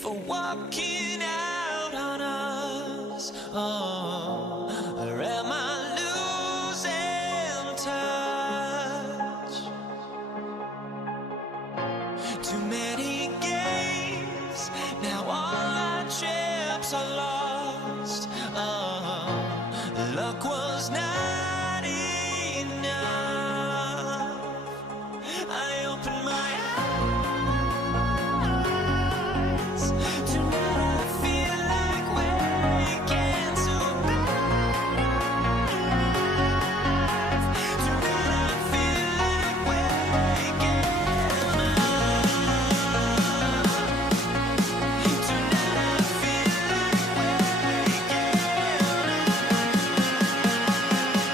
for walking out on us? Oh, or am I losing touch? Too many games, now all our chips are lost. Oh, luck was not enough. I opened my eyes. Tonight I feel like waking to life. Tonight I feel like waking up. Tonight I feel like waking up.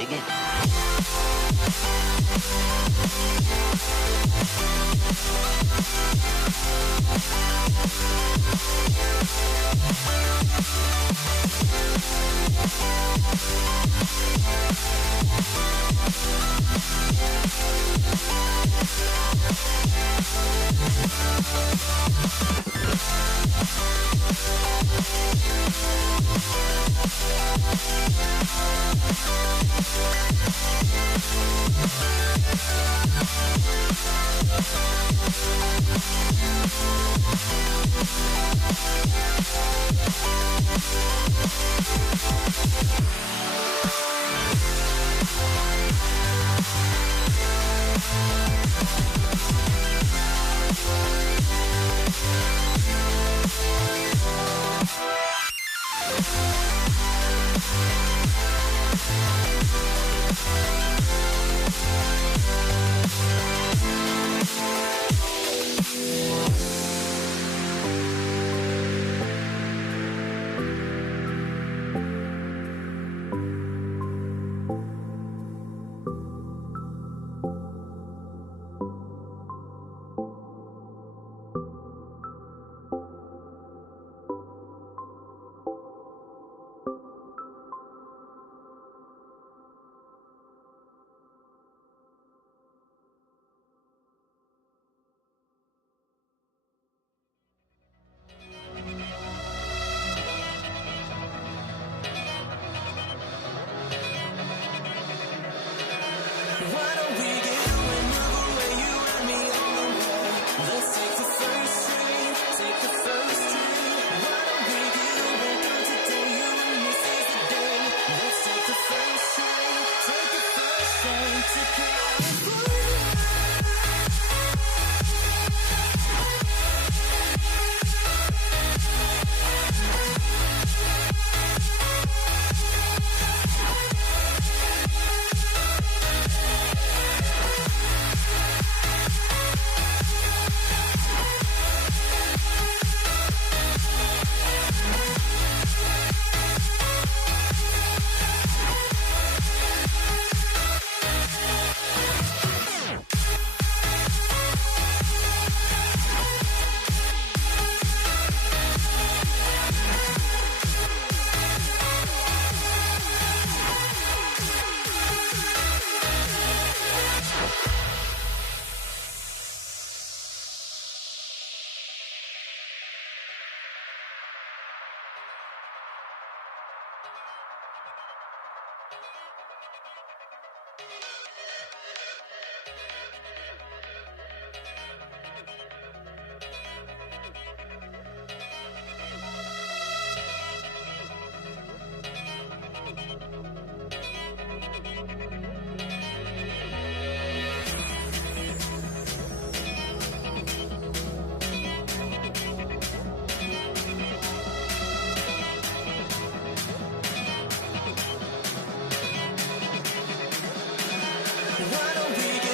Dig it? Why don't we get away, move away, you and me on the way? Let's take the first train, take the first train. Why don't we get away, girl, today, you and me seize the day. Let's take the first train, take the first train to California. Why don't we get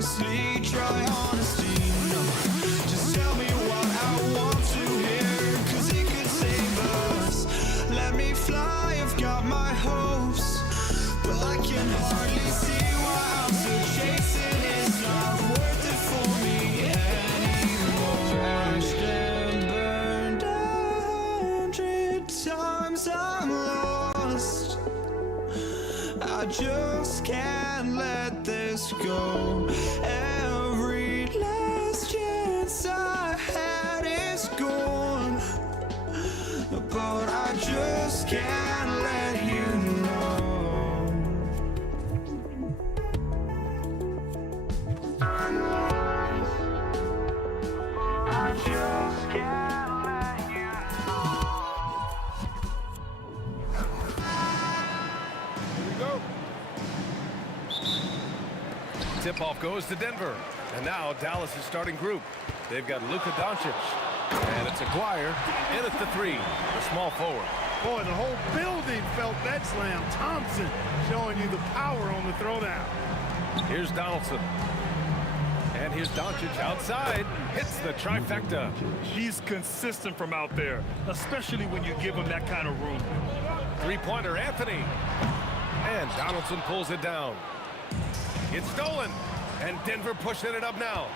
honestly, try honesty. No, just tell me what I want to hear, 'cause it could save us. Let me fly, I've got my hopes, but I can hardly see why I'm still chasing. It's not worth it for me anymore. Crashed and burned 100 times, I'm lost. I just can't let this go. Every last chance I had is gone, but I just can't let you know. I just can't let you know. Here we go. Tip-off goes to Denver. And now Dallas' starting group. They've got Luka Doncic. And it's Aguirre in at the three. The small forward. Boy, the whole building felt that slam. Thompson showing you the power on the throwdown. Here's Donaldson. And here's Doncic outside. Hits the trifecta. He's consistent from out there, especially when you give him that kind of room. Three-pointer, Anthony. And Donaldson pulls it down. It's stolen. And Denver pushing it up now.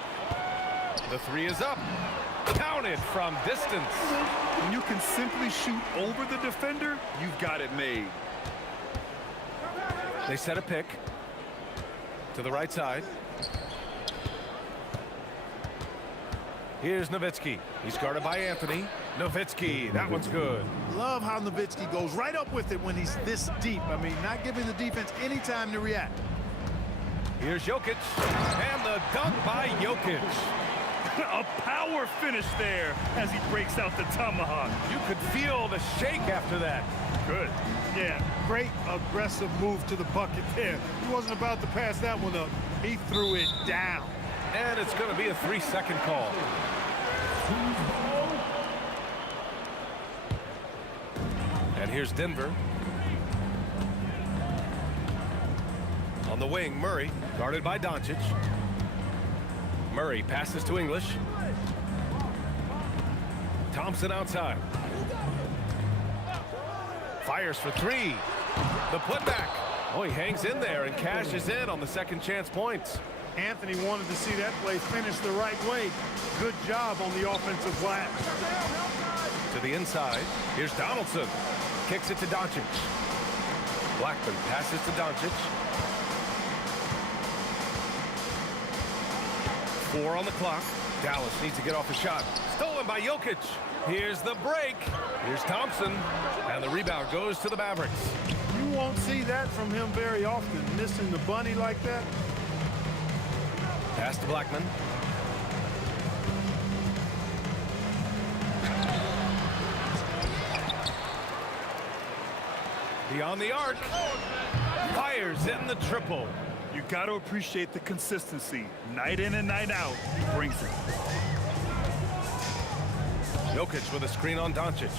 The three is up. Counted from distance. When you can simply shoot over the defender, you've got it made. They set a pick to the right side. Here's Nowitzki. He's guarded by Anthony. Nowitzki, that one's good. Love how Nowitzki goes right up with it when he's this deep. I mean, not giving the defense any time to react. Here's Jokic. And the dunk by Jokic. A power finish there as he breaks out the tomahawk. You could feel the shake after that. Good. Yeah, great aggressive move to the bucket there. He wasn't about to pass that one up. He threw it down. And it's going to be a 3-second call. And here's Denver. On the wing, Murray, guarded by Doncic. Murray passes to English. Thompson outside. Fires for three. The putback. Oh, he hangs in there and cashes in on the second chance points. Anthony wanted to see that play finish the right way. Good job on the offensive glass. To the inside. Here's Donaldson. Kicks it to Doncic. Blackman passes to Doncic. 4 on the clock. Dallas needs to get off a shot. Stolen by Jokic. Here's the break. Here's Thompson. And the rebound goes to the Mavericks. You won't see that from him very often, missing the bunny like that. Pass to Blackman. Beyond the arc. Fires in the triple. You got to appreciate the consistency. Night in and night out, he brings it. Jokic with a screen on Doncic.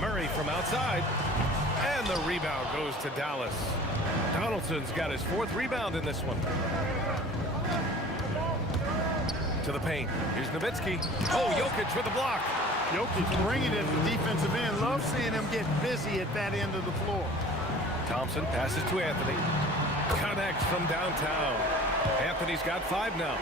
Murray from outside. And the rebound goes to Dallas. Donaldson's got his 4th rebound in this one. To the paint. Here's Nowitzki. Oh, Jokic with a block. Jokic bringing it at the defensive end. Love seeing him get busy at that end of the floor. Thompson passes to Anthony. Connects from downtown. Anthony's got 5 now.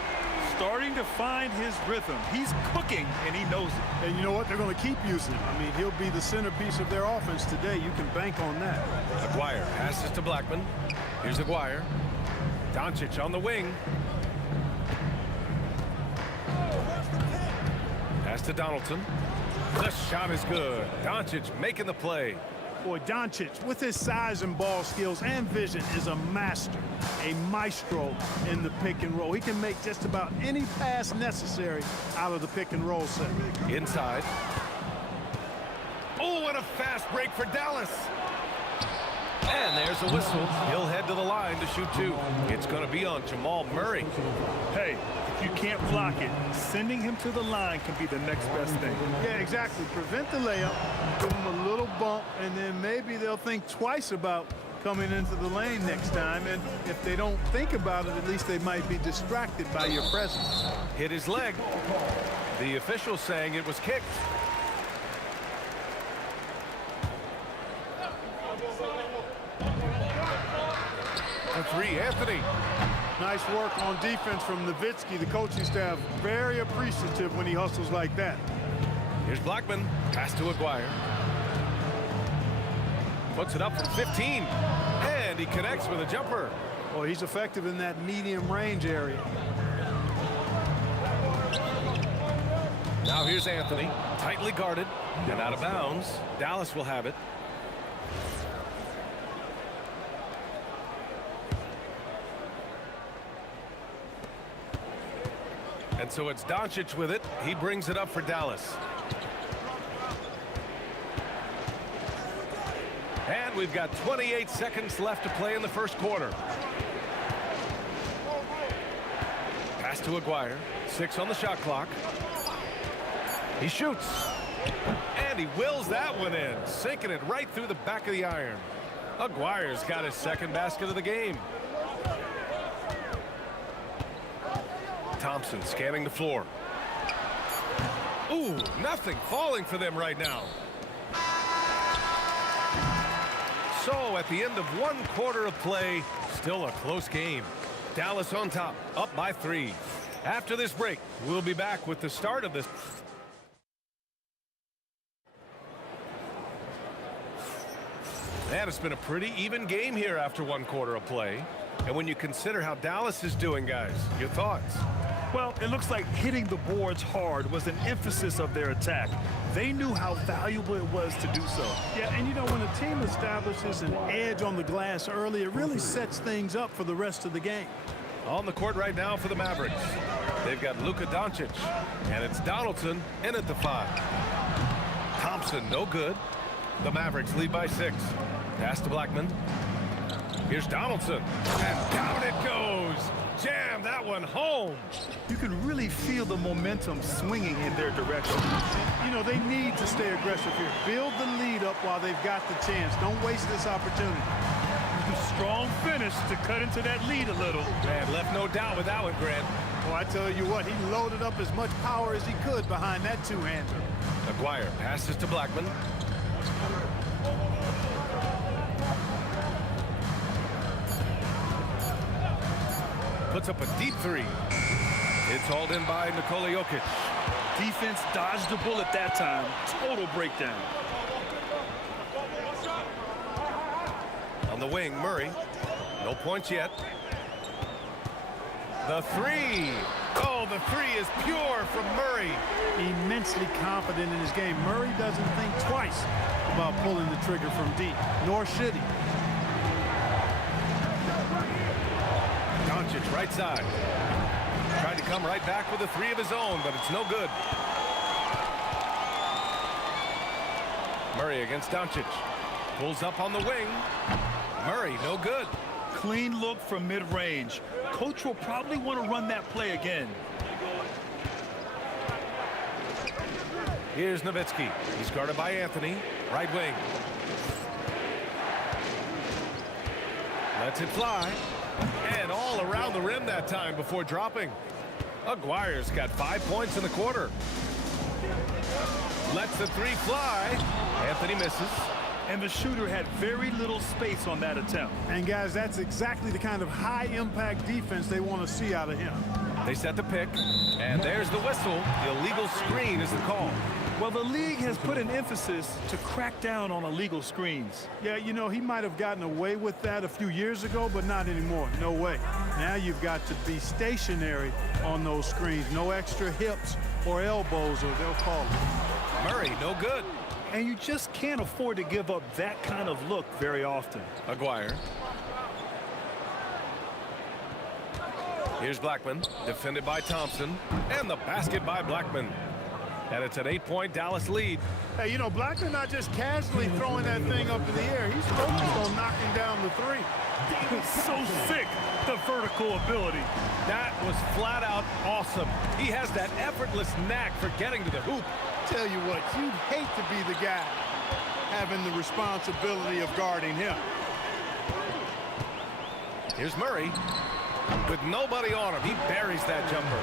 Starting to find his rhythm. He's cooking, and he knows it. And you know what? They're going to keep using him. I mean, he'll be the centerpiece of their offense today. You can bank on that. Aguirre passes to Blackman. Here's Aguirre. Doncic on the wing. Pass to Donaldson. The shot is good. Doncic making the play. Boy, Doncic, with his size and ball skills and vision, is a master, a maestro in the pick and roll. He can make just about any pass necessary out of the pick and roll set. Inside. Oh, and a fast break for Dallas. And there's a whistle. He'll head to the line to shoot 2. It's going to be on Jamal Murray. Hey, if you can't block it, sending him to the line can be the next best thing. Yeah, exactly. Prevent the layup, give him a little bump, and then maybe they'll think twice about coming into the lane next time. And if they don't think about it, at least they might be distracted by your presence. Hit his leg. The official saying it was kicked. A three, Anthony. Nice work on defense from Nowitzki. The coaching staff very appreciative when he hustles like that. Here's Blackman. Pass to Aguirre. Puts it up from 15. And he connects with a jumper. Well, he's effective in that medium range area. Now here's Anthony. Tightly guarded and out of bounds. Dallas will have it. And so it's Doncic with it. He brings it up for Dallas. And we've got 28 seconds left to play in the first quarter. Pass to Aguirre. 6 on the shot clock. He shoots. And he wills that one in, sinking it right through the back of the iron. Aguirre's got his second basket of the game. Thompson scanning the floor. Ooh, nothing falling for them right now. So at the end of one quarter of play, still a close game. Dallas on top, up by 3. After this break, we'll be back with the start of this. And it's been a pretty even game here after one quarter of play. And when you consider how Dallas is doing, guys, your thoughts? Well, it looks like hitting the boards hard was an emphasis of their attack. They knew how valuable it was to do so. Yeah, and you know, when a team establishes an edge on the glass early, it really sets things up for the rest of the game. On the court right now for the Mavericks. They've got Luka Doncic, and it's Donaldson in at the 5. Thompson, no good. The Mavericks lead by 6. Pass to Blackman. Here's Donaldson, and down it goes. Jam that one home. You can really feel the momentum swinging in their direction. You know, they need to stay aggressive here. Build the lead up while they've got the chance. Don't waste this opportunity. Strong finish to cut into that lead a little. Man, left no doubt with that one, Grant. Well, I tell you what, he loaded up as much power as he could behind that two-hander. Aguirre passes to Blackman. Puts up a deep 3. It's hauled in by Nikola Jokic. Defense dodged the bullet that time. Total breakdown. On the wing, Murray. No points yet. The 3. Oh, the 3 is pure from Murray. Immensely confident in his game. Murray doesn't think twice about pulling the trigger from deep, nor should he. Doncic right side. Tried to come right back with a 3 of his own, but it's no good. Murray against Doncic. Pulls up on the wing. Murray, no good. Clean look from mid-range. Coach will probably want to run that play again. Here's Nowitzki. He's guarded by Anthony. Right wing. Lets it fly. And all around the rim that time before dropping. Aguirre's got 5 points in the quarter. Lets the 3 fly. Anthony misses. And the shooter had very little space on that attempt. And guys, that's exactly the kind of high-impact defense they want to see out of him. They set the pick, and there's the whistle. The illegal screen is the call. Well, the league has put an emphasis to crack down on illegal screens. Yeah, you know, he might have gotten away with that a few years ago, but not anymore. No way. Now you've got to be stationary on those screens. No extra hips or elbows, or they'll call it. Murray, no good. And you just can't afford to give up that kind of look very often. Aguirre. Here's Blackman, defended by Thompson, and the basket by Blackman. And it's an 8-point Dallas lead. Hey, you know, Blackman not just casually throwing that thing up in the air. He's focused on knocking down the 3. So sick, the vertical ability. That was flat out awesome. He has that effortless knack for getting to the hoop. Tell you what, you'd hate to be the guy having the responsibility of guarding him. Here's Murray. With nobody on him, he buries that jumper.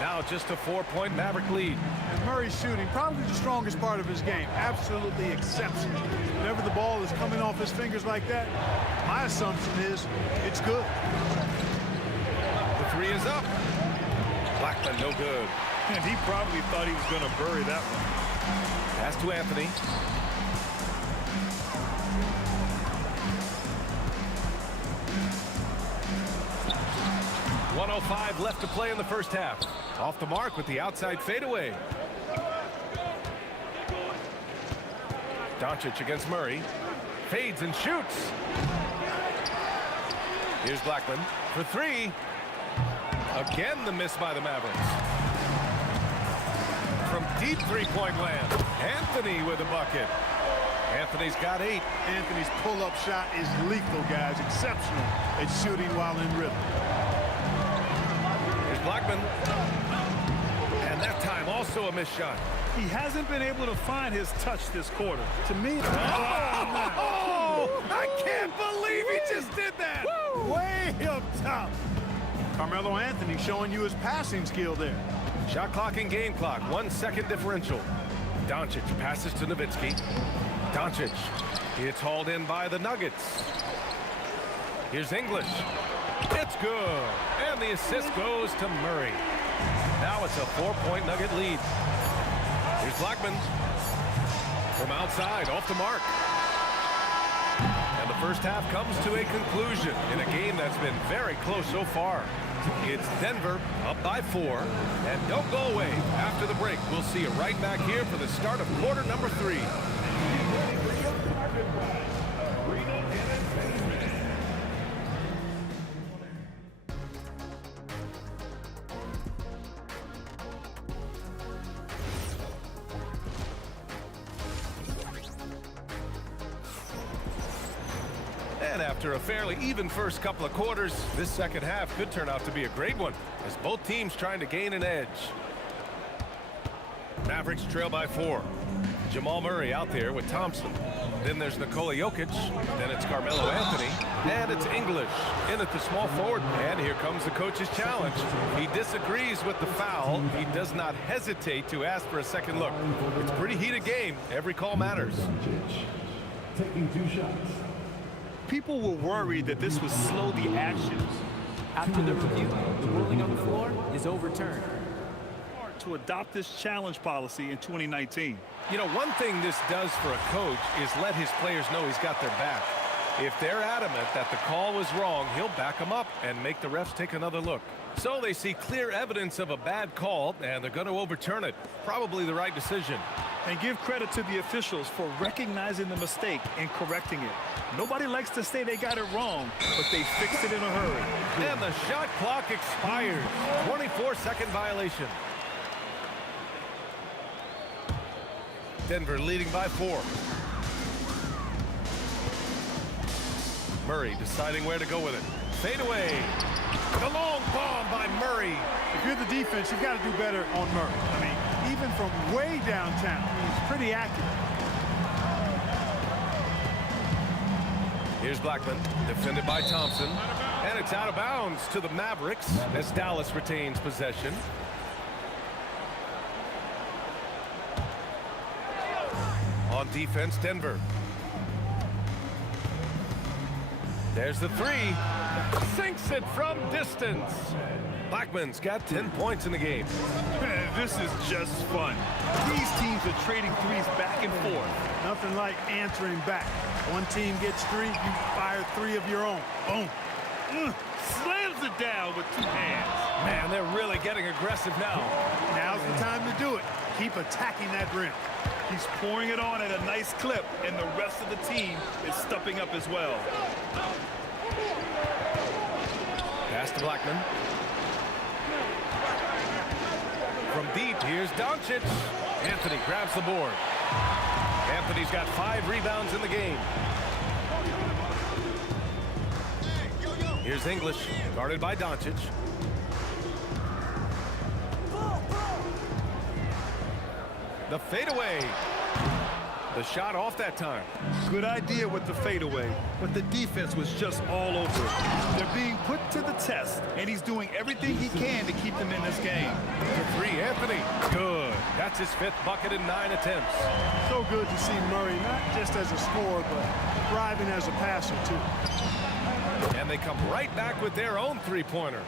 Now just a 4-point Maverick lead. And Murray's shooting, probably the strongest part of his game. Absolutely exceptional. Whenever the ball is coming off his fingers like that, my assumption is it's good. The three is up. Blackman, no good. And he probably thought he was going to bury that one. Pass to Anthony. .105 left to play in the first half. Off the mark with the outside fadeaway. Doncic against Murray. Fades and shoots. Here's Blackman for three. Again, the miss by the Mavericks. From deep three-point land, Anthony with a bucket. Anthony's got 8. Anthony's pull-up shot is lethal, guys. Exceptional at shooting while in rhythm. Here's Blackman. And that time also a missed shot. He hasn't been able to find his touch this quarter. To me, Oh! I can't believe he just did that! way up top. Carmelo Anthony showing you his passing skill there. Shot clock and game clock, 1 second differential. Doncic passes to Nowitzki. Doncic, it's hauled in by the Nuggets. Here's English. It's good. And the assist goes to Murray. Now it's a 4-point Nugget lead. Here's Blackman. From outside, off the mark. And the first half comes to a conclusion in a game that's been very close so far. It's Denver up by 4. And don't go away. After the break, we'll see you right back here for the start of quarter number 3. And after a fairly even first couple of quarters, this second half could turn out to be a great one, as both teams trying to gain an edge. Mavericks trail by 4. Jamal Murray out there with Thompson. Then there's Nikola Jokic. Then it's Carmelo Anthony. And it's English in at the small forward. And here comes the coach's challenge. He disagrees with the foul. He does not hesitate to ask for a second look. It's a pretty heated game. Every call matters. Taking 2 shots. People were worried that this would slow the actions. After the review, the ruling on the floor is overturned. To adopt this challenge policy in 2019. You know, one thing this does for a coach is let his players know he's got their back. If they're adamant that the call was wrong, he'll back them up and make the refs take another look. So they see clear evidence of a bad call, and they're going to overturn it. Probably the right decision. And give credit to the officials for recognizing the mistake and correcting it. Nobody likes to say they got it wrong, but they fixed it in a hurry. And the shot clock expires. 24-second violation. Denver leading by 4. Murray deciding where to go with it. Fade away. The long bomb by Murray. If you're the defense, you've got to do better on Murray. I mean, even from way downtown, he's pretty accurate. Here's Blackman, defended by Thompson. And it's out of bounds to the Mavericks as Dallas retains possession. On defense, Denver. There's the 3. Sinks it from distance. Blackman's got 10 points in the game. This is just fun. These teams are trading threes back and forth. Nothing like answering back. One team gets 3, you fire 3 of your own. Boom. Slams it down with 2 hands. Man, they're really getting aggressive now. Now's the time to do it. Keep attacking that rim. He's pouring it on at a nice clip, and the rest of the team is stepping up as well. Pass to Blackman. From deep, here's Doncic. Anthony grabs the board. Anthony's got 5 rebounds in the game. Here's English, guarded by Doncic. The fadeaway. The shot off that time. Good idea with the fadeaway, but the defense was just all over it. They're being put to the test, and he's doing everything he can to keep them in this game. For three, Anthony. Good. That's his 5th bucket in 9 attempts. So good to see Murray, not just as a scorer, but thriving as a passer, too. And they come right back with their own three-pointer.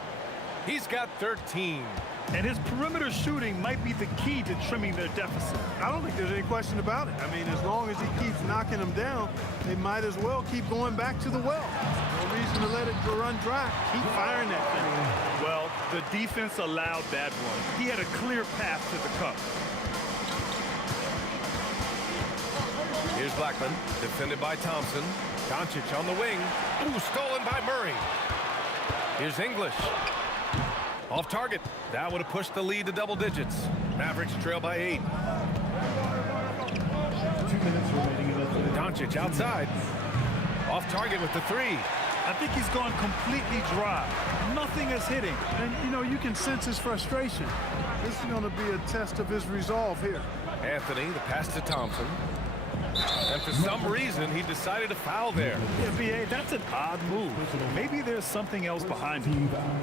He's got 13. And his perimeter shooting might be the key to trimming their deficit. I don't think there's any question about it. I mean, as long as he keeps knocking them down, they might as well keep going back to the well. No reason to let it run dry. Keep firing that thing. Well, the defense allowed that one. He had a clear path to the cup. Here's Blackman, defended by Thompson. Doncic on the wing. Ooh, stolen by Murray. Here's English. Off target. That would have pushed the lead to double digits. Mavericks trail by 8. 2 minutes remaining in the third. Doncic outside. Off target with the 3. I think he's gone completely dry. Nothing is hitting. And, you know, you can sense his frustration. This is going to be a test of his resolve here. Anthony, the pass to Thompson. And for some reason, he decided to foul there. Yeah, B.A., that's an odd move. Maybe there's something else behind it.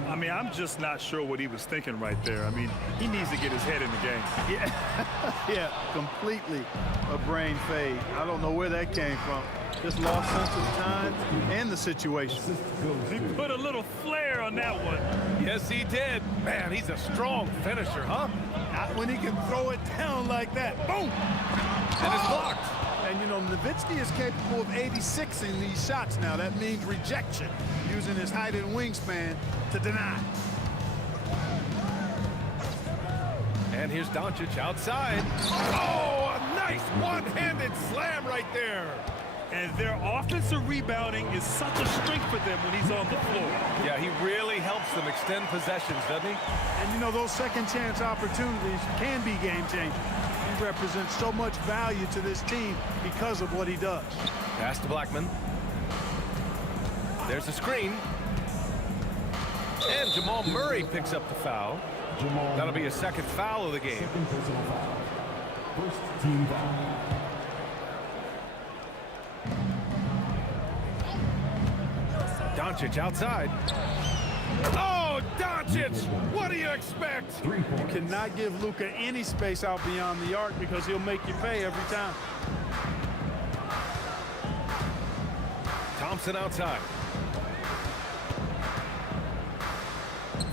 I mean, I'm just not sure what he was thinking right there. I mean, he needs to get his head in the game. Yeah, completely a brain fade. I don't know where that came from. Just lost sense of time and the situation. He put a little flair on that one. Yes, he did. Man, he's a strong finisher, huh? Not when he can throw it down like that. Boom! And it's blocked. And, you know, Nowitzki is capable of 86ing these shots now. That means rejection, using his height and wingspan to deny. And here's Doncic outside. Oh, a nice one-handed slam right there. And their offensive rebounding is such a strength for them when he's on the floor. Yeah, he really helps them extend possessions, doesn't he? And, you know, those second chance opportunities can be game-changing. He represents so much value to this team because of what he does. Pass to Blackman. There's a screen. And Jamal Murray picks up the foul. That'll be his 2nd foul of the game. Second personal foul. First team foul. Doncic outside. Oh, Doncic! What do you expect? 3 points. You cannot give Luka any space out beyond the arc because he'll make you pay every time. Thompson outside.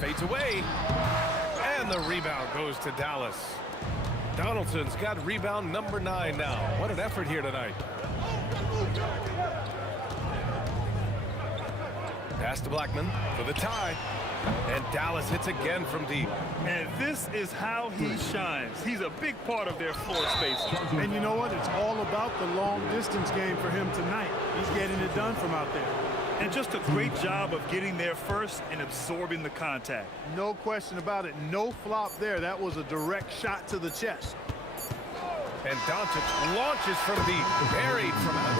Fades away. And the rebound goes to Dallas. Donaldson's got rebound number 9 now. What an effort here tonight. Pass to Blackman for the tie. And Dallas hits again from deep. And this is how he shines. He's a big part of their floor space. And you know what? It's all about the long-distance game for him tonight. He's getting it done from out there. And just a great job of getting there first and absorbing the contact. No question about it. No flop there. That was a direct shot to the chest. And Doncic launches from deep. Buried from out.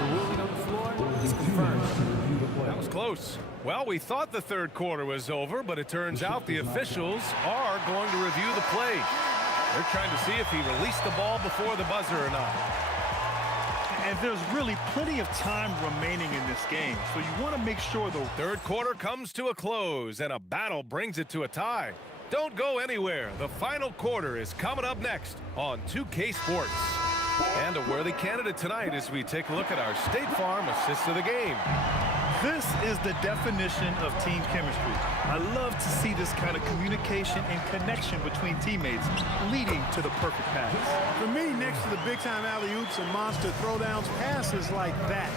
The ruling on the floor is confirmed. That was close. Well, we thought the 3rd quarter was over, but it turns out the officials are going to review the play. They're trying to see if he released the ball before the buzzer or not. And there's really plenty of time remaining in this game, so you want to make sure the 3rd quarter comes to a close, and a battle brings it to a tie. Don't go anywhere. The final quarter is coming up next on 2K Sports. And a worthy candidate tonight as we take a look at our State Farm assist of the game. This is the definition of team chemistry. I love to see this kind of communication and connection between teammates leading to the perfect pass. For me, next to the big-time alley-oops and monster throwdowns, passes like that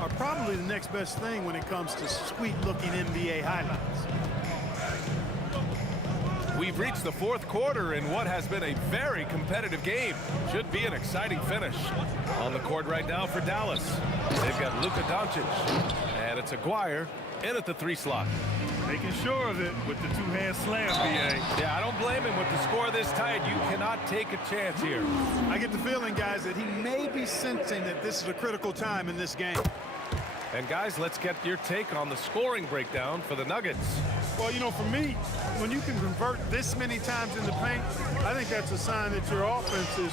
are probably the next best thing when it comes to sweet-looking NBA highlights. We've reached the 4th quarter in what has been a very competitive game. Should be an exciting finish. On the court right now for Dallas. They've got Luka Doncic. And it's Aguirre in at the 3 slot. Making sure of it with the 2-hand slam, B.A. Yeah, I don't blame him with the score this tight. You cannot take a chance here. I get the feeling, guys, that he may be sensing that this is a critical time in this game. And guys, let's get your take on the scoring breakdown for the Nuggets. Well, you know, for me, when you can convert this many times in the paint, I think that's a sign that your offense is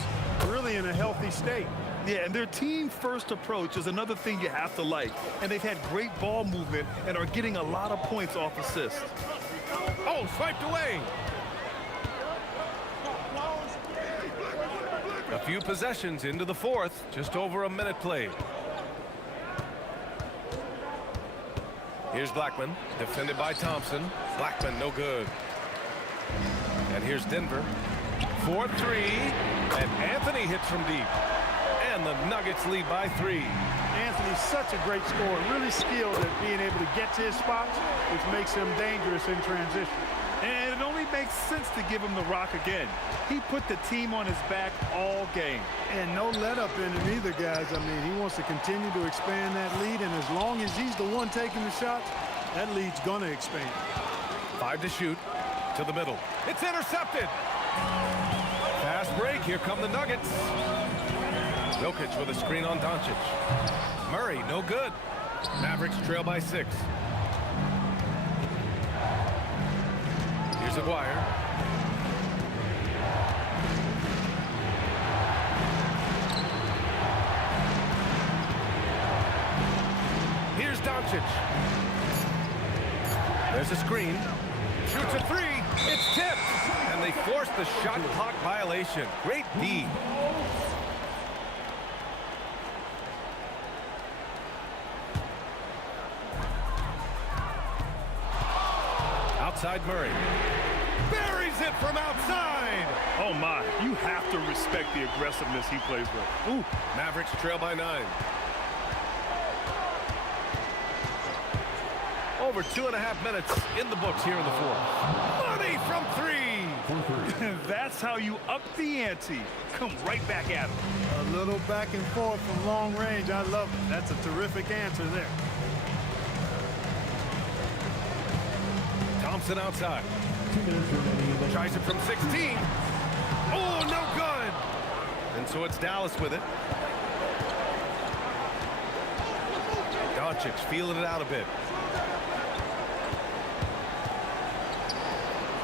really in a healthy state. Yeah, and their team-first approach is another thing you have to like. And they've had great ball movement and are getting a lot of points off assists. Oh, swiped away. A few possessions into the fourth, just over a minute played. Here's Blackman, defended by Thompson. Blackman, no good. And here's Denver. 4-3, and Anthony hits from deep. And the Nuggets lead by 3. Anthony's such a great scorer, really skilled at being able to get to his spots, which makes him dangerous in transition. And it only makes sense to give him the rock again. He put the team on his back all game. And no let up in him either, guys. I mean, he wants to continue to expand that lead, and as long as he's the one taking the shots, that lead's going to expand. 5 to shoot, to the middle. It's intercepted. Fast break, here come the Nuggets. Jokic with a screen on Doncic. Murray, no good. Mavericks trail by 6. Here's Aguirre. Here's Doncic. There's a screen. Shoots a 3. It's tipped. And they force the shot clock violation. Great D. Outside Murray. Buries it from outside. Oh, my. You have to respect the aggressiveness he plays with. Ooh. Mavericks trail by 9. Over 2.5 minutes in the books here in the fourth. Money from 3. That's how you up the ante. Come right back at him. A little back and forth from long range. I love it. That's a terrific answer there. Thompson outside. 2 minutes remaining in the Tries it from 16. Oh, no good. And so it's Dallas with it. Doncic feeling it out a bit.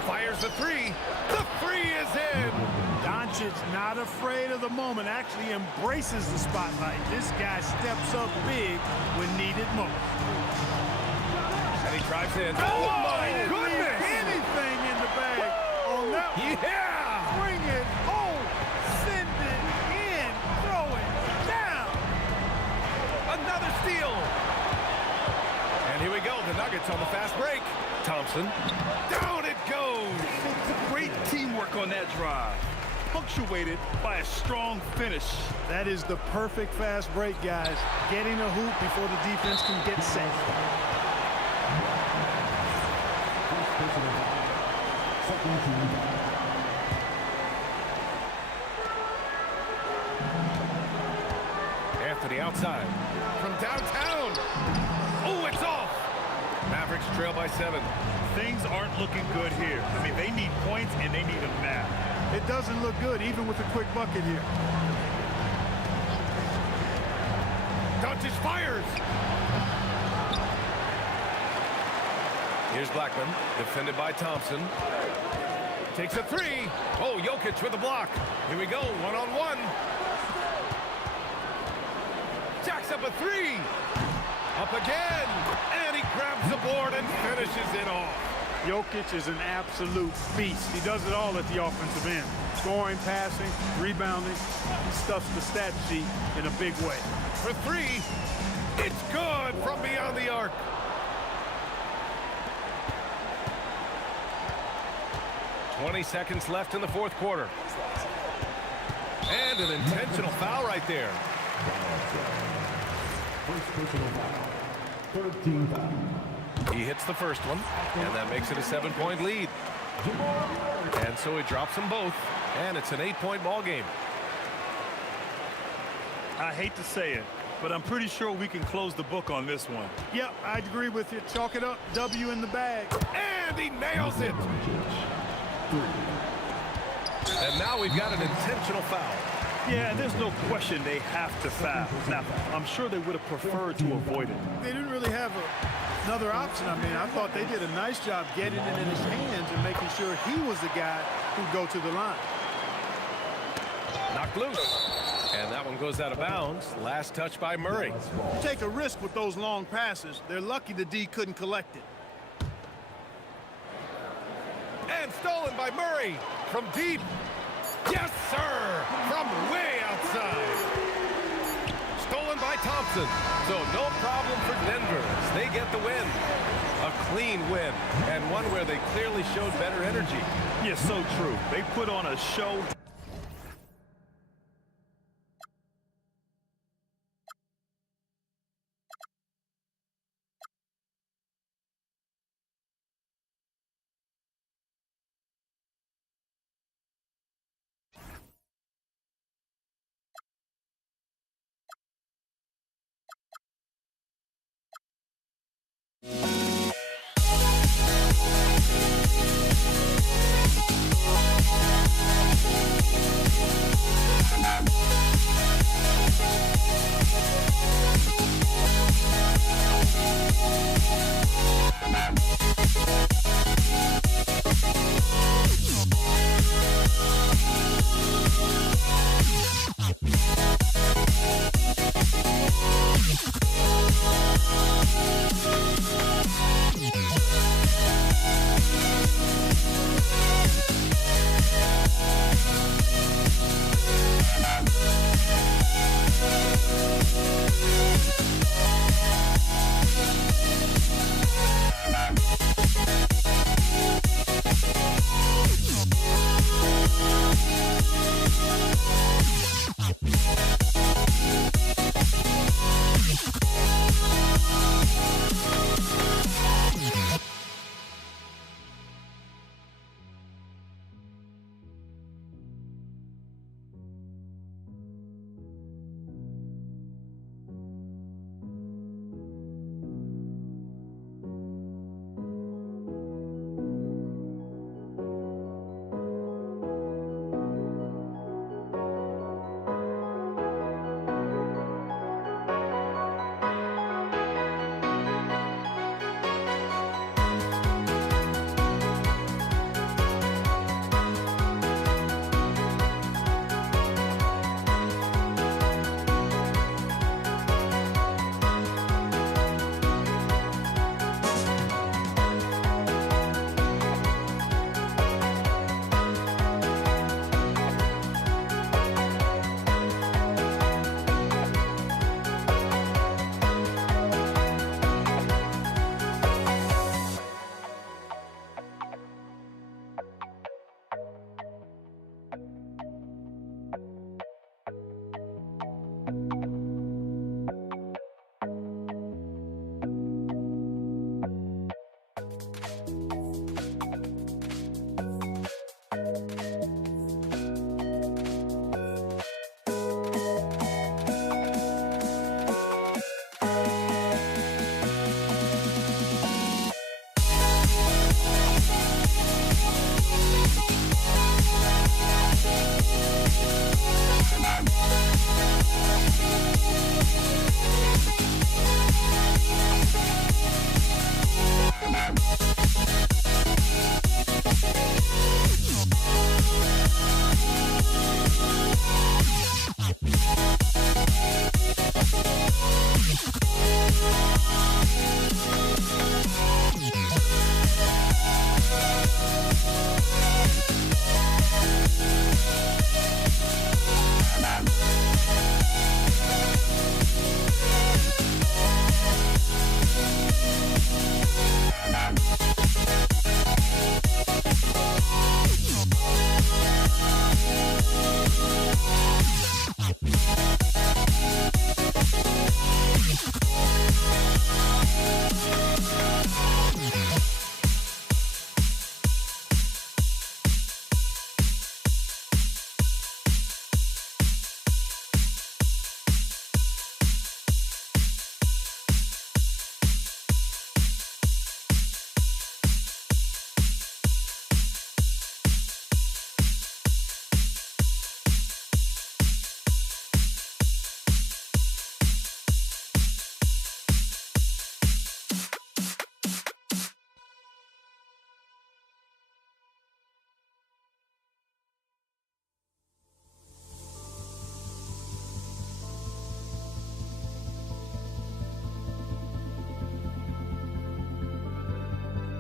Fires the 3. The 3 is in. Doncic not afraid of the moment, actually embraces the spotlight. This guy steps up big when needed most. And he drives in. Oh, my goodness. Anything in the bag on that one. Yeah. Bring it home. Send it in. Throw it down. Another steal. And here we go. The Nuggets on the fast break. Thompson. Down it goes. Great teamwork on that drive. Punctuated by a strong finish. That is the perfect fast break, guys. Getting a hoop before the defense can get set. first personal foul. Second team foul. Anthony outside. From downtown. Oh, it's off. Mavericks trail by 7. Things aren't looking good here. I mean, they need points, and they need them now. It doesn't look good, even with a quick bucket here. Doncic fires. Here's Blackman, defended by Thompson. Takes a 3. Oh, Jokic with the block. Here we go, one-on-one. Jacks up a 3. Up again. And he grabs the board and finishes it off. Jokic is an absolute beast. He does it all at the offensive end. Scoring, passing, rebounding. He stuffs the stat sheet in a big way. For 3. It's good from beyond the arc. "20 seconds left in the fourth quarter. And an intentional foul right there. First personal foul. Third team foul. He hits the first one, and that makes it a 7-point lead. And so he drops them both, and it's an 8-point ball game. I hate to say it, but I'm pretty sure we can close the book on this one. Yep, I'd agree with you. Chalk it up. W in the bag. And he nails it. And now we've got an intentional foul. Yeah, there's no question they have to foul. Now, I'm sure they would have preferred to avoid it. They didn't really have another option. I mean, I thought they did a nice job getting it in his hands and making sure he was the guy who'd go to the line. Knocked loose. And that one goes out of bounds. Last touch by Murray. You take a risk with those long passes. They're lucky the D couldn't collect it. And stolen by Murray from deep. Yes, sir! From way outside. Stolen by Thompson. So no problem for Denver. They get the win. A clean win, and one where they clearly showed better energy. Yes, so true. They put on a show.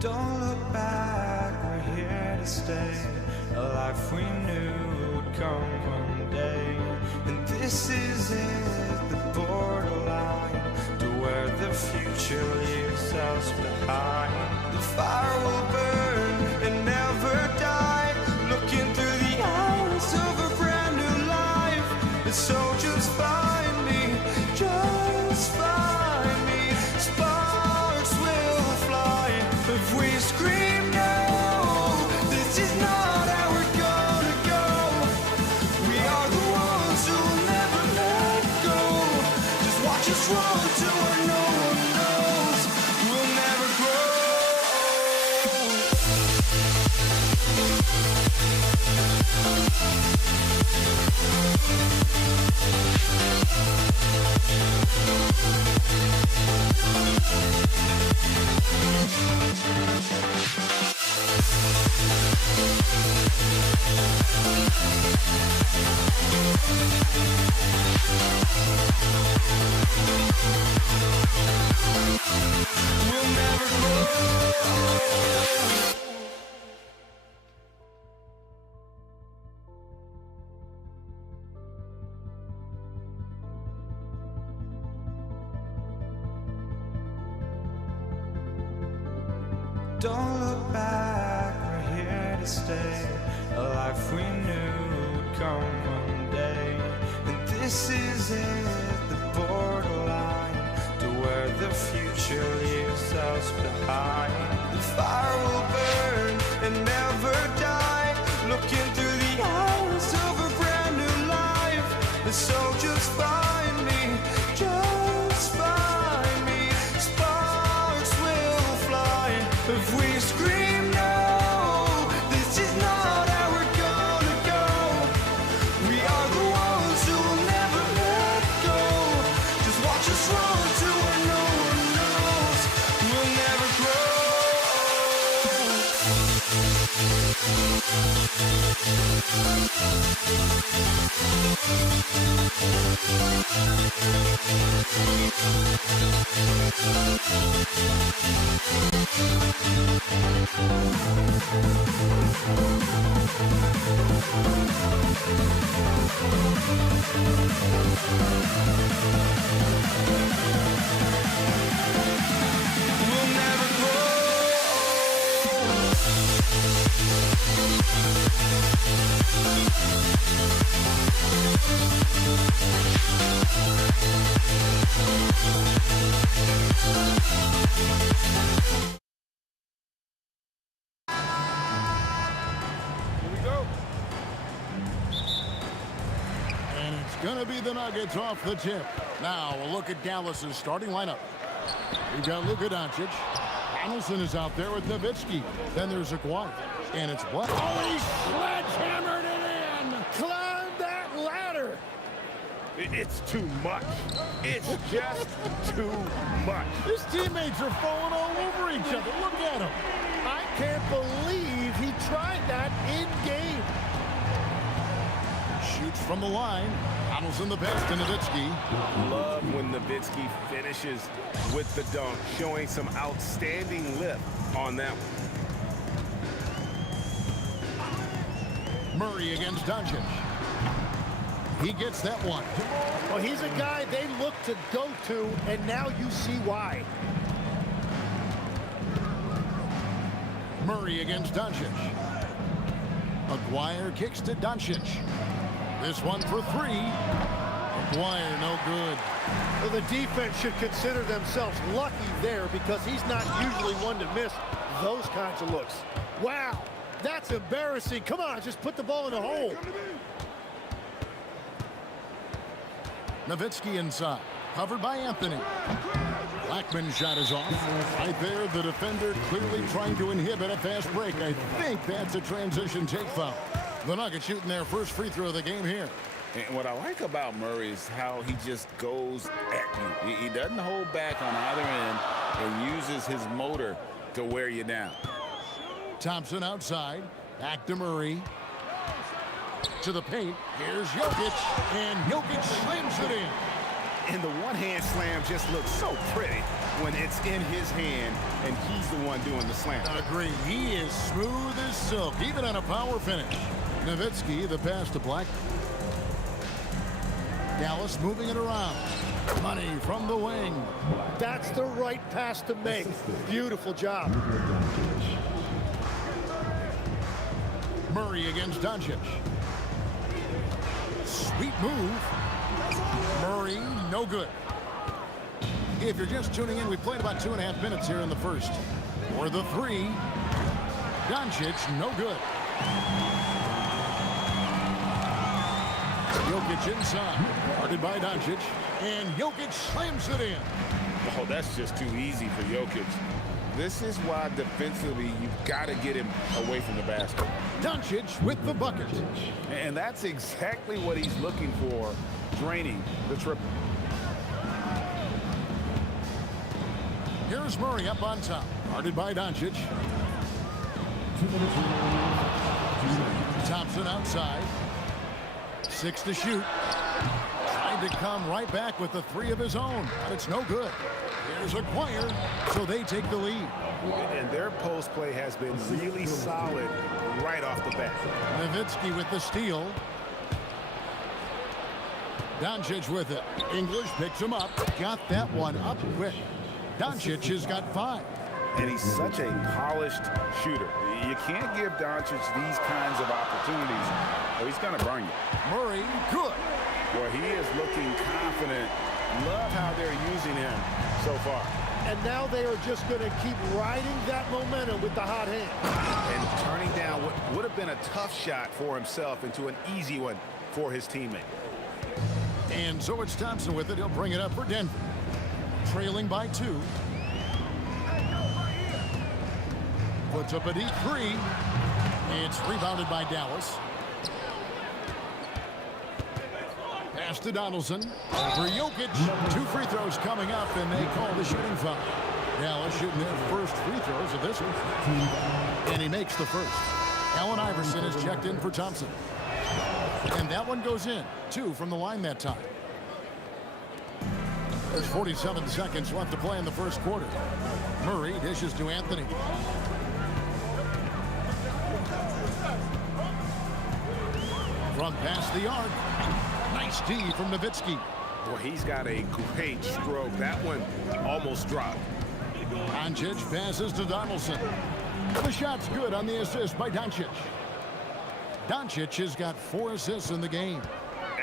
Don't look back, we're here to stay. A life we knew would come one day. And this is it, the borderline to where the future leaves us behind. The fire will burn and never die, looking through the eyes of a brand new life. And so just find me, just find me. Sparks will fly if we scream no. This is not how we're gonna go. We are the ones who will never let go. Just watch us run to where no one knows. We'll never grow. We'll never grow. Don't look back, we're here to stay. A life we knew would come one day. And this is it, the borderline to where the future leaves us behind. The fire will burn and never die, looking through the eyes of a brand new life. And so just find me, just find me. Sparks will fly if we scream no. This is not how we're gonna go. We are the ones who will never let go. Just watch us run to where no one knows. We'll never grow. We'll never grow. Here we go. And it's going to be the Nuggets off the tip. Now, we'll look at Dallas's starting lineup. We've got Luka Doncic. Donaldson is out there with Nowitzki. Then there's Aguirre. And it's what? Oh, he sledgehammered it in! Climb that ladder! It's too much. It's just too much. His teammates are falling all over each other. Look at him. I can't believe he tried that in game. Shoots from the line. Donaldson the pass to Nowitzki. Love when Nowitzki finishes with the dunk, showing some outstanding lift on that one. Murray against Doncic. He gets that one. Well, he's a guy they look to go to, and now you see why. Murray against Doncic. Aguirre kicks to Doncic. This one for three. Aguirre no good. Well, the defense should consider themselves lucky there because he's not usually one to miss those kinds of looks. Wow, that's embarrassing. Come on, just put the ball in the hole. Nowitzki inside. Covered by Anthony. Blackman's shot is off. Right there, the defender clearly trying to inhibit a fast break. I think that's a transition take foul. The Nuggets shooting their first free throw of the game here. And what I like about Murray is how he just goes at you. He doesn't hold back on either end and uses his motor to wear you down. Thompson outside. Back to Murray. To the paint. Here's Jokic. And Jokic slams it in. And the one-hand slam just looks so pretty. when it's in his hand and he's the one doing the slam. Agree. He is smooth as silk, even on a power finish. Nowitzki, the pass to Black. Dallas moving it around. Money from the wing. That's the right pass to make. Beautiful job. Murray against Doncic. Sweet move. Murray, no good. If you're just tuning in, we played about 2.5 minutes here in the first. For the three, Doncic, no good. Jokic inside, guarded by Doncic, and Jokic slams it in. Oh, that's just too easy for Jokic. This is why defensively you've got to get him away from the basket. Doncic with the bucket. And that's exactly what he's looking for, draining the triple. Here's Murray up on top, guarded by Doncic. 2 minutes remaining. Thompson outside. 6 to shoot. Trying to come right back with the three of his own, but it's no good. Here's Acquire, so they take the lead. And their post play has been really solid right off the bat. Nowitzki with the steal. Doncic with it. English picks him up. Got that one up quick. Doncic has got 5. And he's such a polished shooter. You can't give Doncic these kinds of opportunities, or he's going to burn you. Murray, good. Boy, he is looking confident. Love how they're using him so far. And now they are just going to keep riding that momentum with the hot hand. And turning down what would have been a tough shot for himself into an easy one for his teammate. And so it's Thompson with it. He'll bring it up for Denver. Trailing by 2. Puts up a deep 3. It's rebounded by Dallas. Pass to Donaldson. For Jokic. 2 free throws coming up, and they call the shooting foul. Dallas shooting their first free throws of this one. And he makes the first. Allen Iverson is checked in for Thompson. And that one goes in. 2 from the line that time. There's 47 seconds left to play in the first quarter. Murray dishes to Anthony. From past the arc. Nice D from Nowitzki. Boy, he's got a great stroke. That one almost dropped. Doncic passes to Donaldson. The shot's good on the assist by Doncic. Doncic has got 4 assists in the game.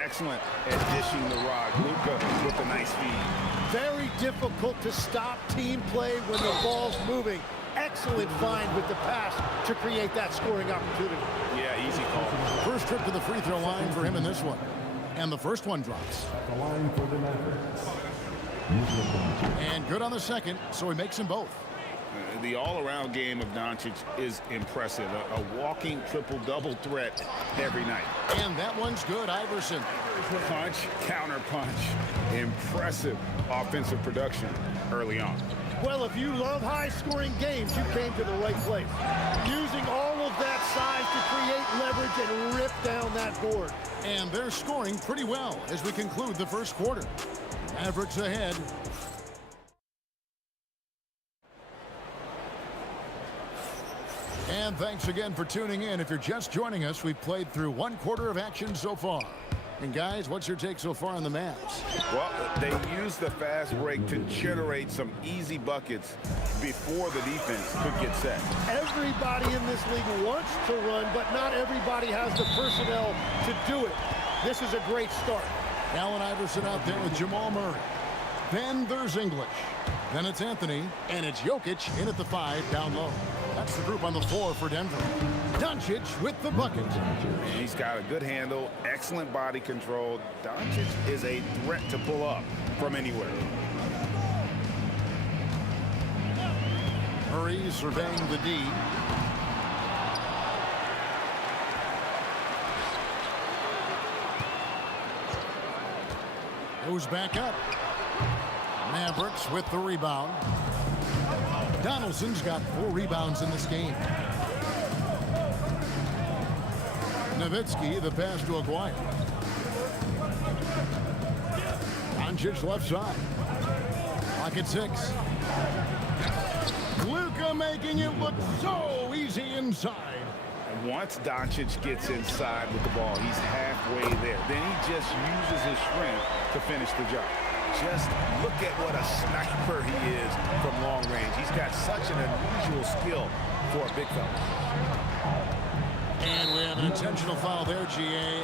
Excellent at dishing the rock. Luka with a nice feed. Very difficult to stop team play when the ball's moving. Excellent find with the pass to create that scoring opportunity. Yeah, easy call. First trip to the free throw line for him in this one. And the first one drops. The line for the Mavericks. And good on the second, so he makes them both. The all-around game of Doncic is impressive. A walking triple-double threat every night. And that one's good, Iverson. Punch, counter punch. Impressive offensive production early on. Well, if you love high-scoring games, you came to the right place. Using all of that size to create leverage and rip down that board. And they're scoring pretty well as we conclude the first quarter. Mavericks ahead. And thanks again for tuning in. If you're just joining us, we've played through 1 quarter of action so far. And guys, what's your take so far on the Mavs? Well, they used the fast break to generate some easy buckets before the defense could get set. Everybody in this league wants to run, but not everybody has the personnel to do it. This is a great start. Allen Iverson out there with Jamal Murray. Then there's English. Then it's Anthony, and it's Jokic in at the 5 down low. That's the group on the floor for Denver. Doncic with the bucket. He's got a good handle, excellent body control. Doncic is a threat to pull up from anywhere. Murray surveying the D. Goes back up. Mavericks with the rebound. Donaldson's got 4 rebounds in this game. Nowitzki, the pass to Aguirre. Doncic left side. Clock clock at 6. Luka making it look so easy inside. And once Doncic gets inside with the ball, he's halfway there. Then he just uses his strength to finish the job. Just look at what a sniper he is from long range. He's got such an unusual skill for a big fella. And we have an intentional foul there, GA.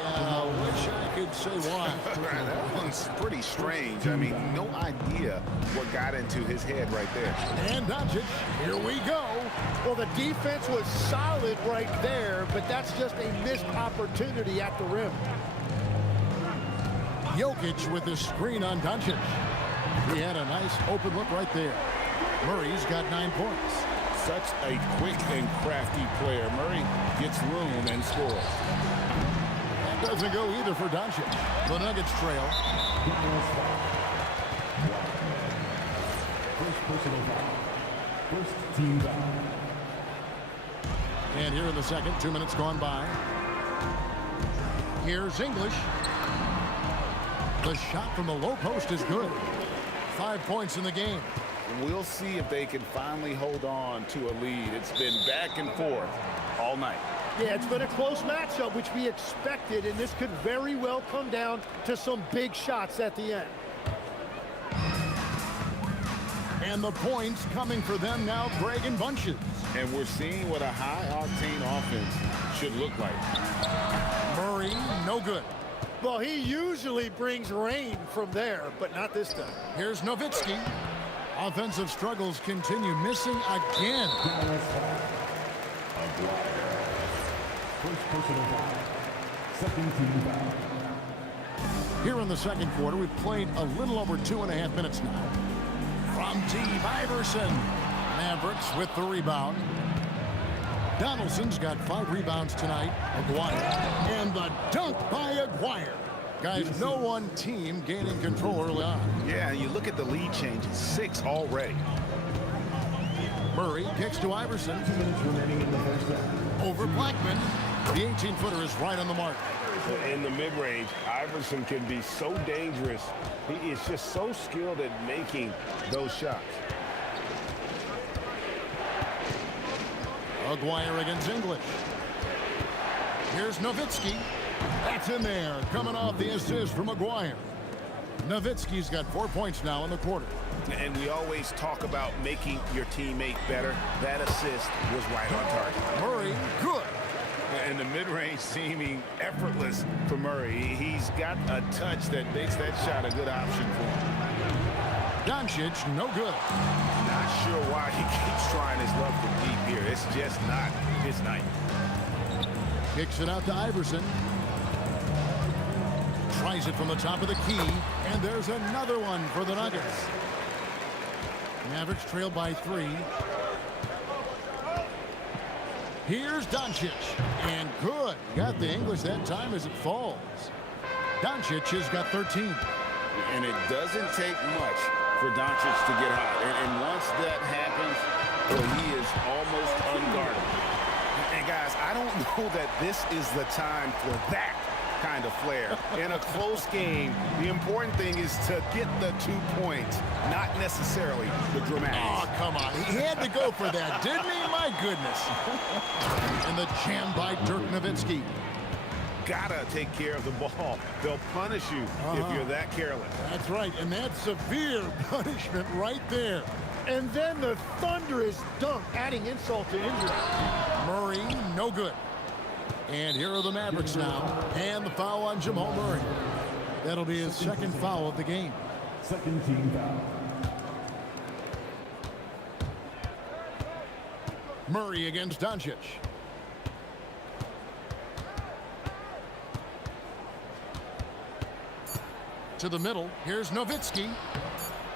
Wish I could say why. That one's pretty strange. I mean, no idea what got into his head right there. And Doncic, here we go. Well, the defense was solid right there, but that's just a missed opportunity at the rim. Jokic with the screen on Doncic. He had a nice open look right there. Murray's got 9 points. Such a quick and crafty player. Murray gets room and scores. That doesn't go either for Doncic. The Nuggets trail. First personal foul. First team foul. And here in the second, 2 minutes gone by. Here's English. The shot from the low post is good. 5 points in the game. We'll see if they can finally hold on to a lead. It's been back and forth all night. Yeah, it's been a close matchup, which we expected, and this could very well come down to some big shots at the end. And the points coming for them now, Greg, in bunches. And we're seeing what a high-octane offense should look like. Murray, no good. Well, he usually brings rain from there, but not this time. Here's Nowitzki. Offensive struggles continue, missing again. First personal foul. Second team foul. Here in the second quarter, we've played a little over 2.5 minutes now. From deep, Iverson. Mavericks with the rebound. Donaldson's got 5 rebounds tonight. Aguirre. And the dunk by Aguirre. Guys, no one team gaining control early on. Yeah, you look at the lead changes, 6 already. Murray kicks to Iverson. 2 minutes remaining in the first half. Over Blackman. The 18-footer is right on the mark. In the mid-range, Iverson can be so dangerous. He is just so skilled at making those shots. Aguirre against English. Here's Nowitzki. That's in there, coming off the assist from Aguirre. Nowitzki's got 4 points now in the quarter. And we always talk about making your teammate better. That assist was right on target. Murray, good. And the mid-range seeming effortless for Murray. He's got a touch that makes that shot a good option for him. Doncic, no good. Not sure why he keeps trying his luck from deep here. It's just not his night. Kicks it out to Iverson. Tries it from the top of the key, and there's another one for the Nuggets. Mavericks trail by 3. Here's Doncic, and good. Got the English that time as it falls. Doncic has got 13. And it doesn't take much for Doncic to get hot. And once that happens, well, he is almost unguardable. And guys, I don't know that this is the time for that kind of flair. In a close game, the important thing is to get the 2 points, not necessarily the dramatics. Oh, come on. He had to go for that, didn't he? My goodness. And the jam by Dirk Nowitzki. Gotta take care of the ball. They'll punish you if you're that careless. That's right, and that's severe punishment right there. And then the thunderous dunk, adding insult to injury. Murray, no good. And here are the Mavericks now. And the foul on Jamal Murray. That'll be his second foul of the game. Second team foul. Murray against Doncic. To the middle. Here's Nowitzki.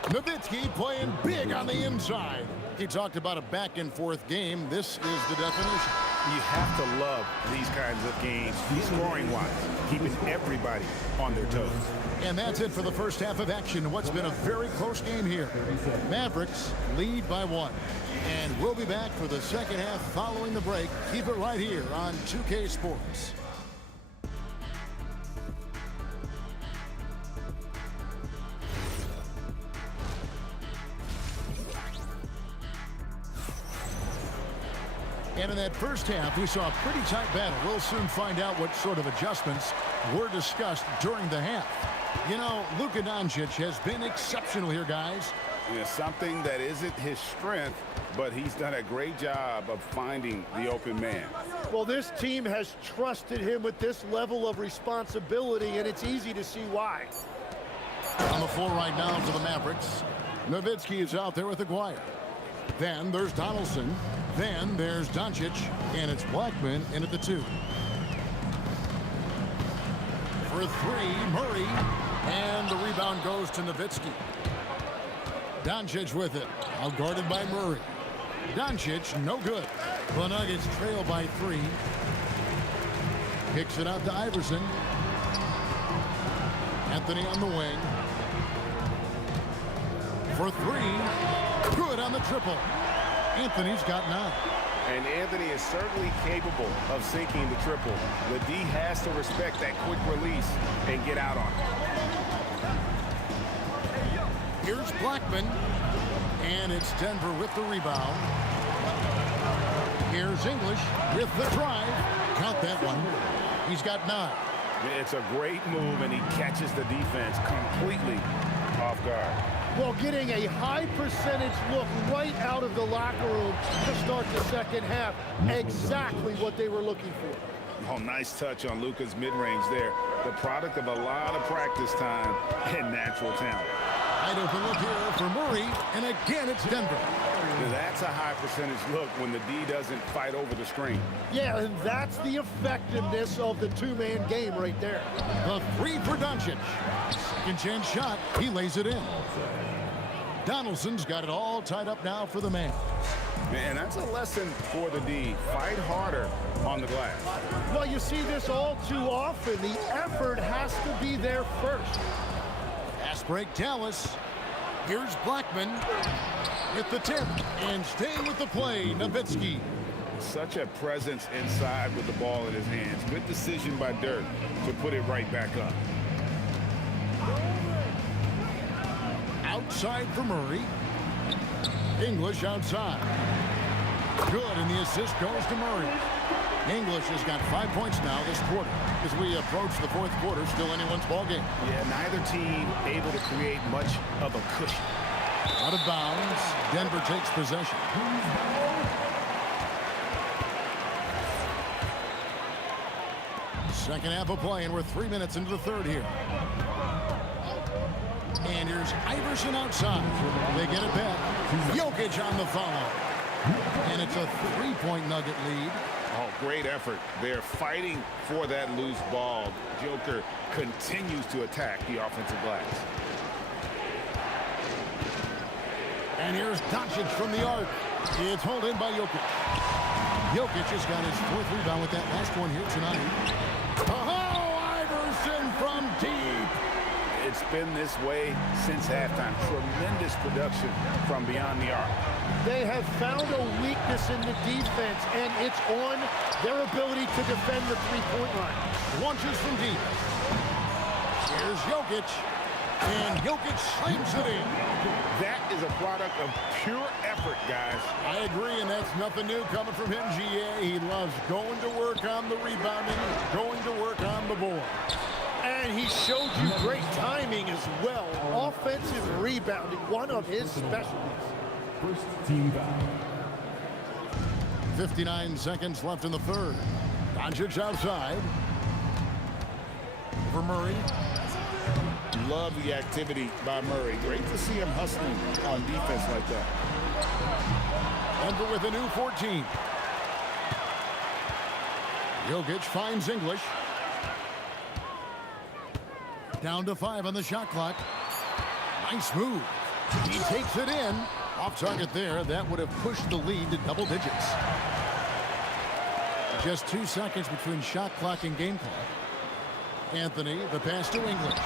Nowitzki playing big on the inside. He talked about a back-and-forth game. This is the definition. You have to love these kinds of games, scoring-wise, keeping everybody on their toes. And that's it for the first half of action. What's been a very close game here. Mavericks lead by 1. And we'll be back for the second half following the break. Keep it right here on 2K Sports. in that first half, we saw a pretty tight battle. We'll soon find out what sort of adjustments were discussed during the half. You know, Luka Doncic has been exceptional here, guys. Yeah, something that isn't his strength, but he's done a great job of finding the open man. Well, this team has trusted him with this level of responsibility, and it's easy to see why. On the floor right now for the Mavericks, Nowitzki is out there with Aguirre. Then there's Donaldson. Then there's Doncic, and it's Blackman in at the 2. For 3, Murray, and the rebound goes to Nowitzki. Doncic with it, outguarded by Murray. Doncic, no good. The Nuggets trail by 3. Kicks it out to Iverson. Anthony on the wing. For 3, good on the triple. Anthony's got 9. And Anthony is certainly capable of sinking the triple. The D has to respect that quick release and get out on it. Here's Blackman, and it's Denver with the rebound. Here's English with the drive. Count that one. He's got 9. It's a great move, and he catches the defense completely off guard. Well, getting a high percentage look right out of the locker room to start the second half. Exactly what they were looking for. Oh, nice touch on Luka's mid-range there. The product of a lot of practice time and natural talent. Wide open look here for Murray, and again it's Denver. That's a high percentage look when the D doesn't fight over the screen. Yeah, and that's the effectiveness of the two-man game right there. The 3 for Doncic. Second chance shot, he lays it in. Donaldson's got it all tied up now for the man. Man, that's a lesson for the D. Fight harder on the glass. Well, you see this all too often. The effort has to be there first. Fast break, Dallas. Here's Blackman with the tip, and staying with the play, Nowitzki. Such a presence inside with the ball in his hands. Good decision by Dirk to put it right back up. Outside for Murray. English outside. Good, and the assist goes to Murray. English has got 5 points now this quarter. As we approach the fourth quarter, still anyone's ball game. Yeah, neither team able to create much of a cushion. Out of bounds. Denver takes possession. Second half of play, and we're 3 minutes into the third here. And here's Iverson outside. They get it back. Jokic on the follow. And it's a 3-point Nugget lead. Oh, great effort. They're fighting for that loose ball. Joker continues to attack the offensive glass. And here's Doncic from the arc. It's hauled in by Jokic. Jokic has got his 4th rebound with that last one here tonight. Oh, Iverson from deep. It's been this way since halftime. Tremendous production from beyond the arc. They have found a weakness in the defense, and it's on their ability to defend the three-point line. Launches from deep. Here's Jokic. And Jokic slams it in. That is a product of pure effort, guys. I agree, and that's nothing new coming from him, GA. He loves going to work on the rebounding, going to work on the board. And he showed you great timing as well. Offensive rebounding, one of his specialties. First team foul. 59 seconds left in the third. Doncic outside. For Murray. Love the activity by Murray. Great to see him hustling on defense like that. Denver with a new 14. Jokic finds English. Down to 5 on the shot clock. Nice move. He takes it in. Off target there. That would have pushed the lead to double digits. Just 2 seconds between shot clock and game clock. Anthony, the pass to English.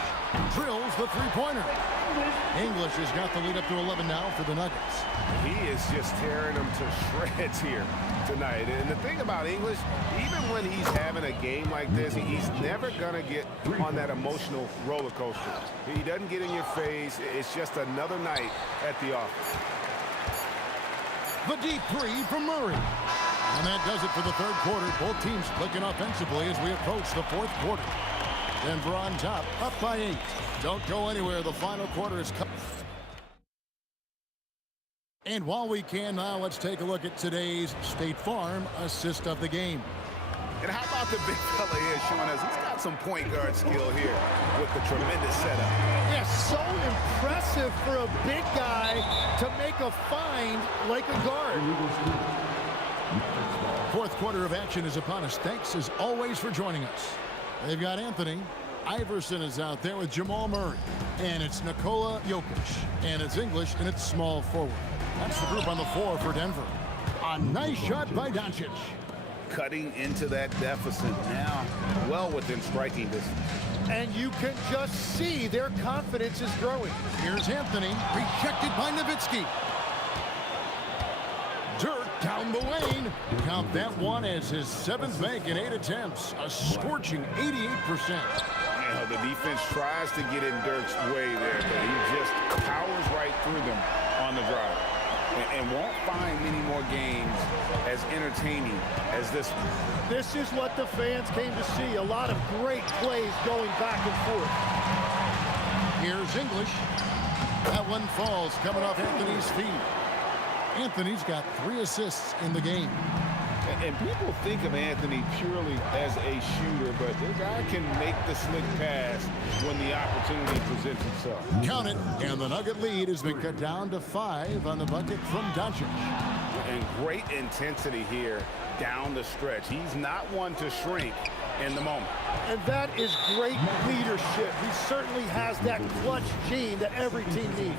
Drills the three-pointer. English has got the lead up to 11 now for the Nuggets. He is just tearing them to shreds here tonight. And the thing about English, even when he's having a game like this, he's never going to get on that emotional roller coaster. He doesn't get in your face. It's just another night at the office. The deep 3 from Murray. And that does it for the third quarter. Both teams clicking offensively as we approach the fourth quarter. Denver on top, up by 8. Don't go anywhere. The final quarter is coming. And while we can now, let's take a look at today's State Farm assist of the game. And how about the big fella here showing us he's got some point guard skill here with the tremendous setup. Yeah, so impressive for a big guy to make a find like a guard. Fourth quarter of action is upon us. Thanks as always for joining us. They've got Anthony. Iverson is out there with Jamal Murray. And it's Nikola Jokic. And it's English, and it's small forward. That's the group on the floor for Denver. A nice shot by Doncic. Cutting into that deficit now, well within striking distance. And you can just see their confidence is growing. Here's Anthony, rejected by Nowitzki. Dirk down the lane. Count that one as his 7th make in 8 attempts. A scorching 88%. The defense tries to get in Dirk's way there, but he just powers right through them on the drive. And won't find many more games as entertaining as this one. This is what the fans came to see. A lot of great plays going back and forth. Here's English. That one falls coming off Anthony's feet. Anthony's got 3 assists in the game. And people think of Anthony purely as a shooter, but the guy can make the slick pass when the opportunity presents itself. Count it, and the Nugget lead has been cut down to 5 on the bucket from Doncic. And great intensity here down the stretch. He's not one to shrink in the moment. And that is great leadership. He certainly has that clutch gene that every team needs.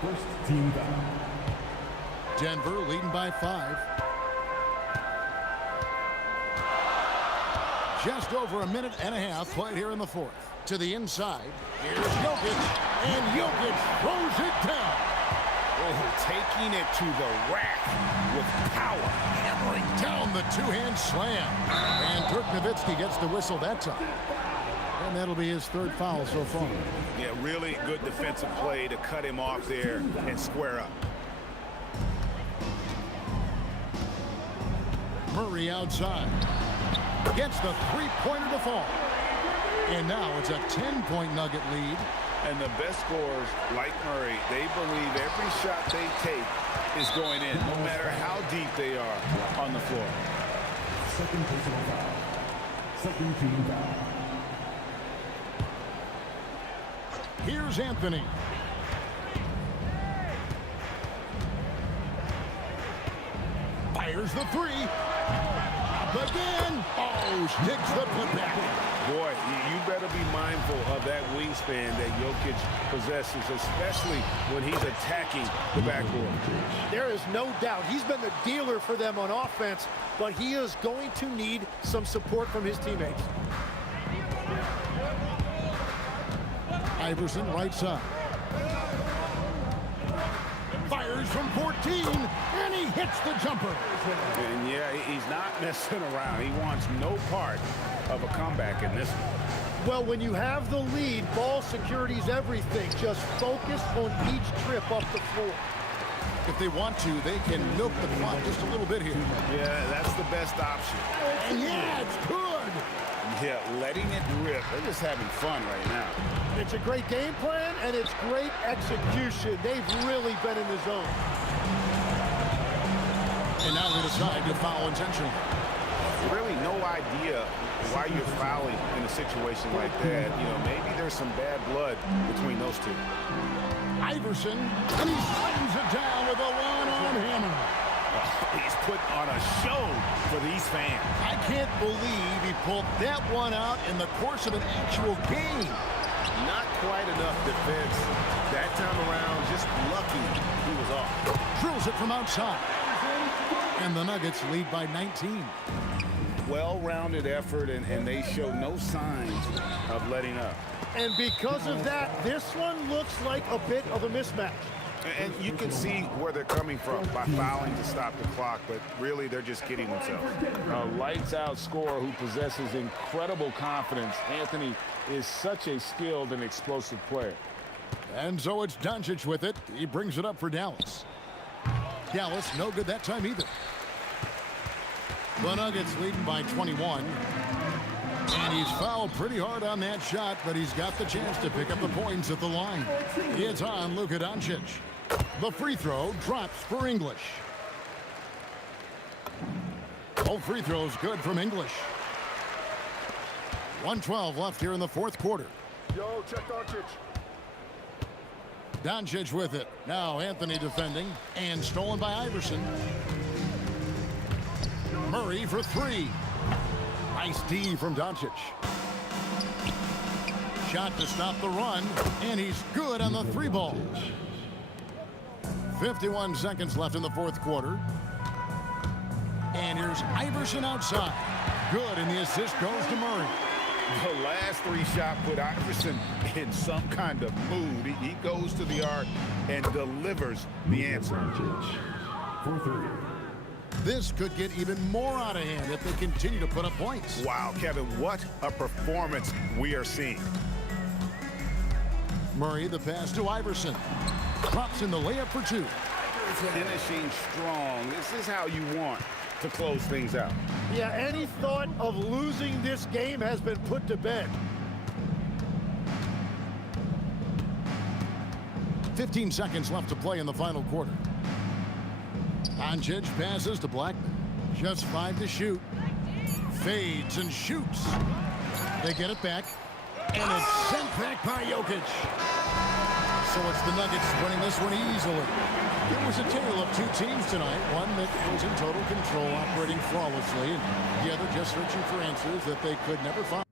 First team foul. Denver leading by 5. Just over a minute and a half played here in the fourth. To the inside. Here's Jokic. And Jokic throws it down. Oh, taking it to the rack with power. Hammering down the 2-hand slam. And Dirk Nowitzki gets the whistle that time. And that'll be his 3rd foul so far. Yeah, really good defensive play to cut him off there and square up. Murray outside. Gets the 3-pointer to fall. And now it's a 10-point Nugget lead. And the best scorers, like Murray, they believe every shot they take is going in, no matter how deep they are on the floor. Second personal foul. Second team foul. Here's Anthony. Fires the 3. Again. Oh, sticks the putback. Boy, you better be mindful of that wingspan that Jokic possesses, especially when he's attacking the backboard. There is no doubt he's been the dealer for them on offense, but he is going to need some support from his teammates. Iverson right side. Fires from 14, and he hits the jumper. And yeah, he's not messing around. He wants no part of a comeback in this one. Well, when you have the lead, ball security is everything. Just focus on each trip up the floor. If they want to, they can milk the clock just a little bit here. Yeah, that's the best option. And yeah, it's good. Yeah, letting it rip. They're just having fun right now. It's a great game plan, and it's great execution. They've really been in the zone. And now they decide to foul intentionally. Really no idea why you're fouling in a situation like that. You know, maybe there's some bad blood between those two. Iverson, and he slams it down with a one-arm hammer. He's put on a show for these fans. I can't believe he pulled that one out in the course of an actual game. Not quite enough defense that time around. Just lucky he was off. Drills it from outside. And the Nuggets lead by 19. Well-rounded effort, and they show no signs of letting up. And because of that, this one looks like a bit of a mismatch. And you can see where they're coming from by fouling to stop the clock, but really they're just kidding themselves. A lights-out scorer who possesses incredible confidence. Anthony is such a skilled and explosive player. And so it's Doncic with it. He brings it up for Dallas. Dallas no good that time either. The Nuggets leading by 21. And he's fouled pretty hard on that shot, but he's got the chance to pick up the points at the line. It's on Luka Doncic. The free throw drops for English. Both free throws good from English. 1:12 left here in the fourth quarter. Yo, check Doncic. Doncic with it. Now Anthony defending and stolen by Iverson. Murray for three. Nice D from Doncic. Shot to stop the run, and he's good on the three ball. 51 seconds left in the fourth quarter. And here's Iverson outside. Good, and the assist goes to Murray. The last three shot put Iverson in some kind of mood. He goes to the arc and delivers the answer. For three. This could get even more out of hand if they continue to put up points. Wow, Kevin, what a performance we are seeing. Murray, the pass to Iverson. Drops in the layup for two. Finishing strong. This is how you want to close things out. Yeah, any thought of losing this game has been put to bed. 15 seconds left to play in the final quarter. Doncic passes to Blackman. Just 5 to shoot. Fades and shoots. They get it back. And it's sent back by Jokic. So it's the Nuggets winning this one easily. It was a tale of two teams tonight. One that was in total control, operating flawlessly, and the other just searching for answers that they could never find.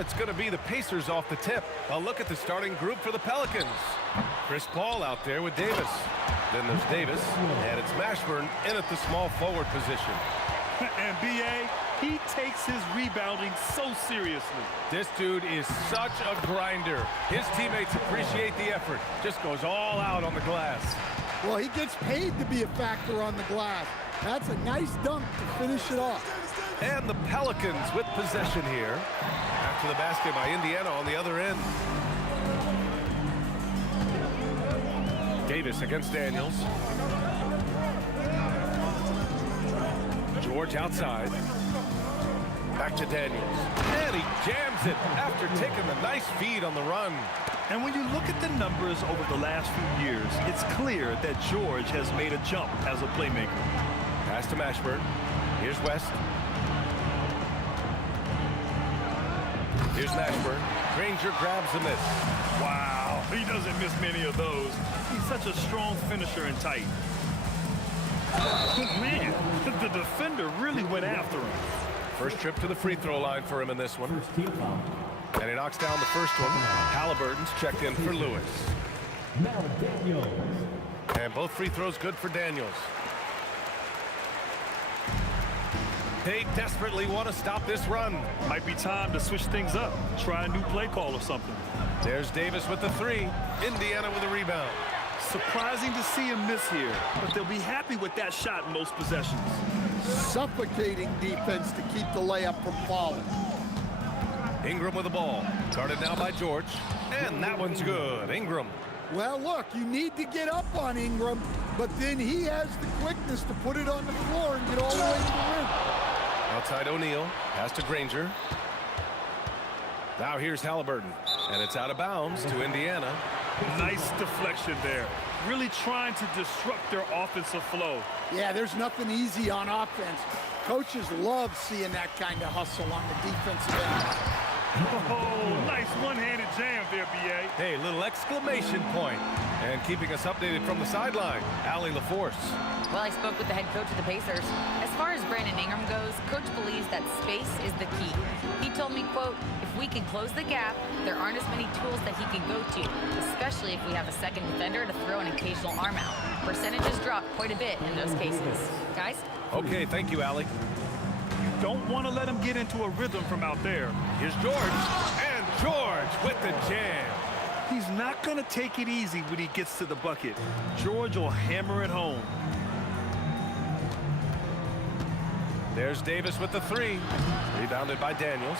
it's going to be the Pacers off the tip. A look at the starting group for the Pelicans. Chris Paul out there with Davis. Then there's Davis, and it's Mashburn in at the small forward position. And B.A., he takes his rebounding so seriously. This dude is such a grinder. His teammates appreciate the effort. Just goes all out on the glass. Well, he gets paid to be a factor on the glass. That's a nice dunk to finish it off. And the Pelicans with possession here. After the basket by Indiana on the other end. Davis against Daniels. George outside. Back to Daniels. And he jams it after taking the nice feed on the run. And when you look at the numbers over the last few years, it's clear that George has made a jump as a playmaker. Pass to Mashburn. Here's West. Here's Mashburn. Granger grabs the miss. Wow, he doesn't miss many of those. He's such a strong finisher and tight. Man, the defender really went after him. First trip to the free throw line for him in this one. First team foul. And he knocks down the first one. Halliburton's checked in for Lewis. Now Daniels. And both free throws good for Daniels. They desperately want to stop this run. Might be time to switch things up. Try a new play call or something. There's Davis with the three. Indiana with a rebound. Surprising to see him miss here, but they'll be happy with that shot in most possessions. Suffocating defense to keep the layup from falling. Ingram with the ball. Guarded now by George. And that one's good. Ingram. Well, look, you need to get up on Ingram, but then he has the quickness to put it on the floor and get all the way to the rim. Outside O'Neal. Pass to Granger. Now here's Halliburton. And it's out of bounds to Indiana. Nice deflection there. Really trying to disrupt their offensive flow. Yeah, there's nothing easy on offense. Coaches love seeing that kind of hustle on the defensive end. Oh, nice one-handed jam there, B.A. Hey, little exclamation point. And keeping us updated from the sideline, Allie LaForce. Well, I spoke with the head coach of the Pacers. As far as Brandon Ingram goes, coach believes that space is the key. He told me, quote, if we can close the gap, there aren't as many tools that he can go to, especially if we have a second defender to throw an occasional arm out. Percentages drop quite a bit in those cases. Guys? Okay, thank you, Allie. Don't want to let him get into a rhythm from out there. Here's George. And George with the jam. He's not going to take it easy when he gets to the bucket. George will hammer it home. There's Davis with the three. Rebounded by Daniels.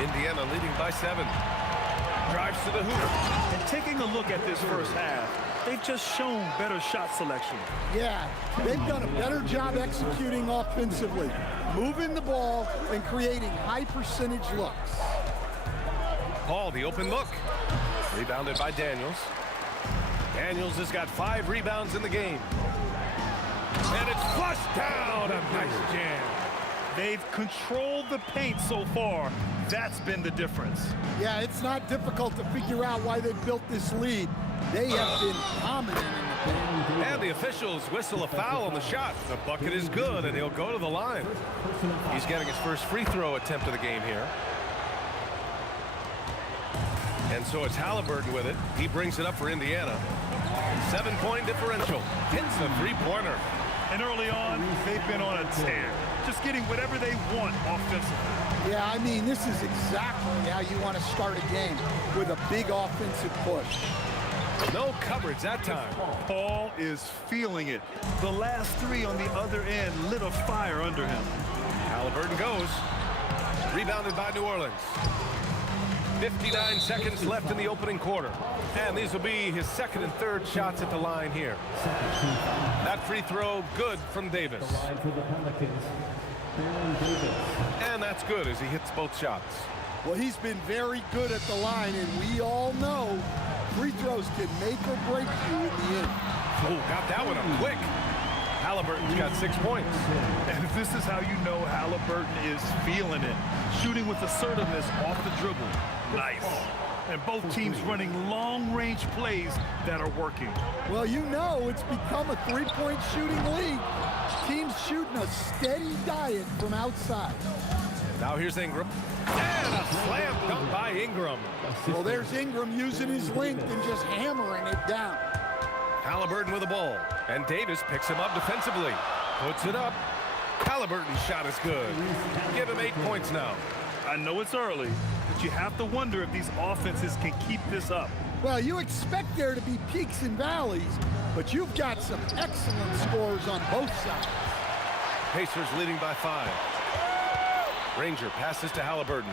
Indiana leading by 7. Drives to the hoop. And taking a look at this first half, they've just shown better shot selection. Yeah, they've done a better job executing offensively, moving the ball and creating high percentage looks. Paul, the open look. Rebounded by Daniels. Daniels has got 5 rebounds in the game. And it's flushed down. A nice jam. They've controlled the paint so far. That's been the difference. Yeah, it's not difficult to figure out why they've built this lead. They have been dominant in the paint. And the officials whistle a foul on the shot. The bucket is good, and he'll go to the line. He's getting his first free throw attempt of the game here. And so it's Halliburton with it. He brings it up for Indiana. 7-point differential. Hits the three-pointer. And early on, they've been on a tear. Just getting whatever they want offensively. Yeah, I mean, this is exactly how you want to start a game, with a big offensive push. No coverage that time. Paul is feeling it. The last 3 on the other end lit a fire under him. Halliburton goes. Rebounded by New Orleans. 59 seconds left in the opening quarter. And these will be his second and third shots at the line here. That free throw good from Davis. Line for the Pelicans. And that's good as he hits both shots. Well, he's been very good at the line, and we all know free throws can make or break you in the end. Oh, got that one up quick. Halliburton's got 6 points. And this is how you know Halliburton is feeling it. Shooting with assertiveness off the dribble. Nice. And both teams running long-range plays that are working. Well, you know it's become a three-point shooting league. Teams shooting a steady diet from outside. Now here's Ingram. And a slam dunk by Ingram. Well, there's Ingram using his length and just hammering it down. Halliburton with the ball, and Davis picks him up defensively. Puts it up. Halliburton's shot is good. Give him 8 points now. I know it's early, but you have to wonder if these offenses can keep this up. Well, you expect there to be peaks and valleys, but you've got some excellent scores on both sides. Pacers leading by 5. Ranger passes to Halliburton.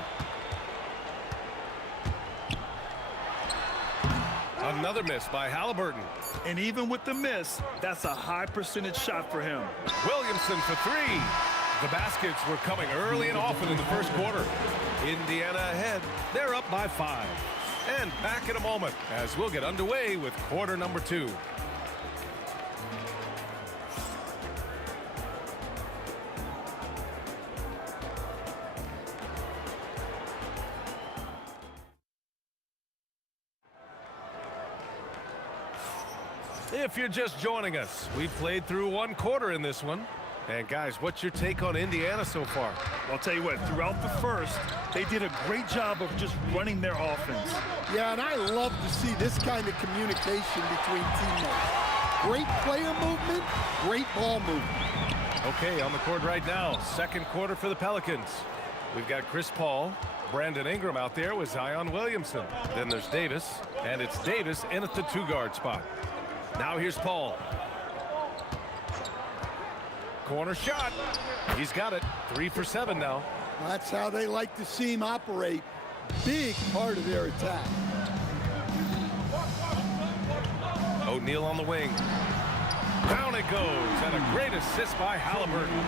Another miss by Halliburton. And even with the miss, that's a high percentage shot for him. Williamson for 3. The baskets were coming early and often in the first quarter. Indiana ahead. They're up by 5. And back in a moment as we'll get underway with quarter number 2. If you're just joining us, we've played through 1 quarter in this one. And guys, what's your take on Indiana so far? Well, I'll tell you what, throughout the first, they did a great job of just running their offense. Yeah, and I love to see this kind of communication between teammates. Great player movement, great ball movement. Okay, on the court right now, second quarter for the Pelicans. We've got Chris Paul, Brandon Ingram out there with Zion Williamson. Then there's Davis, and it's Davis in at the 2-guard spot. Now here's Paul. Corner shot. He's got it. 3 for 7 now. That's how they like to see him operate. Big part of their attack. O'Neal on the wing. Down it goes, and a great assist by Halliburton.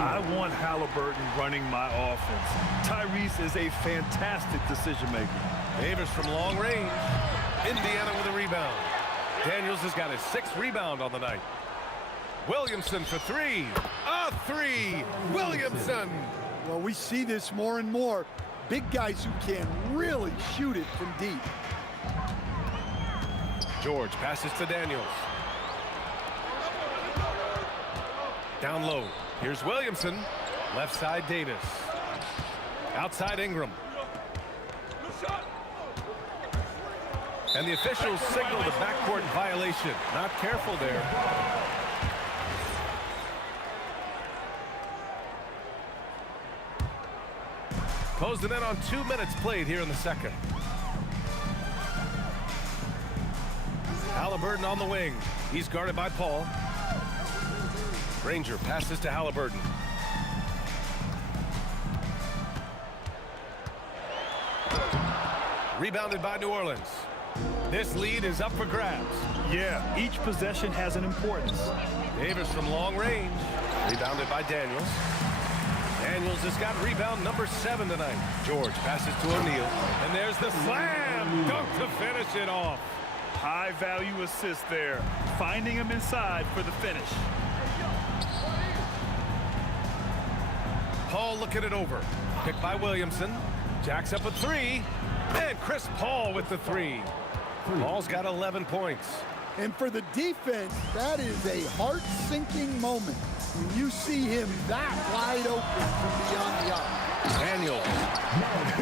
I want Halliburton running my offense. Tyrese is a fantastic decision maker. Davis from long range. Indiana with a rebound. Daniels has got his 6th rebound on the night. Williamson for 3. A 3. Williamson. Well, we see this more and more. Big guys who can really shoot it from deep. George passes to Daniels. Down low. Here's Williamson. Left side Davis. Outside Ingram. And the officials signal the backcourt violation. Not careful there. Closing in on 2 minutes played here in the second. Halliburton on the wing. He's guarded by Paul. Ranger passes to Halliburton. Rebounded by New Orleans. This lead is up for grabs. Yeah, each possession has an importance. Davis from long range. Rebounded by Daniels. Daniels has got rebound number 7 tonight. George passes to O'Neal. And there's the slam dunk to finish it off. High value assist there. Finding him inside for the finish. Paul looking it over. Picked by Williamson. Jacks up a 3. And Chris Paul with the 3. Paul's got 11 points. And for the defense, that is a heart-sinking moment when you see him that wide open from beyond the arc. Daniels.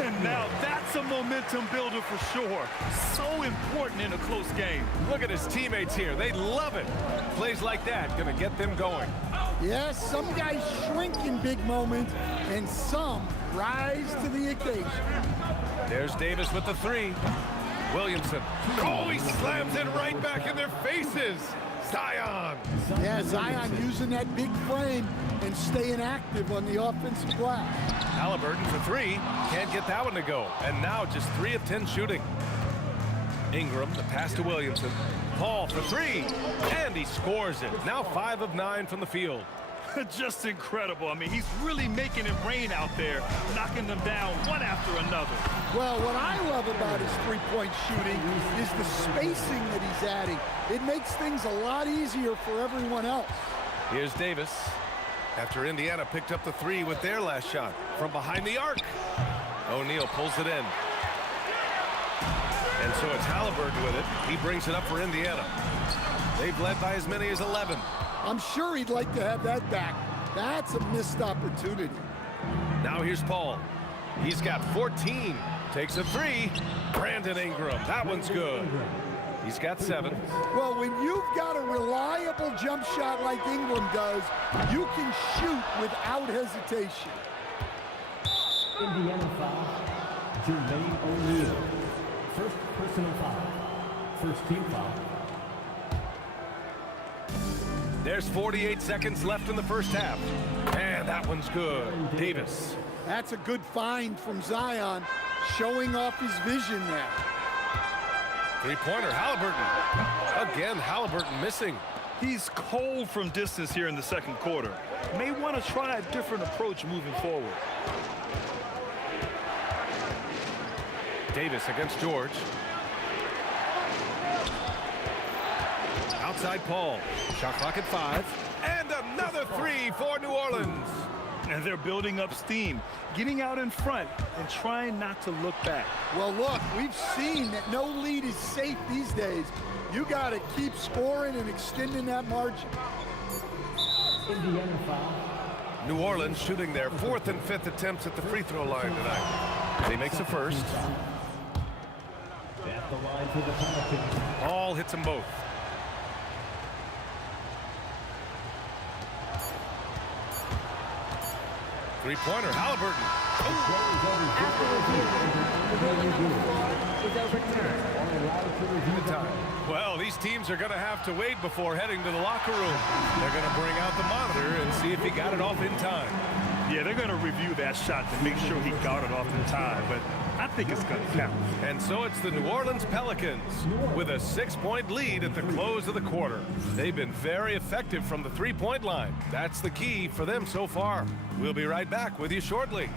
And now that's a momentum builder for sure. So important in a close game. Look at his teammates here. They love it. Plays like that gonna get them going. Yes, some guys shrink in big moments, and some rise to the occasion. There's Davis with the 3. Williamson. Oh, he slams it right back in their faces. Zion. Yeah, Zion using that big frame and staying active on the offensive glass. Halliburton for 3. Can't get that one to go. And now just 3 of 10 shooting. Ingram, the pass to Williamson. Paul for 3. And he scores it. Now 5 of 9 from the field. Just incredible. I mean, he's really making it rain out there, knocking them down one after another. Well, what I love about his three-point shooting is the spacing that he's adding. It makes things a lot easier for everyone else. Here's Davis. After Indiana picked up the 3 with their last shot from behind the arc. O'Neal pulls it in. And so it's Halliburton with it. He brings it up for Indiana. They've led by as many as 11. I'm sure he'd like to have that back. That's a missed opportunity. Now here's Paul. He's got 14. Takes a three. Brandon Ingram. That one's good. He's got 7. Well, when you've got a reliable jump shot like Ingram does, you can shoot without hesitation. Indiana foul. Jermaine O'Neal. First personal foul. First team foul. There's 48 seconds left in the first half. And that one's good. Davis. That's a good find from Zion, showing off his vision there. Three-pointer, Halliburton. Again, Halliburton missing. He's cold from distance here in the second quarter. May want to try a different approach moving forward. Davis against George. Outside Paul. Shot clock at 5. And another three for New Orleans. And they're building up steam, getting out in front and trying not to look back. Well, look, we've seen that no lead is safe these days. You got to keep scoring and extending that margin. Indiana foul. New Orleans shooting their 4th and 5th attempts at the free throw line tonight. He makes the first. At the line for the Pelicans. Paul hits them both. Three-pointer, Halliburton. After review, the ruling on the floor is overturned. Good time. Well, these teams are going to have to wait before heading to the locker room. They're going to bring out the monitor and see if he got it off in time. Yeah, they're going to review that shot to make sure he got it off in time, but I think it's going to count. And so it's the New Orleans Pelicans with a 6-point lead at the close of the quarter. They've been very effective from the three-point line. That's the key for them so far. We'll be right back with you shortly.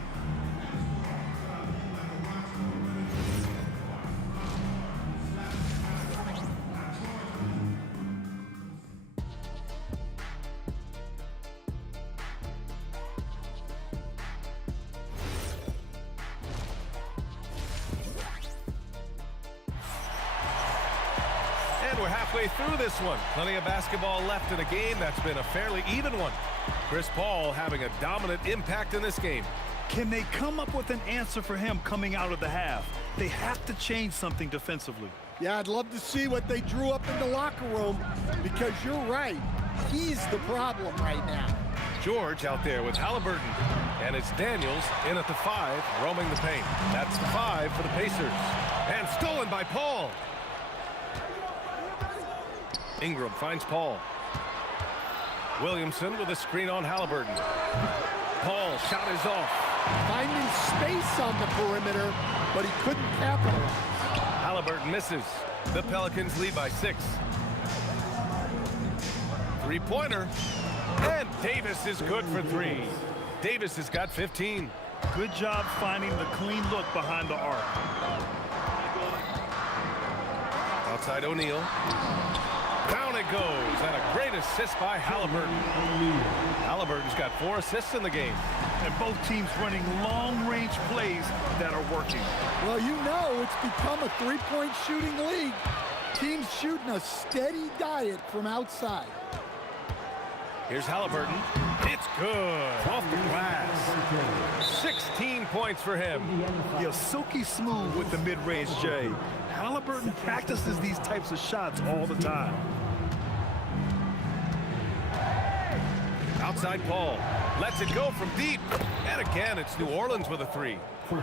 We're halfway through this one. Plenty of basketball left in a game that's been a fairly even one. Chris Paul having a dominant impact in this game. Can they come up with an answer for him coming out of the half? They have to change something defensively. Yeah, I'd love to see what they drew up in the locker room, because you're right. He's the problem right now. George out there with Halliburton. And it's Daniels in at the 5, roaming the paint. That's 5 for the Pacers. And stolen by Paul. Ingram finds Paul. Williamson with a screen on Halliburton. Paul shot is off. Finding space on the perimeter, but he couldn't capitalize. Halliburton misses. The Pelicans lead by 6. Three-pointer. And Davis is good for 3. Davis has got 15. Good job finding the clean look behind the arc. Outside O'Neal. Down it goes, and a great assist by Halliburton. Halliburton's got 4 assists in the game. And both teams running long-range plays that are working. Well, you know it's become a three-point shooting league. Teams shooting a steady diet from outside. Here's Halliburton. It's good. Off the glass. 16 points for him. Yeah, silky smooth with the mid-range, Jay. Halliburton practices these types of shots all the time. Outside Paul. Lets it go from deep. And again, it's New Orleans with a 3.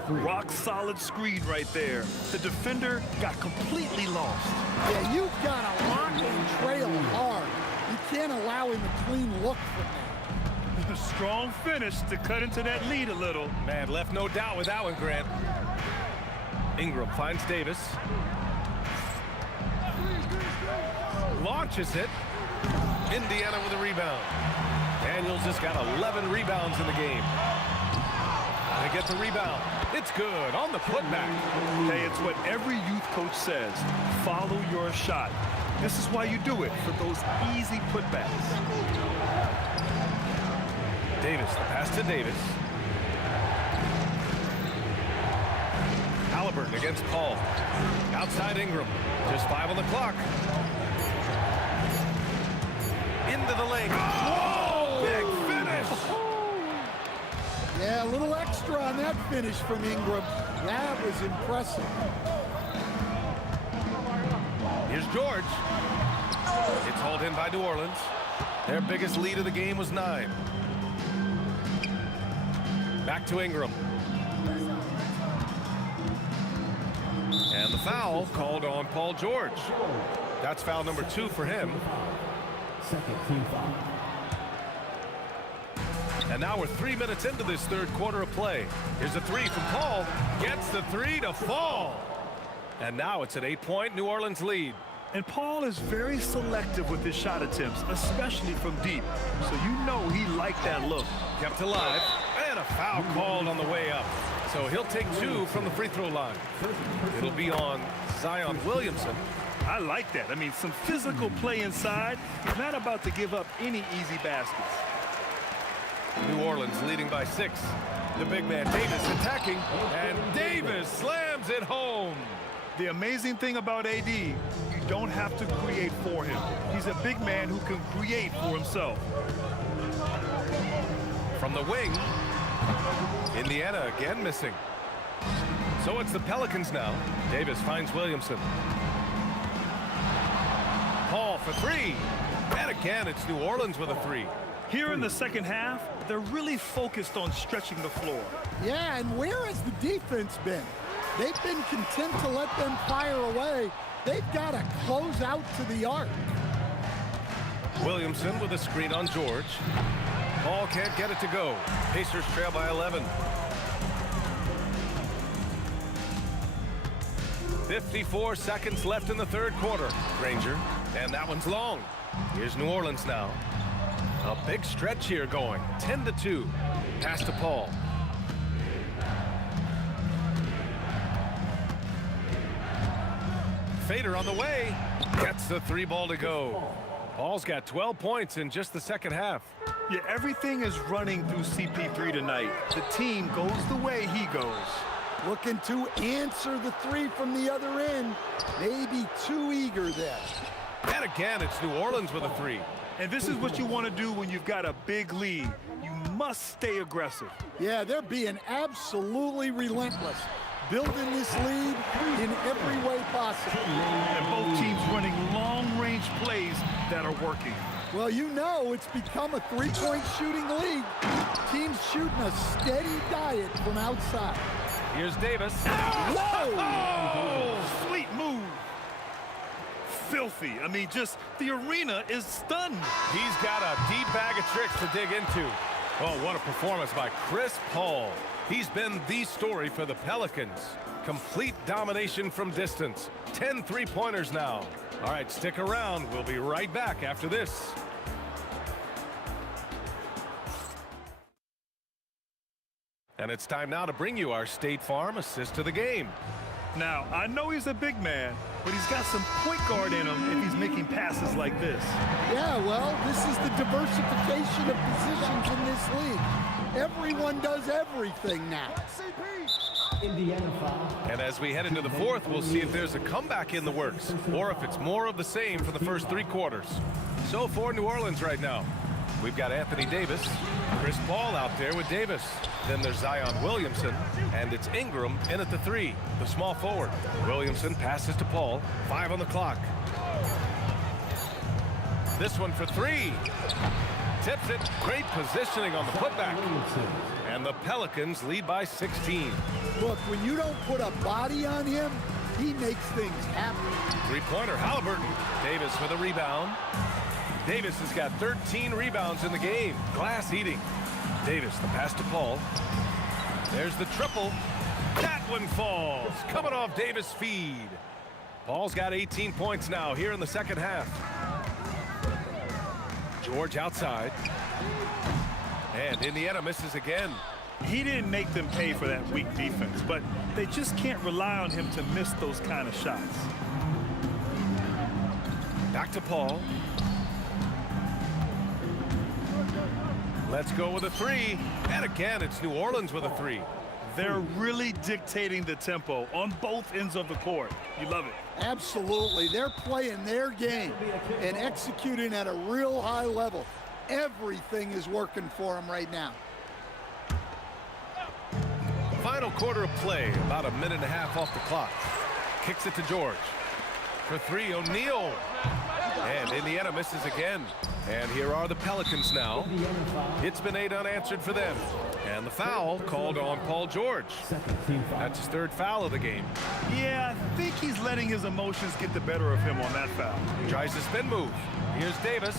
Rock solid screen right there. The defender got completely lost. Yeah, you've got to lock and trail hard. You can't allow him a clean look from there. Strong finish to cut into that lead a little. Man, left no doubt with that one, Grant. Ingram finds Davis. Launches it. Indiana with a rebound. Daniels has got 11 rebounds in the game. They get the rebound. It's good on the putback. Hey, it's what every youth coach says. Follow your shot. This is why you do it, for those easy putbacks. Davis, the pass to Davis. Halliburton against Paul. Outside Ingram. Just 5 on the clock. Into the lane. Whoa! Big finish! Yeah, a little extra on that finish from Ingram. That was impressive. Here's George. It's hauled in by New Orleans. Their biggest lead of the game was 9. Back to Ingram. And the foul called on Paul George. That's foul number 2 for him. Second team foul. And now we're 3 minutes into this third quarter of play. Here's a 3 from Paul. Gets the 3 to fall. And now it's an 8-point New Orleans lead. And Paul is very selective with his shot attempts, especially from deep. So you know he liked that look. Kept alive. And a foul called on the way up. So he'll take 2 from the free throw line. It'll be on Zion Williamson. I like that. I mean, some physical play inside. He's not about to give up any easy baskets. New Orleans leading by 6. The big man Davis attacking, and Davis slams it home. The amazing thing about AD, you don't have to create for him. He's a big man who can create for himself. From the wing, Indiana again missing. So it's the Pelicans now. Davis finds Williamson. Paul for 3. And again, it's New Orleans with a 3. Here in the second half, they're really focused on stretching the floor. Yeah, and where has the defense been? They've been content to let them fire away. They've got to close out to the arc. Williamson with a screen on George. Paul can't get it to go. Pacers trail by 11. 54 seconds left in the third quarter. Granger, and that one's long. Here's New Orleans now. A big stretch here going. 10-2. Pass to Paul. Fader on the way. Gets the 3 ball to go. Paul's got 12 points in just the second half. Yeah, everything is running through CP3 tonight. The team goes the way he goes. Looking to answer the 3 from the other end. Maybe too eager there. And again, it's New Orleans with a 3. And this is what you want to do when you've got a big lead. You must stay aggressive. Yeah, they're being absolutely relentless. Building this lead in every way possible. And both teams running long-range plays that are working. Well, you know it's become a 3-point shooting league. Teams shooting a steady diet from outside. Here's Davis. Whoa! Oh, sweet move. Filthy. I mean, just the arena is stunned. He's got a deep bag of tricks to dig into. Oh, what a performance by Chris Paul. He's been the story for the Pelicans. Complete domination from distance. 10 3-pointers now. All right, stick around. We'll be right back after this. And it's time now to bring you our State Farm assist to the game. Now, I know he's a big man, but he's got some point guard in him if he's making passes like this. Yeah, well, this is the diversification of positions in this league. Everyone does everything now. Indiana foul. And as we head into the fourth, we'll see if there's a comeback in the works or if it's more of the same for the first 3 quarters. So for New Orleans right now, we've got Anthony Davis, Chris Paul out there with Davis. Then there's Zion Williamson, and it's Ingram in at the 3, the small forward. Williamson passes to Paul, 5 on the clock. This one for 3. Tips it. Great positioning on the putback. And the Pelicans lead by 16. Look, when you don't put a body on him, he makes things happen. 3-pointer, Halliburton. Davis with a rebound. Davis has got 13 rebounds in the game. Glass eating. Davis, the pass to Paul. There's the triple. That one falls. Coming off Davis' feed. Paul's got 18 points now here in the second half. George outside. And Indiana misses again. He didn't make them pay for that weak defense, but they just can't rely on him to miss those kind of shots. Back to Paul. Let's go with a 3. And again, it's New Orleans with a 3. They're really dictating the tempo on both ends of the court. You love it. Absolutely. They're playing their game and executing at a real high level. Everything is working for them right now. quarter of play, about a minute and a half off the clock. Kicks it to George. For three, O'Neal. And Indiana misses again. And here are the Pelicans now. It's been 8 unanswered for them. And the foul called on Paul George. That's his 3rd foul of the game. Yeah, I think he's letting his emotions get the better of him on that foul. Tries the spin move. Here's Davis.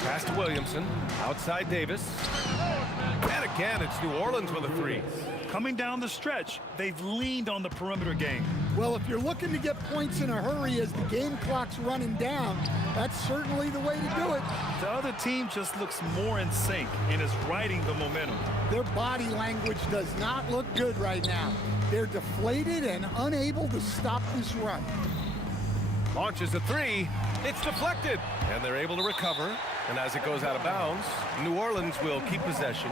Pass to Williamson. Outside Davis. And again, it's New Orleans with a 3. Coming down the stretch, they've leaned on the perimeter game. Well, if you're looking to get points in a hurry as the game clock's running down, that's certainly the way to do it. The other team just looks more in sync and is riding the momentum. Their body language does not look good right now. They're deflated and unable to stop this run. Launches a 3. It's deflected. And they're able to recover. And as it goes out of bounds, New Orleans will keep possession.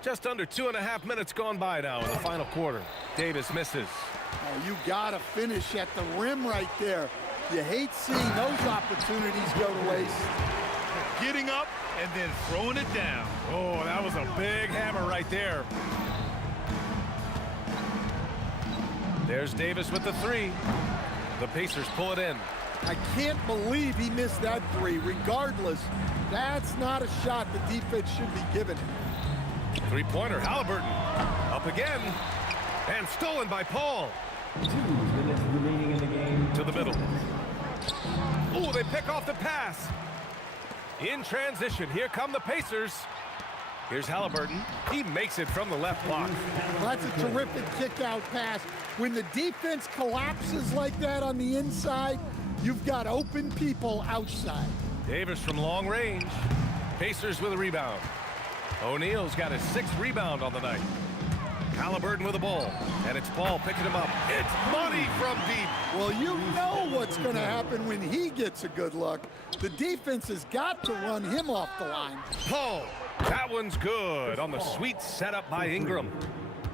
Just under 2.5 minutes gone by now in the final quarter. Davis misses. Oh, you gotta finish at the rim right there. You hate seeing those opportunities go to waste. Getting up and then throwing it down. Oh, that was a big hammer right there. There's Davis with the 3. The Pacers pull it in. I can't believe he missed that 3. Regardless, that's not a shot the defense should be given. 3-pointer, Halliburton. Up again. And stolen by Paul. 2 minutes remaining in the game. To the middle. Oh, they pick off the pass. In transition, here come the Pacers. Here's Halliburton. He makes it from the left block. Well, that's a terrific kick-out pass. When the defense collapses like that on the inside, you've got open people outside. Davis from long range. Pacers with a rebound. O'Neal's got his 6th rebound on the night. Halliburton with the ball, and it's Paul picking him up. It's money from deep. Well, you know what's going to happen when he gets a good look. The defense has got to run him off the line. Paul, that one's good on the sweet setup by Ingram.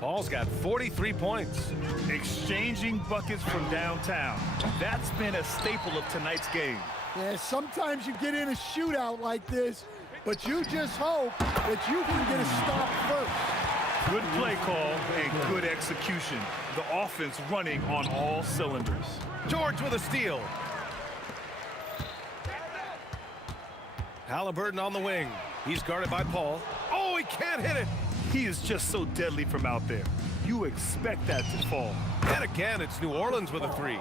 Paul's got 43 points. Exchanging buckets from downtown. That's been a staple of tonight's game. Yeah, sometimes you get in a shootout like this, but you just hope that you can get a stop first. Good play call and good execution. The offense running on all cylinders. George with a steal. Halliburton on the wing. He's guarded by Paul. Oh, he can't hit it. He is just so deadly from out there. You expect that to fall. And again, it's New Orleans with a 3.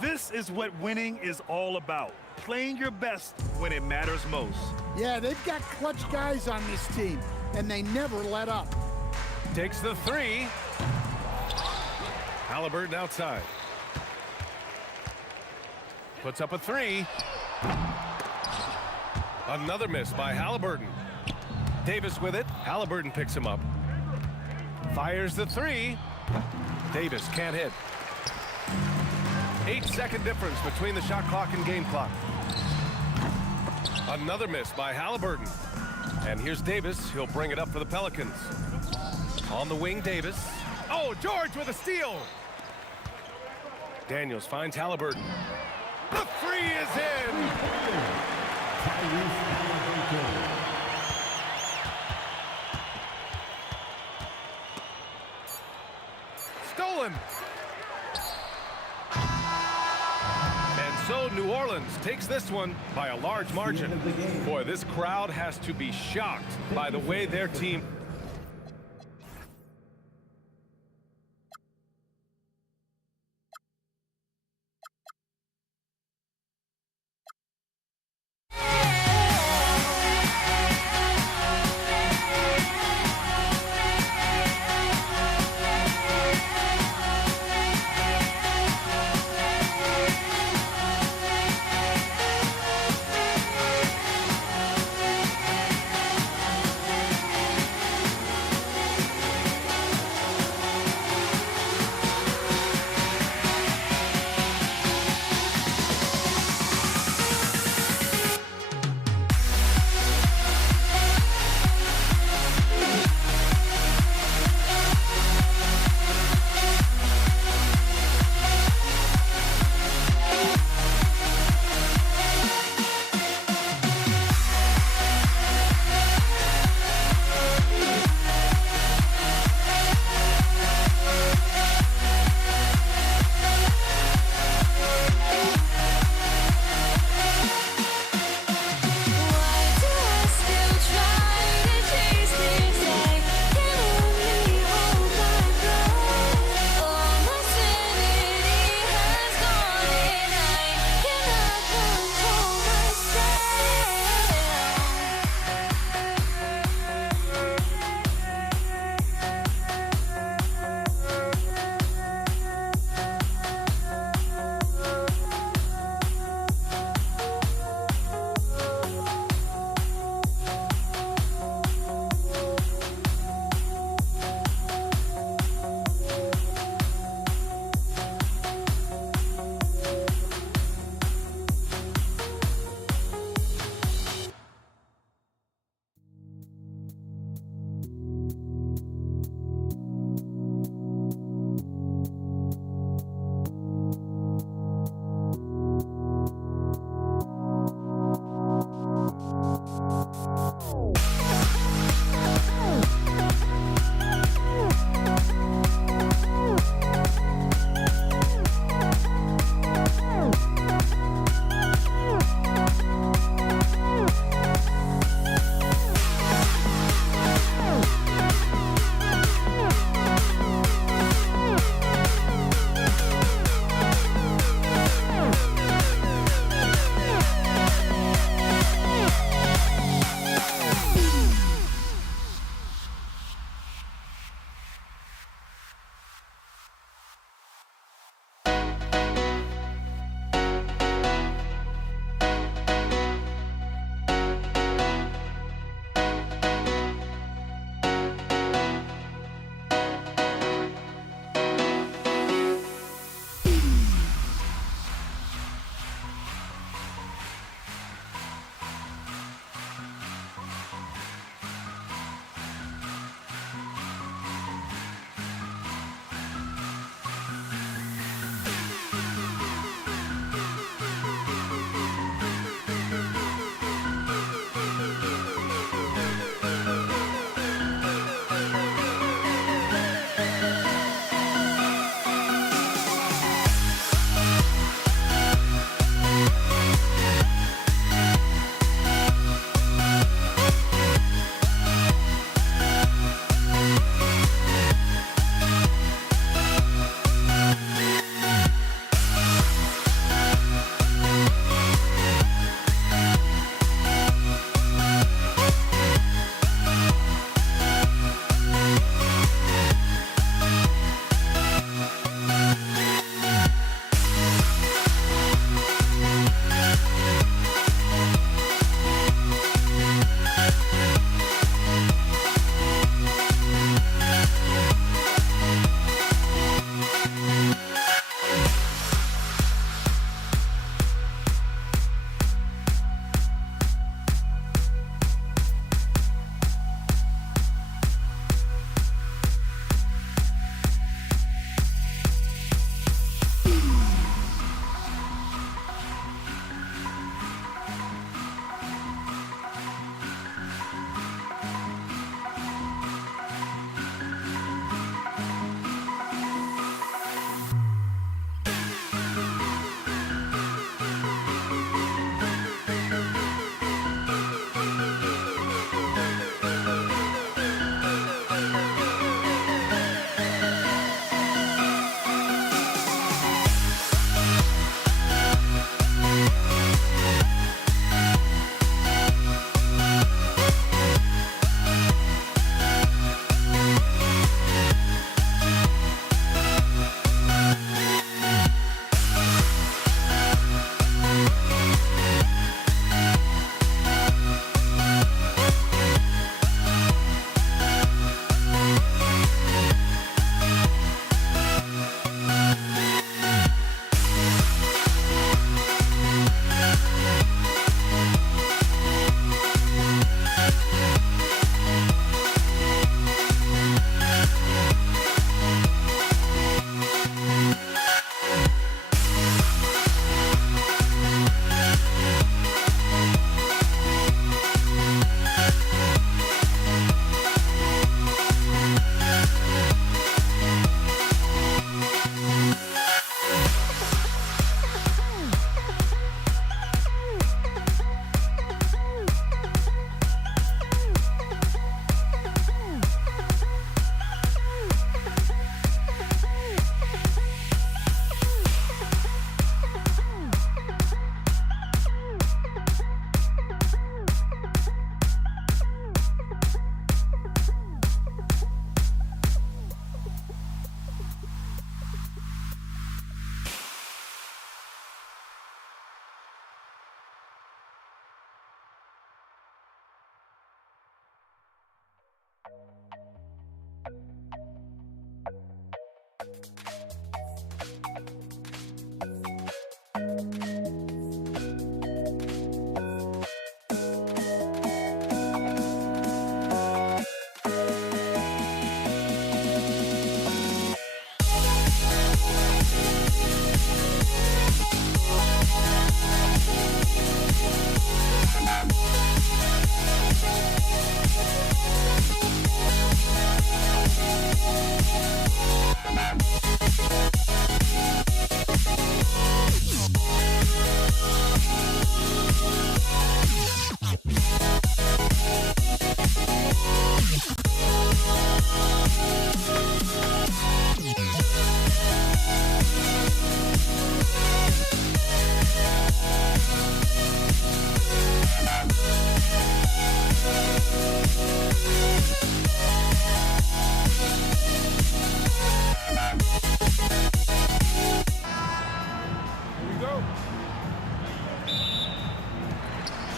This is what winning is all about. Playing your best when it matters most. Yeah, they've got clutch guys on this team, and they never let up. Takes the 3. Halliburton outside. Puts up a 3. Another miss by Halliburton. Davis with it. Halliburton picks him up. Fires the 3. Davis can't hit. 8-second difference between the shot clock and game clock. Another miss by Halliburton. And here's Davis. He'll bring it up for the Pelicans. On the wing, Davis. Oh, George with a steal. Daniels finds Halliburton. The 3 is in. Stolen. And so New Orleans takes this one by a large margin. Boy, this crowd has to be shocked by the way their team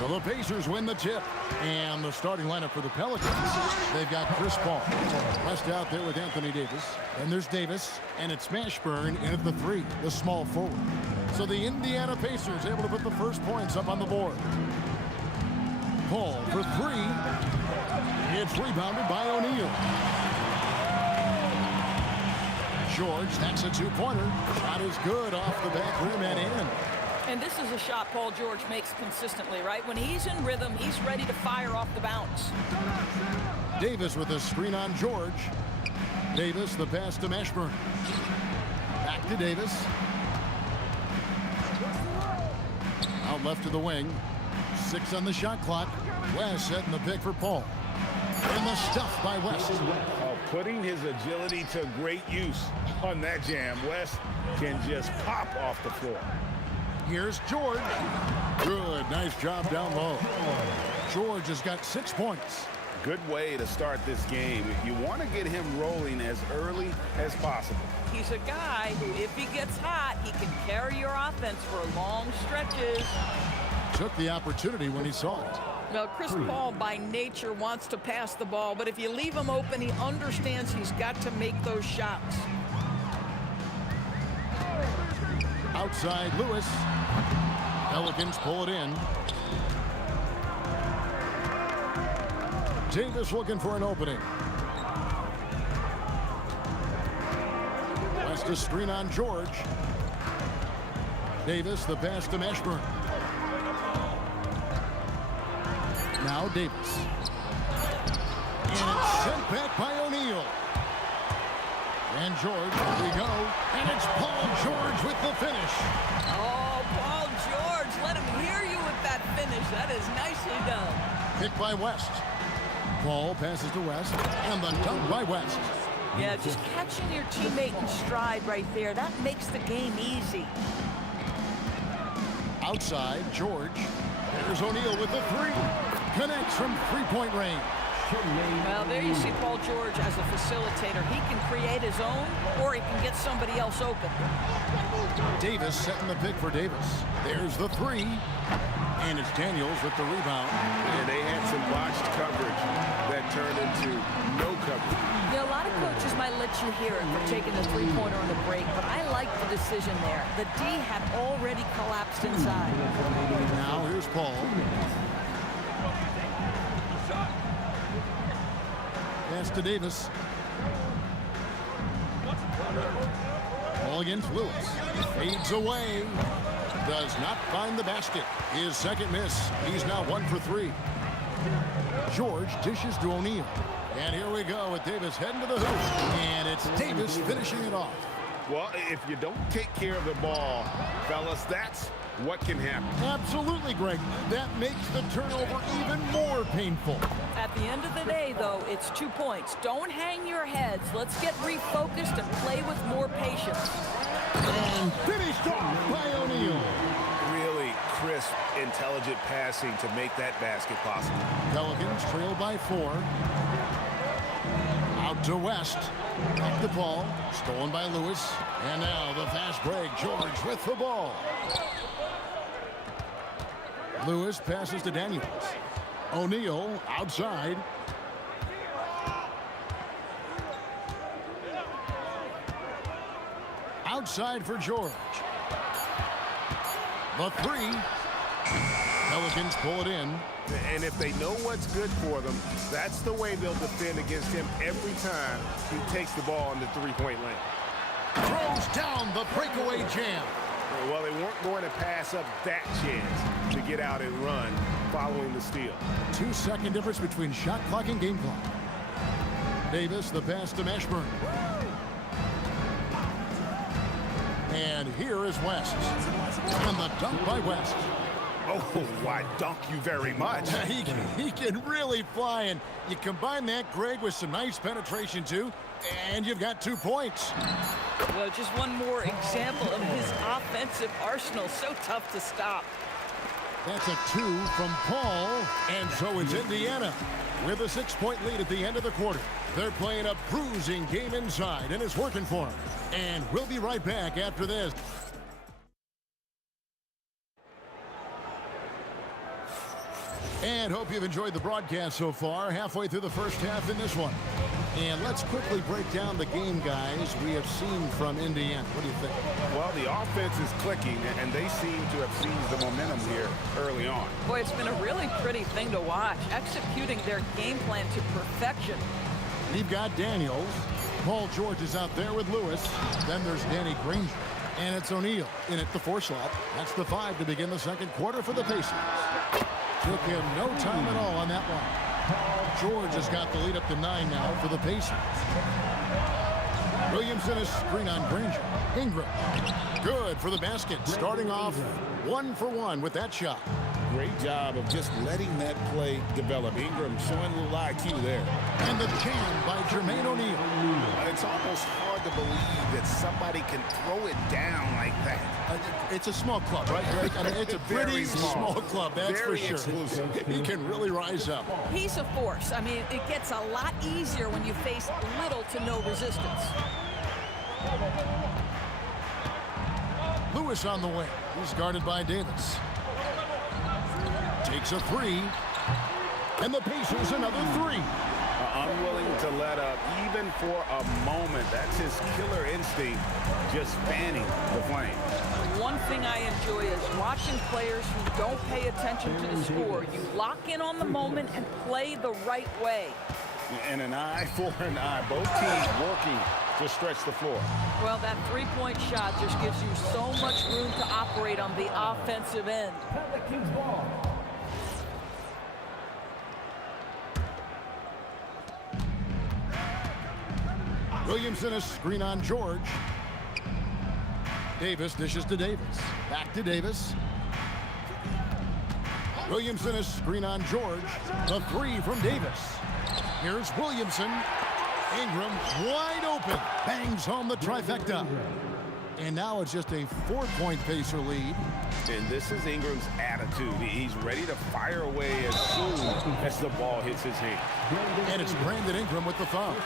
So the Pacers win the tip. And the starting lineup for the Pelicans, they've got Chris Paul. West out there with Anthony Davis. And there's Davis. And it's Mashburn in at the 3, the small forward. So the Indiana Pacers able to put the first points up on the board. Paul for 3. It's rebounded by O'Neal. George, that's a 2-pointer. Shot is good off the back rim and in. And this is a shot Paul George makes consistently, right? When he's in rhythm, he's ready to fire off the bounce. Davis with a screen on George. Davis, the pass to Mashburn. Back to Davis. Out left to the wing. 6 on the shot clock. West setting the pick for Paul. And the stuff by West. Putting his agility to great use on that jam. West can just pop off the floor. Here's George. Good, nice job down low. George has got 6 points. Good way to start this game. You want to get him rolling as early as possible. He's a guy who, if he gets hot, he can carry your offense for long stretches. Took the opportunity when he saw it. Now, Chris Paul, by nature, wants to pass the ball, but if you leave him open, he understands he's got to make those shots. Outside Lewis. Pelicans pull it in. Davis looking for an opening. West a screen on George. Davis, the pass to Mashburn. Now Davis. And it's sent back by O'Neal. And George, here we go. And it's Paul George with the finish. Oh, Paul George, let him hear you with that finish. That is nicely done. Picked by West. Paul passes to West. And the dunk by West. Yeah, just catching your teammate in stride right there. That makes the game easy. Outside, George. There's O'Neal with the 3. Connects from 3-point range. Well, there you see Paul George as a facilitator. He can create his own, or he can get somebody else open. Davis setting the pick for Davis. There's the 3. And it's Daniels with the rebound. And they had some botched coverage that turned into no coverage. Yeah, a lot of coaches might let you hear it for taking the 3-pointer on the break, but I like the decision there. The D had already collapsed inside. Now here's Paul. Pass to Davis. Ball against Lewis. Fades away. Does not find the basket. His second miss. He's now 1 for 3. George dishes to O'Neal. And here we go with Davis heading to the hoop. And it's Davis finishing it off. Well, if you don't take care of the ball, fellas, that's what can happen. Absolutely, Greg. That makes the turnover even more painful. At the end of the day, though, it's 2 points. Don't hang your heads. Let's get refocused and play with more patience. And finished off by O'Neal. Really crisp, intelligent passing to make that basket possible. Pelicans trail by 4. Out to West. Back the ball. Stolen by Lewis. And now the fast break. George with the ball. Lewis passes to Daniels. O'Neal outside. Outside for George. The 3. Pelicans pull it in. And if they know what's good for them, that's the way they'll defend against him every time he takes the ball in the 3-point lane. Throws down the breakaway jam. Well, they weren't going to pass up that chance to get out and run following the steal. 2-second difference between shot clock and game clock. Davis, the pass to Mashburn. And here is West. And the dunk by West. Oh, why dunk you very much. He can really fly, and you combine that, Greg, with some nice penetration, too, and you've got 2 points. Well, just one more example of his offensive arsenal. So tough to stop. That's a 2 from Paul, and so it's Indiana with a 6-point lead at the end of the quarter. They're playing a bruising game inside, and it's working for them. And we'll be right back after this. And hope you've enjoyed the broadcast so far. Halfway through the first half in this one. And let's quickly break down the game, guys, we have seen from Indiana. What do you think? Well, the offense is clicking, and they seem to have seized the momentum here early on. Boy, it's been a really pretty thing to watch, executing their game plan to perfection. We've got Daniels. Paul George is out there with Lewis. Then there's Danny Granger. And it's O'Neal in at the 4 slot. That's the 5 to begin the second quarter for the Pacers. Took him no time at all on that one. George has got the lead up to 9 now for the Pacers. Williamson is screen on Granger. Ingram. Good for the basket. Starting off 1 for 1 with that shot. Great job of just letting that play develop. Ingram showing a little IQ there. And the jam by Jermaine O'Neal. It's almost hard to believe that somebody can throw it down like that. It's a small club, right, Greg? I mean, it's a pretty small club, that's for sure. Exclusive. He can really rise up. He's a force. I mean, it gets a lot easier when you face little to no resistance. Lewis on the wing. He's guarded by Davis. Takes a 3. And the Pacers another 3. Unwilling to let up even for a moment. That's his killer instinct, just fanning the flame. One thing I enjoy is watching players who don't pay attention to the score. You lock in on the moment and play the right way. And an eye for an eye. Both teams working to stretch the floor. Well, that three-point shot just gives you so much room to operate on the offensive end. Pelicans ball. Williamson a screen on George. Davis dishes to Davis. Back to Davis. Williamson a screen on George. The 3 from Davis. Here's Williamson. Ingram wide open. Bangs home the trifecta. And now it's just a 4-point Pacer lead. And this is Ingram's attitude. He's ready to fire away as soon as the ball hits his hand. And it's Brandon Ingram with the foul.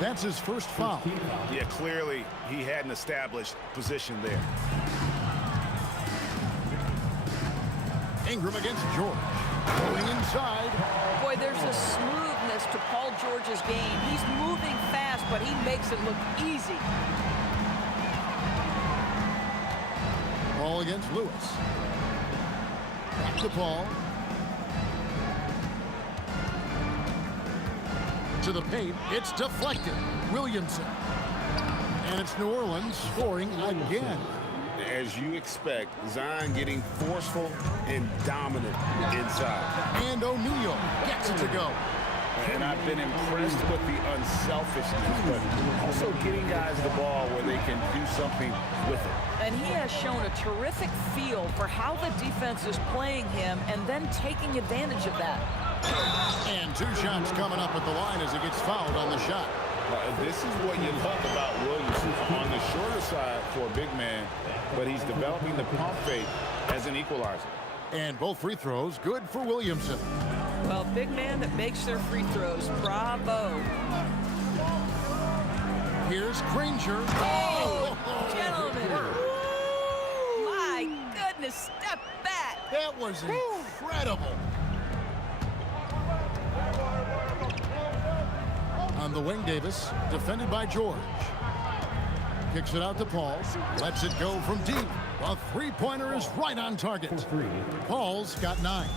That's his first foul. Yeah, clearly he had an established position there. Ingram against George. Going inside. Boy, there's a smoothness to Paul George's game. He's moving fast, but he makes it look easy. Paul against Lewis. Back to Paul. To the paint. It's deflected. Williamson. And it's New Orleans scoring again. As you expect, Zion getting forceful and dominant inside. And O'Neal gets it to go. And I've been impressed with the unselfishness, but also getting guys the ball where they can do something with it. And he has shown a terrific feel for how the defense is playing him and then taking advantage of that. And 2 shots coming up at the line as he gets fouled on the shot. This is what you love about Williamson. On the shorter side for a big man, but he's developing the pump fake as an equalizer. And both free throws good for Williamson. Well, big man that makes their free throws. Bravo. Here's Granger. Oh, gentlemen. My goodness, step back. That was incredible. On the wing, Davis, defended by George. Kicks it out to Paul. Lets it go from deep. A 3-pointer is right on target. Paul's got 9.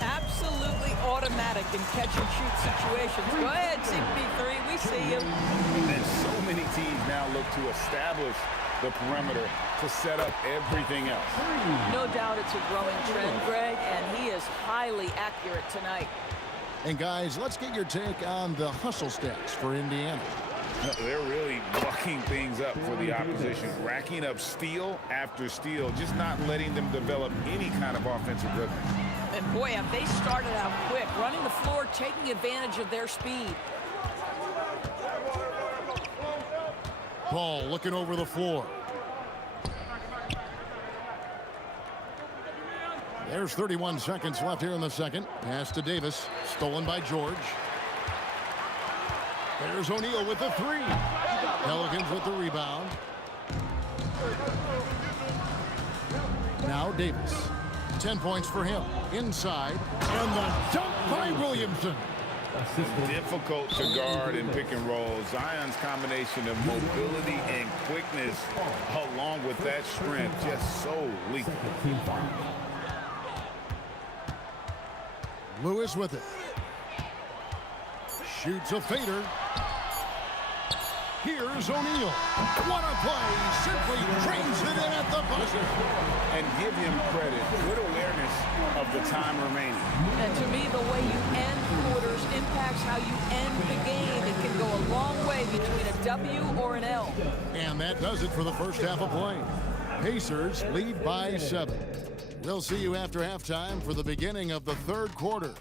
Absolutely automatic in catch-and-shoot situations. Go ahead, CP3. We see you. And so many teams now look to establish the perimeter to set up everything else. No doubt it's a growing trend, Greg, and he is highly accurate tonight. And guys, let's get your take on the hustle stats for Indiana. They're really mucking things up for the opposition, racking up steal after steal, just not letting them develop any kind of offensive rhythm. And boy, have they started out quick, running the floor, taking advantage of their speed. Paul looking over the floor. There's 31 seconds left here in the second. Pass to Davis, stolen by George. There's O'Neal with the 3. Pelicans with the rebound. Now Davis 10 points for him. Inside, and the dunk by Williamson. Difficult to guard in pick and roll. Zion's combination of mobility and quickness, along with that strength, just so lethal. Lewis with it. Shoots a fader. Here's O'Neal. What a play. Simply trains it in at the buzzer. And give him credit. Good awareness of the time remaining. And to me, the way you end quarters impacts how you end the game. It can go a long way between a W or an L. And that does it for the first half of play. Pacers lead by 7. We'll see you after halftime for the beginning of the third quarter.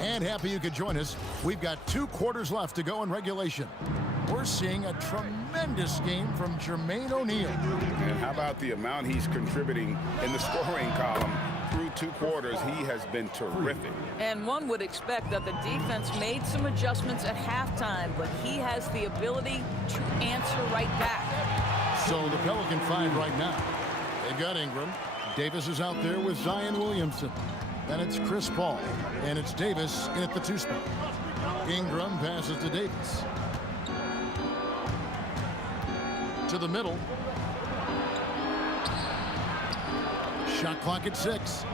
And happy you could join us. We've got 2 quarters left to go in regulation. We're seeing a tremendous game from Jermaine O'Neal. And how about the amount he's contributing in the scoring column? Through 2 quarters, he has been terrific. And one would expect that the defense made some adjustments at halftime, but he has the ability to answer right back. So the Pelican 5 right now. They've got Ingram. Davis is out there with Zion Williamson. Then it's Chris Paul, and it's Davis in at the 2 spot. Ingram passes to Davis. To the middle. Shot clock at 6.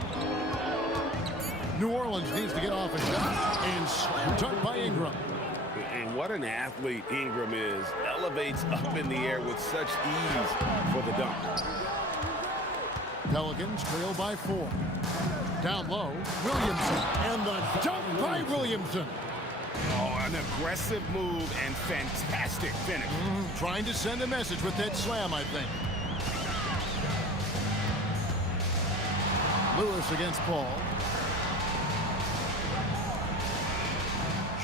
New Orleans needs to get off a shot, and dunked by Ingram. And what an athlete Ingram is. Elevates up in the air with such ease for the dunk. Pelicans trail by 4. Down low, Williamson, and the dunk by Williamson. Oh, an aggressive move and fantastic finish. Trying to send a message with that slam, I think. Lewis against Paul.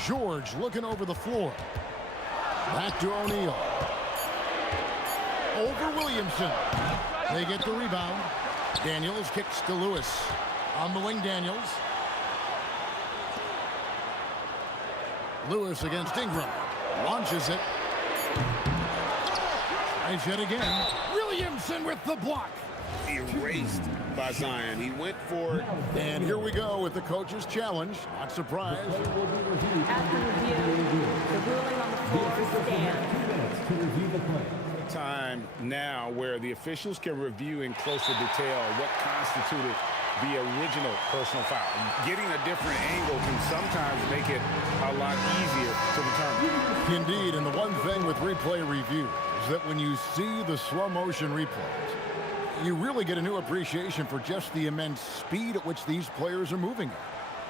George looking over the floor. Back to O'Neal. Over Williamson. They get the rebound. Daniels kicks to Lewis. On the wing, Daniels. Lewis against Ingram. Launches it. Tries yet again. Williamson with the block. Erased by Zion. He went for it. And here we go with the coach's challenge. Not surprised. After review, the ruling on the floor stands. To review the play. Time now where the officials can review in closer detail what constituted the original personal foul. Getting a different angle can sometimes make it a lot easier to determine. Indeed, and the one thing with replay review is that when you see the slow motion replays, you really get a new appreciation for just the immense speed at which these players are moving at,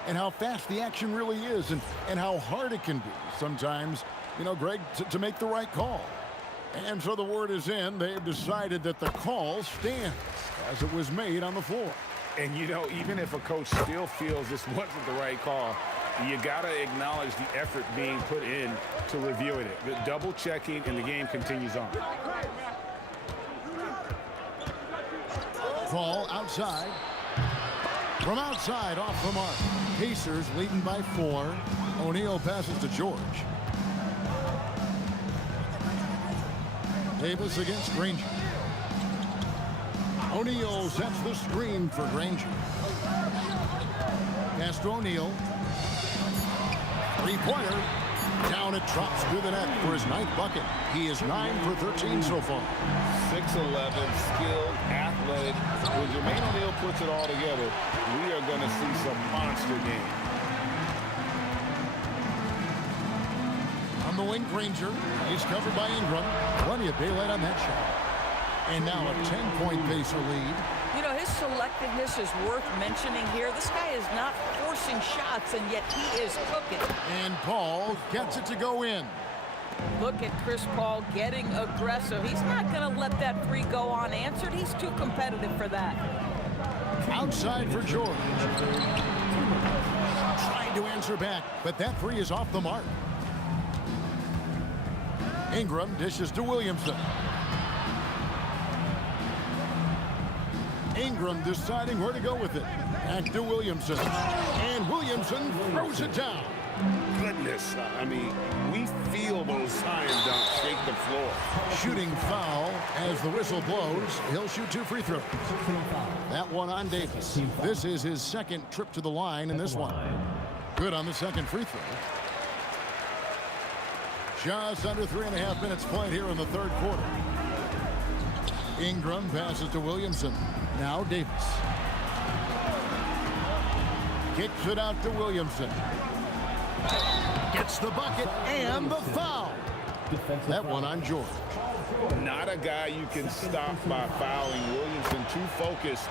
and how fast the action really is, and how hard it can be sometimes, you know, Greg, to make the right call. And so the word is in. They've decided that the call stands as it was made on the floor. And, you know, even if a coach still feels this wasn't the right call, you got to acknowledge the effort being put in to reviewing it. The double checking, and the game continues on. Ball outside. From outside, off the mark. Pacers leading by 4. O'Neal passes to George. Davis against Granger. O'Neal sets the screen for Granger. Pass to O'Neal. Three-pointer. Down it drops through the net for his 9th bucket. He is 9 for 13 so far. 6'11", skilled, athletic. When Jermaine O'Neal puts it all together, we are going to see some monster games. On the wing, Granger. He's covered by Ingram. Plenty of daylight on that shot. And now a 10-point Pacer lead. You know, his selectiveness is worth mentioning here. This guy is not forcing shots, and yet he is cooking. And Paul gets it to go in. Look at Chris Paul getting aggressive. He's not going to let that 3 go unanswered. He's too competitive for that. Outside for George. Trying to answer back, but that 3 is off the mark. Ingram dishes to Williamson. Ingram deciding where to go with it. Back to Williamson. And Williamson throws it down. Goodness. I mean, We feel those science dunks shake the floor. Shooting foul as the whistle blows. He'll shoot 2 free throws. That one on Davis. This is his second trip to the line in this one. Good on the second free throw. Just under 3.5 minutes played here in the third quarter. Ingram passes to Williamson. Now Davis. Kicks it out to Williamson. Gets the bucket and the foul. That one on George. Not a guy you can stop by fouling. Williamson too focused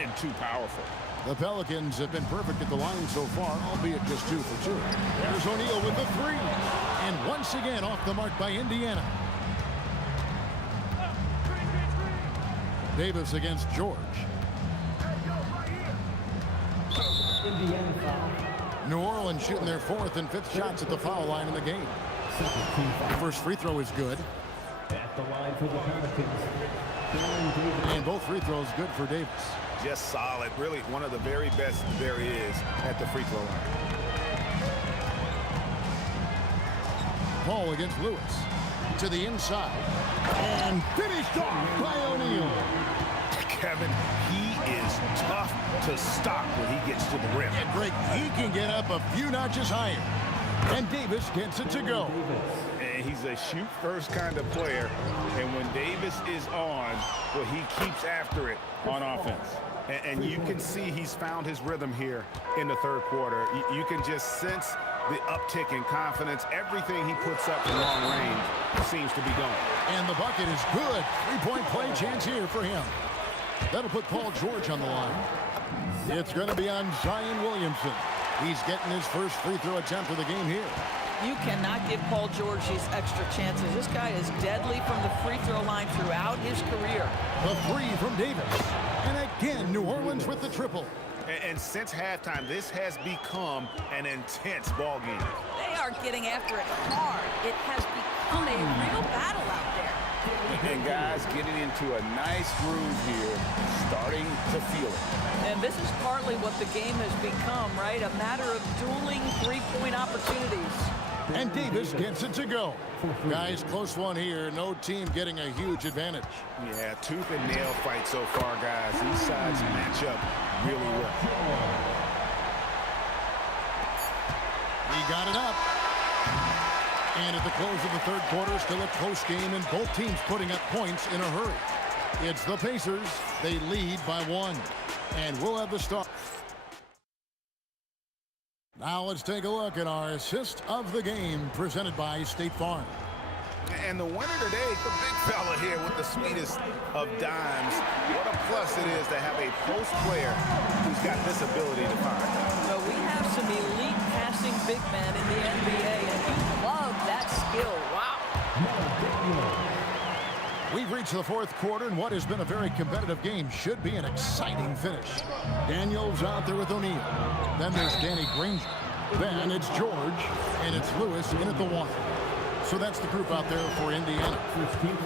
and too powerful. The Pelicans have been perfect at the line so far, albeit just 2 for 2. There's O'Neal with the 3. And once again off the mark by Indiana. Davis against George. Indiana foul. New Orleans shooting their 4th and 5th shots at the foul line in the game. The first free throw is good. At the line for the Pelicans. And both free throws good for Davis. Just solid. Really one of the very best there is at the free throw line. Paul against Lewis. To the inside. And finished off by O'Neal. Kevin, he is tough to stop when he gets to the rim. And Greg, he can get up a few notches higher. And Davis gets it to go. And he's a shoot-first kind of player. And when Davis is on, well, he keeps after it on offense. And you can see he's found his rhythm here in the third quarter. You can just sense the uptick in confidence. Everything he puts up from long range seems to be going. And the bucket is good. 3-point play chance here for him. That'll put Paul George on the line. It's going to be on Zion Williamson. He's getting his first free throw attempt of the game here. You cannot give Paul George these extra chances. This guy is deadly from the free throw line throughout his career. The 3 from Davis. And again, New Orleans with the triple. And since halftime, this has become an intense ball game. They are getting after it hard. It has become a real battle out there. And guys getting into a nice groove here, starting to feel it. And this is partly what the game has become, right? A matter of dueling three-point opportunities. And Davis gets it to go. Guys, close one here. No team getting a huge advantage. Yeah, tooth and nail fight so far, guys. These sides match up really well. He got it up. And at the close of the third quarter, still a close game, and both teams putting up points in a hurry. It's the Pacers. They lead by 1. And we'll have the start. Now let's take a look at our assist of the game presented by State Farm. And the winner today, the big fella here with the sweetest of dimes. What a plus it is to have a post player who's got this ability to find. So we have some elite passing big men in the NBA, and you love that skill. Wow. We've reached the fourth quarter, and what has been a very competitive game should be an exciting finish. Daniels out there with O'Neal. Then there's Danny Granger. Then it's George, and it's Lewis in at the 1. So that's the group out there for Indiana.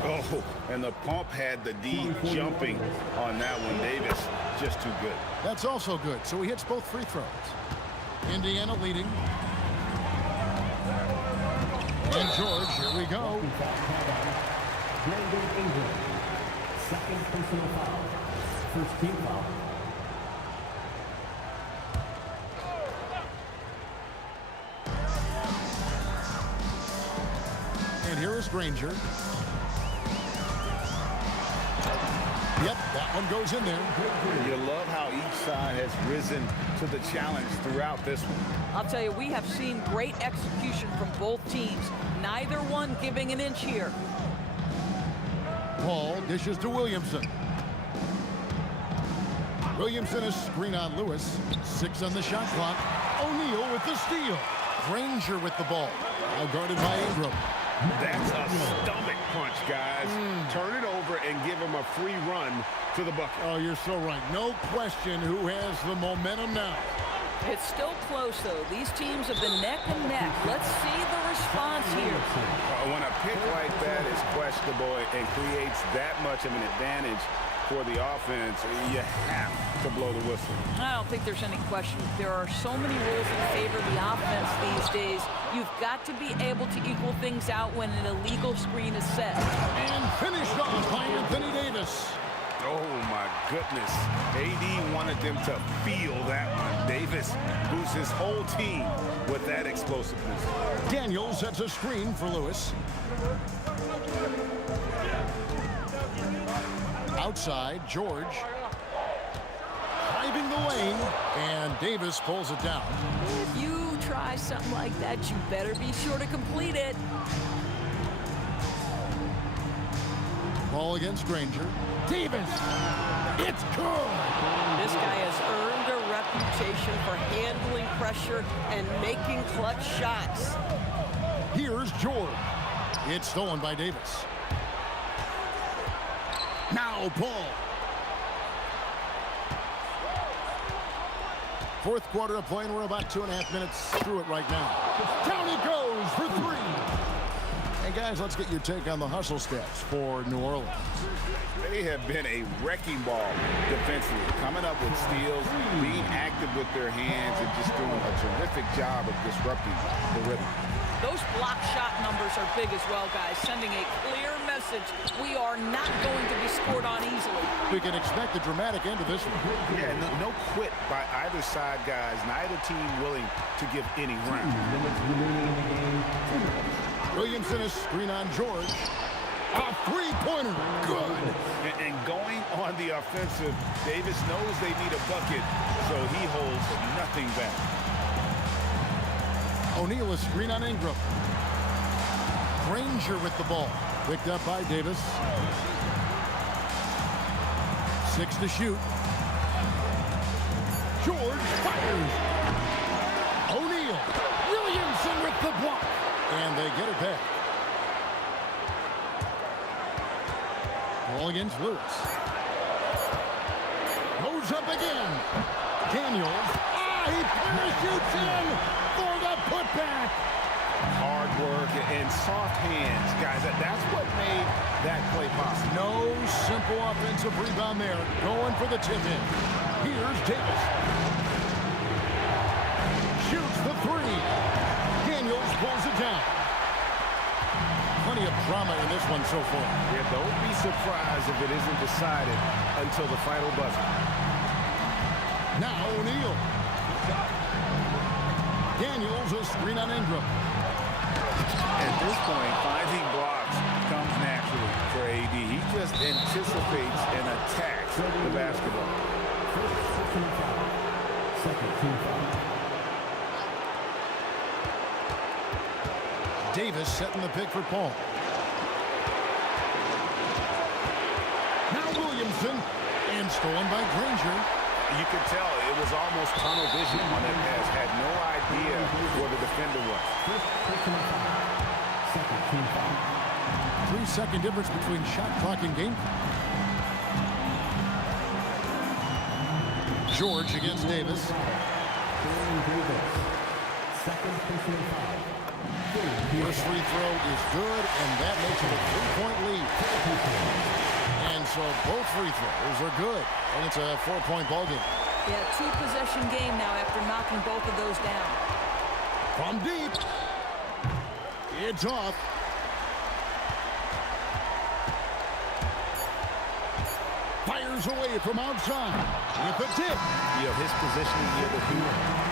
Oh, and the pump had the D jumping on that one. Davis, just too good. That's also good. So he hits both free throws. Indiana leading. And George, here we go. Brandon Ingram. Second personal foul. First team foul. And here is Granger. Yep, that one goes in there. You love how each side has risen to the challenge throughout this one. I'll tell you, we have seen great execution from both teams. Neither one giving an inch here. Paul dishes to Williamson. Williamson is screen on Lewis. 6 on the shot clock. O'Neal with the steal. Granger with the ball. Now guarded by Ingram. That's a stomach punch, guys. Turn it over and give him a free run to the bucket. Oh, you're so right. No question who has the momentum now. It's still close, though. These teams have been neck and neck. Let's see the response here. When a pick like that is questionable and creates that much of an advantage for the offense, you have to blow the whistle. I don't think there's any question. There are so many rules in favor of the offense these days. You've got to be able to equal things out when an illegal screen is set. And finished off by Anthony Davis. Oh, my goodness. AD wanted them to feel that one. Davis boosts his whole team with that explosiveness. Daniel sets a screen for Lewis. Outside, George. Driving the lane, and Davis pulls it down. If you try something like that, you better be sure to complete it. Ball against Granger. Davis! It's good! This guy has earned a reputation for handling pressure and making clutch shots. Here's George. It's stolen by Davis. Now Paul. Fourth quarter of play, and we're about 2.5 minutes through it right now. Down he goes for three. And guys, let's get your take on the hustle stats for New Orleans. They have been a wrecking ball defensively, coming up with steals, being active with their hands, and just doing a terrific job of disrupting the rhythm. Those block shot numbers are big as well, guys, sending a clear message. We are not going to be scored on easily. We can expect a dramatic end to this one. Yeah, no quit by either side, guys. Neither team willing to give any ground. Williamson is screen on George. A three-pointer. Good. And going on the offensive, Davis knows they need a bucket, so he holds nothing back. O'Neal is screen on Ingram. Granger with the ball. Picked up by Davis. 6 to shoot. George fires. O'Neal. Williamson with the block. And they get it back. Ball against Lewis. Goes up again. Daniels. He parachutes in for the putback. Hard work and soft hands, guys. That's what made that play possible. No simple offensive rebound there. Going for the tip-in. Here's Davis. Shoots the three. Daniels pulls it down. Plenty of drama in this one so far. Yeah, don't be surprised if it isn't decided until the final buzzer. Now O'Neal. Daniels a screen on Ingram. At this point, finding blocks comes naturally for AD. He just anticipates and attacks the basketball. Second team foul. Davis setting the pick for Paul. Now Williamson, and stolen by Granger. You could tell it was almost tunnel vision on that pass. Had no idea where the defender was. First personal foul. Second team foul. 3-second difference between shot clock and game. George against Davis. Second personal foul. First free throw is good, and that makes it a 3-point lead. And so both free throws are good, and it's a 4-point ball game. Yeah, 2-possession game now after knocking both of those down. From deep. It's off. Fires away from outside with a tip. You know, his positioning near the hoop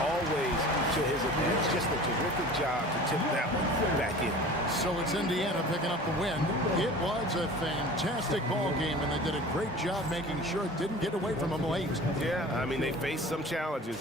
always to his advantage. Just a terrific job to tip that one back in. So it's Indiana picking up the win. It was a fantastic ball game, and they did a great job making sure it didn't get away from them late. Yeah, I mean, they faced some challenges.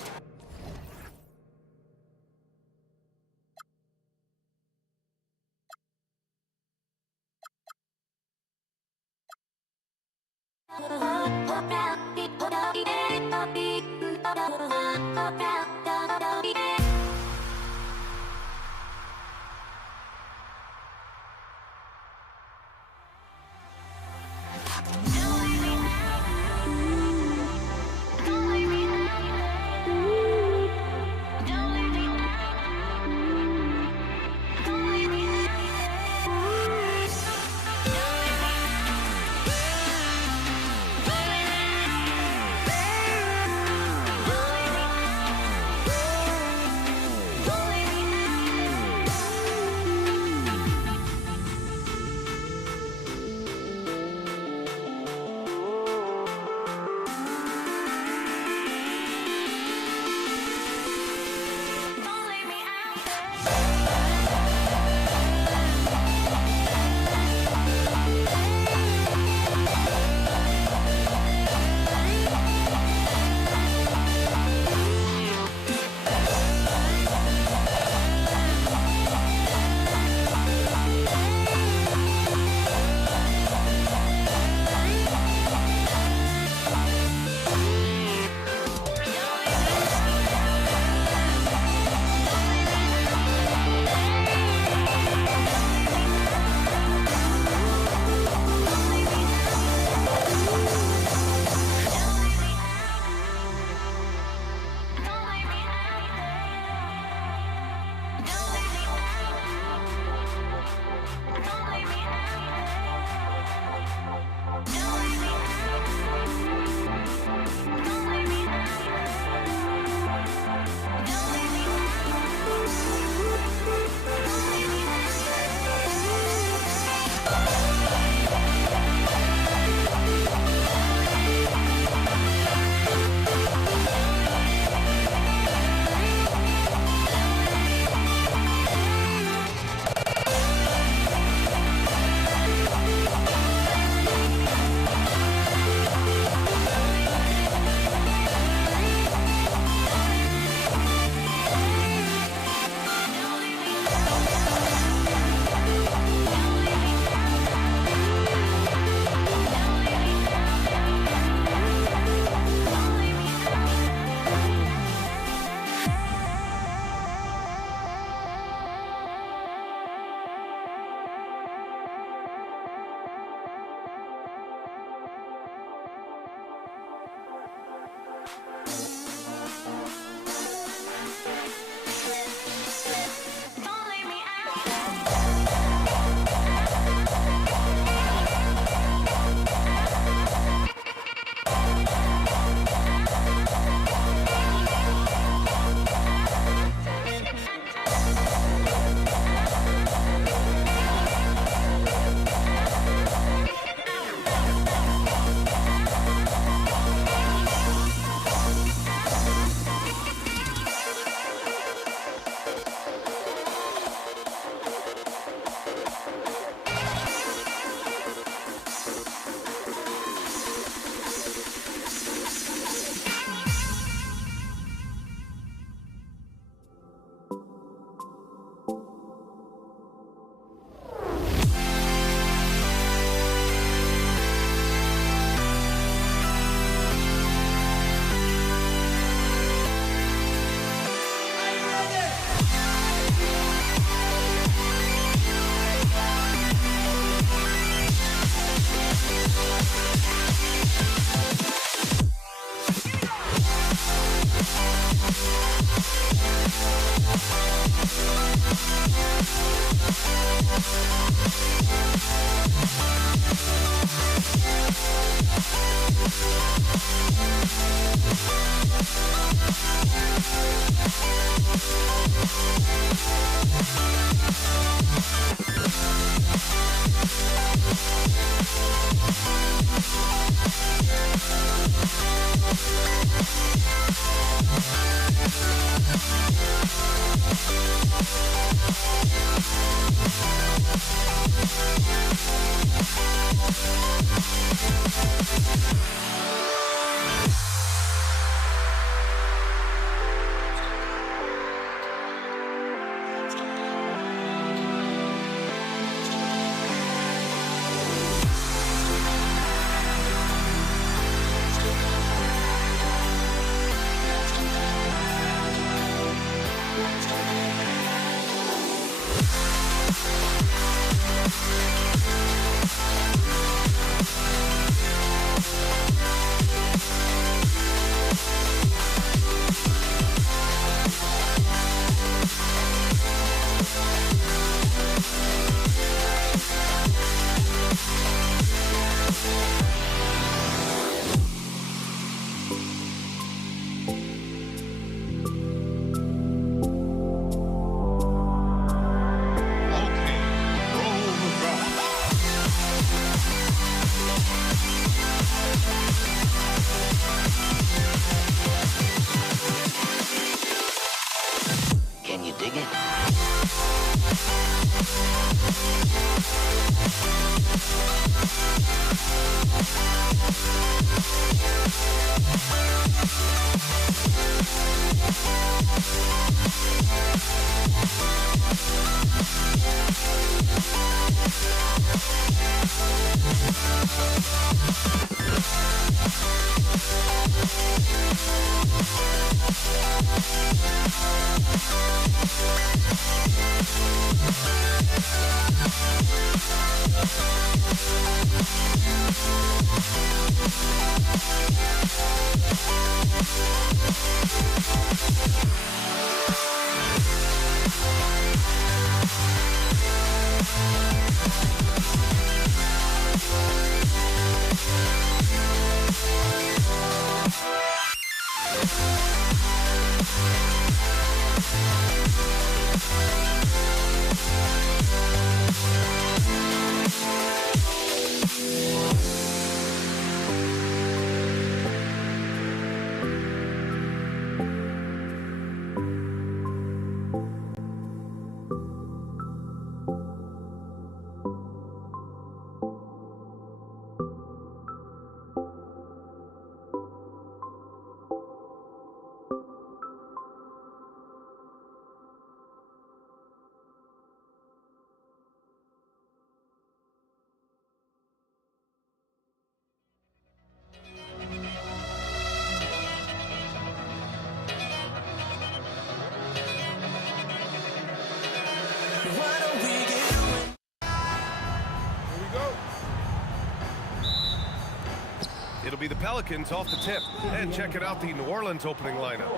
It'll be the Pelicans off the tip. And checking out the New Orleans opening lineup.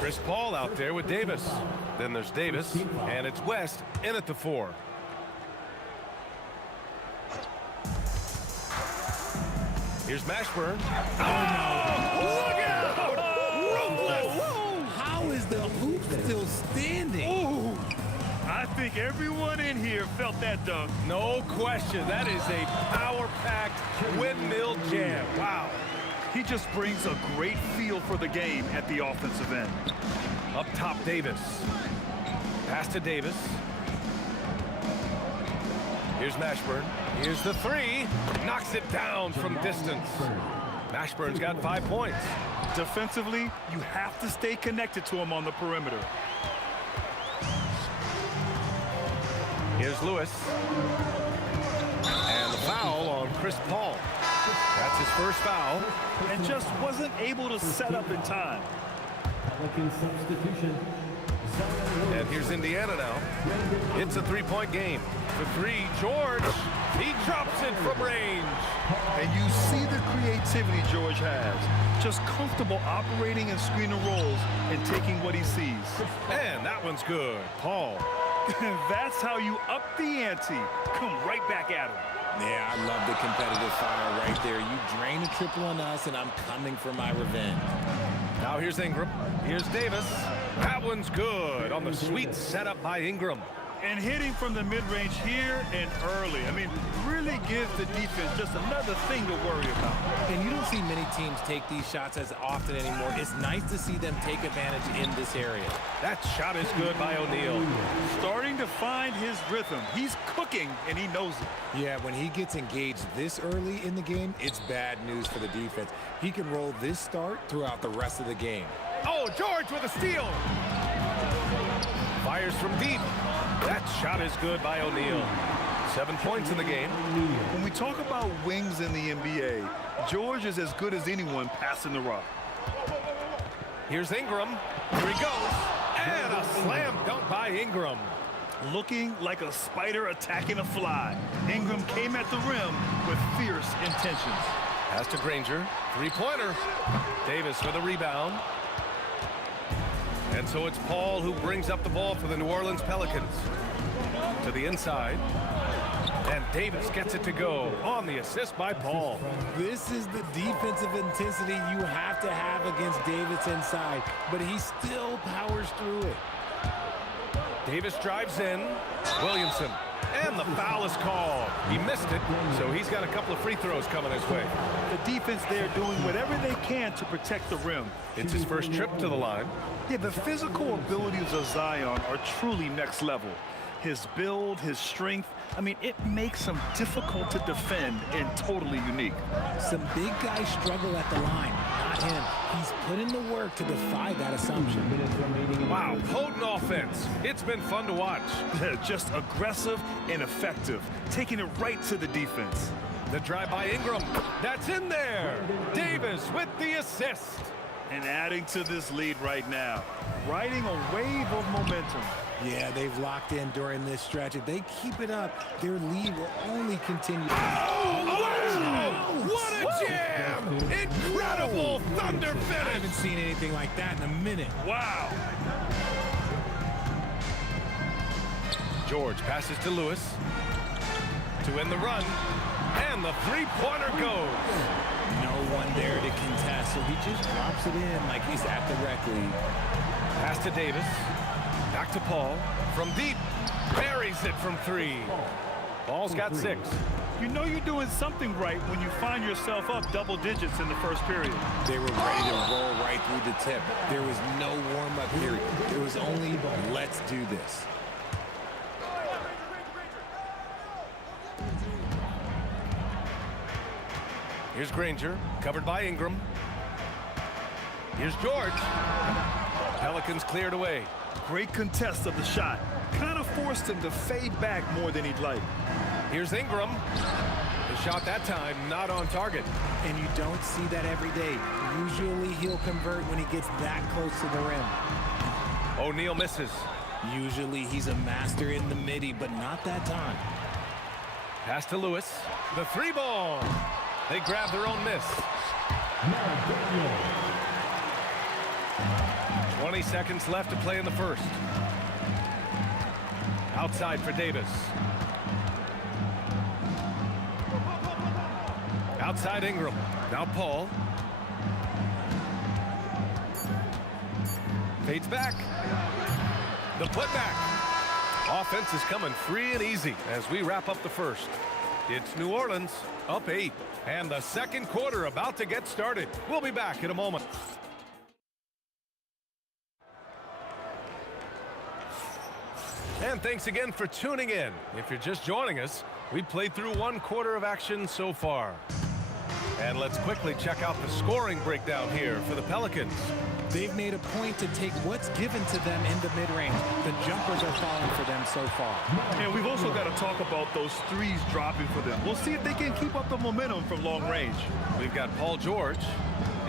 Chris Paul out there with Davis. Then there's Davis, and it's West in at the 4. Here's Mashburn. Oh, look out! Ruthless! How is the hoop still standing? Ooh, I think everyone in here felt that dunk. No question. That is a power-packed windmill jam. Wow. He just brings a great feel for the game at the offensive end. Up top, Davis. Pass to Davis. Here's Mashburn. Here's the 3. Knocks it down from distance. Mashburn's got 5 points. Defensively, you have to stay connected to him on the perimeter. Here's Lewis. And the foul on Chris Paul. That's his first foul. And just wasn't able to set up in time. Pelican substitution. And here's Indiana now. It's a 3-point game. For 3, George. He drops it from range. And you see the creativity George has. Just comfortable operating in screen and rolls and taking what he sees. And that one's good. Paul. That's how you up the ante. Come right back at him. Yeah, I love the competitive fire right there. You drain a triple on us, and I'm coming for my revenge. Now here's Ingram. Here's Davis. That one's good on the sweet setup by Ingram. And hitting from the mid-range here and early. I mean, really gives the defense just another thing to worry about. And you don't see many teams take these shots as often anymore. It's nice to see them take advantage in this area. That shot is good by O'Neal. Starting to find his rhythm. He's cooking, and he knows it. Yeah, when he gets engaged this early in the game, it's bad news for the defense. He can roll this start throughout the rest of the game. Oh, George with a steal. Fires from deep. That shot is good by O'Neal. 7 points in the game. When we talk about wings in the NBA, George is as good as anyone passing the rock. Here's Ingram. Here he goes. And a slam dunk by Ingram. Looking like a spider attacking a fly. Ingram came at the rim with fierce intentions. Pass to Granger. 3-pointer. Davis for the rebound. And so it's Paul who brings up the ball for the New Orleans Pelicans. To the inside. And Davis gets it to go on the assist by Paul. This is the defensive intensity you have to have against Davis inside, but he still powers through it. Davis drives in. Williamson. And the foul is called. He missed it, so he's got a couple of free throws coming his way. The defense there doing whatever they can to protect the rim. It's his first trip to the line. Yeah, the physical abilities of Zion are truly next level. His build, his strength, I mean, it makes him difficult to defend and totally unique. Some big guys struggle at the line, not him. He's put in the work to defy that assumption. Wow, potent offense. It's been fun to watch. Just aggressive and effective, taking it right to the defense. The drive by Ingram. That's in there. Davis with the assist. And adding to this lead right now, riding a wave of momentum. Yeah, they've locked in during this stretch. If they keep it up, their lead will only continue. Oh, wow! What a jam! Incredible thunder finish! I haven't seen anything like that in a minute. Wow! George passes to Lewis to end the run, and the three-pointer goes. No one there to contest, so he just drops it in like he's at the rec league. Pass to Davis. Back to Paul. From deep. Buries it from 3. Paul's got 6. You know you're doing something right when you find yourself up double digits in the first period. They were ready to roll right through the tip. There was no warm-up period. There was only, let's do this. Here's Granger, covered by Ingram. Here's George. Pelicans cleared away. Great contest of the shot. Kind of forced him to fade back more than he'd like. Here's Ingram. The shot that time not on target. And you don't see that every day. Usually he'll convert when he gets that close to the rim. O'Neal misses. Usually he's a master in the midi, but not that time. Pass to Lewis. The 3-ball. They grab their own miss. Daniel. 20 seconds left to play in the first. Outside for Davis. Outside Ingram. Now Paul. Fades back. The putback. Offense is coming free and easy as we wrap up the first. It's New Orleans up 8. And the second quarter about to get started. We'll be back in a moment. And thanks again for tuning in. If you're just joining us, we played through one quarter of action so far. And let's quickly check out the scoring breakdown here for the Pelicans. They've made a point to take what's given to them in the mid-range. The jumpers are falling for them so far. And we've also got to talk about those threes dropping for them. We'll see if they can keep up the momentum from long range. We've got Paul George,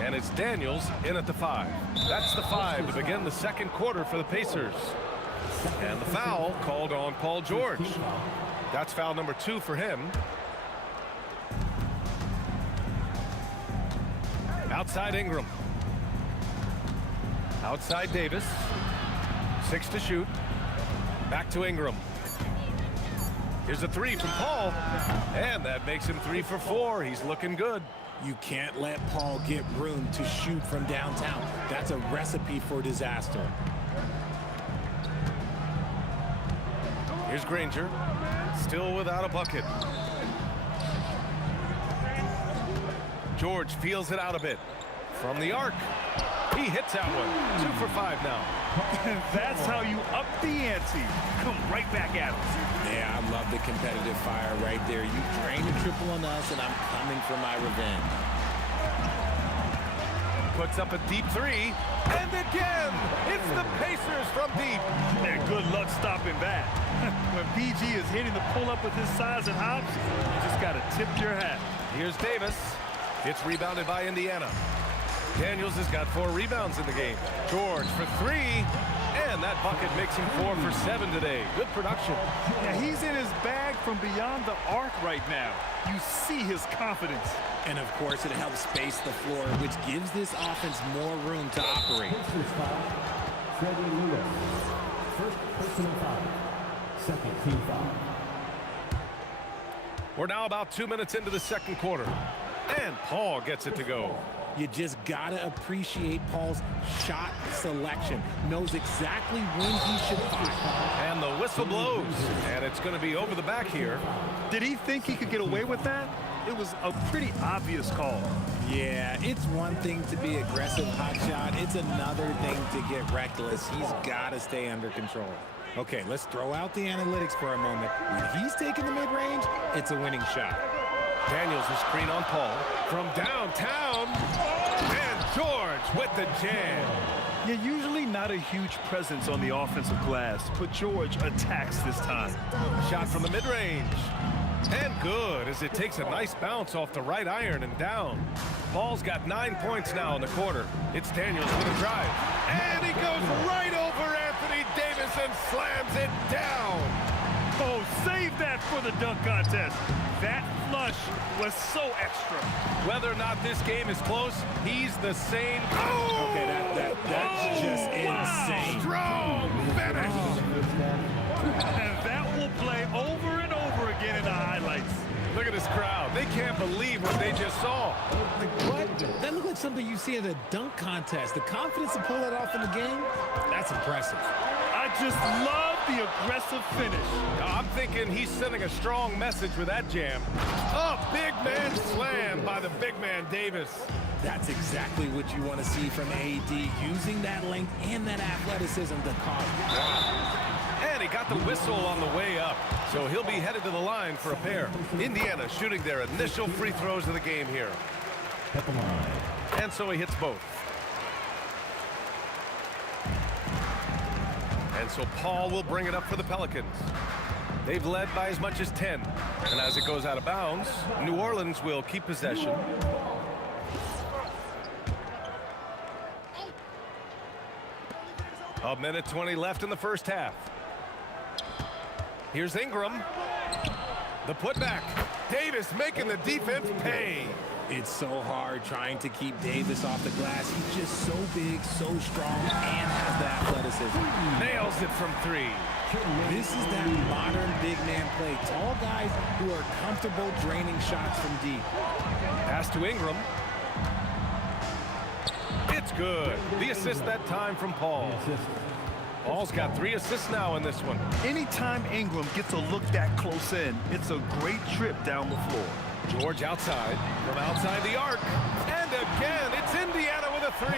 and it's Daniels in at the 5. That's the 5 to begin the second quarter for the Pacers. And the foul called on Paul George. That's foul number 2 for him. Outside Ingram. Outside Davis. 6 to shoot. Back to Ingram. Here's a 3 from Paul. And that makes him 3 for 4. He's looking good. You can't let Paul get room to shoot from downtown. That's a recipe for disaster. Here's Granger. Still without a bucket. George feels it out a bit. From the arc. He hits that one. 2 for 5 now. That's how you up the ante. Come right back at us. Yeah, I love the competitive fire right there. You drain a triple on us, and I'm coming for my revenge. Puts up a deep 3. And again, it's the Pacers from deep. And good luck stopping that. When PG is hitting the pull-up with his size and hops, you just got to tip your hat. Here's Davis. It's rebounded by Indiana. Daniels has got 4 rebounds in the game. George for 3. And that bucket makes him 4 for 7 today. Good production. Yeah, he's in his bag from beyond the arc right now. You see his confidence. And, of course, it helps space the floor, which gives this offense more room to operate. Freddie Lewis. First personal foul. Second team foul. We're now about 2 minutes into the second quarter. And Paul gets it to go. You just got to appreciate Paul's shot selection. Knows exactly when he should fire. And the whistle blows. And it's going to be over the back here. Did he think he could get away with that? It was a pretty obvious call. Yeah, it's one thing to be aggressive hot shot. It's another thing to get reckless. He's got to stay under control. Okay, let's throw out the analytics for a moment. When he's taking the mid-range, it's a winning shot. Daniels will screen on Paul from downtown. And George with the jam. Yeah, usually not a huge presence on the offensive glass, but George attacks this time. Shot from the mid-range. And good, as it takes a nice bounce off the right iron and down. Paul's got 9 points now in the quarter. It's Daniels with a drive. And he goes right over Anthony Davis and slams it down. Oh, save that for the dunk contest. That flush was so extra. Whether or not this game is close, he's the same. Oh! Okay, that's just insane. Strong finish. And that will play over and over again in the highlights. Look at this crowd. They can't believe what they just saw. What? That looked like something you see in a dunk contest. The confidence to pull that off in the game, that's impressive. I just love the aggressive finish. I'm thinking he's sending a strong message with that jam. Oh, big man slam by the big man Davis. That's exactly what you want to see from AD, using that length and that athleticism to cause. And he got the whistle on the way up, so he'll be headed to the line for a pair. Indiana shooting their initial free throws of the game here. And so he hits both. And so Paul will bring it up for the Pelicans. They've led by as much as 10. And as it goes out of bounds, New Orleans will keep possession. A minute 20 left in the first half. Here's Ingram. The putback. Davis making the defense pay. It's so hard trying to keep Davis off the glass. He's just so big, so strong, and has the athleticism. Nails it from 3. This is that modern big man play. Tall guys who are comfortable draining shots from deep. Pass to Ingram. It's good. The assist that time from Paul. Paul's got 3 assists now in this one. Anytime Ingram gets a look that close in, it's a great trip down the floor. George outside, from outside the arc. And again, it's Indiana with a 3.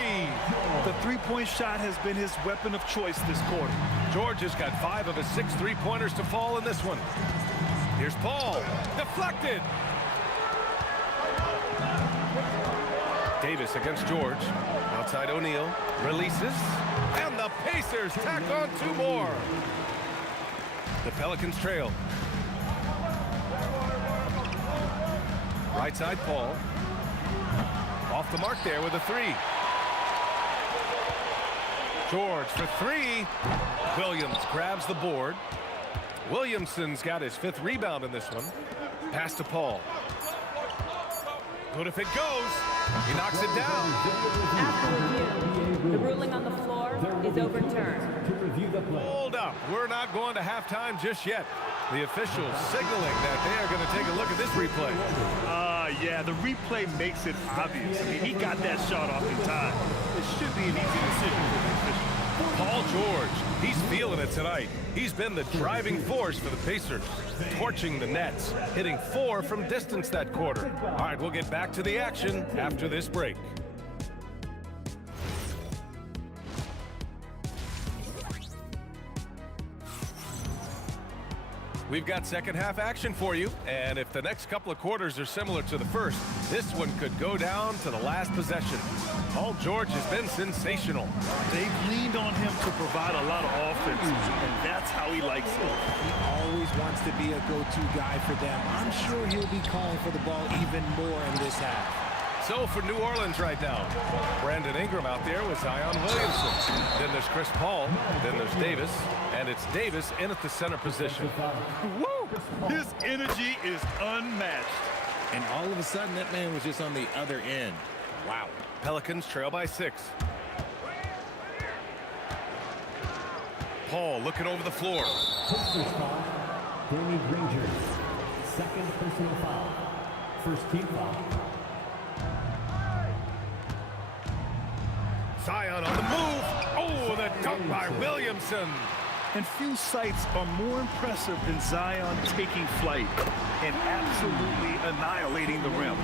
The three-point shot has been his weapon of choice this quarter. George has got 5 of his 6 3-pointers to fall in this one. Here's Paul. Deflected. Davis against George. Outside O'Neal. Releases. And the Pacers tack on 2 more. The Pelicans trail. Right side Paul. Off the mark there with a 3. George for 3. Williams grabs the board. Williamson's got his 5th rebound in this one. Pass to Paul. Good if it goes. He knocks it down. After review, the ruling on the floor is overturned. Hold up. We're not going to halftime just yet. The officials signaling that they are going to take a look at this replay. Yeah, the replay makes it obvious. I mean, he got that shot off in time. It should be an easy decision for the officials. Paul George, he's feeling it tonight. He's been the driving force for the Pacers, torching the Nets, hitting 4 from distance that quarter. All right, we'll get back to the action after this break. We've got second half action for you, and if the next couple of quarters are similar to the first, this one could go down to the last possession. Paul George has been sensational. They've leaned on him to provide a lot of offense, and that's how he likes it. He always wants to be a go-to guy for them. I'm sure he'll be calling for the ball even more in this half. So for New Orleans right now, Brandon Ingram out there with Zion Williamson. Then there's Chris Paul. Then there's Davis. And it's Davis in at the center position. Woo! His energy is unmatched. And all of a sudden, that man was just on the other end. Wow. Pelicans trail by 6. Paul looking over the floor. First foul, Danny Granger. Second personal foul. First team foul. Zion on the move. Oh, the dunk by Williamson. And few sights are more impressive than Zion taking flight and absolutely annihilating the rim.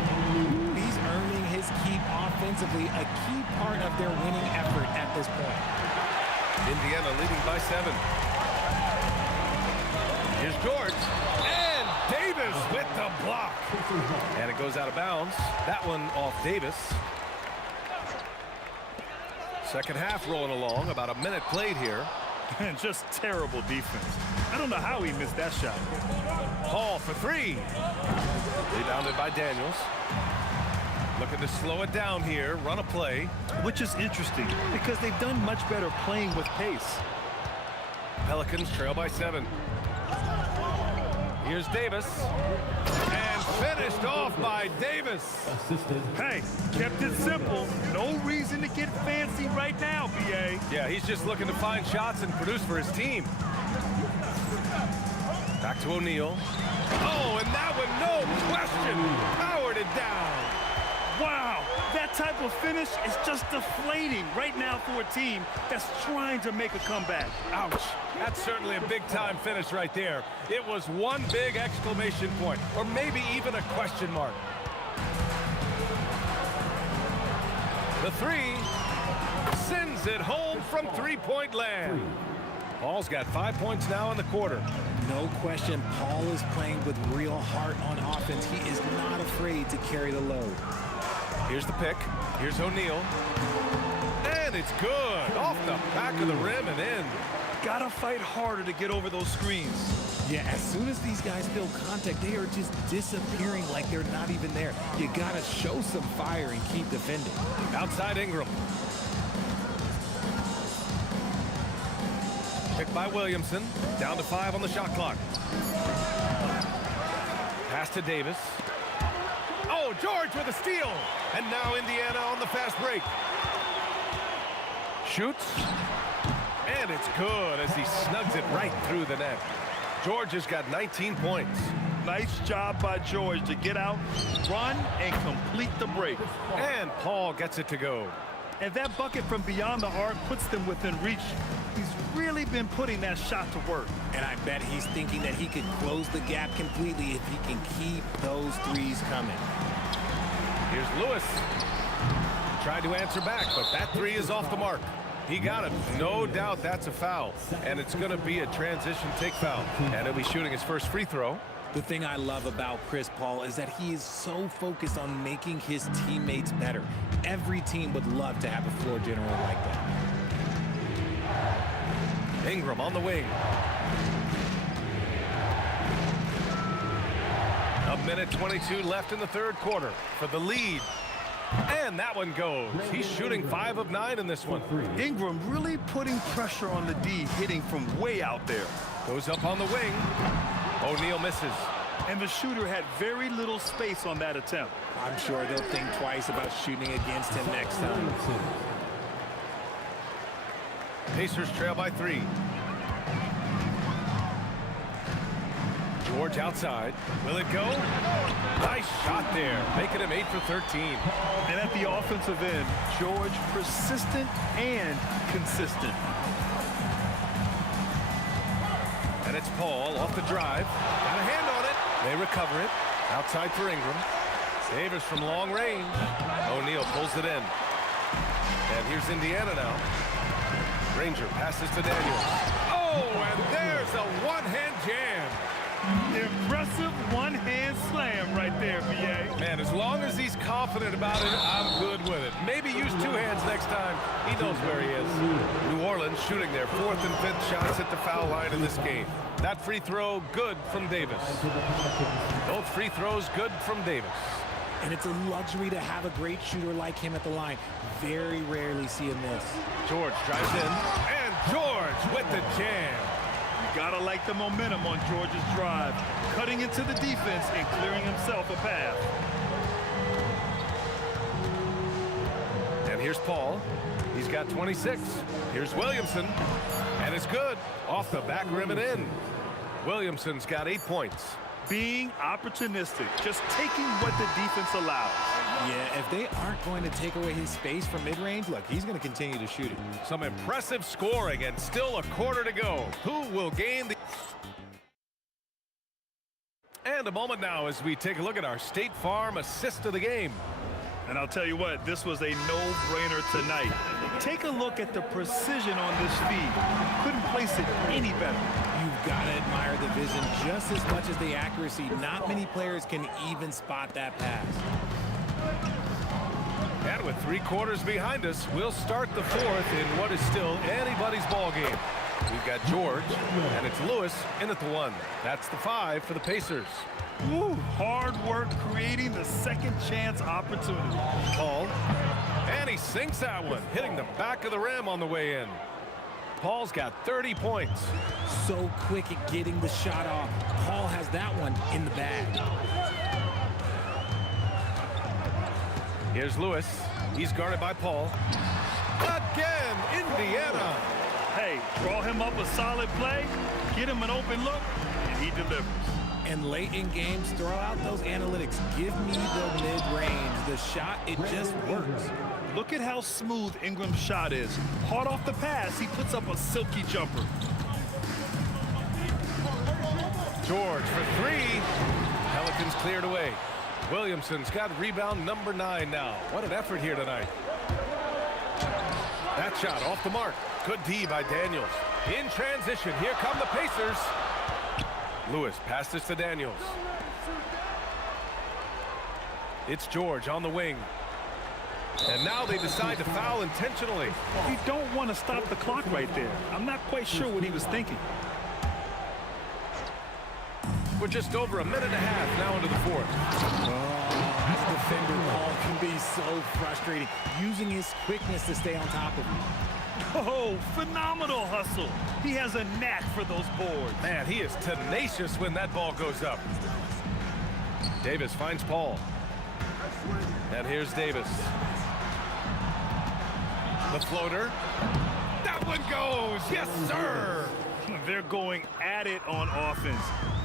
He's earning his keep offensively, a key part of their winning effort at this point. Indiana leading by 7. Here's George. And Davis with the block. And it goes out of bounds. That one off Davis. Second half rolling along. About a minute played here. And just terrible defense. I don't know how he missed that shot. Paul for 3. Rebounded by Daniels. Looking to slow it down here, run a play. Which is interesting because they've done much better playing with pace. Pelicans trail by 7. Here's Davis. And finished off by Davis. Assisted. Hey, kept it simple. No reason to get fancy right now, B.A. Yeah, he's just looking to find shots and produce for his team. Back to O'Neal. Oh, and that one, no question, powered it down. Wow, that type of finish is just deflating right now for a team that's trying to make a comeback. Ouch. That's certainly a big-time finish right there. It was one big exclamation point, or maybe even a question mark. The 3 sends it home from three-point land. Paul's got 5 points now in the quarter. No question, Paul is playing with real heart on offense. He is not afraid to carry the load. Here's the pick. Here's O'Neal. And it's good. Off the back of the rim and in. Gotta fight harder to get over those screens. Yeah, as soon as these guys feel contact, they are just disappearing like they're not even there. You gotta show some fire and keep defending. Outside Ingram. Picked by Williamson. Down to 5 on the shot clock. Pass to Davis. Oh, Oh, George with a steal. And now Indiana on the fast break. Shoots. And it's good as he snugs it right through the net. George has got 19 points. Nice job by George to get out, run, and complete the break. And Paul gets it to go. And that bucket from beyond the arc puts them within reach. He's really been putting that shot to work. And I bet he's thinking that he could close the gap completely if he can keep those threes coming. Here's Lewis. Tried to answer back, but that three is off the mark. He got it. No doubt that's a foul. And it's going to be a transition take foul. And he'll be shooting his first free throw. The thing I love about Chris Paul is that he is so focused on making his teammates better. Every team would love to have a floor general like that. Ingram on the wing. A minute 22 left in the third quarter for the lead. And that one goes. He's shooting 5 of 9 in this one. Ingram really putting pressure on the D, hitting from way out there. Goes up on the wing. O'Neal misses. And the shooter had very little space on that attempt. I'm sure they'll think twice about shooting against him next time. Pacers trail by 3. George outside. Will it go? Nice shot there, making him 8 for 13. And at the offensive end, George persistent and consistent. And it's Paul off the drive. Got a hand on it. They recover it. Outside for Ingram. Davis from long range. O'Neal pulls it in. And here's Indiana now. Ranger passes to Daniels. Oh, and there's a one-hand jam. Impressive one-hand slam right there, B.A. Man, as long as he's confident about it, I'm good with it. Maybe use 2 hands next time. He knows where he is. New Orleans shooting their 4th and 5th shots at the foul line in this game. That free throw, good from Davis. Both free throws, good from Davis. And it's a luxury to have a great shooter like him at the line. Very rarely see him miss. George drives in, and George with the jam. You gotta like the momentum on George's drive, cutting into the defense and clearing himself a path. And here's Paul. He's got 26. Here's Williamson, and it's good. Off the back rim and in. Williamson's got 8 points. Being opportunistic, just taking what the defense allows. Yeah, if they aren't going to take away his space from mid-range, look, he's going to continue to shoot it. Some impressive scoring and still a quarter to go. Who will gain the... And a moment now as we take a look at our State Farm assist of the game. And I'll tell you what, this was a no-brainer tonight. Take a look at the precision on this feed. Couldn't place it any better. You've got to admire the vision just as much as the accuracy. Not many players can even spot that pass. And with 3 quarters behind us, we'll start the 4th in what is still anybody's ball game. We've got George, and it's Lewis in at the 1. That's the 5 for the Pacers. Woo, hard work creating the second chance opportunity. Paul, and he sinks that one, hitting the back of the rim on the way in. Paul's got 30 points. So quick at getting the shot off. Paul has that one in the bag. Here's Lewis. He's guarded by Paul. Again, Indiana. Hey, draw him up a solid play, get him an open look, and he delivers. And late in games, throw out those analytics. Give me the mid-range. The shot, it just works. Look at how smooth Ingram's shot is. Hard off the pass, he puts up a silky jumper. George for 3. Pelicans cleared away. Williamson's got rebound number 9 now. What an effort here tonight. That shot off the mark. Good D by Daniels. In transition, here come the Pacers. Lewis passes to Daniels. It's George on the wing. And now they decide to foul intentionally. You don't want to stop the clock right there. I'm not quite sure what he was thinking. We're just over a minute and a half now into the 4th. Oh, as a defender, Paul can be so frustrating, using his quickness to stay on top of you. Oh, phenomenal hustle. He has a knack for those boards. Man, he is tenacious when that ball goes up. Davis finds Paul. And here's Davis. The floater. That one goes. Yes, sir. They're going at it on offense.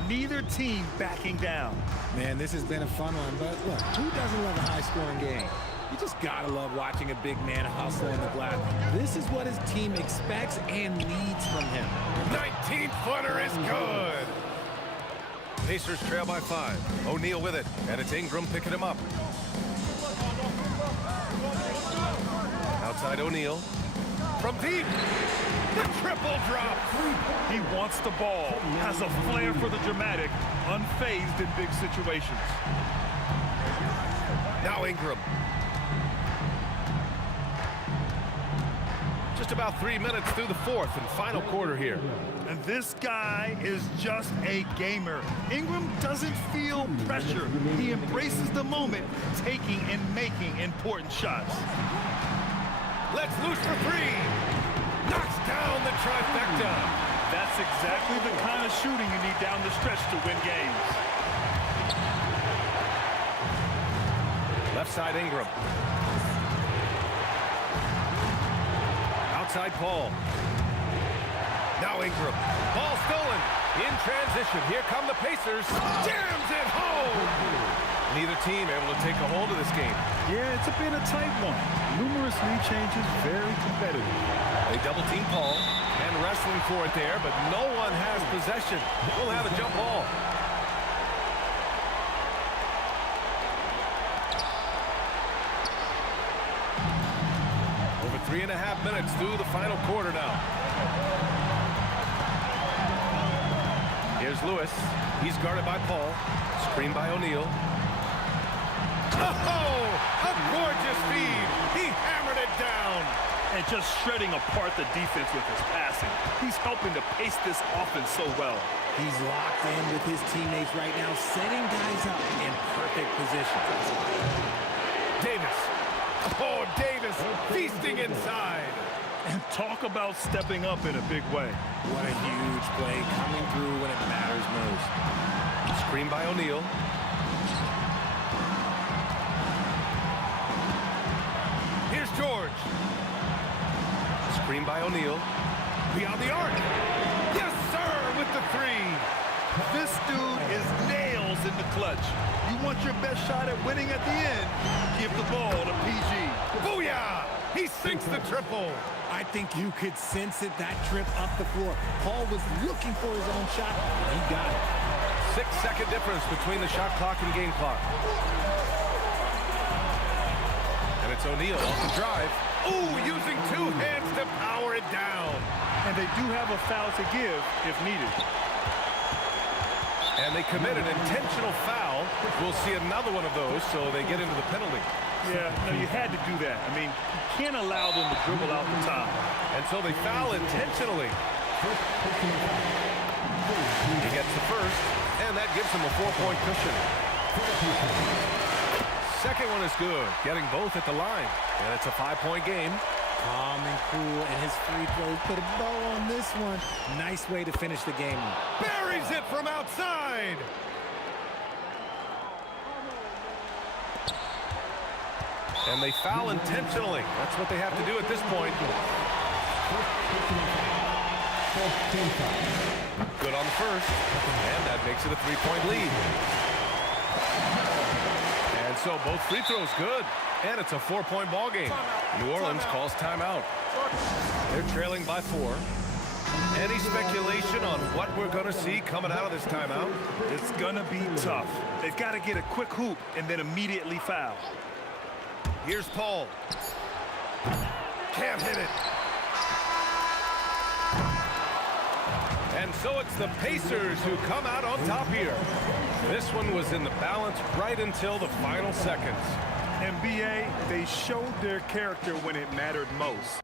Neither team backing down. Man, this has been a fun one, but look, who doesn't love a high-scoring game? You just gotta love watching a big man hustle in the glass. This is what his team expects and needs from him. 19-footer is good. Pacers trail by 5. O'Neal with it, and it's Ingram picking him up. Outside O'Neal. From deep. The triple drop. He wants the ball, has a flair for the dramatic, unfazed in big situations. Now Ingram. Just about 3 minutes through the fourth and final quarter here. And this guy is just a gamer. Ingram doesn't feel pressure. He embraces the moment, taking and making important shots. Let's loose for 3. Knocks down the trifecta. That's exactly the kind of shooting you need down the stretch to win games. Left side Ingram. Outside Paul. Now Ingram. Ball stolen. In transition. Here come the Pacers. Jams it home. Neither team able to take a hold of this game. Yeah, it's been a tight one. Numerous lead changes, very competitive. They double team Paul and wrestling for it there, but no one has possession. We'll have a jump ball. Over 3.5 minutes through the final quarter now. Here's Lewis. He's guarded by Paul. Screened by O'Neal. Oh, a gorgeous feed. He hammered it down. And just shredding apart the defense with his passing. He's helping to pace this offense so well. He's locked in with his teammates right now, setting guys up in perfect position. Davis. Oh, Davis feasting inside. And talk about stepping up in a big way. What a huge play coming through when it matters most. Screen by O'Neal. Here's George. Screen by O'Neal. Beyond the arc. Yes, sir, with the 3. This dude is nails in the clutch. You want your best shot at winning at the end, give the ball to PG. Booyah! He sinks the triple. I think you could sense it, that trip up the floor. Paul was looking for his own shot, and he got it. 6-second difference between the shot clock and game clock. And it's O'Neal off the drive. Ooh, using 2 hands to power it down. And they do have a foul to give if needed. And they commit an intentional foul. We'll see another one of those, so they get into the penalty. Yeah, no, you had to do that. I mean, you can't allow them to dribble out the top. And so they foul intentionally. He gets the first, and that gives him a 4-point cushion. Second one is good, getting both at the line. And it's a 5-point game. Calm and cool, and his free throws put a bow on this one. Nice way to finish the game. Buries it from outside. And they foul intentionally. That's what they have to do at this point. Good on the first. And that makes it a 3-point lead. And so both free throws good. And it's a 4-point ball game. New Orleans calls timeout. They're trailing by 4. Any speculation on what we're going to see coming out of this timeout? It's going to be tough. They've got to get a quick hoop and then immediately foul. Here's Paul. Can't hit it. And so it's the Pacers who come out on top here. This one was in the balance right until the final seconds. NBA, they showed their character when it mattered most.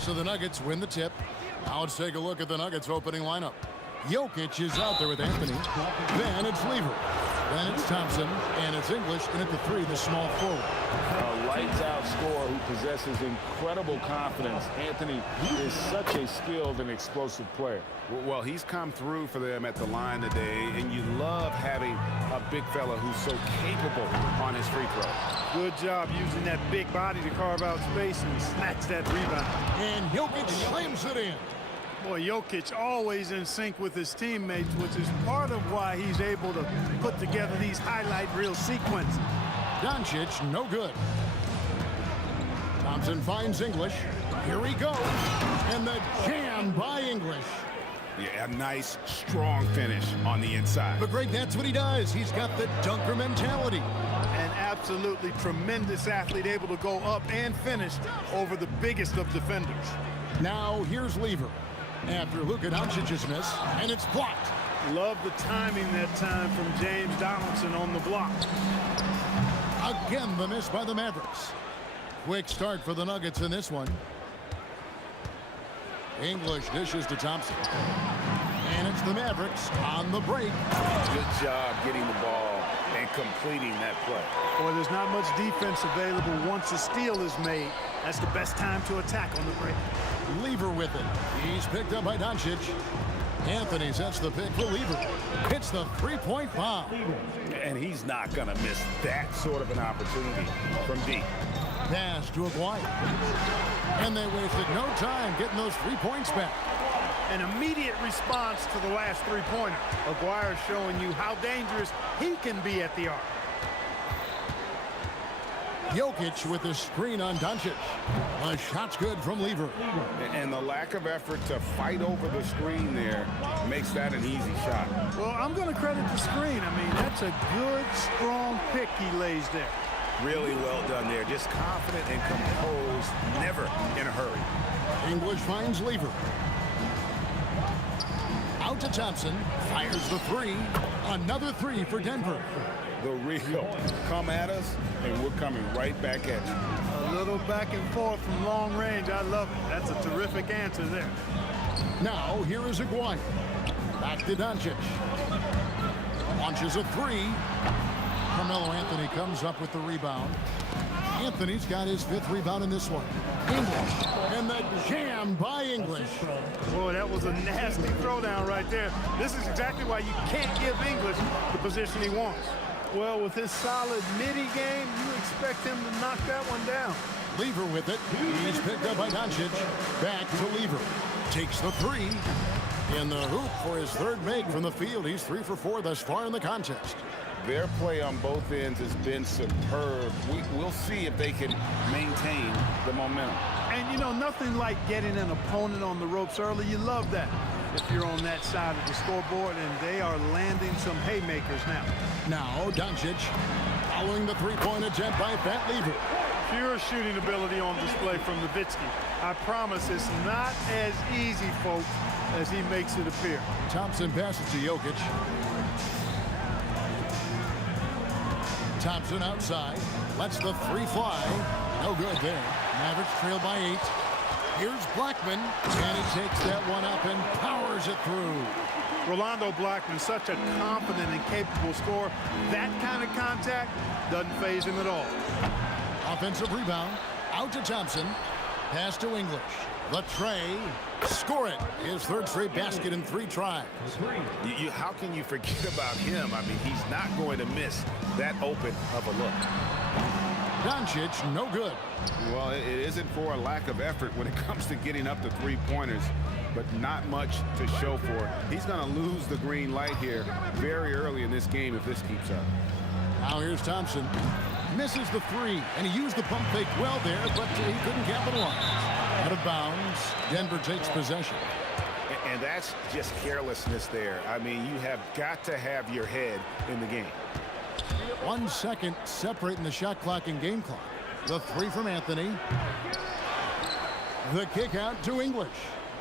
So the Nuggets win the tip. Now let's take a look at the Nuggets opening lineup. Jokic is out there with Anthony. Then it's Lever. Then it's Thompson. And it's English. And at the 3, the small forward. A lights-out scorer who possesses incredible confidence. Anthony is such a skilled and explosive player. Well, he's come through for them at the line today, and you love having a big fella who's so capable on his free throw. Good job using that big body to carve out space and snatch that rebound. And Jokic slams it in. Boy, Jokic always in sync with his teammates, which is part of why he's able to put together these highlight reel sequences. Doncic, no good. Thompson finds English. Here he goes. And the jam by English. Yeah, a nice, strong finish on the inside. But Greg, that's what he does. He's got the dunker mentality. An absolutely tremendous athlete, able to go up and finish over the biggest of defenders. Now here's Lever. After Luka Doncic's miss, and it's blocked. Love the timing that time from James Donaldson on the block. Again, the miss by the Mavericks. Quick start for the Nuggets in this one. English dishes to Thompson. And it's the Mavericks on the break. Good job getting the ball and completing that play. Boy, there's not much defense available once a steal is made. That's the best time to attack on the break. Lever with it. He's picked up by Doncic. Anthony sets the pick for Lever. Hits the three-point bomb. And he's not going to miss that sort of an opportunity from deep. Pass to Aguirre. And they wasted no time getting those 3 points back. An immediate response to the last three-pointer. Aguirre showing you how dangerous he can be at the arc. Jokic with the screen on Doncic. A shot's good from Lever. And the lack of effort to fight over the screen there makes that an easy shot. Well, I'm going to credit the screen. I mean, that's a good, strong pick he lays there. Really well done there. Just confident and composed, never in a hurry. English finds Lever. Out to Thompson. Fires the 3. Another 3 for Denver. The real come at us, and we're coming right back at you. A little back and forth from long range. I love it. That's a terrific answer there. Now, here is Aguirre. Back to Doncic. Launches a 3. Carmelo Anthony comes up with the rebound. Anthony's got his 5th rebound in this one. English. And the jam by English. Boy, that was a nasty throwdown right there. This is exactly why you can't give English the position he wants. Well, with his solid midi game, you expect him to knock that one down. Lever with it. He's picked up by Doncic. Back to Lever. Takes the 3. In the hoop for his 3rd make from the field. He's 3 for 4 thus far in the contest. Their play on both ends has been superb. We'll see if they can maintain the momentum. And, you know, nothing like getting an opponent on the ropes early. You love that if you're on that side of the scoreboard, and they are landing some haymakers now. Now, Doncic following the 3-point attempt by Fat Lever. Pure shooting ability on display from Nowitzki. I promise it's not as easy, folks, as he makes it appear. Thompson passes to Jokic. Thompson outside. Lets the 3 fly. No good there. Mavericks trail by 8. Here's Blackman. And he takes that one up and powers it through. Rolando Blackman, such a confident and capable scorer. That kind of contact doesn't faze him at all. Offensive rebound. Out to Thompson. Pass to English. The tray. Score it. His 3rd straight basket in 3 tries. How can you forget about him? I mean, he's not going to miss that open of a look. Doncic, no good. Well, it isn't for a lack of effort when it comes to getting up to 3-pointers, but not much to show for it. He's going to lose the green light here very early in this game if this keeps up. Now here's Thompson. Misses the 3, and he used the pump fake well there, but he couldn't capitalize. Out of bounds. Denver takes possession. And that's just carelessness there. I mean, you have got to have your head in the game. 1 second separating the shot clock and game clock. The 3 from Anthony. The kick out to English.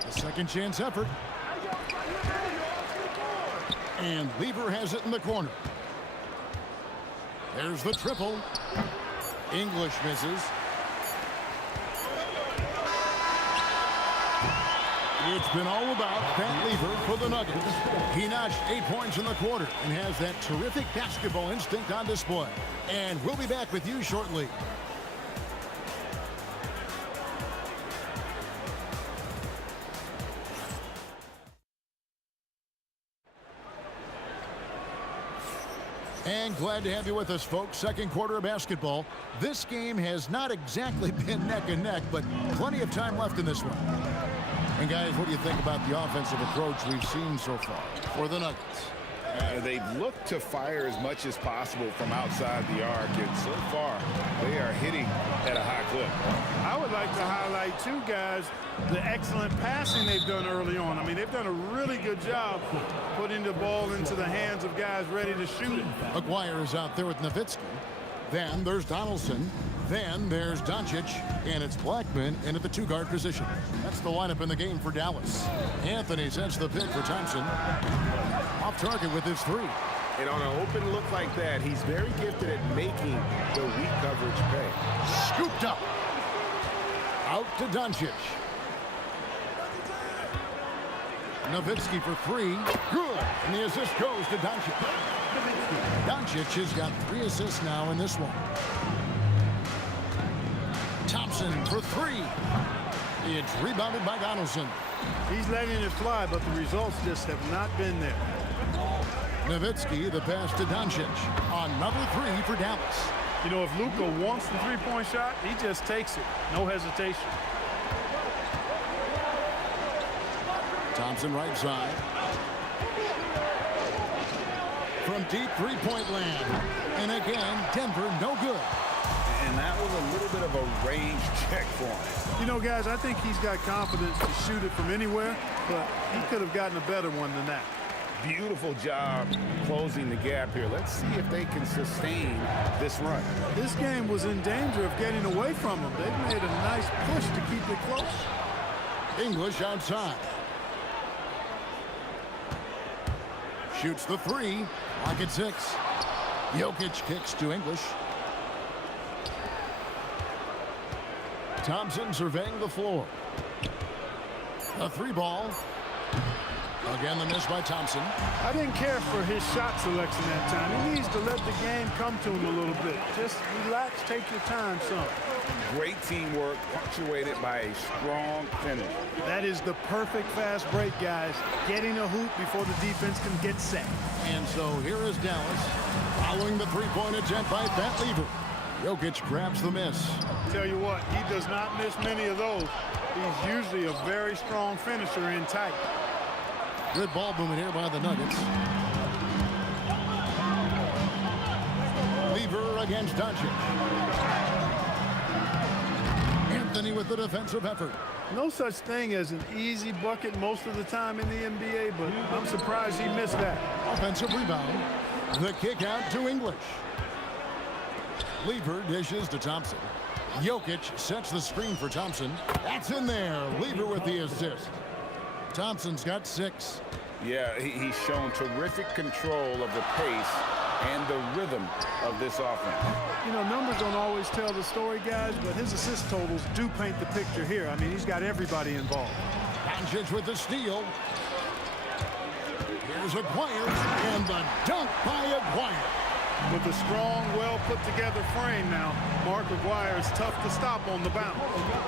The second chance effort. And Lever has it in the corner. There's the triple. English misses. It's been all about that lever for the Nuggets. He notched 8 points in the quarter and has that terrific basketball instinct on display. And we'll be back with you shortly. And glad to have you with us, folks. Second quarter of basketball. This game has not exactly been neck and neck, but plenty of time left in this one. And guys, what do you think about the offensive approach we've seen so far for the Nuggets? They've looked to fire as much as possible from outside the arc, and so far they are hitting at a high clip. I would like to highlight, too, guys, the excellent passing they've done early on. I mean, they've done a really good job putting the ball into the hands of guys ready to shoot it. McGuire is out there with Nowitzki. Then there's Donaldson. Then there's Doncic, and it's Blackman in at the two-guard position. That's the lineup in the game for Dallas. Anthony sets the pick for Thompson. Off target with his three. And on an open look like that, he's very gifted at making the weak coverage pay. Scooped up. Out to Doncic. Nowitzki for three. Good. And the assist goes to Doncic. Doncic has got 3 assists now in this one. Thompson for three. It's rebounded by Donaldson. He's letting it fly, but the results just have not been there. Nowitzki, the pass to Doncic. Another three for Dallas. You know, if Luka wants the three-point shot, he just takes it. No hesitation. Thompson right side. From deep three-point land. And again, Denver no good. And that was a little bit of a range check for him. You know, guys, I think he's got confidence to shoot it from anywhere, but he could have gotten a better one than that. Beautiful job closing the gap here. Let's see if they can sustain this run. This game was in danger of getting away from them. They've made a nice push to keep it close. English outside. Shoots the three. Lock at 6. Jokic kicks to English. Thompson surveying the floor. A three ball. Again, the miss by Thompson. I didn't care for his shot selection that time. He needs to let the game come to him a little bit. Just relax, take your time, son. Great teamwork, punctuated by a strong finish. That is the perfect fast break, guys. Getting a hoop before the defense can get set. And so here is Dallas following the three-point attempt by Pat Lever. Jokic grabs the miss. Tell you what, he does not miss many of those. He's usually a very strong finisher in tight. Good ball movement here by the Nuggets. Lever against Doncic. Anthony with the defensive effort. No such thing as an easy bucket most of the time in the NBA, but I'm surprised he missed that. Offensive rebound. The kick out to English. Lever dishes to Thompson. Jokic sets the screen for Thompson. That's in there. Lever with the assist. Thompson's got 6. Yeah, he's shown terrific control of the pace and the rhythm of this offense. You know, numbers don't always tell the story, guys, but his assist totals do paint the picture here. I mean, he's got everybody involved. Doncic with the steal. Here's Aguirre, and the dunk by Aguirre. With a strong, well-put-together frame now, Mark Aguirre is tough to stop on the bounce.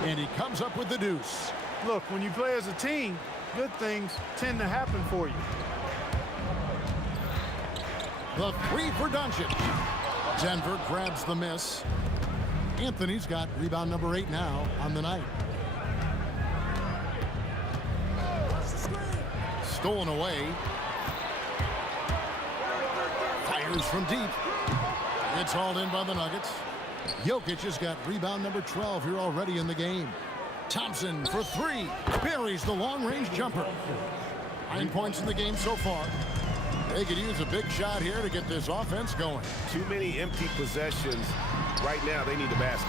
And he comes up with the deuce. Look, when you play as a team, good things tend to happen for you. The three for Doncic. Denver grabs the miss. Anthony's got rebound number 8 now on the night. Stolen away. Fires from deep. It's hauled in by the Nuggets. Jokic has got rebound number 12 here already in the game. Thompson for 3. Buries the long-range jumper. 9 points in the game so far. They could use a big shot here to get this offense going. Too many empty possessions. Right now, they need the basket.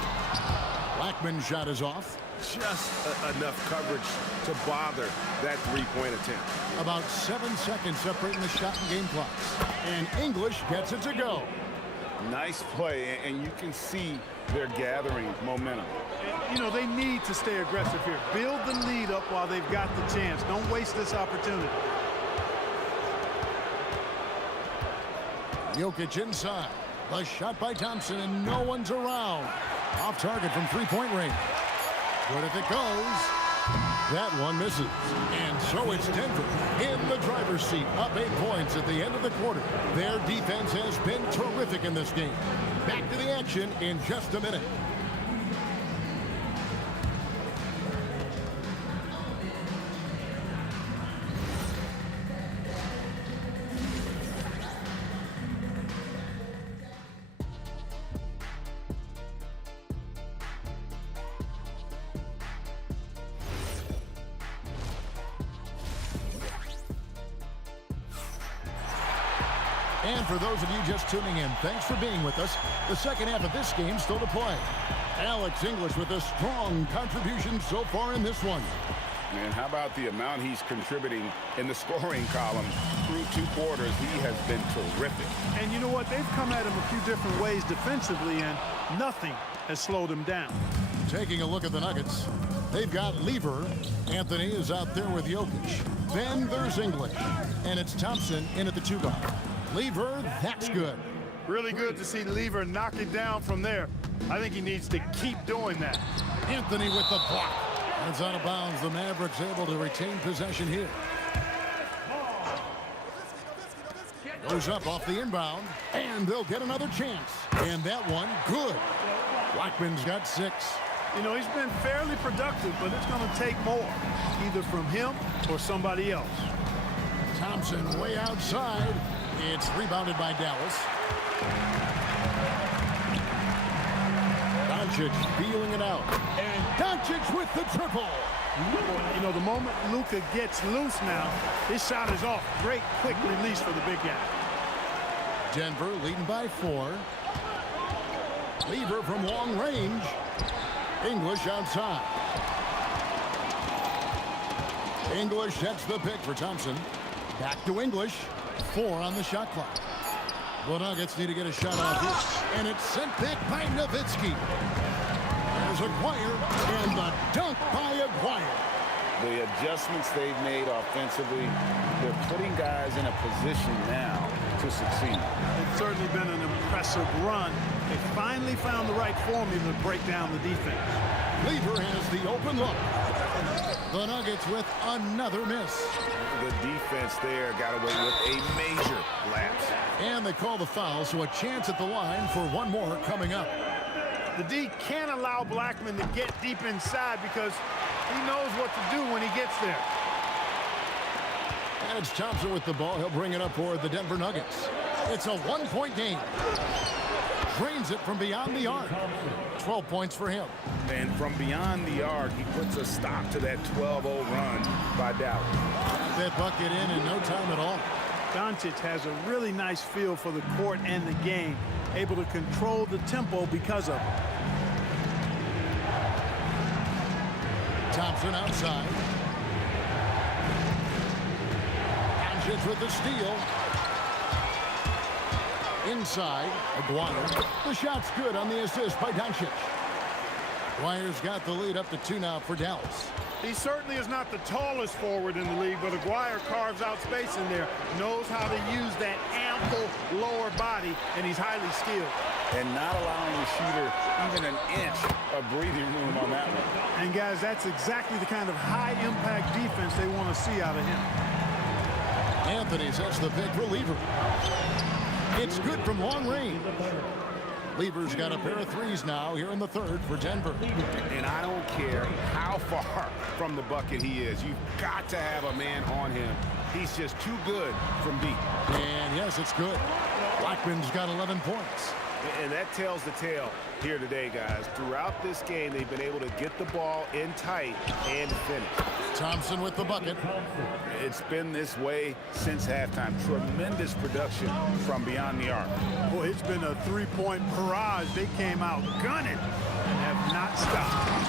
Blackman's shot is off. Just enough coverage to bother that three-point attempt. About 7 seconds separating the shot and game clocks. And English gets it to go. Nice play, and you can see they're gathering momentum. You know, they need to stay aggressive here. Build the lead up while they've got the chance. Don't waste this opportunity. Jokic inside. The shot by Thompson, and no one's around. Off target from three-point range. But if it goes, that one misses. And so it's Denver in the driver's seat, up 8 points at the end of the quarter. Their defense has been terrific in this game. Back to the action in just a minute. And for those of you just tuning in, thanks for being with us. The second half of this game still to play. Alex English with a strong contribution so far in this one. Man, how about the amount he's contributing in the scoring column through 2 quarters? He has been terrific. And you know what? They've come at him a few different ways defensively, and nothing has slowed him down. Taking a look at the Nuggets, they've got Lever. Anthony is out there with Jokic. Then there's English. And it's Thompson in at the 2 guard. Lever, that's good. Really good to see Lever knock it down from there. I think he needs to keep doing that. Anthony with the block. It's out of bounds. The Mavericks able to retain possession here. Goes up off the inbound, and they'll get another chance. And that one, good. Blackman's got 6. You know, he's been fairly productive, but it's going to take more, either from him or somebody else. Thompson way outside. It's rebounded by Dallas. Doncic feeling it out. And Doncic with the triple. You know, the moment Luka gets loose now, his shot is off. Great quick release for the big guy. Denver leading by 4. Lever from long range. English outside. English sets the pick for Thompson. Back to English. 4 on the shot clock. The Nuggets need to get a shot off here. And it's sent back by Nowitzki. There's Aguirre, and the dunk by Aguirre. The adjustments they've made offensively, they're putting guys in a position now to succeed. It's certainly been an impressive run. They finally found the right formula to break down the defense. Lever has the open look. The Nuggets with another miss. The defense there got away with a major lapse. And they call the foul, so a chance at the line for one more coming up. The D can't allow Blackman to get deep inside because he knows what to do when he gets there. And it's Thompson with the ball. He'll bring it up for the Denver Nuggets. It's a 1-point game. Drains it from beyond the arc. 12 points for him. And from beyond the arc, he puts a stop to that 12-0 run by Dallas. That bucket in no time at all. Doncic has a really nice feel for the court and the game, able to control the tempo because of it. Thompson outside. Doncic with the steal. Inside, Aguirre. The shot's good on the assist by Doncic. Aguirre's got the lead up to 2 now for Dallas. He certainly is not the tallest forward in the league, but Aguirre carves out space in there, knows how to use that ample lower body, and he's highly skilled. And not allowing the shooter even an inch of breathing room on that one. And guys, that's exactly the kind of high-impact defense they want to see out of him. Anthony sets the pick for Lever. It's good from long range. Lever's got a pair of 3s now here in the 3rd for Denver. And I don't care how far from the bucket he is. You've got to have a man on him. He's just too good from deep. And yes, it's good. Blackman's got 11 points. And that tells the tale here today, guys. Throughout this game, they've been able to get the ball in tight and finish. Thompson with the bucket. It's been this way since halftime. Tremendous production from beyond the arc. Boy, it's been a 3-point barrage. They came out gunning and have not stopped.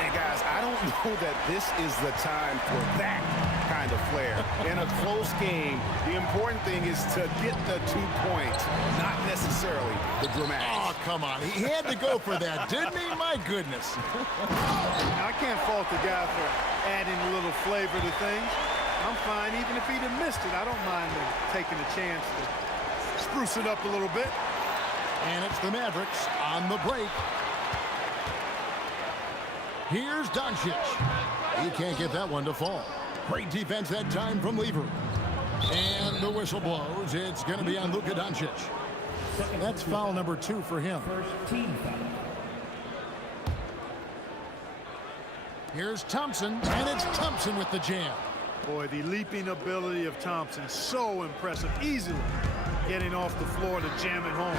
And guys, I don't know that this is the time for that kind of flair. In a close game, the important thing is to get the 2 points, not necessarily the dramatic. Oh, come on. He had to go for that, didn't he? My goodness. Now, I can't fault the guy for adding a little flavor to things. I'm fine. Even if he'd have missed it, I don't mind him taking a chance to spruce it up a little bit. And it's the Mavericks on the break. Here's Doncic. He can't get that one to fall. Great defense that time from Lever. And the whistle blows. It's going to be on Luka Doncic. That's foul number 2 for him. First team foul. Here's Thompson, and it's Thompson with the jam. Boy, the leaping ability of Thompson, so impressive. Easily getting off the floor to jam it home.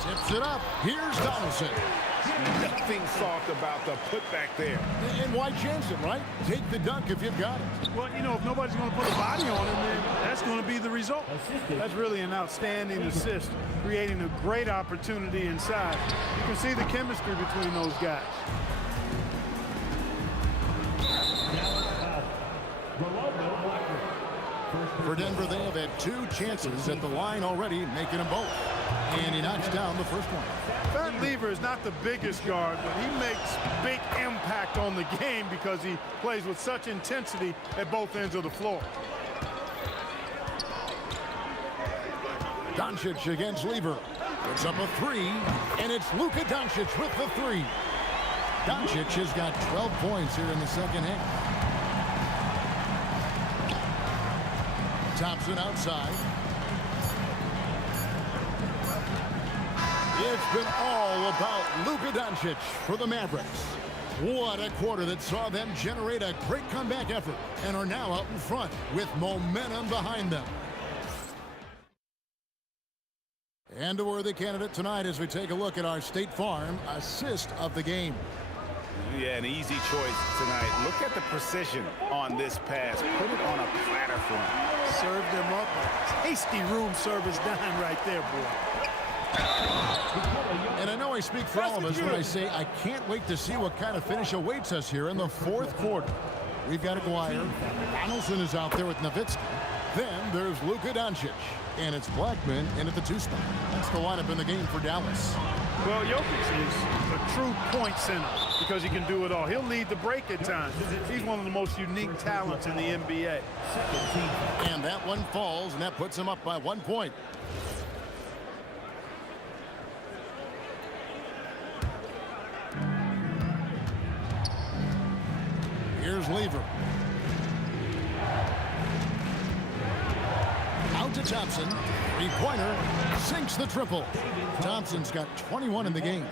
Tips it up. Here's Donaldson. Nothing soft about the putback there. And why chance it, right? Take the dunk if you've got it. Well, you know, if nobody's going to put a body on him, then that's going to be the result. That's really an outstanding assist, creating a great opportunity inside. You can see the chemistry between those guys. For Denver, they have had 2 chances at the line already, making them both. And he knocks down the first one. That Lever is not the biggest guard, but he makes big impact on the game because he plays with such intensity at both ends of the floor. Doncic against Lever. It's up a 3, and it's Luka Doncic with the 3. Doncic has got 12 points here in the second half. Thompson outside. It's been all about Luka Doncic for the Mavericks. What a quarter that saw them generate a great comeback effort and are now out in front with momentum behind them. And a worthy candidate tonight as we take a look at our State Farm assist of the game. Yeah, an easy choice tonight. Look at the precision on this pass. Put it on a platter for him. Served them up a tasty room service dime right there, boy. And I know I speak for all of us when I say I can't wait to see what kind of finish awaits us here in the 4th quarter. We've got Aguirre. Donaldson is out there with Nowitzki. Then there's Luka Doncic. And it's Blackman in at the 2 spot. That's the lineup in the game for Dallas. Well, Jokic is a true point center because he can do it all. He'll lead the break at times. He's one of the most unique talents in the NBA. And that one falls, and that puts him up by 1 point. Here's Lever. Out to Thompson. 3-pointer. Sinks the triple. Thompson's got 21 in the game.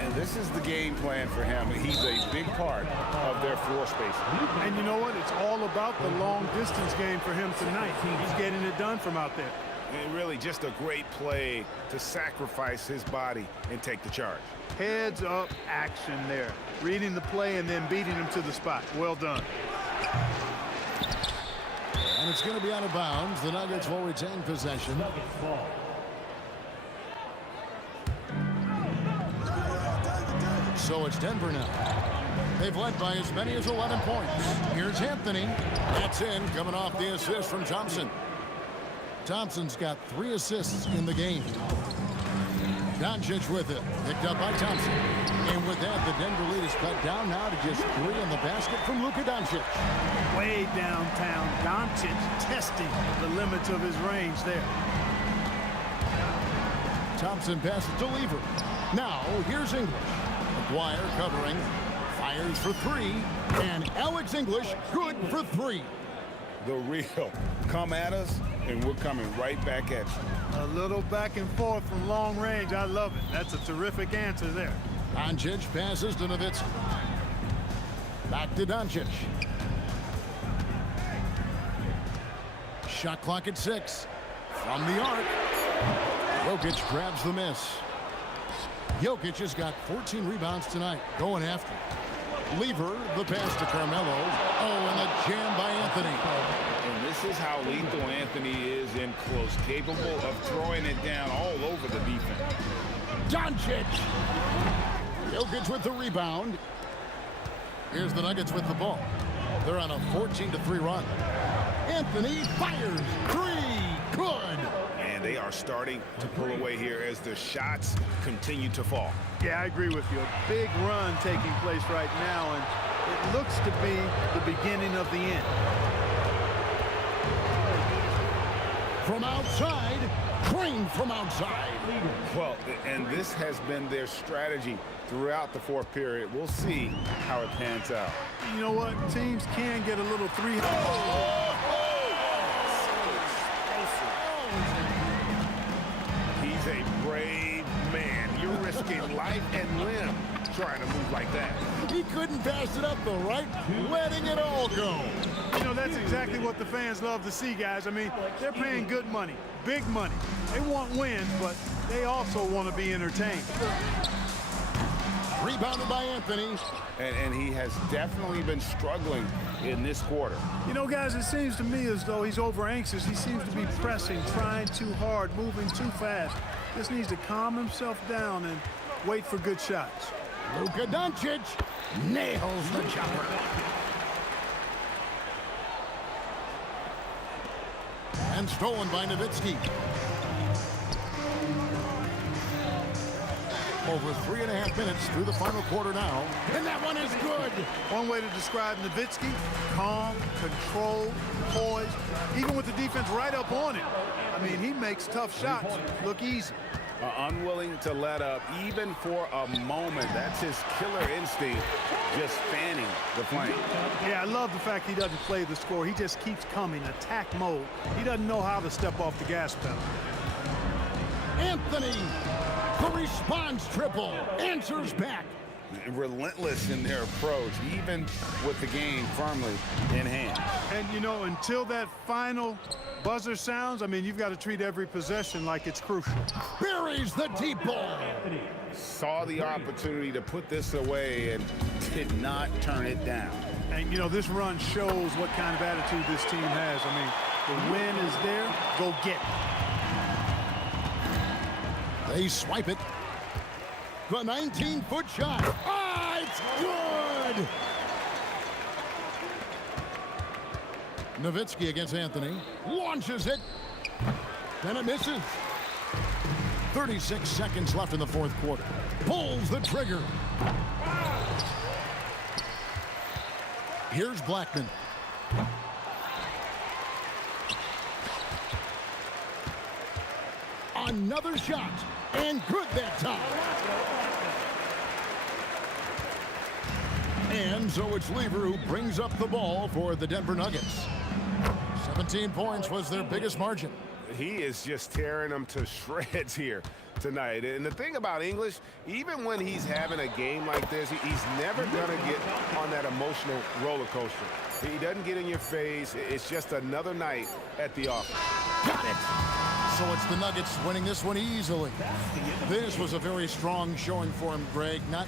And this is the game plan for him. He's a big part of their floor space. And you know what? It's all about the long distance game for him tonight. He's getting it done from out there. And really just a great play to sacrifice his body and take the charge. Heads up action there. Reading the play and then beating him to the spot. Well done. And it's going to be out of bounds. The Nuggets will retain possession. So it's Denver now. They've led by as many as 11 points. Here's Anthony. That's in, coming off the assist from Thompson. Thompson's got 3 assists in the game. Doncic with it. Picked up by Thompson. And with that, the Denver lead is cut down now to just 3 in the basket from Luka Doncic. Way downtown. Doncic testing the limits of his range there. Thompson passes to Lever. Now, here's English. McGuire covering. Fires for 3. And Alex English good for 3. The real. Come at us, and we're coming right back at you. A little back and forth from long range. I love it. That's a terrific answer there. Doncic passes to Nowitzki. Back to Doncic. Shot clock at 6. From the arc. Jokic grabs the miss. Jokic has got 14 rebounds tonight. Going after. Lever, the pass to Carmelo. Oh, and the jam by Anthony. And this is how lethal Anthony is in close, capable of throwing it down all over the defense. Doncic. Jokic with the rebound. Here's the Nuggets with the ball. They're on a 14-3 run. Anthony fires. 3. Good. and they are starting to pull away here as the shots continue to fall. Yeah, I agree with you. A big run taking place right now, and it looks to be the beginning of the end. From outside, Crane from outside. Well, and this has been their strategy throughout the fourth period. We'll see how it pans out. You know what? Teams can get a little three. He's a brave man. You're risking life and limb trying to move like that. He couldn't pass it up the right, letting it all go. You know, that's exactly what the fans love to see, guys. I mean, they're paying good money, big money. They want wins, but they also want to be entertained. Rebounded by Anthony. And he has definitely been struggling in this quarter. You know, guys, it seems to me as though he's over anxious. He seems to be pressing, trying too hard, moving too fast. Just needs to calm himself down and wait for good shots. Luka Doncic nails the jumper. And stolen by Nowitzki. Over 3.5 minutes through the final quarter now. And that one is good. One way to describe Nowitzki: calm, controlled, poised, even with the defense right up on him. I mean, he makes tough shots look easy. Unwilling to let up even for a moment. That's his killer instinct, just fanning the flame. Yeah, I love the fact he doesn't play the score. He just keeps coming, attack mode. He doesn't know how to step off the gas pedal. Anthony, the response triple, answers back. Relentless in their approach, even with the game firmly in hand. And, you know, until that final buzzer sounds, I mean, you've got to treat every possession like it's crucial. Buries the deep ball. Saw the opportunity to put this away and did not turn it down. And, you know, this run shows what kind of attitude this team has. I mean, the win is there, go get it. They swipe it. The 19-foot shot. Ah, it's good! Nowitzki against Anthony. Launches it. Then it misses. 36 seconds left in the fourth quarter. Pulls the trigger. Here's Blackman. Another shot. And good that time. And so it's Lever who brings up the ball for the Denver Nuggets. 17 points was their biggest margin. He is just tearing them to shreds here tonight. And the thing about English, even when he's having a game like this, he's never going to get on that emotional roller coaster. He doesn't get in your face. It's just another night at the office. Got it. So it's the Nuggets winning this one easily. This was a very strong showing for him, Greg. Not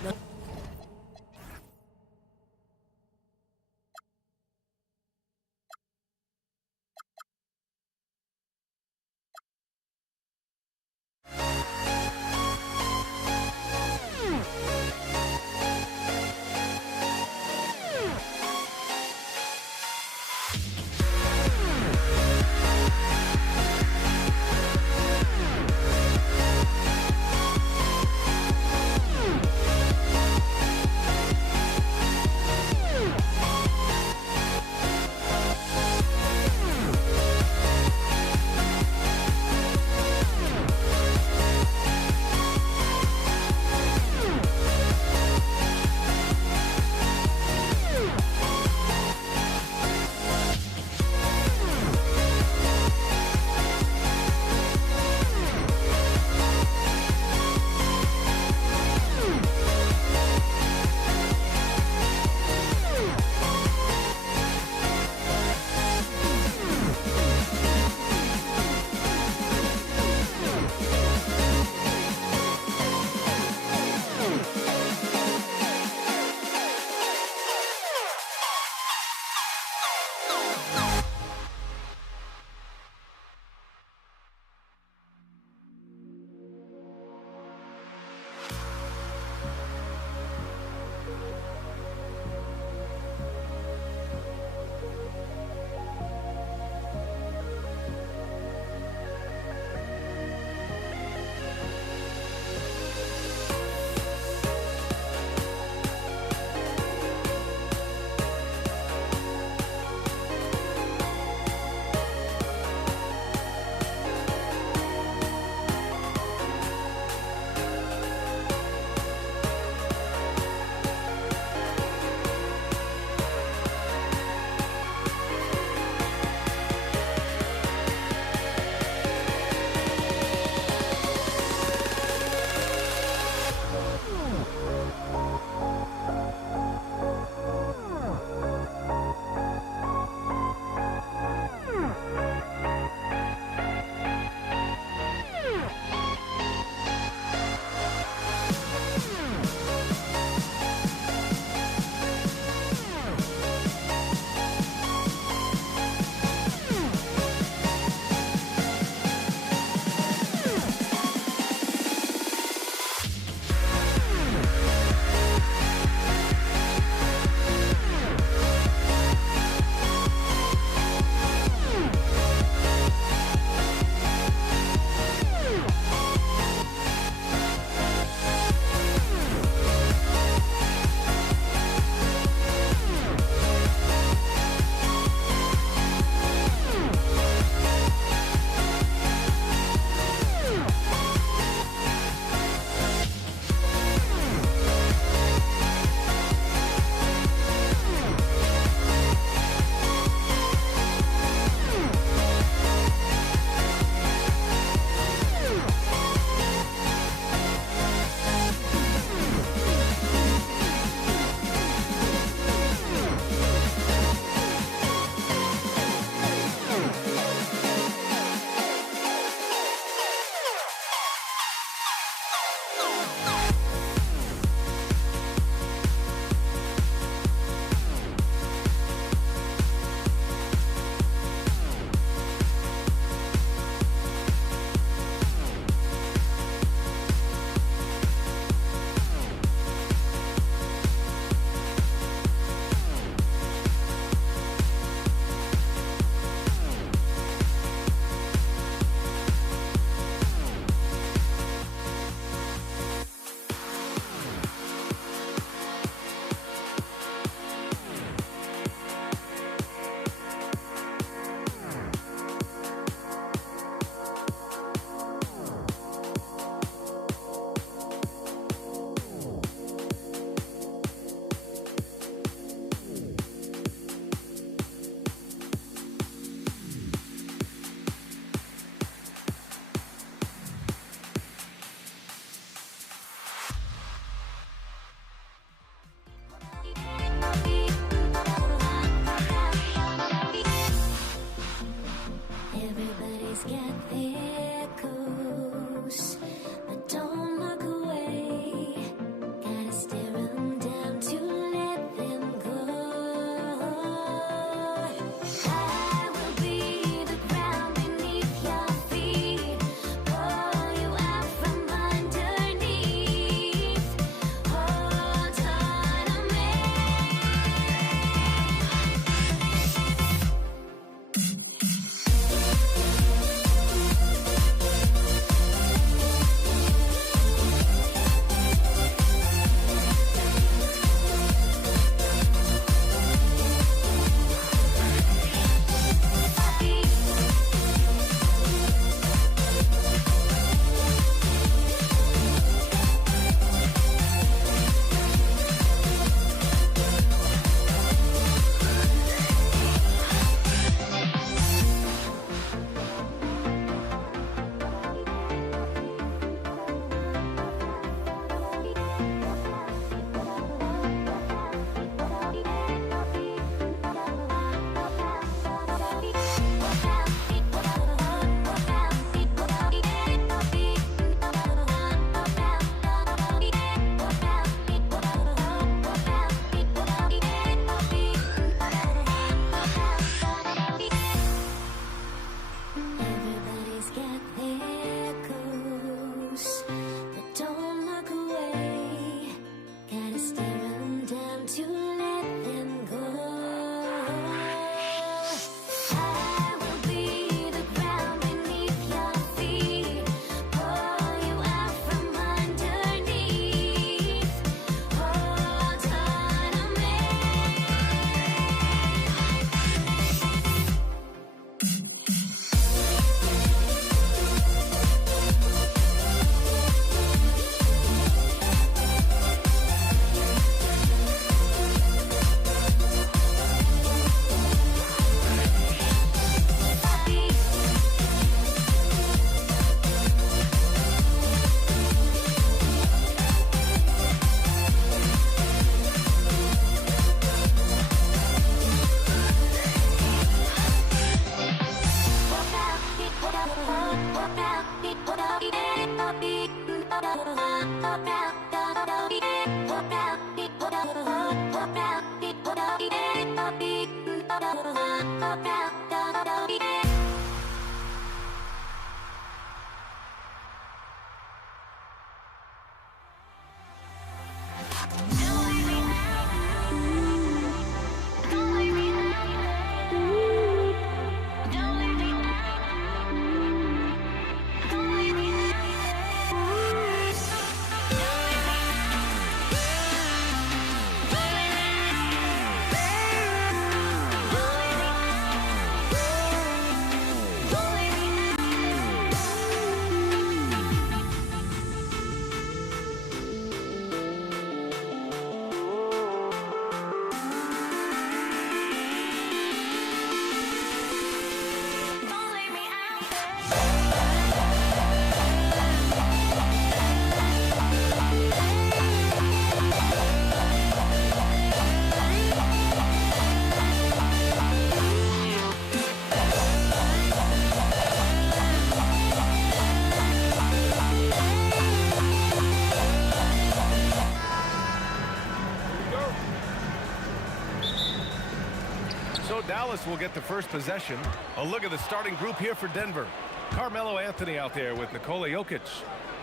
So Dallas will get the first possession. A look at the starting group here for Denver. Carmelo Anthony out there with Nikola Jokic.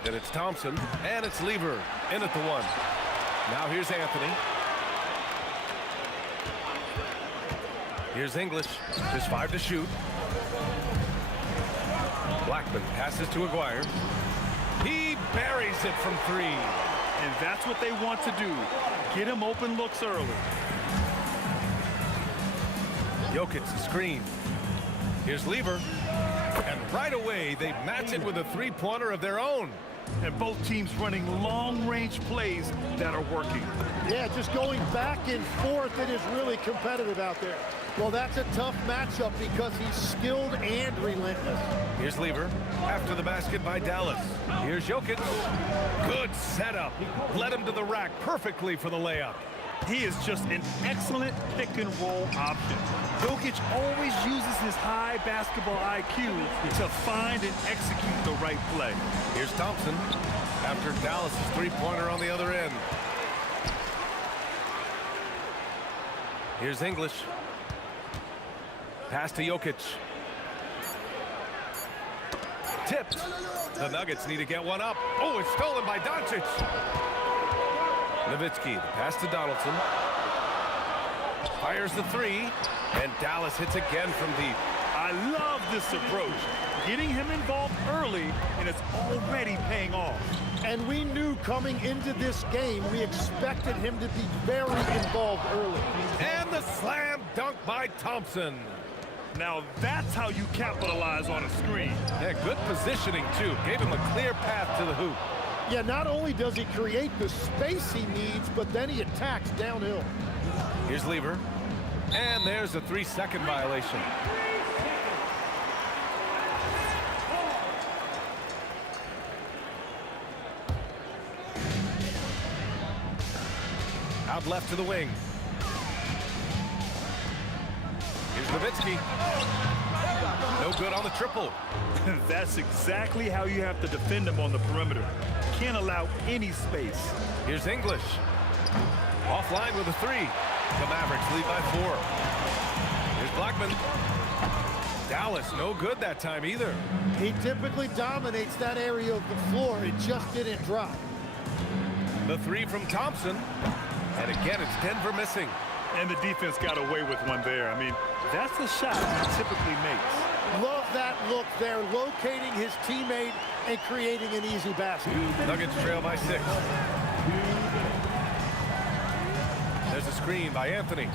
Then it's Thompson, and it's Lever in at the one. Now here's Anthony. Here's English, just 5 to shoot. Blackman passes to Aguirre. He buries it from 3. And that's what they want to do. Get him open looks early. Jokic the screen. Here's Lever. And right away, they match it with a three-pointer of their own. And both teams running long-range plays that are working. Yeah, just going back and forth. It is really competitive out there. Well, that's a tough matchup because he's skilled and relentless. Here's Lever after the basket by Dallas. Here's Jokic. Good setup. Led him to the rack perfectly for the layup. He is just an excellent pick-and-roll option. Jokic always uses his high basketball IQ to find and execute the right play. Here's Thompson after Dallas' three-pointer on the other end. Here's English. Pass to Jokic. Tipped. The Nuggets need to get one up. Oh, it's stolen by Doncic. Nowitzki, the pass to Donaldson. Fires the 3, and Dallas hits again from deep. I love this approach. Getting him involved early, and it's already paying off. And we knew coming into this game, we expected him to be very involved early. And the slam dunk by Thompson. Now that's how you capitalize on a screen. Yeah, good positioning, too. Gave him a clear path to the hoop. Yeah, not only does he create the space he needs, but then he attacks downhill. Here's Lever. And there's a 3-second violation. Out left to the wing. Here's Nowitzki. No good on the triple. That's exactly how you have to defend him on the perimeter. Can't allow any space. Here's English. Offline with a 3. The Mavericks lead by 4. Here's Blackman. Dallas no good that time either. He typically dominates that area of the floor. It just didn't drop. The 3 from Thompson. And again, it's Denver missing. And the defense got away with one there. I mean, that's the shot he typically makes. Love that look there, locating his teammate and creating an easy basket. Nuggets trail by 6. There's a screen by Anthony.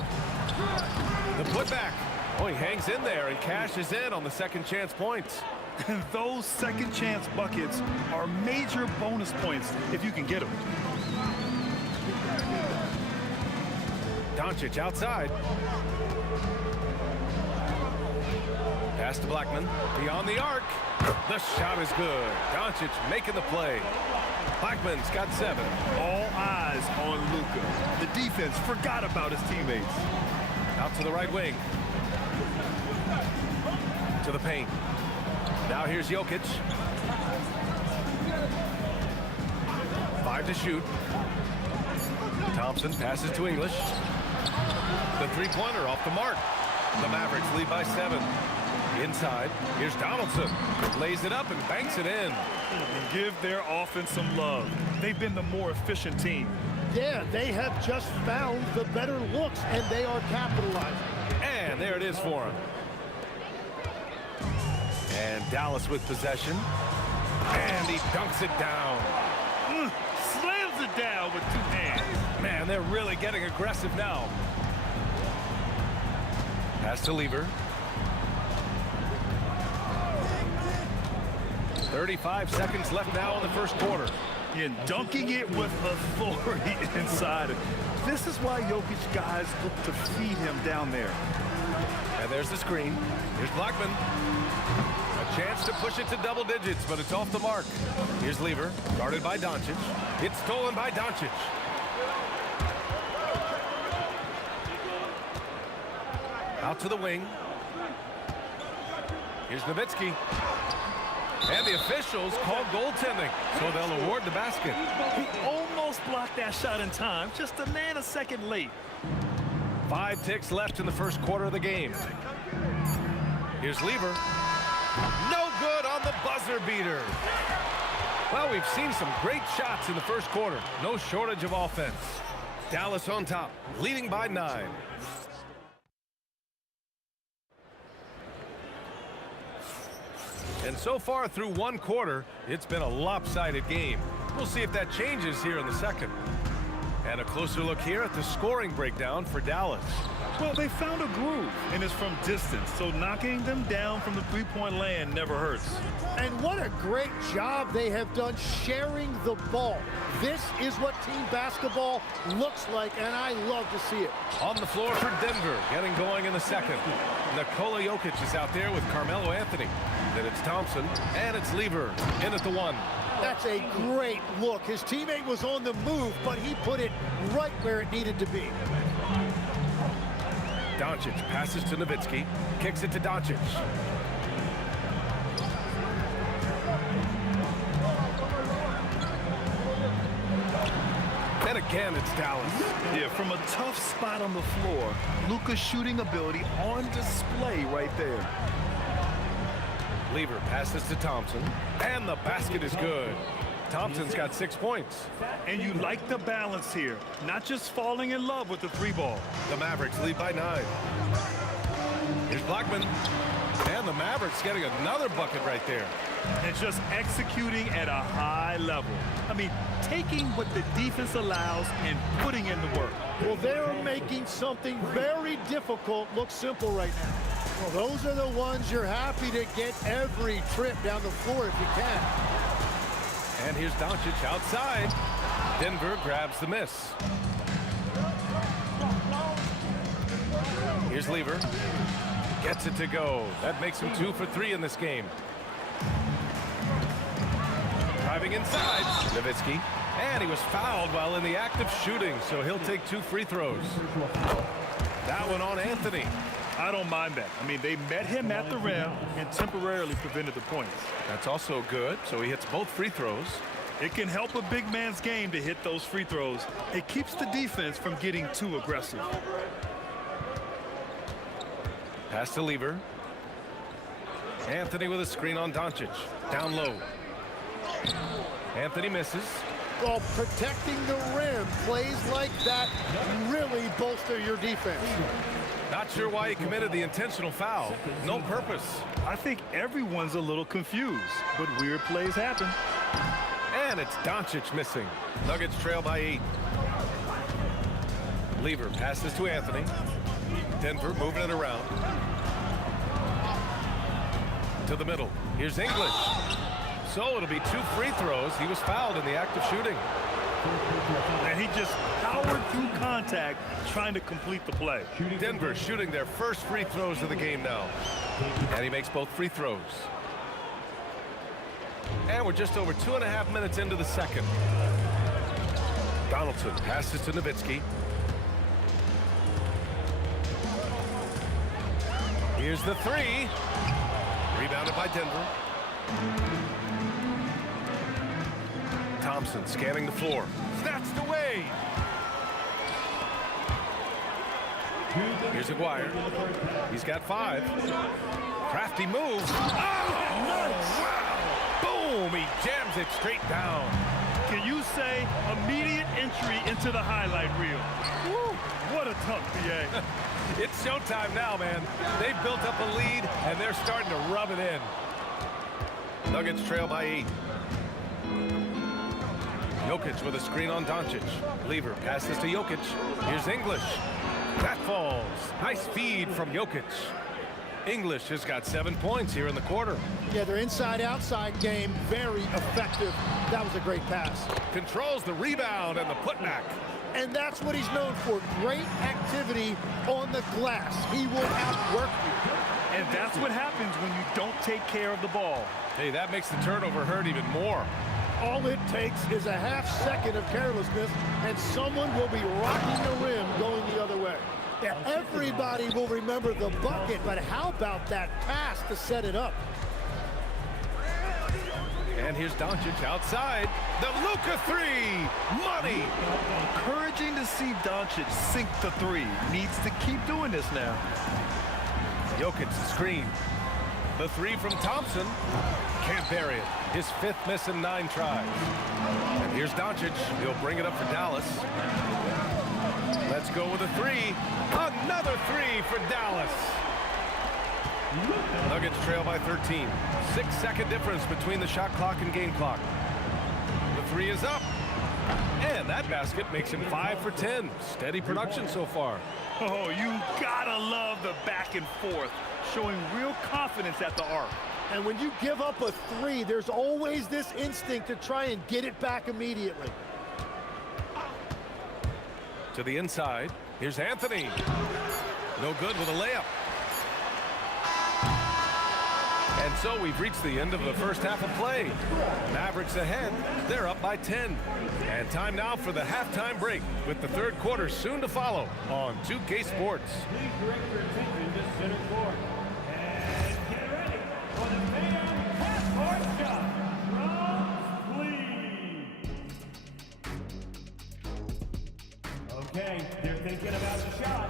The putback. Oh, he hangs in there and cashes in on the second chance points. Those second chance buckets are major bonus points if you can get them. Doncic outside. Pass to Blackman. Beyond the arc. The shot is good. Doncic making the play. Blackman's got 7. All eyes on Luka. The defense forgot about his teammates. Out to the right wing. To the paint. Now here's Jokic. 5 to shoot. Thompson passes to English. The three-pointer off the mark. The Mavericks lead by 7. Inside, here's Donaldson. Lays it up and banks it in. And give their offense some love. They've been the more efficient team. Yeah, they have just found the better looks, and they are capitalizing. And there it is for him. And Dallas with possession. And he dunks it down. Slams it down with 2 hands. Man, they're really getting aggressive now. Pass to Lever. 35 seconds left now in the first quarter. And dunking it with authority inside. This is why Jokic guys look to feed him down there. And there's the screen. Here's Blackman. A chance to push it to double digits, but it's off the mark. Here's Lever, guarded by Doncic. It's stolen by Doncic. Out to the wing. Here's Nowitzki. And the officials call goaltending, so they'll award the basket. He almost blocked that shot in time, just a nanosecond late. 5 ticks left in the first quarter of the game. Here's Lever. No good on the buzzer beater. Well, we've seen some great shots in the first quarter. No shortage of offense. Dallas on top, leading by 9. And so far through one quarter, it's been a lopsided game. We'll see if that changes here in the second. And a closer look here at the scoring breakdown for Dallas. Well, they found a groove, and it's from distance, so knocking them down from the three-point land never hurts. And what a great job they have done sharing the ball. This is what team basketball looks like, and I love to see it. On the floor for Denver, getting going in the second. Nikola Jokic is out there with Carmelo Anthony. Then it's Thompson, and it's Lever in at the 1. That's a great look. His teammate was on the move, but he put it right where it needed to be. Doncic passes to Nowitzki, kicks it to Doncic. And again, it's Dallas. Yeah, from a tough spot on the floor, Luka's shooting ability on display right there. Lever passes to Thompson, and the basket is good. Thompson's got 6 points. And you like the balance here, not just falling in love with the 3-ball. The Mavericks lead by 9. Here's Blackman, and the Mavericks getting another bucket right there. And just executing at a high level. I mean, taking what the defense allows and putting in the work. Well, they're making something very difficult look simple right now. Well, those are the ones you're happy to get every trip down the floor if you can. And here's Doncic outside. Denver grabs the miss. Here's Lever. Gets it to go. That makes him 2 for 3 in this game. Driving inside. Nowitzki. And he was fouled while in the act of shooting, so he'll take 2 free throws. That one on Anthony. I don't mind that. I mean, they met him at the rim and temporarily prevented the points. That's also good, so he hits both free throws. It can help a big man's game to hit those free throws. It keeps the defense from getting too aggressive. Pass to Lever. Anthony with a screen on Doncic. Down low. Anthony misses. Well, protecting the rim, plays like that really bolster your defense. Not sure why he committed the intentional foul. No purpose. I think everyone's a little confused, but weird plays happen. And it's Doncic missing. Nuggets trail by 8. Lever passes to Anthony. Denver moving it around. To the middle. Here's English. So it'll be 2 free throws. He was fouled in the act of shooting. And he just powered through contact trying to complete the play. Denver shooting their first free throws of the game now. And he makes both free throws. And we're just over 2.5 minutes into the second. Donaldson passes to Nowitzki. Here's the 3. Rebounded by Denver. Thompson scanning the floor. Snatched away. Here's Aguirre. He's got 5. Crafty move. Oh, wow. Boom, he jams it straight down. Can you say immediate entry into the highlight reel? Woo, what a tough PA. It's showtime now, man. They've built up a lead, and they're starting to rub it in. Nuggets trail by 8. Jokic with a screen on Doncic. Lever passes to Jokic. Here's English. That falls. Nice feed from Jokic. English has got 7 points here in the quarter. Yeah, their inside-outside game, very effective. That was a great pass. Controls the rebound and the putback. And that's what he's known for, great activity on the glass. He will outwork you. And that's what happens when you don't take care of the ball. Hey, that makes the turnover hurt even more. All it takes is a half second of carelessness, and someone will be rocking the rim going the other way. Yeah, everybody will remember the bucket, but how about that pass to set it up? And here's Doncic outside. The Luka 3. Money. Encouraging to see Doncic sink the 3. Needs to keep doing this now. Jokic the screen. The 3 from Thompson. Can't bury it. His 5th miss in 9 tries. And here's Doncic. He'll bring it up for Dallas. Let's go with a 3. Another 3 for Dallas. Nuggets trail by 13. 6-second difference between the shot clock and game clock. The 3 is up. And that basket makes him 5 for 10. Steady production so far. Oh, you gotta love the back and forth, showing real confidence at the arc. And when you give up a 3, there's always this instinct to try and get it back immediately. To the inside. Here's Anthony. No good with a layup. And so we've reached the end of the first half of play. Mavericks ahead. They're up by 10. And time now for the halftime break, with the third quarter soon to follow on 2K Sports. Please direct your attention to center court. And get ready for the fan half-court shot. Drums, please. Okay, they're thinking about the shot.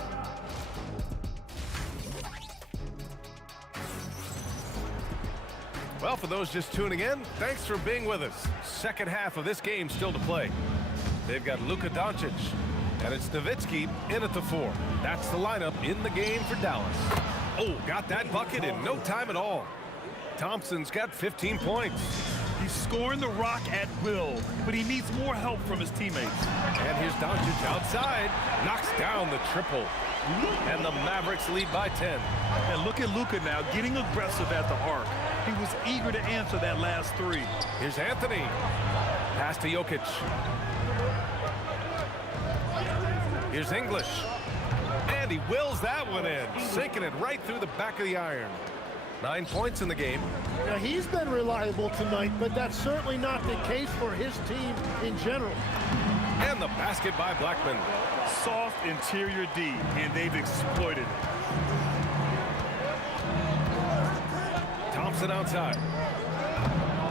Well, for those just tuning in, thanks for being with us. Second half of this game still to play. They've got Luka Doncic, and it's Nowitzki in at the 4. That's the lineup in the game for Dallas. Oh, got that bucket in no time at all. Thompson's got 15 points. He's scoring the rock at will, but he needs more help from his teammates. And here's Doncic outside, knocks down the triple. And the Mavericks lead by 10. And look at Luka now, getting aggressive at the arc. He was eager to answer that last 3. Here's Anthony. Pass to Jokic. Here's English. And he wills that one in, sinking it right through the back of the iron. 9 points in the game. Now, he's been reliable tonight, but that's certainly not the case for his team in general. And the basket by Blackman. Soft interior D, and they've exploited it. Thompson outside.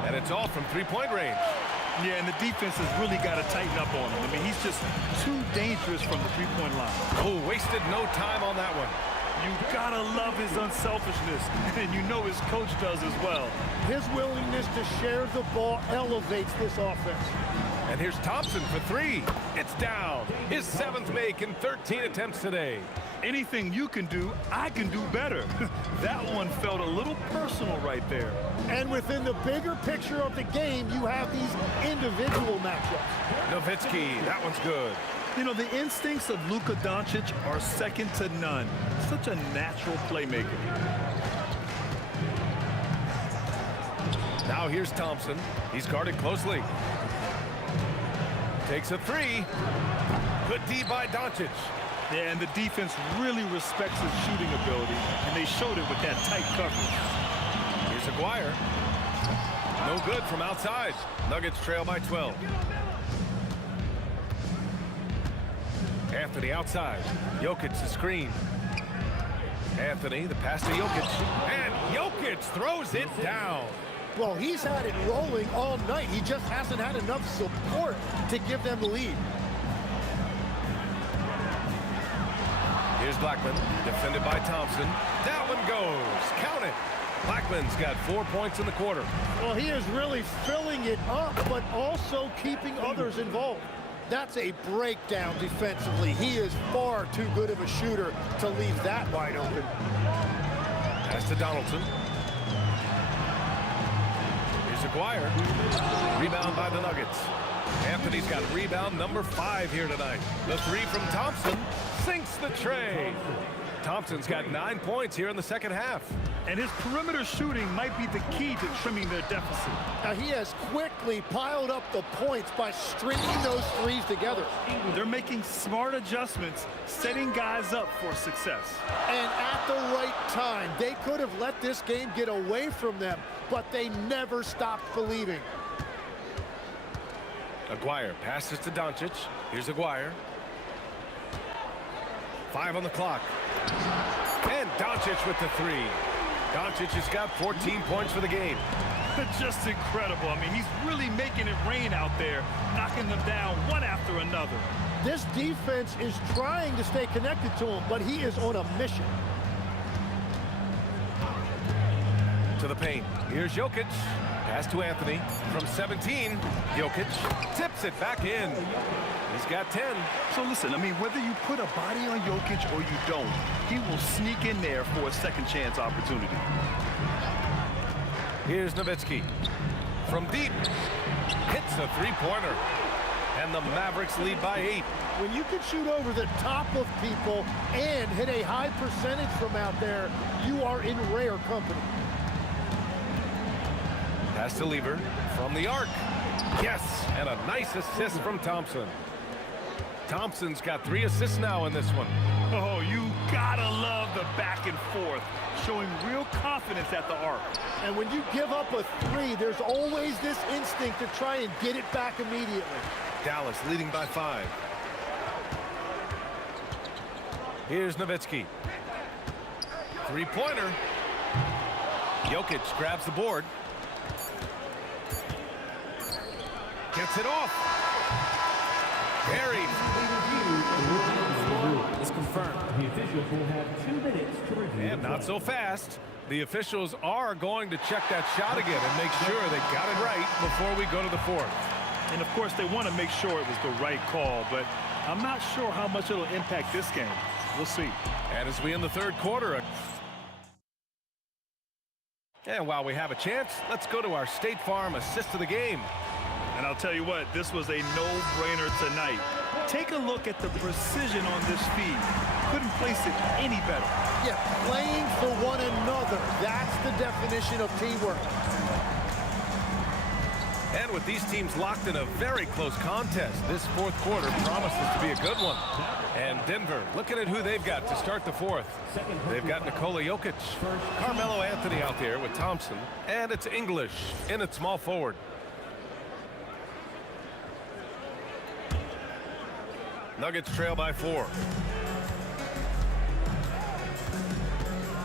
And it's all from three-point range. Yeah, and the defense has really got to tighten up on him. I mean, he's just too dangerous from the three-point line. Oh, wasted no time on that one. You gotta love his unselfishness, and you know his coach does as well. His willingness to share the ball elevates this offense. And here's Thompson for 3. It's down. His 7th make in 13 attempts today. Anything you can do, I can do better. That one felt a little personal right there. And within the bigger picture of the game, you have these individual matchups. Nowitzki, that one's good. You know, the instincts of Luka Doncic are second to none. Such a natural playmaker. Now here's Thompson. He's guarded closely. Takes a 3. Good D by Doncic. Yeah, and the defense really respects his shooting ability, and they showed it with that tight coverage. Here's Aguirre. No good from outside. Nuggets trail by 12. Anthony outside. Jokic the screen. Anthony, the pass to Jokic. And Jokic throws it down. Well, he's had it rolling all night. He just hasn't had enough support to give them the lead. Here's Blackman, defended by Thompson. That one goes. Count it. Blackman's got 4 points in the quarter. Well, he is really filling it up, but also keeping others involved. That's a breakdown defensively. He is far too good of a shooter to leave that wide open. Pass to Donaldson. Here's Aguirre. Rebound by the Nuggets. Anthony's got rebound number 5 here tonight. The three from Thompson sinks the tray. Thompson's got 9 points here in the second half. And his perimeter shooting might be the key to trimming their deficit. Now, he has quickly piled up the points by stringing those threes together. They're making smart adjustments, setting guys up for success. And at the right time, they could have let this game get away from them, but they never stopped believing. Aguirre passes to Doncic. Here's Aguirre. 5 on the clock. And Doncic with the three. Doncic has got 14 points for the game. Just incredible. I mean, he's really making it rain out there, knocking them down one after another. This defense is trying to stay connected to him, but he is on a mission. To the paint. Here's Jokic. Pass to Anthony. From 17, Jokic tips it back in. He's got 10. So listen, I mean, whether you put a body on Jokic or you don't, he will sneak in there for a second chance opportunity. Here's Nowitzki. From deep. Hits a three-pointer. And the Mavericks lead by 8. When you can shoot over the top of people and hit a high percentage from out there, you are in rare company. Pass to Lever from the arc. Yes, and a nice assist from Thompson. Thompson's got 3 assists now in this one. Oh, you gotta love the back and forth, showing real confidence at the arc. And when you give up a 3, there's always this instinct to try and get it back immediately. Dallas leading by 5. Here's Nowitzki. Three-pointer. Jokic grabs the board. Gets it off. Buried. Is confirmed. The officials will have 2 minutes to review. And not so fast. The officials are going to check that shot again and make sure they got it right before we go to the 4th. And of course, they want to make sure it was the right call, but I'm not sure how much it'll impact this game. We'll see. And as we in the 3rd quarter. And while we have a chance, let's go to our State Farm assist of the game. And I'll tell you what, this was a no-brainer tonight. Take a look at the precision on this feed. Couldn't place it any better. Yeah, playing for one another. That's the definition of teamwork. And with these teams locked in a very close contest, this 4th quarter promises to be a good one. And Denver, looking at who they've got to start the 4th. They've got Nikola Jokic, Carmelo Anthony out there with Thompson, and it's English in at small forward. Nuggets trail by 4.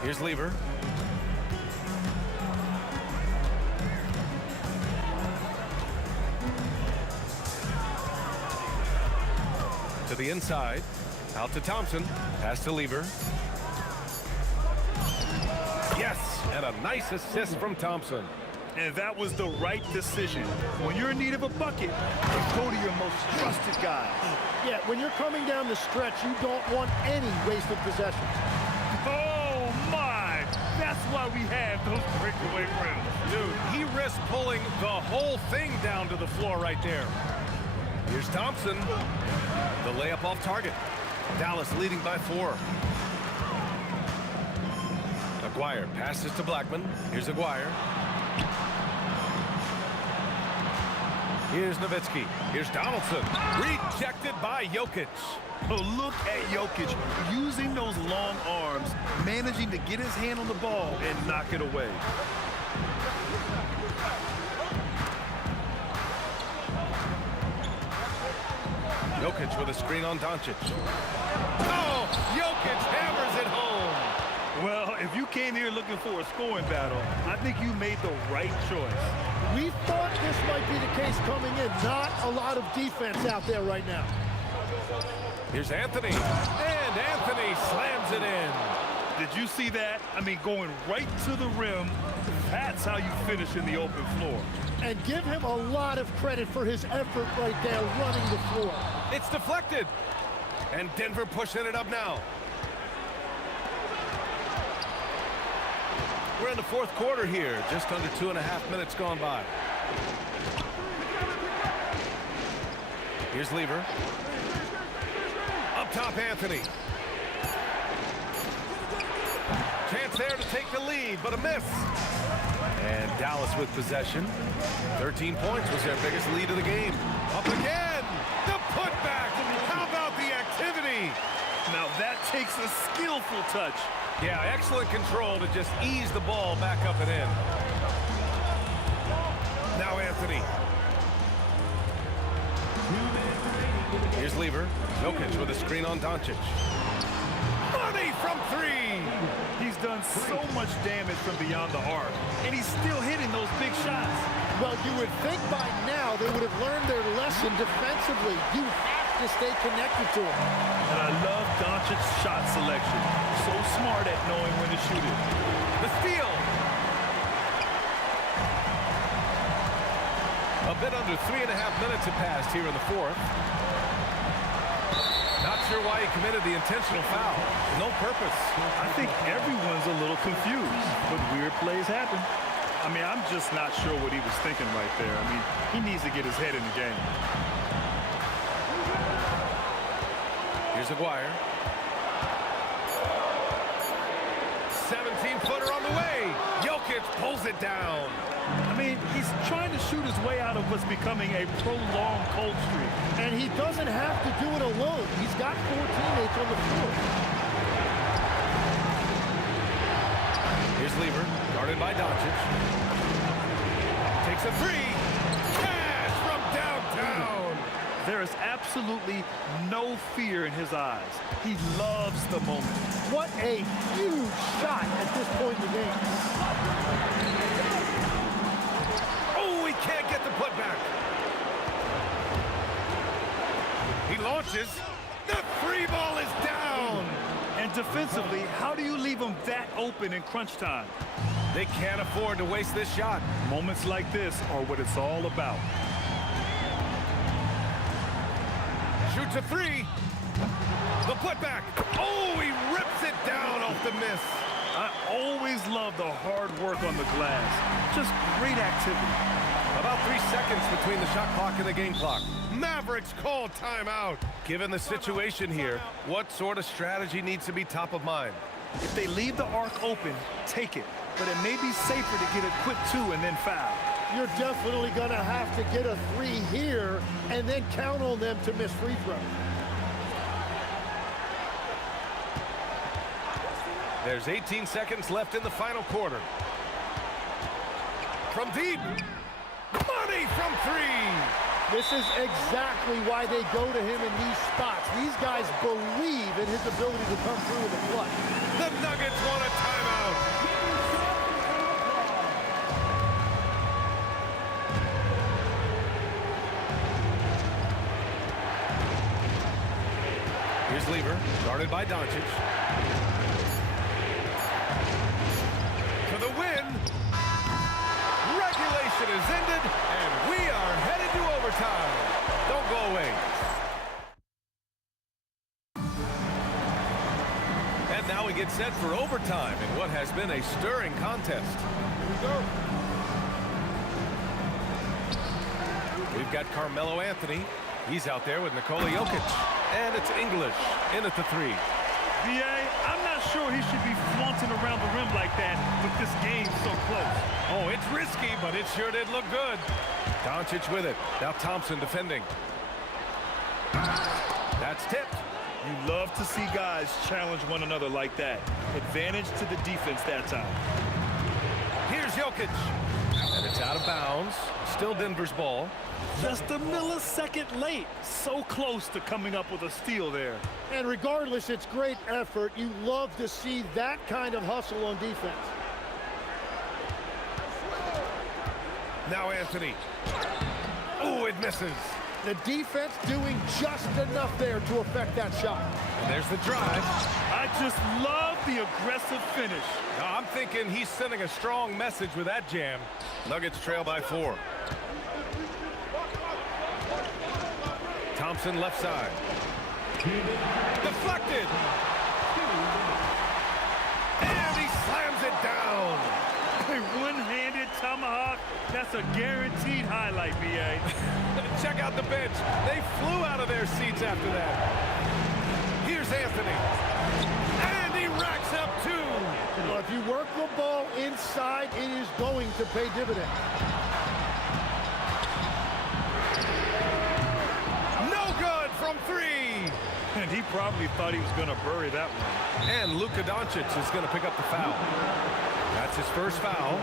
Here's Lever. To the inside. Out to Thompson. Pass to Lever. Yes, and a nice assist from Thompson. And that was the right decision. When you're in need of a bucket, you go to your most trusted guy. Yeah, when you're coming down the stretch, you don't want any wasted possessions. Oh, my! That's why we have those breakaway rims. Dude, he risked pulling the whole thing down to the floor right there. Here's Thompson. The layup off target. Dallas leading by 4. Aguirre passes to Blackman. Here's Aguirre. Here's Nowitzki. Here's Donaldson. Rejected by Jokic. Oh, look at Jokic using those long arms, managing to get his hand on the ball and knock it away. Jokic with a screen on Doncic. Oh, Jokic hammers it home. Well, if you came here looking for a scoring battle, I think you made the right choice. We thought this might be the case coming in. Not a lot of defense out there right now. Here's Anthony. And And Anthony slams it in. Did you see that? I mean, going right to the rim. That's how you finish in the open floor. And give him a lot of credit for his effort right there running the floor. It's deflected. And Denver pushing it up now. We're in the fourth quarter here. Just under 2.5 minutes gone by. Here's Lever. Up top, Anthony. Chance there to take the lead, but a miss. And Dallas with possession. 13 points was their biggest lead of the game. Up again. The putback. How about the activity? Now that takes a skillful touch. Yeah, excellent control to just ease the ball back up and in. Now Anthony. Here's Lever. Jokic with a screen on Doncic. Money from three. He's done so much damage from beyond the arc, and he's still hitting those big shots. Well, you would think by now they would have learned their lesson defensively. You have to stay connected to him. And I love Doncic's shot selection. So smart at knowing when to shoot it. The steal. A bit under 3.5 minutes have passed here in the fourth. Not sure why he committed the intentional foul. No purpose. I think everyone's a little confused, but weird plays happen. I mean, I'm just not sure what he was thinking right there. I mean, he needs to get his head in the game. Here's Aguirre. 17-footer on the way. Jokic pulls it down. I mean, he's trying to shoot his way out of what's becoming a prolonged cold streak. And he doesn't have to do it alone. He's got 4 teammates on the floor. Here's Lever, guarded by Doncic. Takes a three. Cash from downtown. There is absolutely no fear in his eyes. He loves the moment. What a huge shot at this point in the game. Oh, he can't get the putback. He launches. The free ball is down. And defensively, how do you leave him that open in crunch time? They can't afford to waste this shot. Moments like this are what it's all about. Shoots a three. The putback. Oh, he rips it down off the miss. I always love the hard work on the glass. Just great activity. About 3 seconds between the shot clock and the game clock. Mavericks call timeout. Given the situation here, what sort of strategy needs to be top of mind? If they leave the arc open, take it. But it may be safer to get a quick 2 and then foul. You're definitely going to have to get a 3 here and then count on them to miss free throws. There's 18 seconds left in the final quarter. From deep. Money from 3. This is exactly why they go to him in these spots. These guys believe in his ability to come through in the clutch. The Nuggets want a timeout. Here's Lever, guarded by Doncic. For the win. Regulation is ended, and we are headed to overtime. Don't go away. And now we get set for overtime in what has been a stirring contest. Here we go. We've got Carmelo Anthony. He's out there with Nikola Jokic. And it's English in at the 3. B.A., I'm not sure he should be flaunting around the rim like that with this game so close. Oh, it's risky, but it sure did look good. Doncic with it. Now Thompson defending. That's tipped. You love to see guys challenge one another like that. Advantage to the defense that time. Here's Jokic. And it's out of bounds. Still Denver's ball. Just a millisecond late. So close to coming up with a steal there. And regardless, it's great effort. You love to see that kind of hustle on defense. Now Anthony. Oh, it misses. The defense doing just enough there to affect that shot. And there's the drive. I just love the aggressive finish. Now, I'm thinking he's sending a strong message with that jam. Nuggets trail by 4. Thompson left side. Deflected. And he slams it down. A one-handed tomahawk. That's a guaranteed highlight, B.A. Check out the bench. They flew out of their seats after that. Here's Anthony. And he racks up 2. Well, if you work the ball inside, it is going to pay dividends. No good from 3. And he probably thought he was going to bury that one. And Luka Doncic is going to pick up the foul. That's his first foul.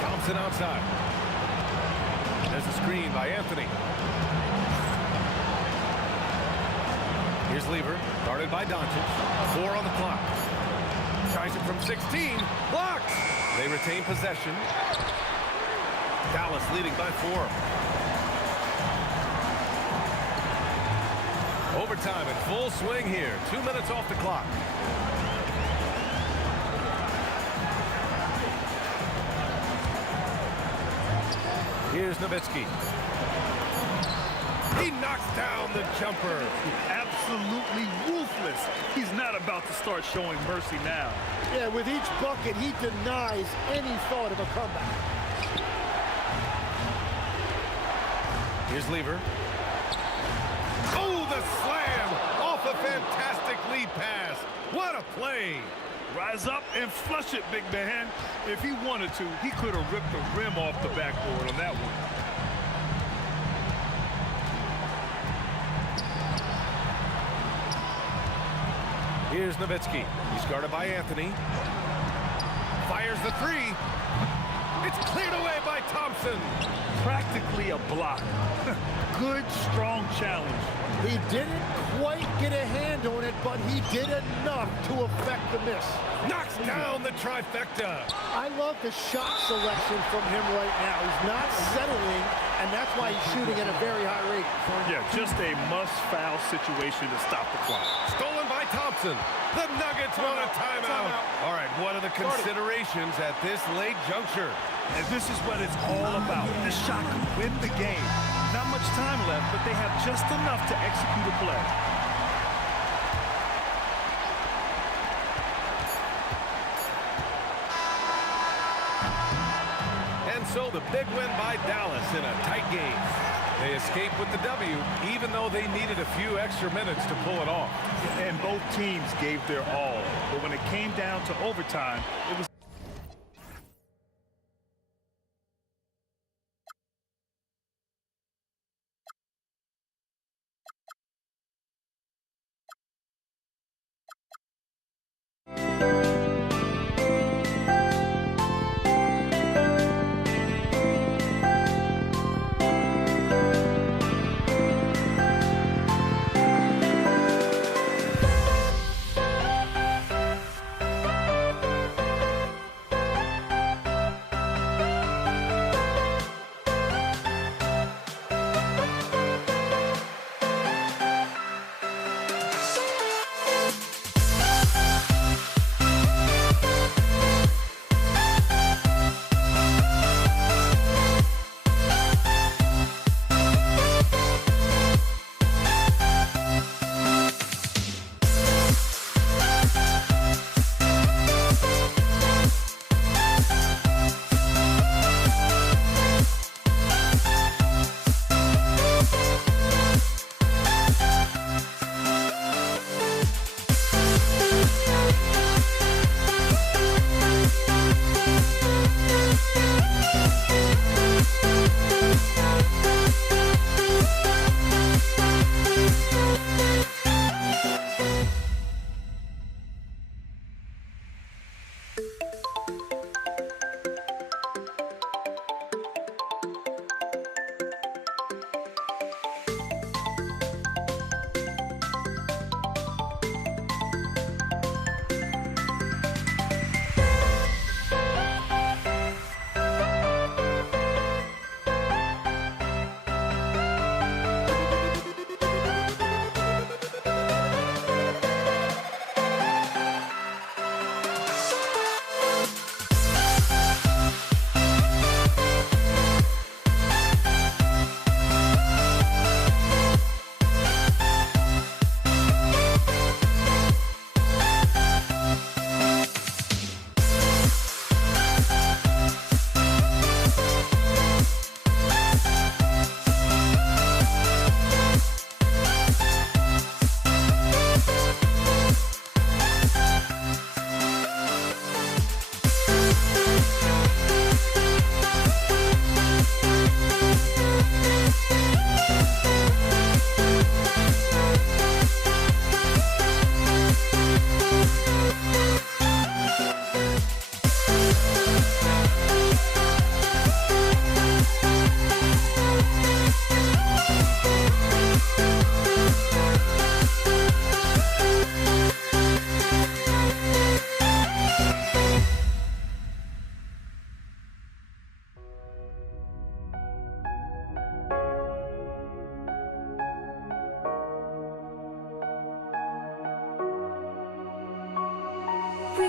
Thompson outside. There's a screen by Anthony. Here's Lever, guarded by Doncic. 4 on the clock. Tries it from 16. Blocked. They retain possession. Dallas leading by 4. Overtime in full swing here. 2 minutes off the clock. Here's Nowitzki. He knocks down the jumper. Absolutely ruthless. He's not about to start showing mercy now. Yeah, with each bucket, he denies any thought of a comeback. Here's Lever. Oh, the slam off a fantastic lead pass. What a play. Rise up and flush it, big man. If he wanted to, he could have ripped the rim off the backboard on that one. Here's Nowitzki. He's guarded by Anthony. Fires the 3. It's cleared away by Thompson. Practically a block. Good, strong challenge. He didn't quite get a hand on it, but he did enough to affect the miss. Knocks down the trifecta. I love the shot selection from him right now. He's not settling, and that's why he's shooting at a very high rate. Yeah, just a must-foul situation to stop the clock. Stolen by Thompson. The Nuggets want a timeout. All right, what are the considerations at this late juncture? And this is what it's all about. This shot could win the game. Not much time left, but they have just enough to execute a play. And so the big win by Dallas in a tight game. They escape with the W, even though they needed a few extra minutes to pull it off. And both teams gave their all. But when it came down to overtime, it was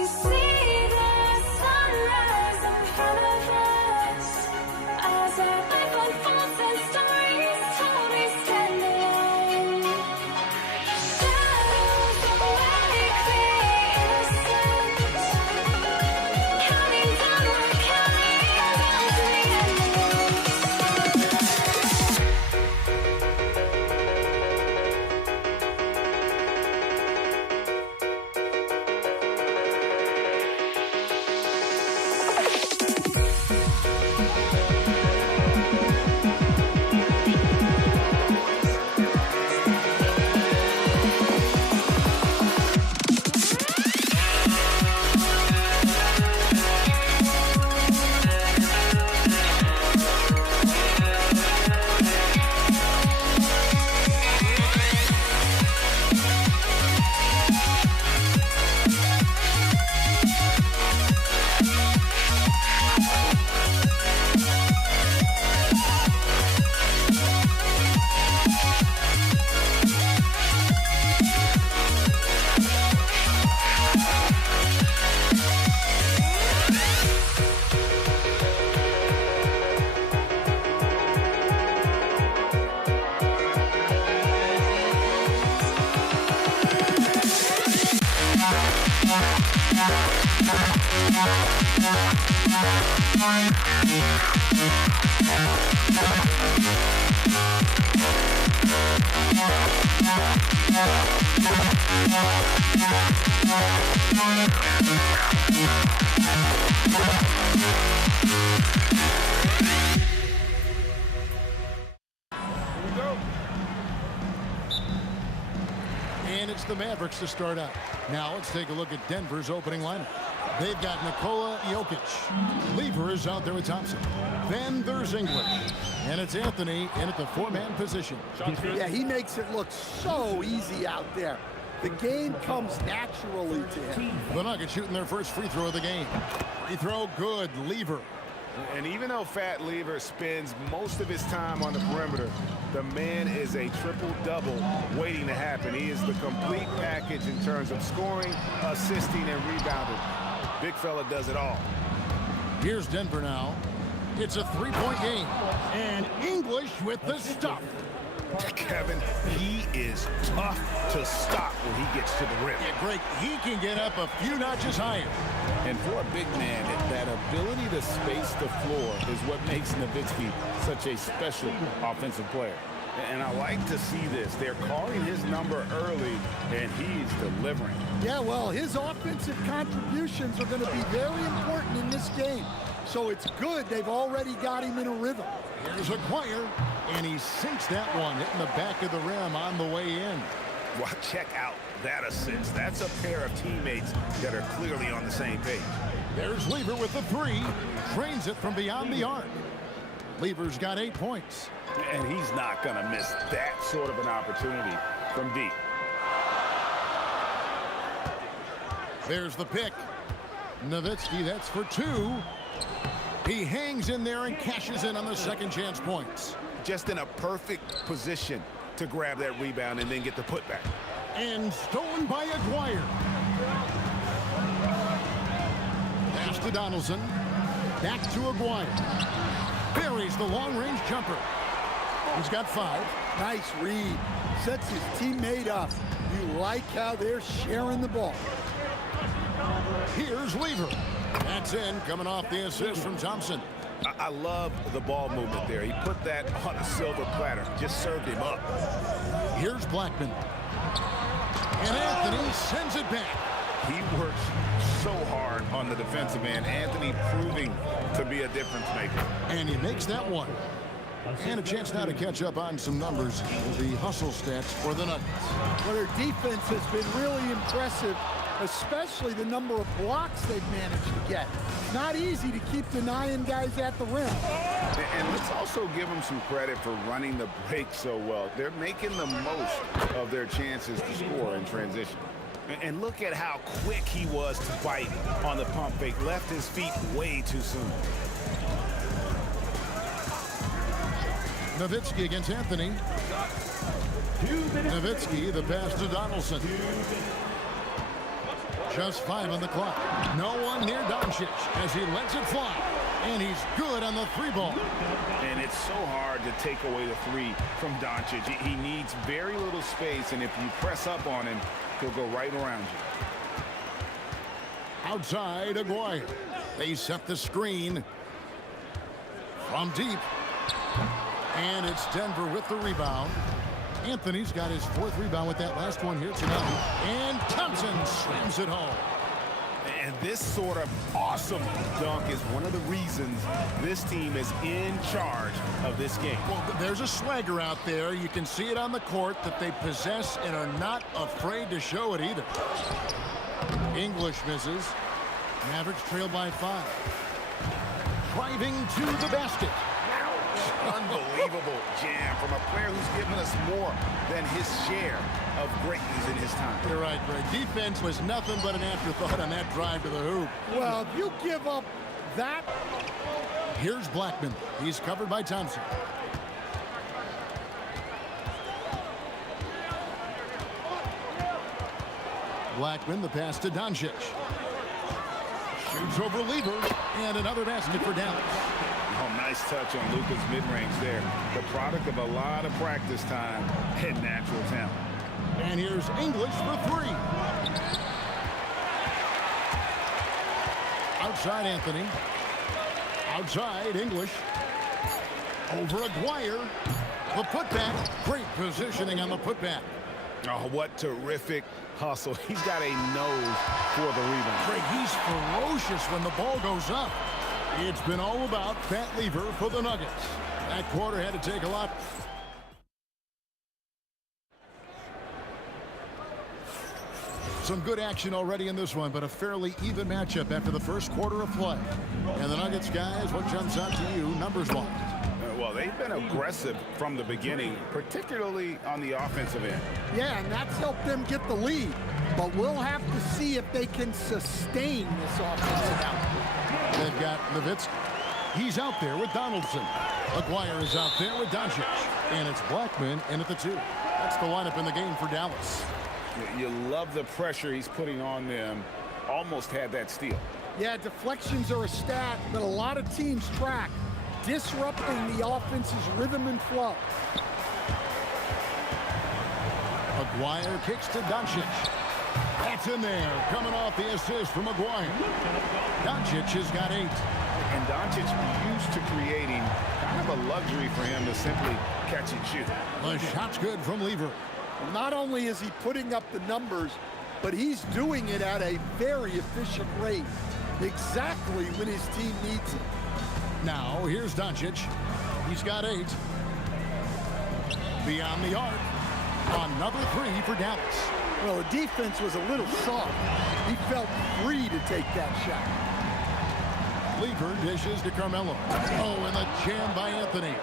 see the sunrise ahead of us. As our life unfolds and stories told, we stand alone. Shadows awake the innocence, counting down or counting down to the endless. And it's the Mavericks to start out. Now let's take a look at Denver's opening lineup. They've got Nikola Jokic. Lever is out there with Thompson. Then there's English. And it's Anthony in at the four-man position. Yeah, he makes it look so easy out there. The game comes naturally to him. The Nuggets shooting their first free throw of the game. Free throw good. Lever. And even though Fat Lever spends most of his time on the perimeter, the man is a triple-double waiting to happen. He is the complete package in terms of scoring, assisting, and rebounding. Big fella does it all. Here's Denver now. It's a three-point game. And English with the stuff. Kevin, he is tough to stop when he gets to the rim. Yeah, Greg, he can get up a few notches higher. And for a big man, that ability to space the floor is what makes Nowitzki such a special offensive player. And I like to see this. They're calling his number early, and he's delivering. Yeah, well, his offensive contributions are going to be very important in this game. So it's good they've already got him in a rhythm. Here's Acquire, and he sinks that one, hitting the back of the rim on the way in. Well, check out that assist. That's a pair of teammates that are clearly on the same page. There's Lever with the three. Trains it from beyond the arc. Lever's got 8 points. And he's not going to miss that sort of an opportunity from deep. There's the pick. Nowitzki, that's for 2. He hangs in there and cashes in on the second chance points. Just in a perfect position to grab that rebound and then get the putback. And stolen by Aguirre. Pass to Donaldson. Back to Aguirre. Buries the long-range jumper. He's got 5. Nice read. Sets his teammate up. You like how they're sharing the ball. Here's Lever. That's in, coming off the assist from Thompson. I love the ball movement there. He put that on a silver platter. Just served him up. Here's Blackman. And Anthony sends it back. He works so hard on the defensive end. Anthony proving to be a difference maker. And he makes that one. And a chance now to catch up on some numbers with the hustle stats for the Nuggets. Well, their defense has been really impressive, especially the number of blocks they've managed to get. Not easy to keep denying guys at the rim. And let's also give them some credit for running the break so well. They're making the most of their chances to score in transition. And look at how quick he was to bite on the pump fake. Left his feet way too soon. Nowitzki against Anthony. Nowitzki, the pass to Donaldson. Just 5 on the clock. No one near Doncic as he lets it fly. And he's good on the 3-ball. And it's so hard to take away the 3 from Doncic. He needs very little space, and if you press up on him, he'll go right around you. Outside, Aguirre. They set the screen from deep. And it's Denver with the rebound. Anthony's got his 4th rebound with that last one here tonight. And Thompson slams it home. And this sort of awesome dunk is one of the reasons this team is in charge of this game. Well, there's a swagger out there. You can see it on the court that they possess and are not afraid to show it either. English misses. Mavericks trail by 5. Driving to the basket. Unbelievable jam from a player who's given us more than his share of greatness in his time. You're right, Greg. Defense was nothing but an afterthought on that drive to the hoop. Well, if you give up that. Here's Blackman. He's covered by Thompson. Blackman, the pass to Doncic. Shoots over Lever, and another basket for Dallas. Oh, nice touch on Luka's mid-range there. The product of a lot of practice time and natural talent. And here's English for 3. Outside Anthony. Outside English. Over Aguirre. The putback. Great positioning on the putback. Oh, what terrific hustle. He's got a nose for the rebound. Greg, he's ferocious when the ball goes up. It's been all about Pat Lever for the Nuggets. That quarter had to take a lot. Some good action already in this one, but a fairly even matchup after the first quarter of play. And the Nuggets, guys, what jumps out to you numbers-wise? Well, they've been aggressive from the beginning, particularly on the offensive end. Yeah, and that's helped them get the lead. But we'll have to see if they can sustain this offensive output. They've got Nowitzki. He's out there with Donaldson. Aguirre is out there with Doncic. And it's Blackman in at the 2. That's the lineup in the game for Dallas. You love the pressure he's putting on them. Almost had that steal. Yeah, deflections are a stat that a lot of teams track, disrupting the offense's rhythm and flow. Aguirre kicks to Doncic. That's in there, coming off the assist from Aguirre. Doncic has got 8. And Doncic used to creating kind of a luxury for him to simply catch and shoot. The shot's good from Lever. Not only is he putting up the numbers, but he's doing it at a very efficient rate, exactly when his team needs it. Now, here's Doncic. He's got 8. Beyond the arc. Another 3 for Dallas. Well, the defense was a little soft. He felt free to take that shot. Lever dishes to Carmelo. Oh, and the jam by Anthony.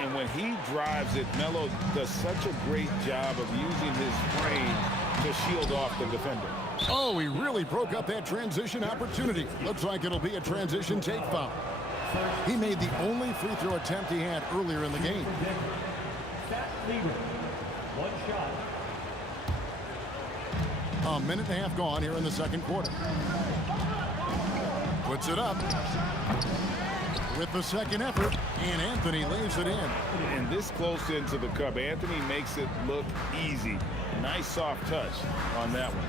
And when he drives it, Melo does such a great job of using his frame to shield off the defender. Oh, he really broke up that transition opportunity. Looks like it'll be a transition take foul. He made the only free throw attempt he had earlier in the game. One shot. A minute and a half gone here in the second quarter. Puts it up with the second effort, and Anthony lays it in. And this close into the cup, Anthony makes it look easy. Nice soft touch on that one.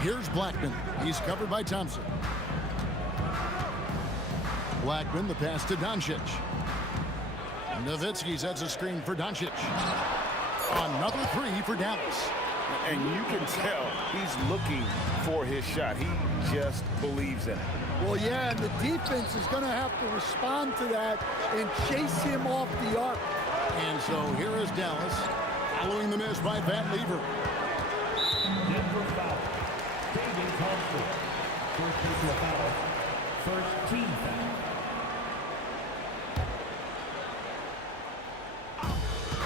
Here's Blackman. He's covered by Thompson. Blackman, the pass to Doncic. Nowitzki sets a screen for Doncic. Another 3 for Dallas. And you can tell he's looking for his shot. He just believes in it. Well, yeah, and the defense is going to have to respond to that and chase him off the arc. And so here is Dallas, following the miss by Pat Lever. Denver foul. David Thompson. First personal foul. First team foul.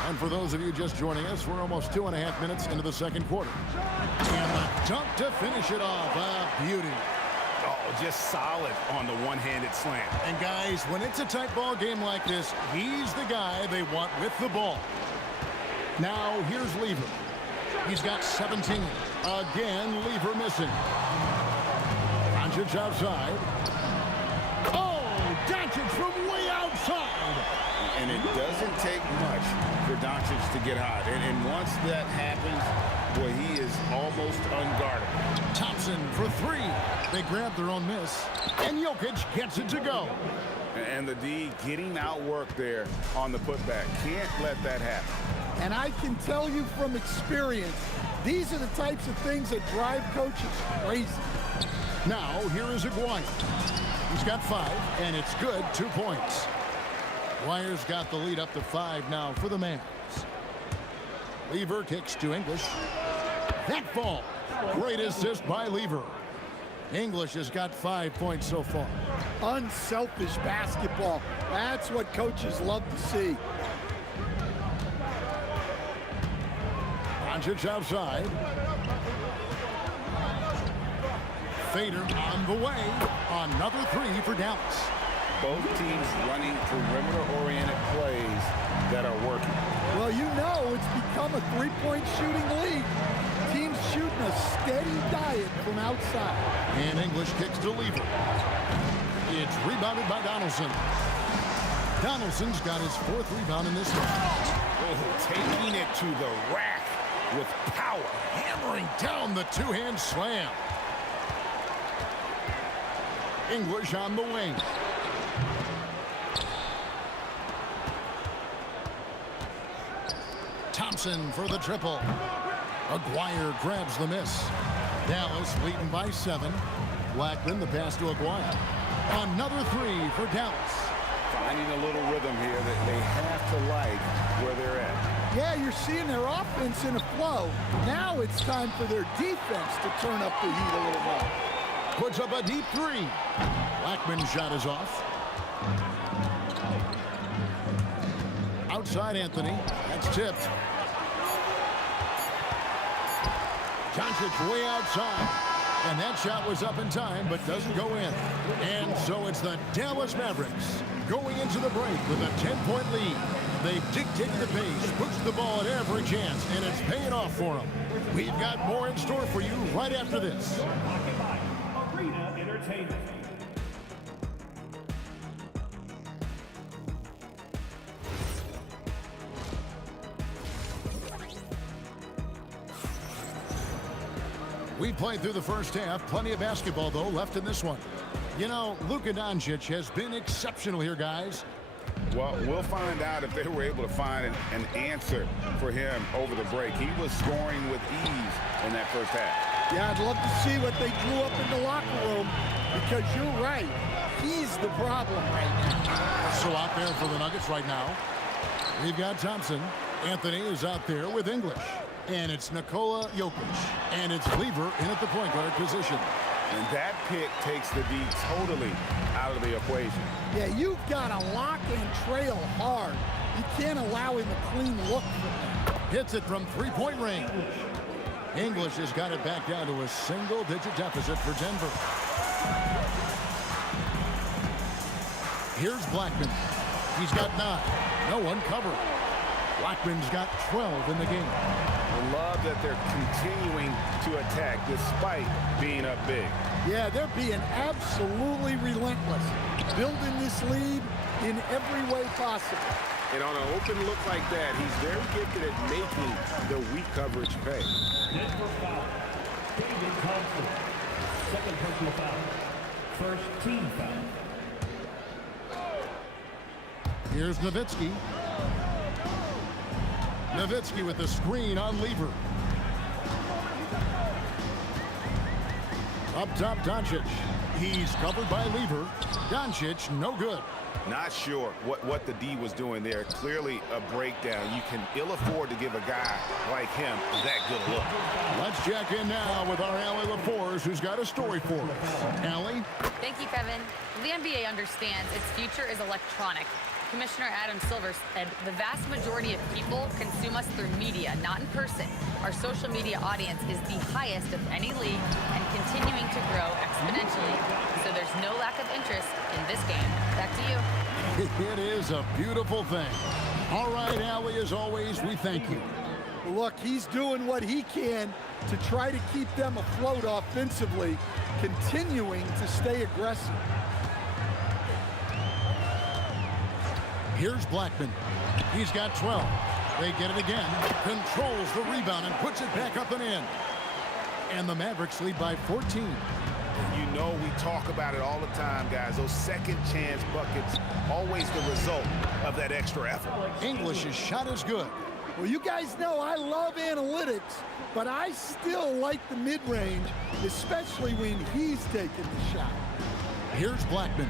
And for those of you just joining us, we're almost 2.5 minutes into the second quarter. And the dunk to finish it off. A beauty. Oh, just solid on the one-handed slam. And guys, when it's a tight ball game like this, he's the guy they want with the ball. Now, here's Lever. He's got 17. Again, Lever missing. Doncic outside. Oh, Doncic from way outside. And it doesn't take much for Doncic to get hot. And once that happens, boy, he is almost unguardable. Thompson for three. They grab their own miss. And Jokic gets it to go. And the D getting outworked there on the putback. Can't let that happen. And I can tell you from experience, these are the types of things that drive coaches crazy. Now, here is Aguirre. He's got 5, and it's good, 2 points. Aguirre's got the lead up to 5 now for the Mavs. Lever kicks to English. That ball. Great assist by Lever. English has got 5 points so far. Unselfish basketball. That's what coaches love to see. Doncic outside. Fader on the way. Another 3 for Dallas. Both teams running perimeter-oriented plays that are working. Well, you know it's become a three-point shooting league. Teams shooting a steady diet from outside. And English kicks to Lever. It's rebounded by Donaldson. Donaldson's got his 4th rebound in this one. Oh, taking it to the rack with power. Hammering down the 2-hand slam. English on the wing. Thompson for the triple. Aguirre grabs the miss. Dallas leading by 7. Blackman the pass to Aguirre. Another 3 for Dallas. Finding a little rhythm here that they have to like where they're at. Yeah, you're seeing their offense in a flow. Now it's time for their defense to turn up the heat a little more. Puts up a deep 3. Blackman's shot is off. Outside Anthony. That's tipped. Doncic way outside. And that shot was up in time, but doesn't go in. And so it's the Dallas Mavericks going into the break with a 10-point lead. They've dictated the pace, pushed the ball at every chance, and it's paying off for them. We've got more in store for you right after this. Arena Entertainment. We played through the first half. Plenty of basketball, though, left in this one. You know, Luka Doncic has been exceptional here, guys. Well, we'll find out if they were able to find an answer for him over the break. He was scoring with ease in that first half. Yeah, I'd love to see what they drew up in the locker room, because you're right. He's the problem right now. So out there for the Nuggets right now, we've got Thompson. Anthony is out there with English. And it's Nikola Jokic. And it's Lever in at the point guard position. And that pick takes the D totally out of the equation. Yeah, you've got to lock and trail hard. You can't allow him a clean look. Hits it from 3-point range. English has got it back down to a single-digit deficit for Denver. Here's Blackman. He's got 9. No one covered. Blackman's got 12 in the game. I love that they're continuing to attack despite being up big. Yeah, they're being absolutely relentless, building this lead in every way possible. And on an open look like that, he's very gifted at making the weak coverage pay. Denver foul. David Thompson. Second personal foul. First team foul. Here's Nowitzki. Nowitzki with the screen on Lever. Up top, Doncic. He's covered by Lever. Doncic, no good. Not sure what the D was doing there. Clearly a breakdown. You can ill afford to give a guy like him that good a look. Let's check in now with our Allie LaForce, who's got a story for us. Allie? Thank you, Kevin. The NBA understands its future is electronic. Commissioner Adam Silver said the vast majority of people consume us through media, not in person. Our social media audience is the highest of any league and continuing to grow exponentially. So there's no lack of interest in this game. Back to you. It is a beautiful thing. All right, Allie, as always, we thank you. Look, he's doing what he can to try to keep them afloat offensively, continuing to stay aggressive. Here's Blackman. He's got 12. They get it again. Controls the rebound and puts it back up and in. And the Mavericks lead by 14. You know we talk about it all the time, guys. Those second chance buckets, always the result of that extra effort. English's shot is good. Well, you guys know I love analytics, but I still like the mid-range, especially when he's taking the shot. Here's Blackman.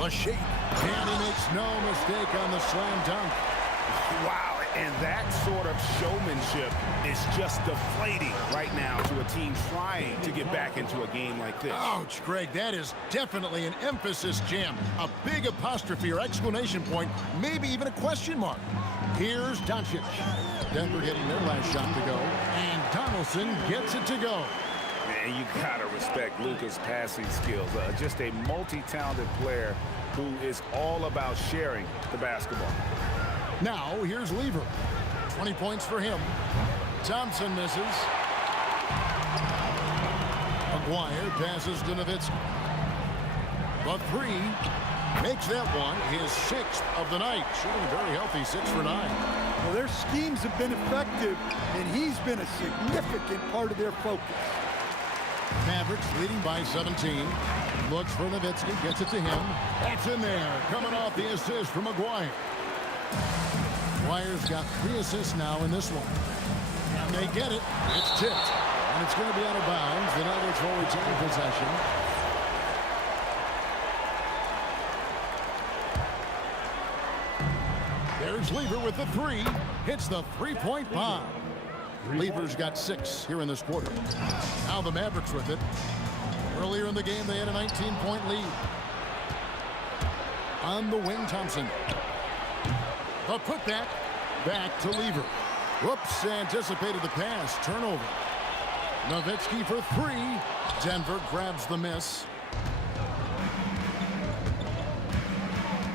A shake. And he makes no mistake on the slam dunk. Wow, and that sort of showmanship is just deflating right now to a team trying to get back into a game like this. Ouch, Greg, that is definitely an emphasis jam. A big apostrophe or exclamation point, maybe even a question mark. Here's Doncic. Denver getting their last shot to go, and Donaldson gets it to go. Man, you gotta respect Luka's passing skills. Just a multi-talented player who is all about sharing the basketball. Now, here's Lever. 20 points for him. Thompson misses. McGuire passes to Nowitzki. The three makes that one his 6th of the night. Shooting very healthy, 6 for 9. Well, their schemes have been effective, and he's been a significant part of their focus. Mavericks leading by 17. Looks for Nowitzki, gets it to him. That's in there, coming off the assist from McGuire. McGuire's got 3 assists now in this one. And they get it. It's tipped. And it's going to be out of bounds. The Nuggets will retain possession. There's Lever with the 3. Hits the three-point bomb. Lever's got 6 here in this quarter. Now the Mavericks with it. Earlier in the game, they had a 19-point lead. On the wing, Thompson. The putback back to Lever. Whoops, anticipated the pass. Turnover. Nowitzki for 3. Denver grabs the miss.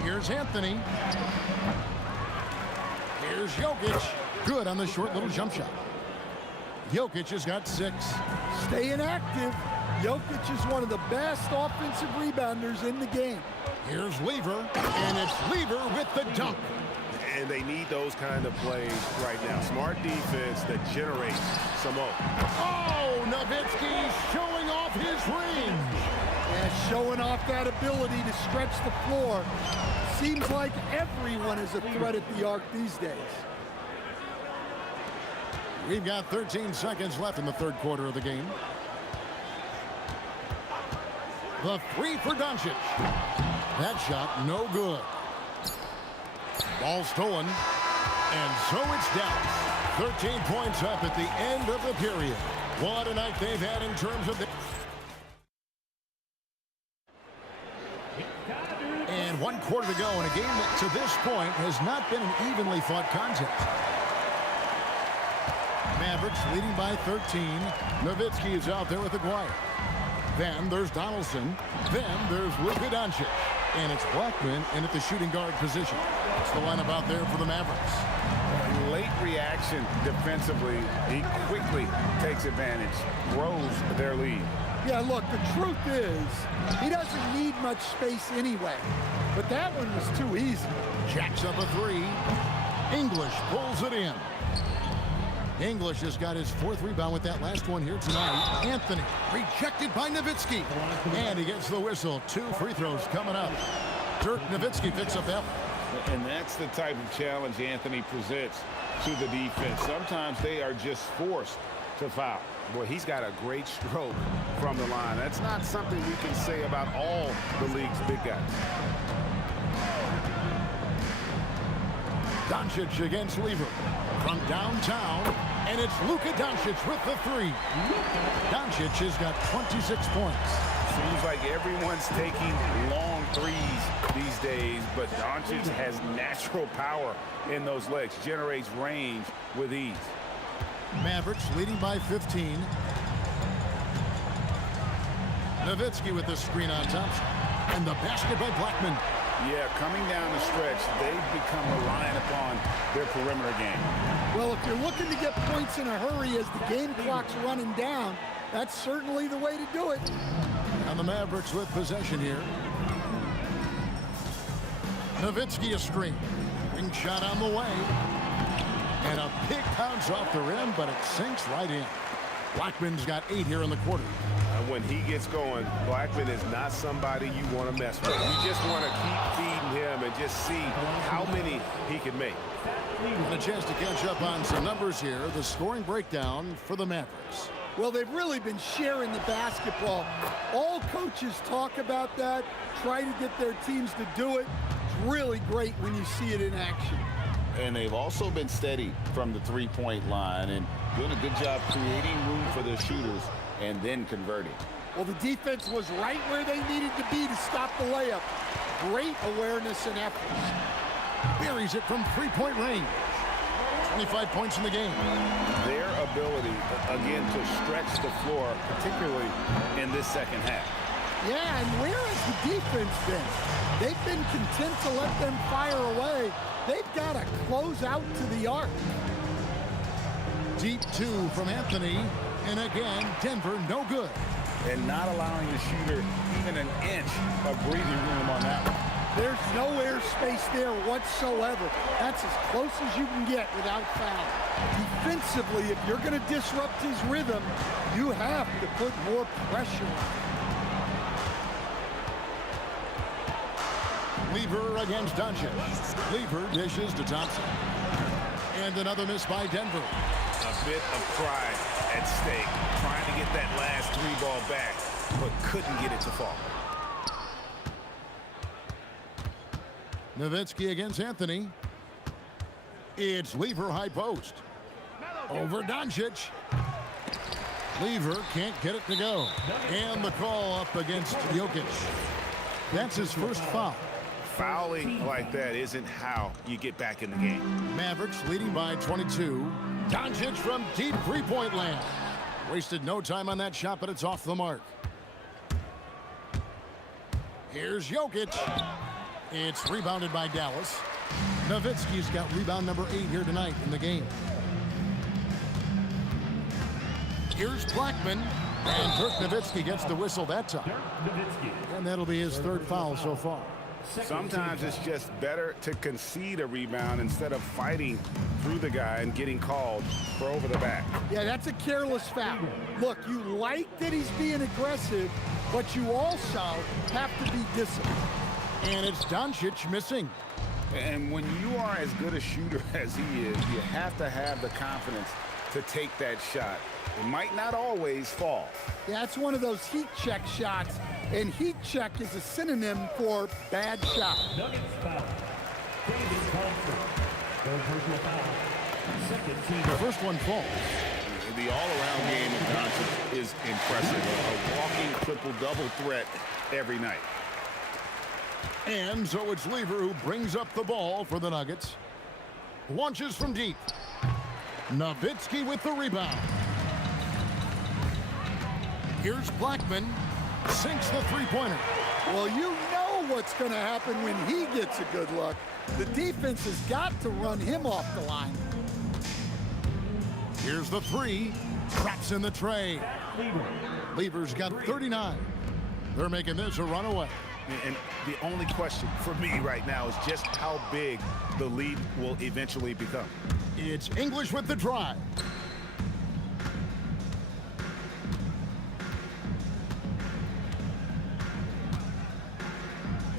Here's Anthony. Here's Jokic. Good on the short little jump shot. Jokic has got 6. Staying active. Jokic is one of the best offensive rebounders in the game. Here's Lever, and it's Lever with the dunk. And they need those kind of plays right now. Smart defense that generates some hope. Oh, Nowitzki showing off his range. Yeah, showing off that ability to stretch the floor. Seems like everyone is a threat at the arc these days. We've got 13 seconds left in the third quarter of the game. The 3 for Doncic. That shot, no good. Ball stolen. And so it's Dallas. 13 points up at the end of the period. What a night they've had in terms of the... And 1 quarter to go in a game that to this point has not been an evenly fought contest. Mavericks leading by 13. Nowitzki is out there with Aguirre. Then there's Donaldson. Then there's Luka Doncic. And it's Blackman in at the shooting guard position. That's the lineup out there for the Mavericks. Late reaction defensively. He quickly takes advantage, grows their lead. Yeah, look, the truth is, he doesn't need much space anyway. But that one was too easy. Jacks up a 3. English pulls it in. English has got his 4th rebound with that last one here tonight. Anthony rejected by Nowitzki. And he gets the whistle. 2 free throws coming up. Dirk Nowitzki picks up that one. And that's the type of challenge Anthony presents to the defense. Sometimes they are just forced to foul. Boy, he's got a great stroke from the line. That's not something we can say about all the league's big guys. Doncic against Lever from downtown, and it's Luka Doncic with the 3. Doncic has got 26 points. Seems like everyone's taking long threes these days, but Doncic has natural power in those legs, generates range with ease. Mavericks leading by 15. Nowitzki with the screen on Thompson. And the basket by Blackman. Yeah, coming down the stretch, they've become reliant upon their perimeter game. Well, if you're looking to get points in a hurry as the game clock's running down, that's certainly the way to do it. And the Mavericks with possession here. Nowitzki a screen. Wing shot on the way. And a big bounce off the rim, but it sinks right in. Blackman's got 8 here in the quarter. When he gets going, Blackman is not somebody you want to mess with. You just want to keep feeding him and just see how many he can make. And a chance to catch up on some numbers here. The scoring breakdown for the Mavericks. Well, they've really been sharing the basketball. All coaches talk about that, try to get their teams to do it. It's really great when you see it in action. And they've also been steady from the three-point line and doing a good job creating room for their shooters and then converting. Well, the defense was right where they needed to be to stop the layup. Great awareness and effort. Buries it from three-point range. 25 points in the game. Their ability, again, to stretch the floor, particularly in this second half. Yeah, and where has the defense been? They've been content to let them fire away. They've got to close out to the arc. Deep 2 from Anthony. And again, Denver no good. And not allowing the shooter even an inch of breathing room on that one. There's no airspace there whatsoever. That's as close as you can get without foul. Defensively, if you're going to disrupt his rhythm, you have to put more pressure on. Lever against Doncic. Lever dishes to Thompson. And another miss by Denver. A bit of pride at stake, trying to get that last 3-ball back, but couldn't get it to fall. Nowitzki against Anthony. It's Lever high post. Over Doncic. Lever can't get it to go. And the call up against Jokic. That's his first foul. Fouling like that isn't how you get back in the game. Mavericks leading by 22. Doncic from deep three-point land. Wasted no time on that shot, but it's off the mark. Here's Jokic. It's rebounded by Dallas. Nowitzki's got rebound number 8 here tonight in the game. Here's Blackman. And Dirk Nowitzki gets the whistle that time. And that'll be his third foul so far. Sometimes it's just better to concede a rebound instead of fighting through the guy and getting called for over the back. Yeah, that's a careless foul. Look, you like that he's being aggressive, but you also have to be disciplined. And it's Doncic missing. And when you are as good a shooter as he is, you have to have the confidence to take that shot. It might not always fall. Yeah, it's one of those heat check shots, and heat check is a synonym for bad shot. Nuggets foul. David Thompson. Third personal foul. Second team. The first one falls. The all-around game of Doncic is impressive. A walking triple-double threat every night. And so it's Lever who brings up the ball for the Nuggets. Launches from deep. Nowitzki with the rebound. Here's Blackman. Sinks the three-pointer. Well, you know what's going to happen when he gets a good look. The defense has got to run him off the line. Here's the 3. Traps in the tray. Lever's got 39. They're making this a runaway. And the only question for me right now is just how big the lead will eventually become. It's English with the drive.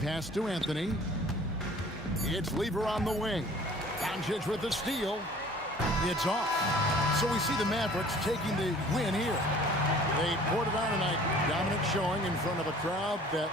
Pass to Anthony. It's Lever on the wing. Doncic with the steal. It's off. So we see the Mavericks taking the win here. They poured it on tonight. Dominant showing in front of a crowd that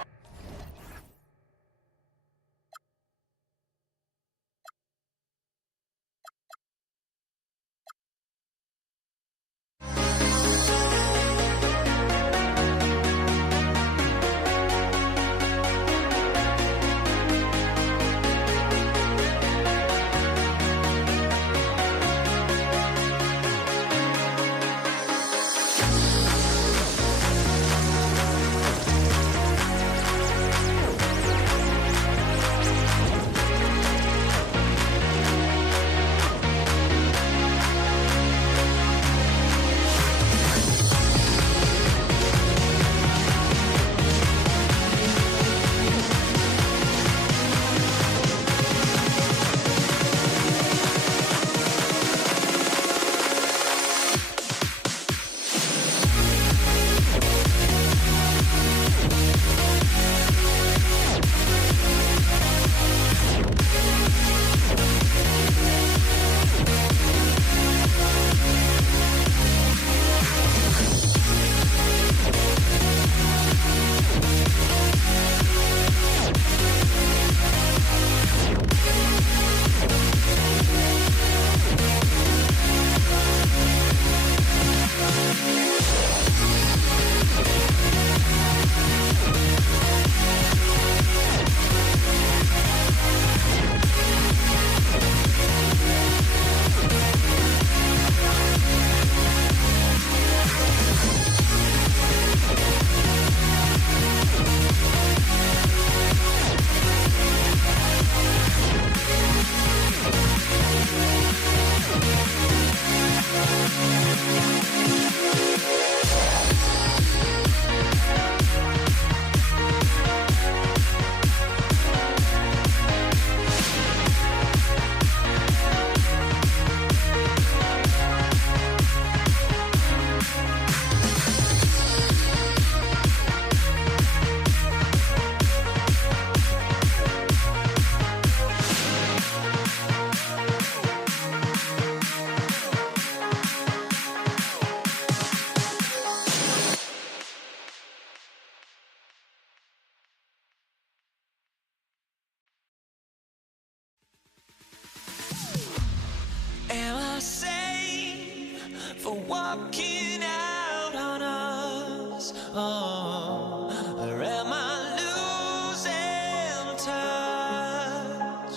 walking out on us? Oh, or am I losing touch?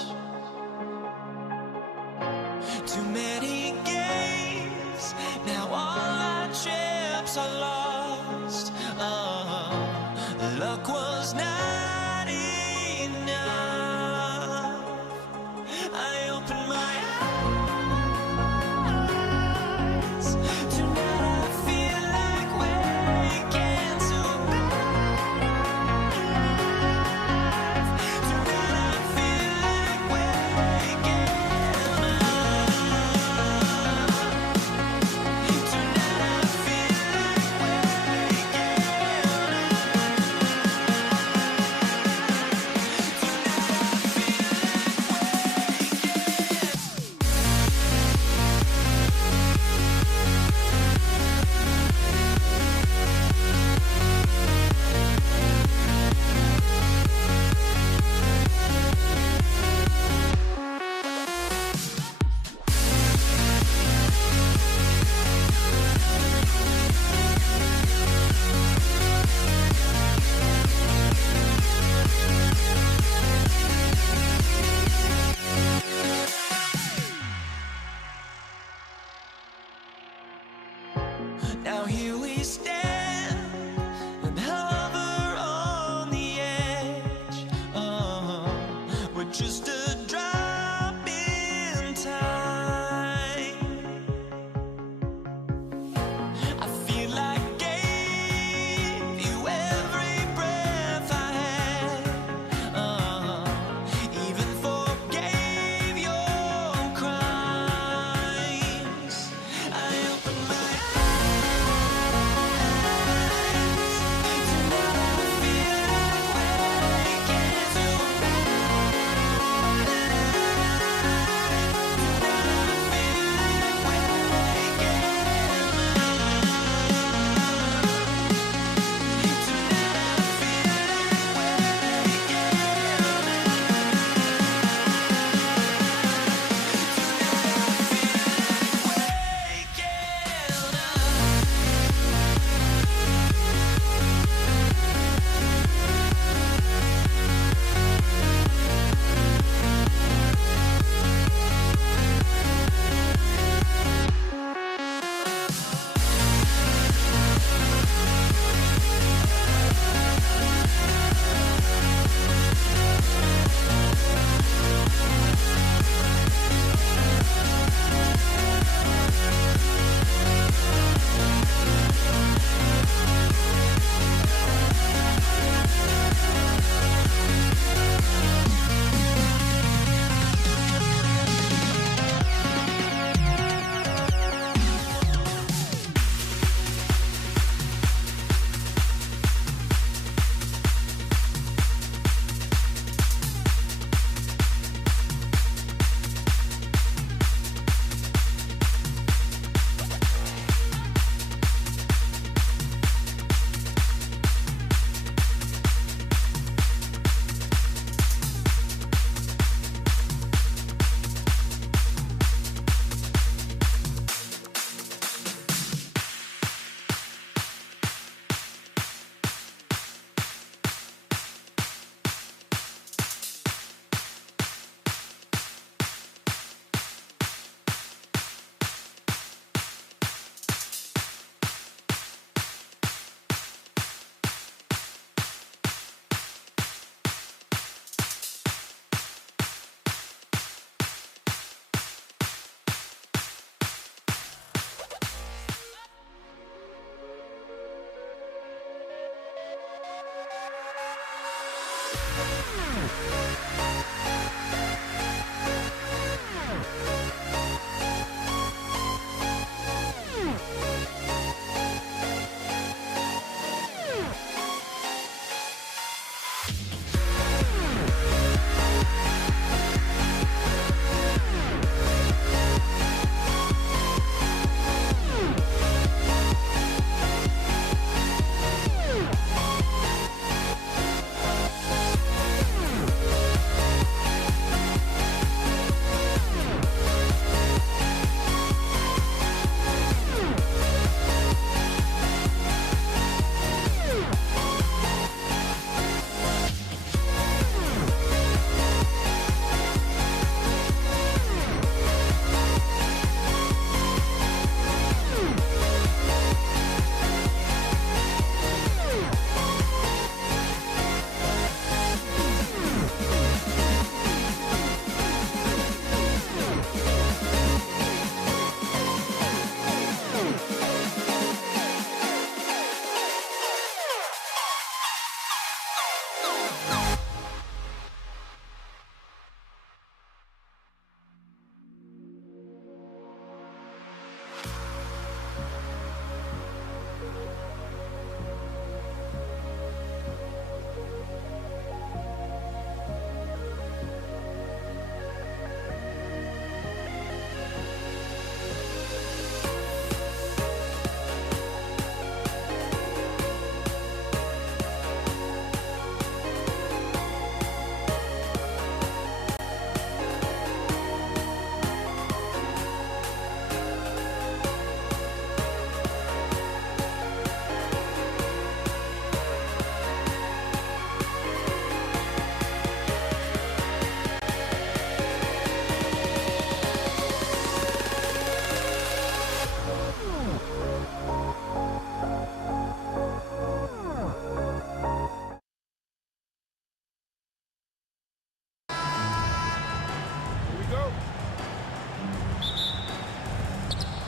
Too many games, now all our chips are lost. Oh, luck was not enough. I opened my eyes. Tonight I feel like waking to life. Tonight I feel like waking up. Tonight I feel like waking Now here we stand and hover on the edge. We're just a drop in time. I feel like I gave you every breath I had. Even forgave your crimes. I opened my eyes.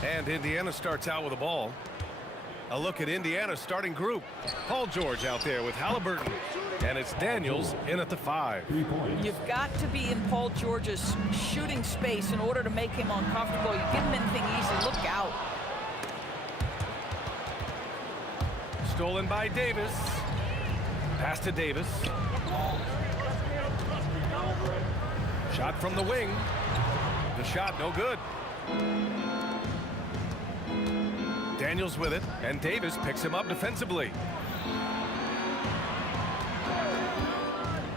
And Indiana starts out with the ball. A look at Indiana's starting group. Paul George out there with Halliburton. And it's Daniels in at the 5. You've got to be in Paul George's shooting space in order to make him uncomfortable. You give him anything easy, look out. Stolen by Davis. Pass to Davis. Shot from the wing. The shot no good. Daniels with it, and Davis picks him up defensively.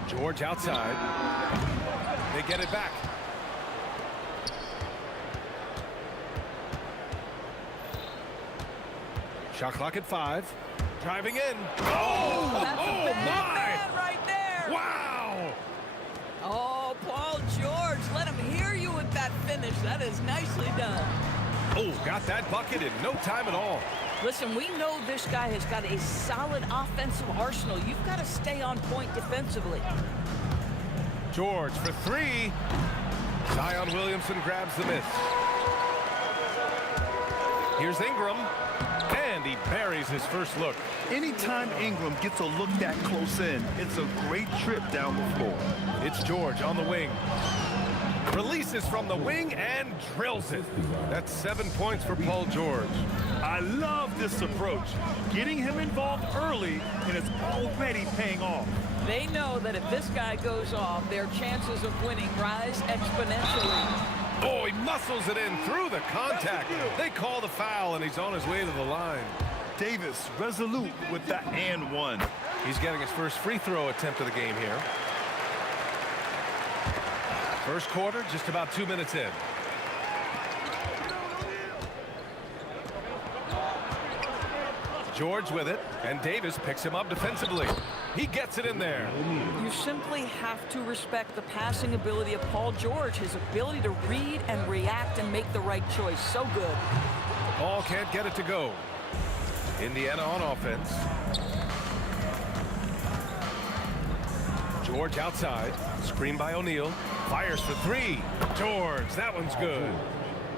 George outside. They get it back. Shot clock at 5. Driving in. Oh, That's a bad man right there. Wow! Oh, Paul George, let him hear you with that finish. That is nicely done. Oh, got that bucket in no time at all. Listen, we know this guy has got a solid offensive arsenal. You've got to stay on point defensively. George for 3. Zion Williamson grabs the miss. Here's Ingram. And he buries his first look. Anytime Ingram gets a look that close in, it's a great trip down the floor. It's George on the wing. Releases from the wing and drills it. That's 7 points for Paul George. I love this approach. Getting him involved early, and it's already paying off. They know that if this guy goes off, their chances of winning rise exponentially. Oh, he muscles it in through the contact. They call the foul, and he's on his way to the line. Davis resolute with that and one. He's getting his first free throw attempt of the game here. First quarter, just about 2 minutes in. George with it, and Davis picks him up defensively. He gets it in there. You simply have to respect the passing ability of Paul George, his ability to read and react and make the right choice. So good. Ball can't get it to go. Indiana on offense. George outside. Screen by O'Neal. Fires for 3. George, that one's good.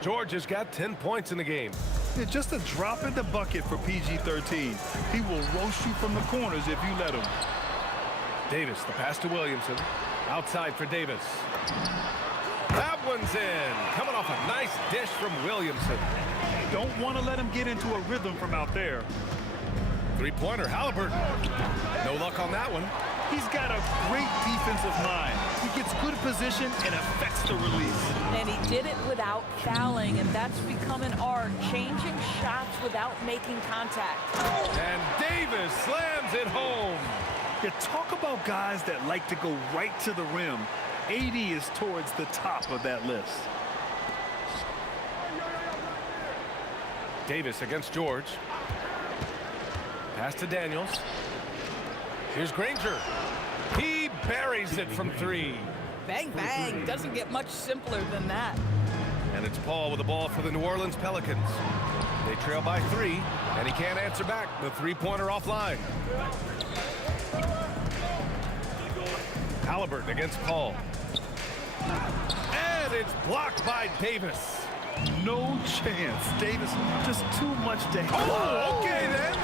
George has got 10 points in the game. Yeah, just a drop in the bucket for PG-13. He will roast you from the corners if you let him. Davis, the pass to Williamson. Outside for Davis. That one's in. Coming off a nice dish from Williamson. Don't want to let him get into a rhythm from out there. Three-pointer, Halliburton. No luck on that one. He's got a great defensive mind. He gets good position and affects the release. And he did it without fouling, and that's become an art, changing shots without making contact. And Davis slams it home. You talk about guys that like to go right to the rim. AD is towards the top of that list. Davis against George. Pass to Daniels. Here's Granger. He buries it from 3. Bang, bang. Doesn't get much simpler than that. And it's Paul with the ball for the New Orleans Pelicans. They trail by 3, and he can't answer back. The three-pointer offline. Halliburton against Paul. And it's blocked by Davis. No chance. Davis, just too much to handle. Oh, okay then.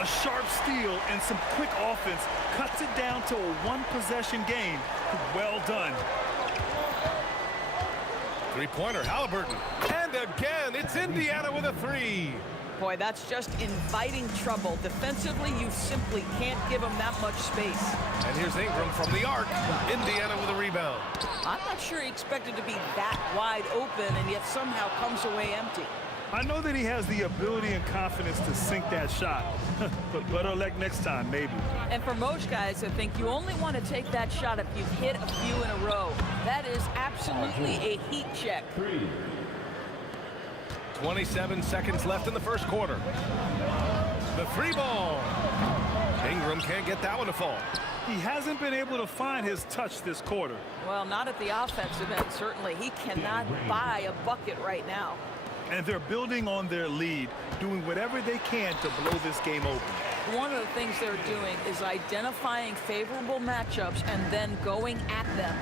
A sharp steal and some quick offense cuts it down to a one-possession game. Well done. Three-pointer, Halliburton. And again, it's Indiana with a 3. Boy, that's just inviting trouble. Defensively, you simply can't give him that much space. And here's Ingram from the arc. Indiana with a rebound. I'm not sure he expected to be that wide open and yet somehow comes away empty. I know that he has the ability and confidence to sink that shot, but better luck next time, maybe. And for most guys, I think you only want to take that shot if you've hit a few in a row. That is absolutely a heat check. 27 seconds left in the first quarter. The 3 ball. Ingram can't get that one to fall. He hasn't been able to find his touch this quarter. Well, not at the offensive end, certainly. He cannot buy a bucket right now. And they're building on their lead, doing whatever they can to blow this game open. One of the things they're doing is identifying favorable matchups and then going at them.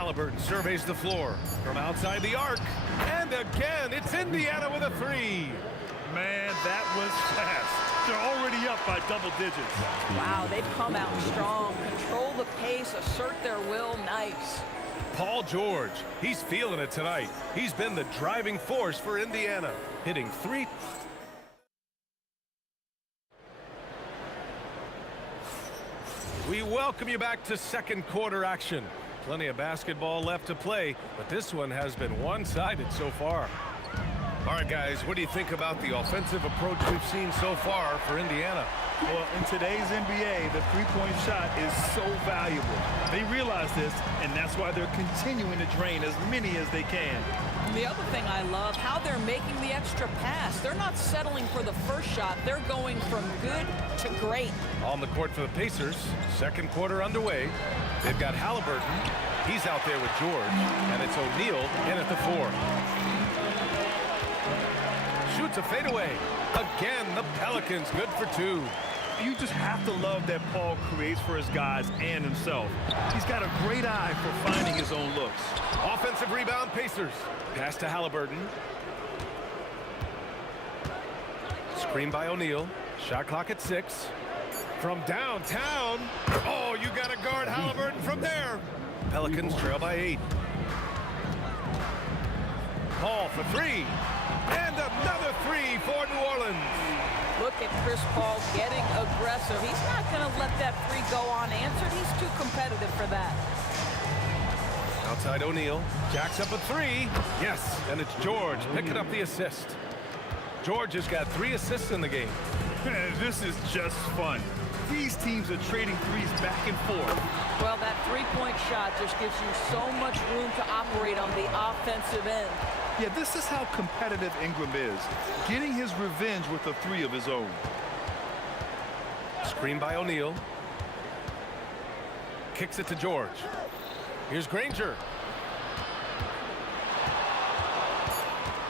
Halliburton surveys the floor from outside the arc. And again, it's Indiana with a three. Man, that was fast. They're already up by double digits. Wow, they've come out strong. Control the pace, assert their will. Nice. Paul George, he's feeling it tonight. He's been the driving force for Indiana, hitting three. We welcome you back to second quarter action. Plenty of basketball left to play, but this one has been one-sided so far. All right, guys, what do you think about the offensive approach we've seen so far for Indiana? Well, in today's NBA, the three-point shot is so valuable. They realize this, and that's why they're continuing to drain as many as they can. And the other thing I love, how they're making the extra pass. They're not settling for the first shot. They're going from good to great. On the court for the Pacers, second quarter underway. They've got Halliburton. He's out there with George, and it's O'Neal in at the 4. Shoots a fadeaway. Again, the Pelicans good for 2. You just have to love that Paul creates for his guys and himself. He's got a great eye for finding his own looks. Offensive rebound, Pacers. Pass to Halliburton. Screen by O'Neal. Shot clock at 6. From downtown. Oh, you got to guard Halliburton from there. Pelicans trail by 8. Paul for 3. And another 3 for New Orleans. Look at Chris Paul getting aggressive. He's not going to let that 3 go unanswered. He's too competitive for that. Outside O'Neal. Jacks up a 3. Yes, and it's George picking up the assist. George has got 3 assists in the game. This is just fun. These teams are trading threes back and forth. Well, that three-point shot just gives you so much room to operate on the offensive end. Yeah, this is how competitive Ingram is, getting his revenge with a 3 of his own. Screen by O'Neal. Kicks it to George. Here's Granger.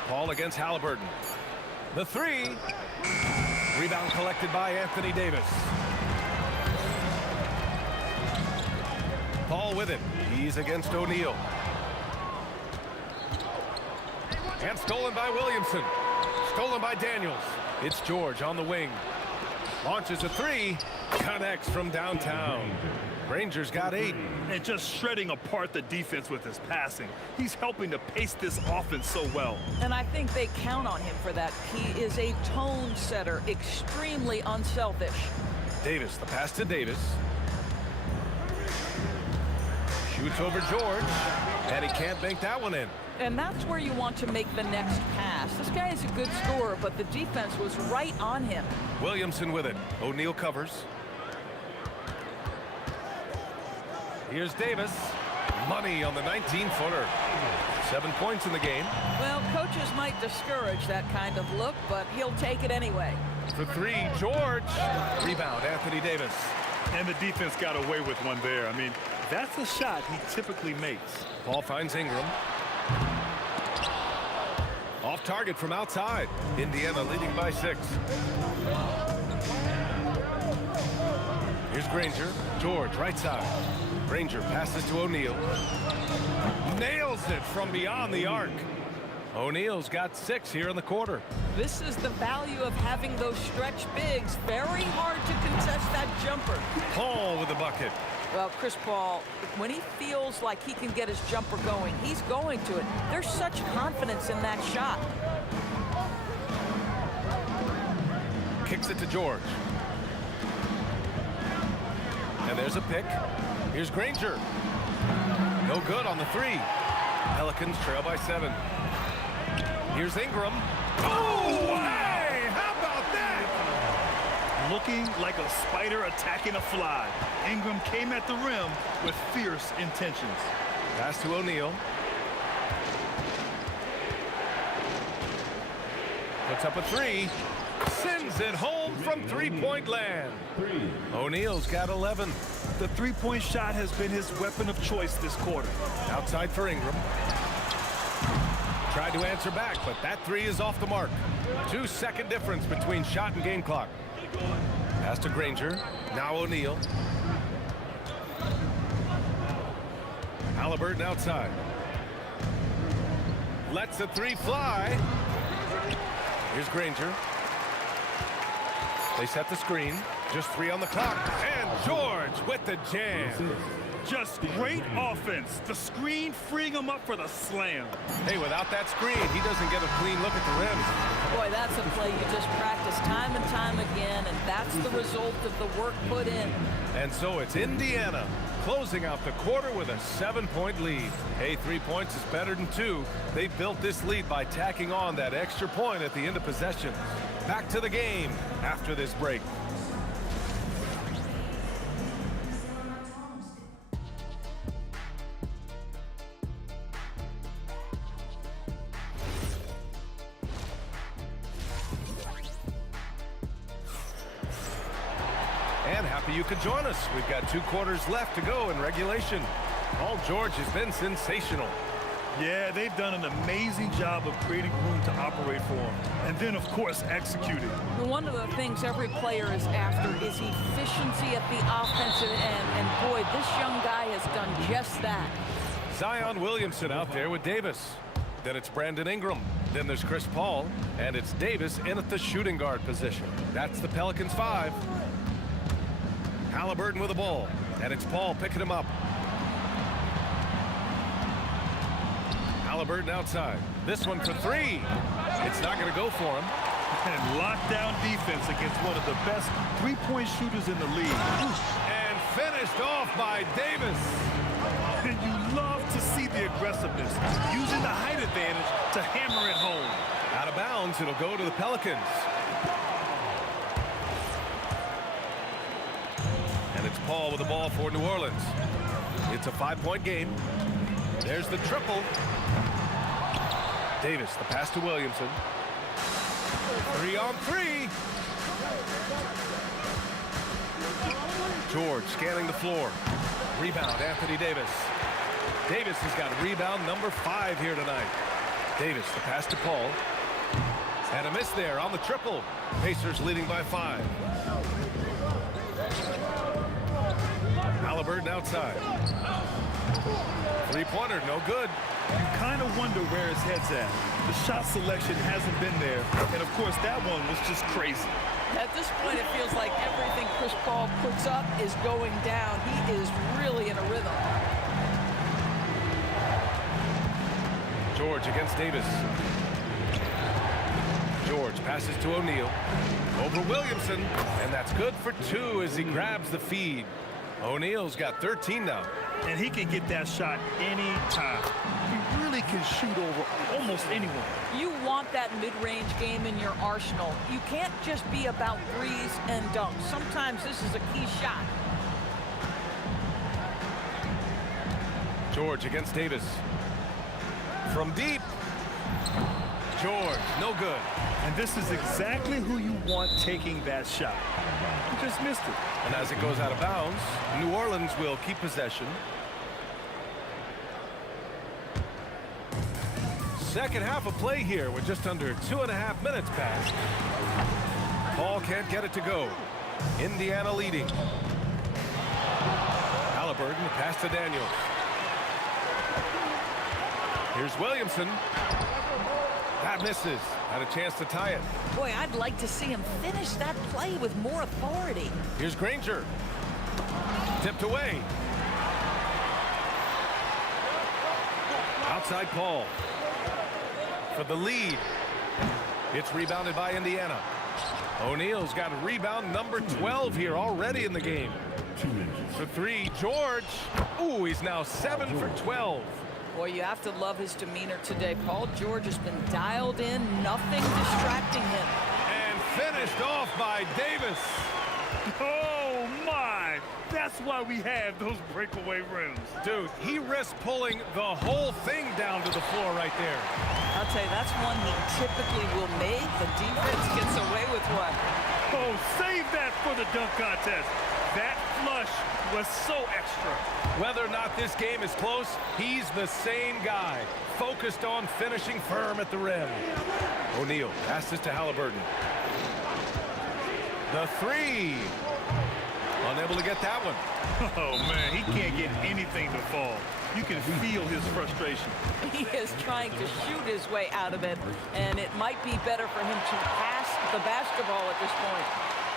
Paul against Halliburton. The 3. Rebound collected by Anthony Davis. Paul with it. He's against O'Neal. And stolen by Williamson. Stolen by Daniels. It's George on the wing. Launches a 3. Connects from downtown. Granger's got 8. And just shredding apart the defense with his passing. He's helping to pace this offense so well. And I think they count on him for that. He is a tone setter, extremely unselfish. Davis, the pass to Davis. Shoots over George, and he can't bank that one in. And that's where you want to make the next pass. This guy is a good scorer, but the defense was right on him. Williamson with it. O'Neal covers. Here's Davis. Money on the 19-footer. 7 points in the game. Well, coaches might discourage that kind of look, but he'll take it anyway. For 3, George. Rebound, Anthony Davis. And the defense got away with one there. I mean, that's a shot he typically makes. Paul finds Ingram. Off target from outside. Indiana leading by 6. Here's Granger. George, right side. Granger passes to O'Neal. Nails it from beyond the arc. O'Neal's got 6 here in the quarter. This is the value of having those stretch bigs. Very hard to contest that jumper. Paul with the bucket. Well, Chris Paul, when he feels like he can get his jumper going, he's going to it. There's such confidence in that shot. Kicks it to George. And there's a pick. Here's Granger. No good on the 3. Pelicans trail by 7. Here's Ingram. Oh, hey! How about that? Looking like a spider attacking a fly. Ingram came at the rim with fierce intentions. Pass to O'Neal. Puts up a 3. Sends it home from three-point land. O'Neal's got 11. The three-point shot has been his weapon of choice this quarter. Outside for Ingram. Tried to answer back, but that 3 is off the mark. 2-second difference between shot and game clock. Pass to Granger. Now O'Neal. Halliburton outside. Lets the three fly. Here's Granger. They set the screen. Just 3 on the clock. And George with the jam. Just great offense. The screen freeing him up for the slam. Hey, without that screen, he doesn't get a clean look at the rim. Boy, that's a play you just practice time and time again, and that's the result of the work put in. And so it's Indiana closing out the quarter with a 7-point lead. Hey, 3 points is better than 2. They built this lead by tacking on that extra point at the end of possession. Back to the game after this break. And happy you could join us. We've got 2 quarters left to go in regulation. Paul George has been sensational. Yeah, they've done an amazing job of creating room to operate for him. And then, of course, executing. One of the things every player is after is efficiency at the offensive end. And boy, this young guy has done just that. Zion Williamson out there with Davis. Then it's Brandon Ingram. Then there's Chris Paul. And it's Davis in at the shooting guard position. That's the Pelicans 5. Halliburton with the ball. And it's Paul picking him up. Halliburton outside. This one for 3. It's not going to go for him. And lockdown defense against one of the best three-point shooters in the league. And finished off by Davis. And you love to see the aggressiveness, using the height advantage to hammer it home. Out of bounds, it'll go to the Pelicans. And it's Paul with the ball for New Orleans. It's a 5-point game. There's the triple. Davis, the pass to Williamson. 3 on 3. George scanning the floor. Rebound, Anthony Davis. Davis has got rebound number 5 here tonight. Davis, the pass to Paul. And a miss there on the triple. Pacers leading by 5. Halliburton outside. 3-pointer, no good. You kind of wonder where his head's at. The shot selection hasn't been there. And, of course, that one was just crazy. At this point, it feels like everything Chris Paul puts up is going down. He is really in a rhythm. George against Davis. George passes to O'Neal. Over Williamson. And that's good for 2 as he grabs the feed. O'Neal's got 13 now. And he can get that shot anytime. He really can shoot over almost anyone. You want that mid-range game in your arsenal. You can't just be about threes and dunks. Sometimes this is a key shot. George against Davis. From deep. George, no good. And this is exactly who you want taking that shot. He just missed it. And as it goes out of bounds, New Orleans will keep possession. Second half of play here with just under 2.5 minutes passed. Paul can't get it to go. Indiana leading. Halliburton, pass to Daniels. Here's Williamson. That misses. Had a chance to tie it. Boy, I'd like to see him finish that play with more authority. Here's Granger. Tipped away. Outside Paul. For the lead. It's rebounded by Indiana. O'Neal's got a rebound number 12 here already in the game. For 3, George. Ooh, he's now 7 for 12. Boy, you have to love his demeanor today. Paul George has been dialed in, nothing distracting him. And finished off by Davis. Oh, my. That's why we have those breakaway rims. Dude, he risked pulling the whole thing down to the floor right there. I'll tell you, that's one he typically will make. The defense gets away with one. Oh, save that for the dunk contest. That flush was so extra. Whether or not this game is close, he's the same guy, focused on finishing firm at the rim. O'Neal passes to Halliburton. The 3. Unable to get that one. Oh, man, he can't get anything to fall. You can feel his frustration. He is trying to shoot his way out of it, and it might be better for him to pass the basketball at this point.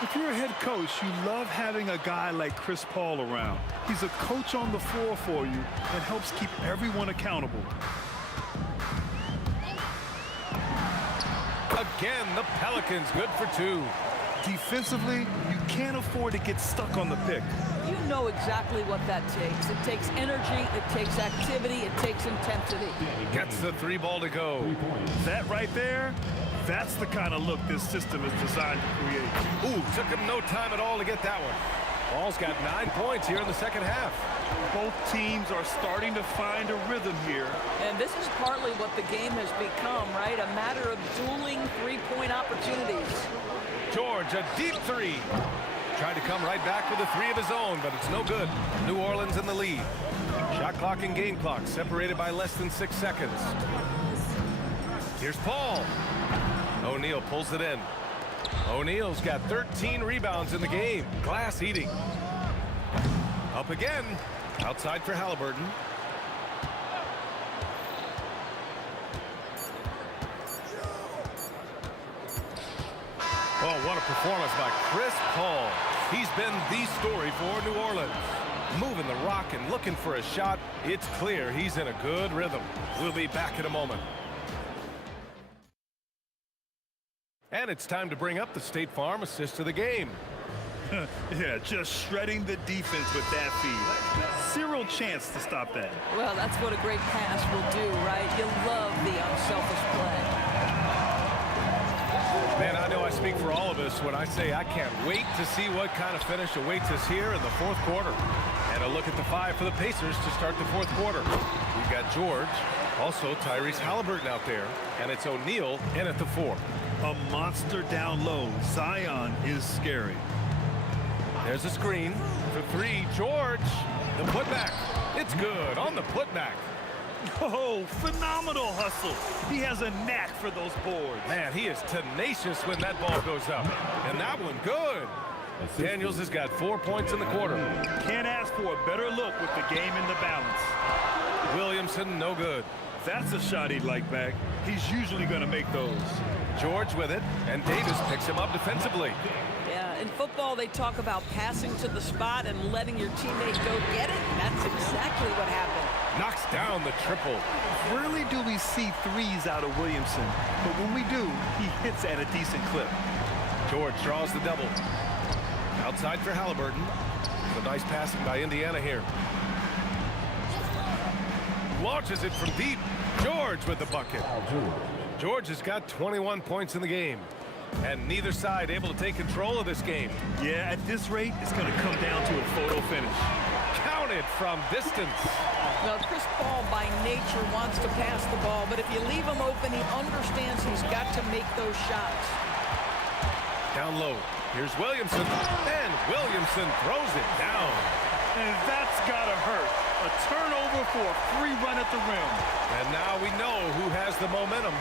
If you're a head coach, you love having a guy like Chris Paul around. He's a coach on the floor for you and helps keep everyone accountable. Again, the Pelicans good for 2. Defensively, you can't afford to get stuck on the pick. You know exactly what that takes. It takes energy, it takes activity, it takes intensity. Gets the 3 ball to go. That right there, that's the kind of look this system is designed to create. Ooh, took him no time at all to get that one. Ball's got 9 points here in the second half. Both teams are starting to find a rhythm here. And this is partly what the game has become, right? A matter of dueling three-point opportunities. George, a deep 3. Tried to come right back with a 3 of his own, but it's no good. New Orleans in the lead. Shot clock and game clock separated by less than 6 seconds. Here's Paul. O'Neal pulls it in. O'Neal's got 13 rebounds in the game. Glass eating. Up again. Outside for Halliburton. Oh, what a performance by Chris Paul. He's been the story for New Orleans. Moving the rock and looking for a shot. It's clear he's in a good rhythm. We'll be back in a moment. And it's time to bring up the State Farm assist of the game. Yeah, just shredding the defense with that feed. Zero chance to stop that. Well, that's what a great pass will do, right? You love the unselfish play. Man, I know I speak for all of us when I say I can't wait to see what kind of finish awaits us here in the 4th quarter. And a look at the 5 for the Pacers to start the 4th quarter. We've got George, also Tyrese Halliburton out there, and it's O'Neal in at the 4. A monster down low. Zion is scary. There's a screen for 3. George, the putback. It's good on the putback. Oh, phenomenal hustle. He has a knack for those boards. Man, he is tenacious when that ball goes up. And that one good. Daniels has got 4 points in the quarter. Can't ask for a better look with the game in the balance. Williamson, no good. That's a shot he'd like back. He's usually going to make those. George with it, and Davis picks him up defensively. Yeah, in football, they talk about passing to the spot and letting your teammate go get it. That's exactly what happened. Knocks down the triple. Rarely do we see threes out of Williamson, but when we do, he hits at a decent clip. George draws the double. Outside for Halliburton. A nice passing by Indiana here. Launches it from deep. George with the bucket. George has got 21 points in the game. And neither side able to take control of this game. Yeah, at this rate, it's going to come down to a photo finish. Counted from distance. Well, Chris Paul by nature wants to pass the ball, but if you leave him open, he understands he's got to make those shots. Down low. Here's Williamson. And Williamson throws it down. And that's got to hurt. A turnover for a free run at the rim. And now we know who has the momentum.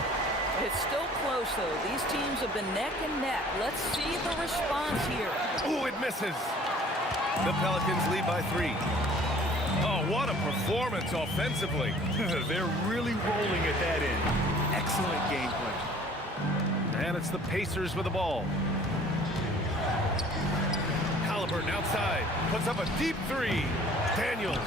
It's still close, though. These teams have been neck and neck. Let's see the response here. Ooh, it misses. The Pelicans lead by 3. Oh, what a performance offensively. They're really rolling at that end. Excellent game plan. And it's the Pacers with the ball. Halliburton outside. Puts up a deep 3. Daniels,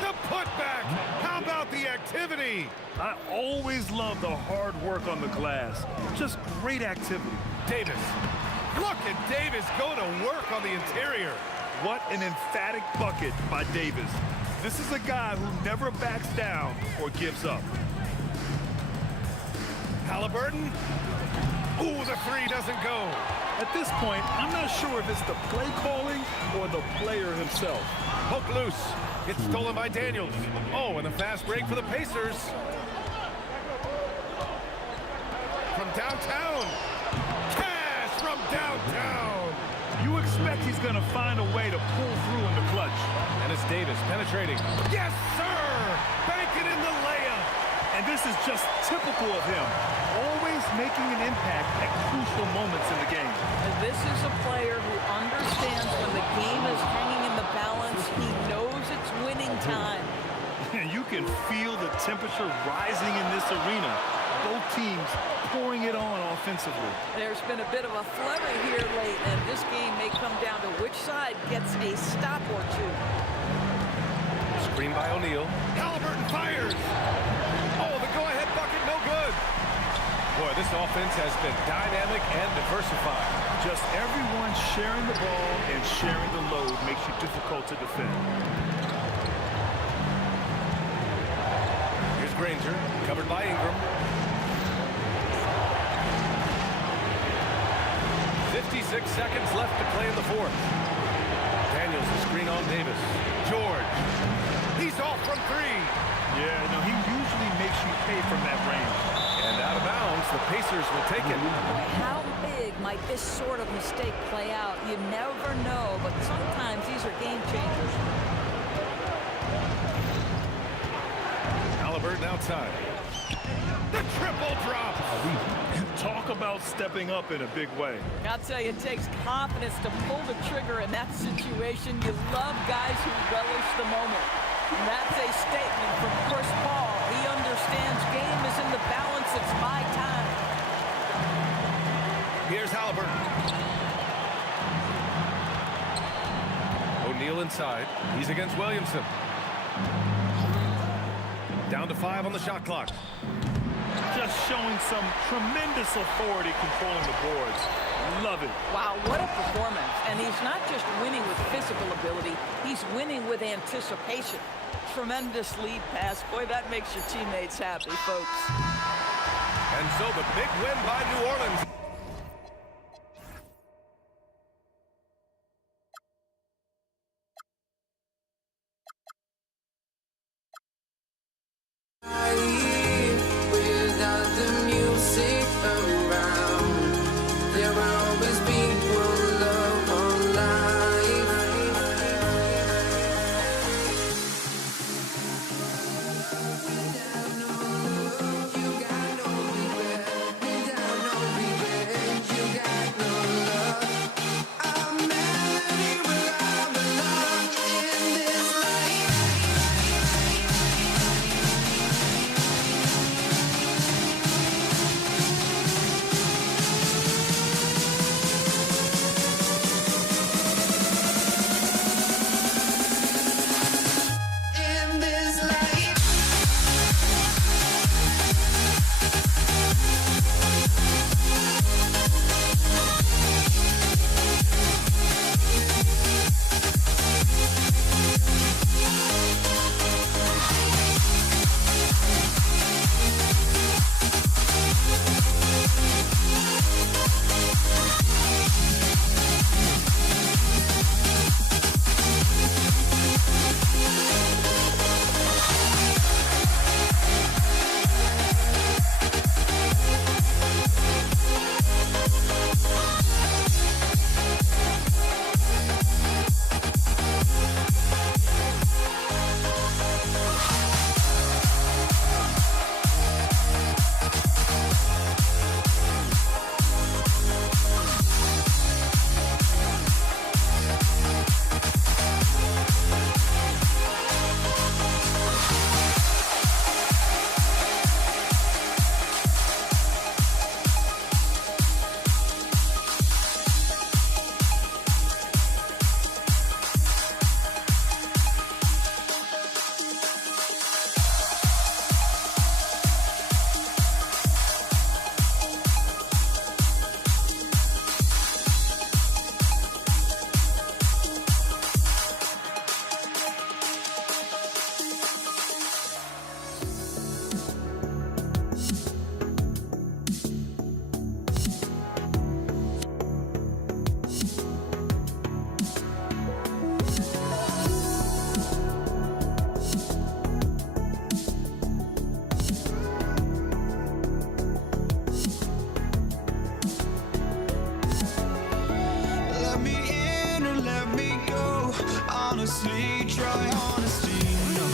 the putback. How about the activity? I always love the hard work on the glass. Just great activity. Davis. Look at Davis go to work on the interior. What an emphatic bucket by Davis. This is a guy who never backs down or gives up. Halliburton. Ooh, the 3 doesn't go. At this point, I'm not sure if it's the play calling or the player himself. Hook loose. It's stolen by Daniels. Oh, and a fast break for the Pacers. From downtown. Cash from downtown. You expect he's going to find a way to pull through in the clutch. And it's Davis penetrating. Yes, sir! Banking in the layup. And this is just typical of him. Always making an impact at crucial moments in the game. This is a player who understands when the game is hanging in the balance. He knows it's winning time. And you can feel the temperature rising in this arena. Both teams pouring it on offensively. There's been a bit of a flurry here late, and this game may come down to which side gets a stop or two. Screen by O'Neal. Halliburton fires. Oh, the go-ahead bucket, no good. Boy, this offense has been dynamic and diversified. Just everyone sharing the ball and sharing the load makes you difficult to defend. Here's Granger, covered by Ingram. 56 seconds left to play in the fourth. Daniels a screen on Davis. George. He's off from three. Yeah, no, he usually makes you pay from that range. And out of bounds, the Pacers will take it. How big might this sort of mistake play out? You never know, but sometimes these are game changers. Halliburton outside. The triple drop. Talk about stepping up in a big way. I'll tell you, it takes confidence to pull the trigger in that situation. You love guys who relish the moment. And that's a statement from Chris Paul. He understands game is in the balance. It's my time. Here's Halliburton. O'Neal inside. He's against Williamson. Down to 5 on the shot clock. Just showing some tremendous authority controlling the boards. Love it. Wow, what a performance. And he's not just winning with physical ability, he's winning with anticipation. Tremendous lead pass. Boy, that makes your teammates happy, folks. And so the big win by New Orleans. Without the music around, there will always be one love on life. Without no love, you got no regret. Without no revenge, you got no love. I'm melody without the love in this life. In this life. Let me in or let me go. Honestly, try honesty. No,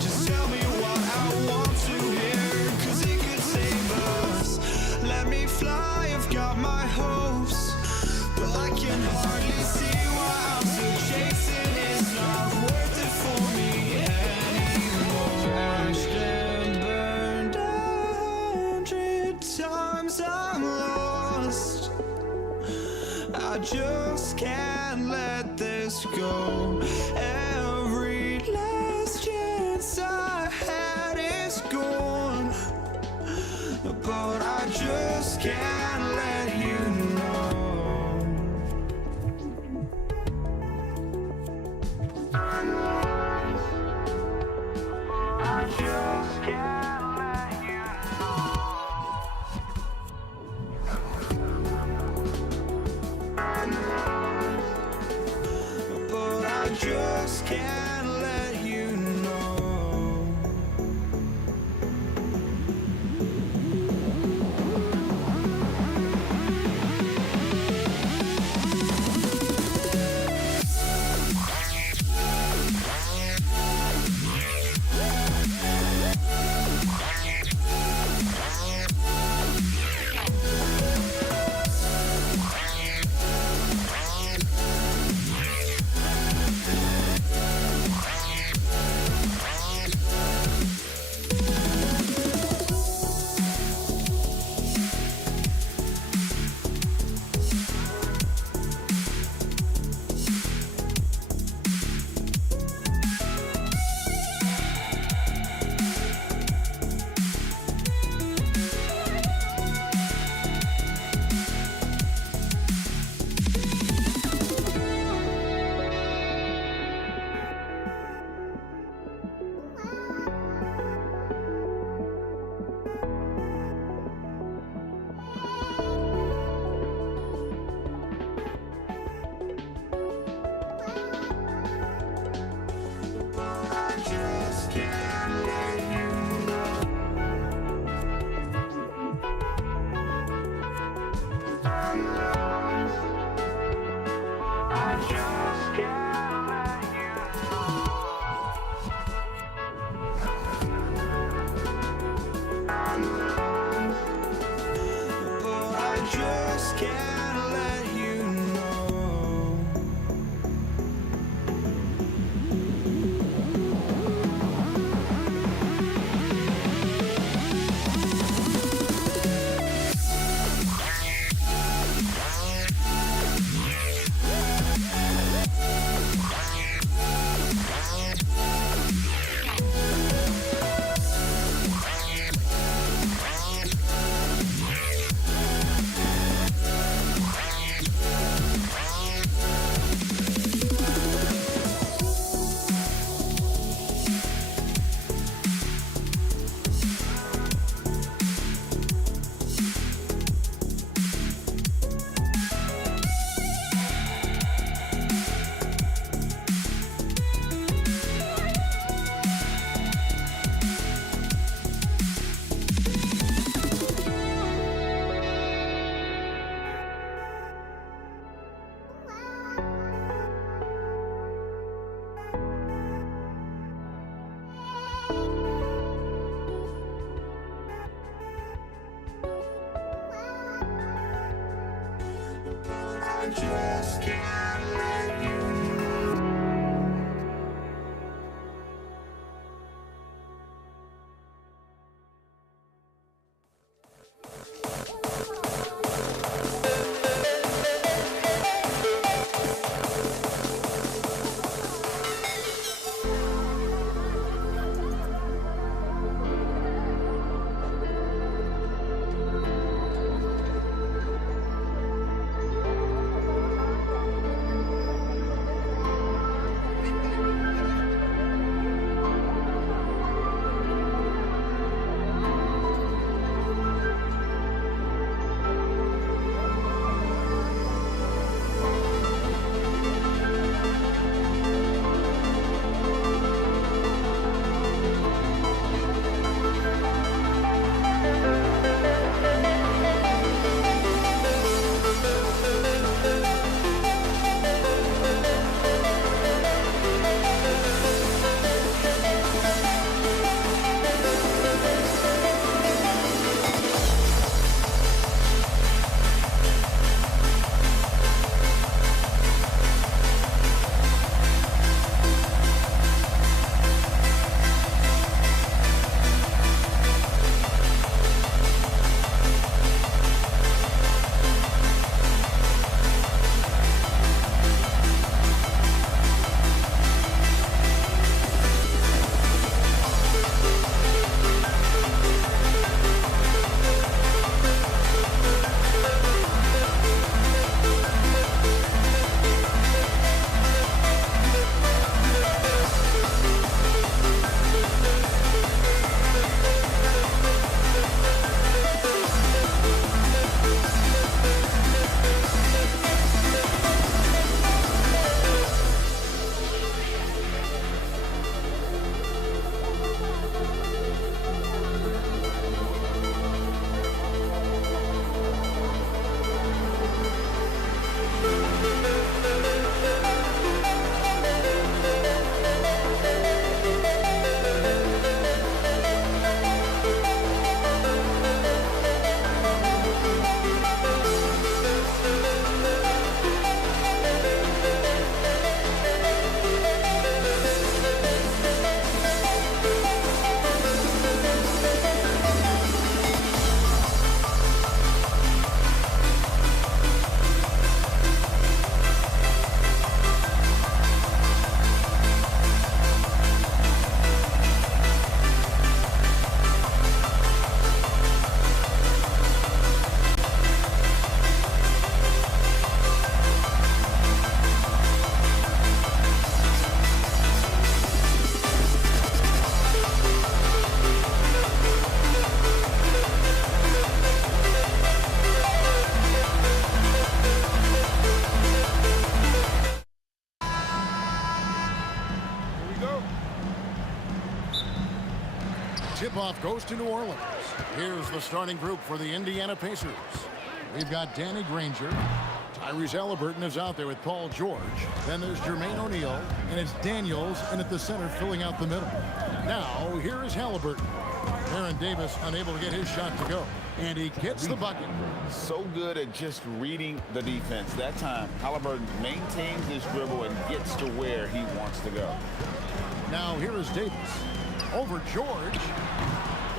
just tell me what I want to hear, 'cause it could save us. Let me fly, I've got my hopes, but I can hardly see why I'm still chasing. It's not worth it for me anymore. I just can't let this go. Every last chance I had is gone, but I just can't let you know. I just can't let you know. But I just can't let you know. Just can't let you know. tip-off goes to New Orleans. Here's the starting group for the Indiana Pacers. We've got Danny Granger. Tyrese Halliburton is out there with Paul George. Then there's Jermaine O'Neal, and it's Daniels in at the center filling out the middle. Now, here is Halliburton. Aaron Davis unable to get his shot to go, and he gets the bucket. So good at just reading the defense. That time, Halliburton maintains his dribble and gets to where he wants to go. Now, here is Davis. Over George,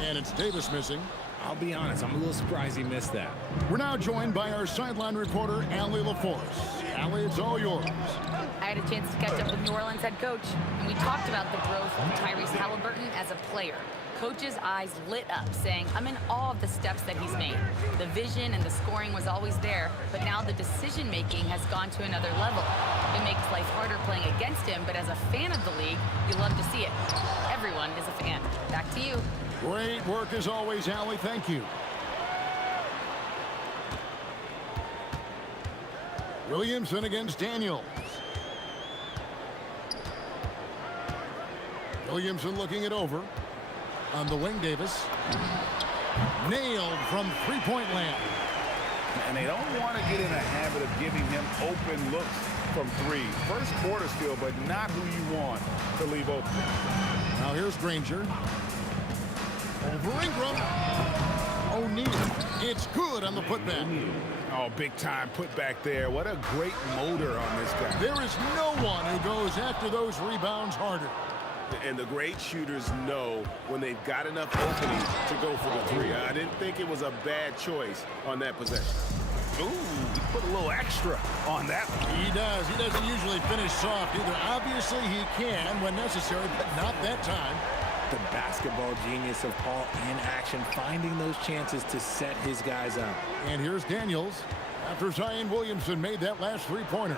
and it's Davis missing. I'll be honest, I'm a little surprised he missed that. We're now joined by our sideline reporter, Allie LaForce. Allie, it's all yours. I had a chance to catch up with New Orleans head coach, and we talked about the growth of Tyrese Halliburton as a player. Coach's eyes lit up, saying, I'm in awe of the steps that he's made. The vision and the scoring was always there, but now the decision-making has gone to another level. It makes life harder playing against him, but as a fan of the league, you love to see it. Everyone is a fan. Back to you. Great work as always, Allie. Thank you. Williamson against Daniels. Williamson looking it over. On the wing, Davis. Nailed from three-point land. And they don't want to get in a habit of giving him open looks from three. First quarter still, but not who you want to leave open. Now here's Granger. Over Ingram. O'Neal. It's good on the putback. Oh, big time putback there. What a great motor on this guy. There is no one who goes after those rebounds harder. And the great shooters know when they've got enough opening to go for the three. I didn't think it was a bad choice on that possession. Ooh, he put a little extra on that one. He does. He doesn't usually finish soft either. Obviously, he can when necessary, but not that time. The basketball genius of Paul in action, finding those chances to set his guys up. And here's Daniels after Zion Williamson made that last three-pointer.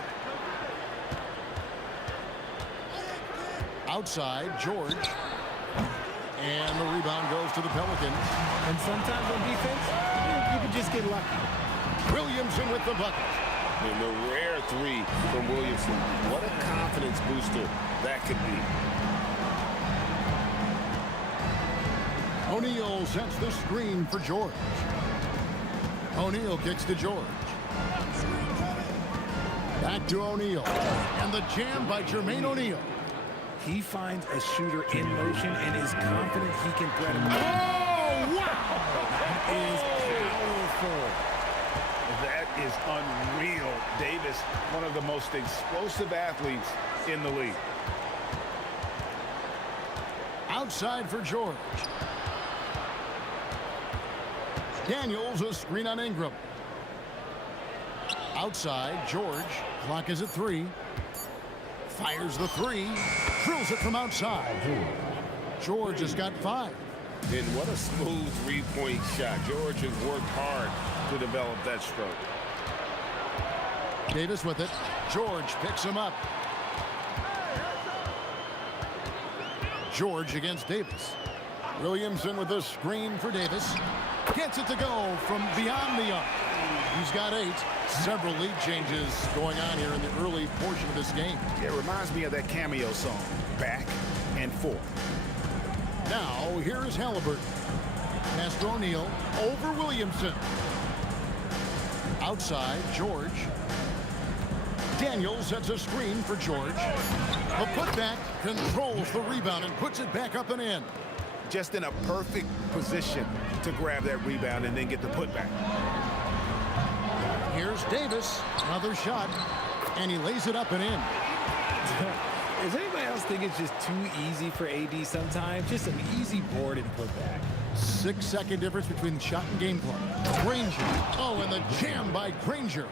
Outside, George. And the rebound goes to the Pelicans. And sometimes on defense, you can just get lucky. Williamson with the bucket. And the rare three from Williamson. What a confidence booster that could be. O'Neal sets the screen for George. O'Neal kicks to George. Back to O'Neal. And the jam by Jermaine O'Neal. He finds a shooter in motion and is confident he can thread him. Oh, wow! That is powerful. That is unreal. Davis, one of the most explosive athletes in the league. Outside for George. Daniels, a screen on Ingram. Outside, George. Clock is at 3. Fires the 3. Drills it from outside. George has got 5. And what a smooth three-point shot. George has worked hard to develop that stroke. Davis with it. George picks him up. George against Davis. Williamson with a screen for Davis. Gets it to go from beyond the arc. He's got 8. Several lead changes going on here in the early portion of this game. It reminds me of that cameo song, Back and Forth. Now, here is Halliburton. Pass to O'Neal. Over Williamson. Outside, George. Daniels sets a screen for George. The putback controls the rebound and puts it back up and in. Just in a perfect position to grab that rebound and then get the putback. Here's Davis. Another shot. And he lays it up and in. Does anybody else think it's just too easy for AD sometimes? Just an easy board and putback. 6-second difference between shot and game clock. Granger. Oh, and the jam by Granger.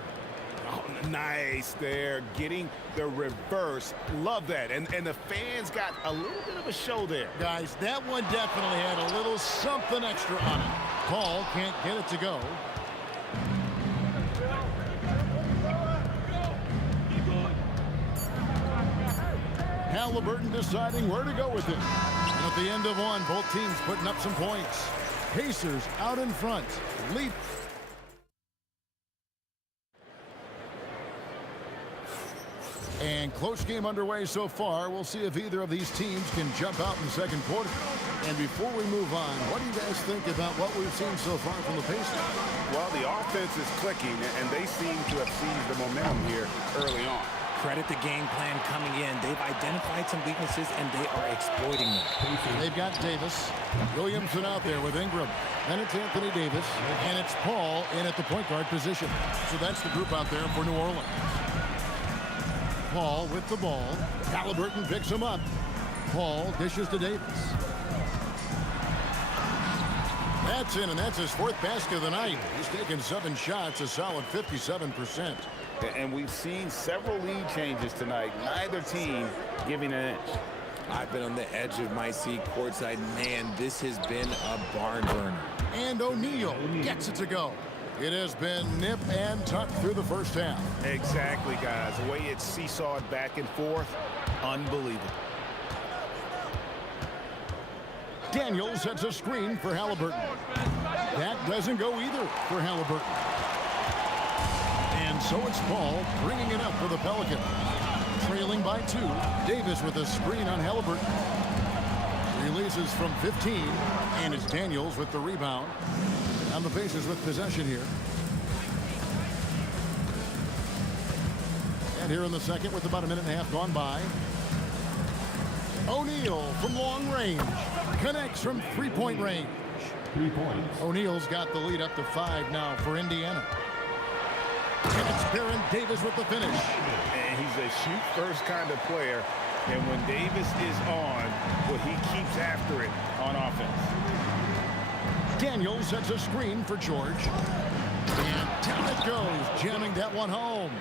Oh, nice there. Getting the reverse. Love that. And the fans got a little bit of a show there. Guys, that one definitely had a little something extra on it. Paul can't get it to go. Halliburton deciding where to go with it. And at the end of one, both teams putting up some points. Pacers out in front. Lead. And And close game underway so far. We'll see if either of these teams can jump out in the second quarter. And before we move on, what do you guys think about what we've seen so far from the Pacers? Well, the offense is clicking, and they seem to have seized the momentum here early on. Credit the game plan coming in. They've identified some weaknesses, and they are exploiting them. They've got Davis. Williamson out there with Ingram. Then it's Anthony Davis. And it's Paul in at the point guard position. So that's the group out there for New Orleans. Paul with the ball. Halliburton picks him up. Paul dishes to Davis. That's in, and that's his fourth basket of the night. He's taken 7 shots, a solid 57%. And we've seen several lead changes tonight. Neither team giving an inch. I've been on the edge of my seat courtside. Man, this has been a barn burner. And O'Neal gets it to go. It has been nip and tuck through the first half. Exactly, guys. The way it's seesawed back and forth, unbelievable. Daniels sets a screen for Halliburton. That doesn't go either for Halliburton. And so it's Paul bringing it up for the Pelicans. Trailing by 2. Davis with a screen on Halliburton. Releases from 15. And it's Daniels with the rebound. And the Pacers with possession here. And here in the second with about a minute and a half gone by. O'Neal from long range. Connects from three-point range. 3 points. O'Neal's got the lead up to 5 now for Indiana. And it's Baron Davis with the finish. And he's a shoot-first kind of player. And when Davis is on, well, he keeps after it on offense. Daniels sets a screen for George. And down it goes, jamming that one home.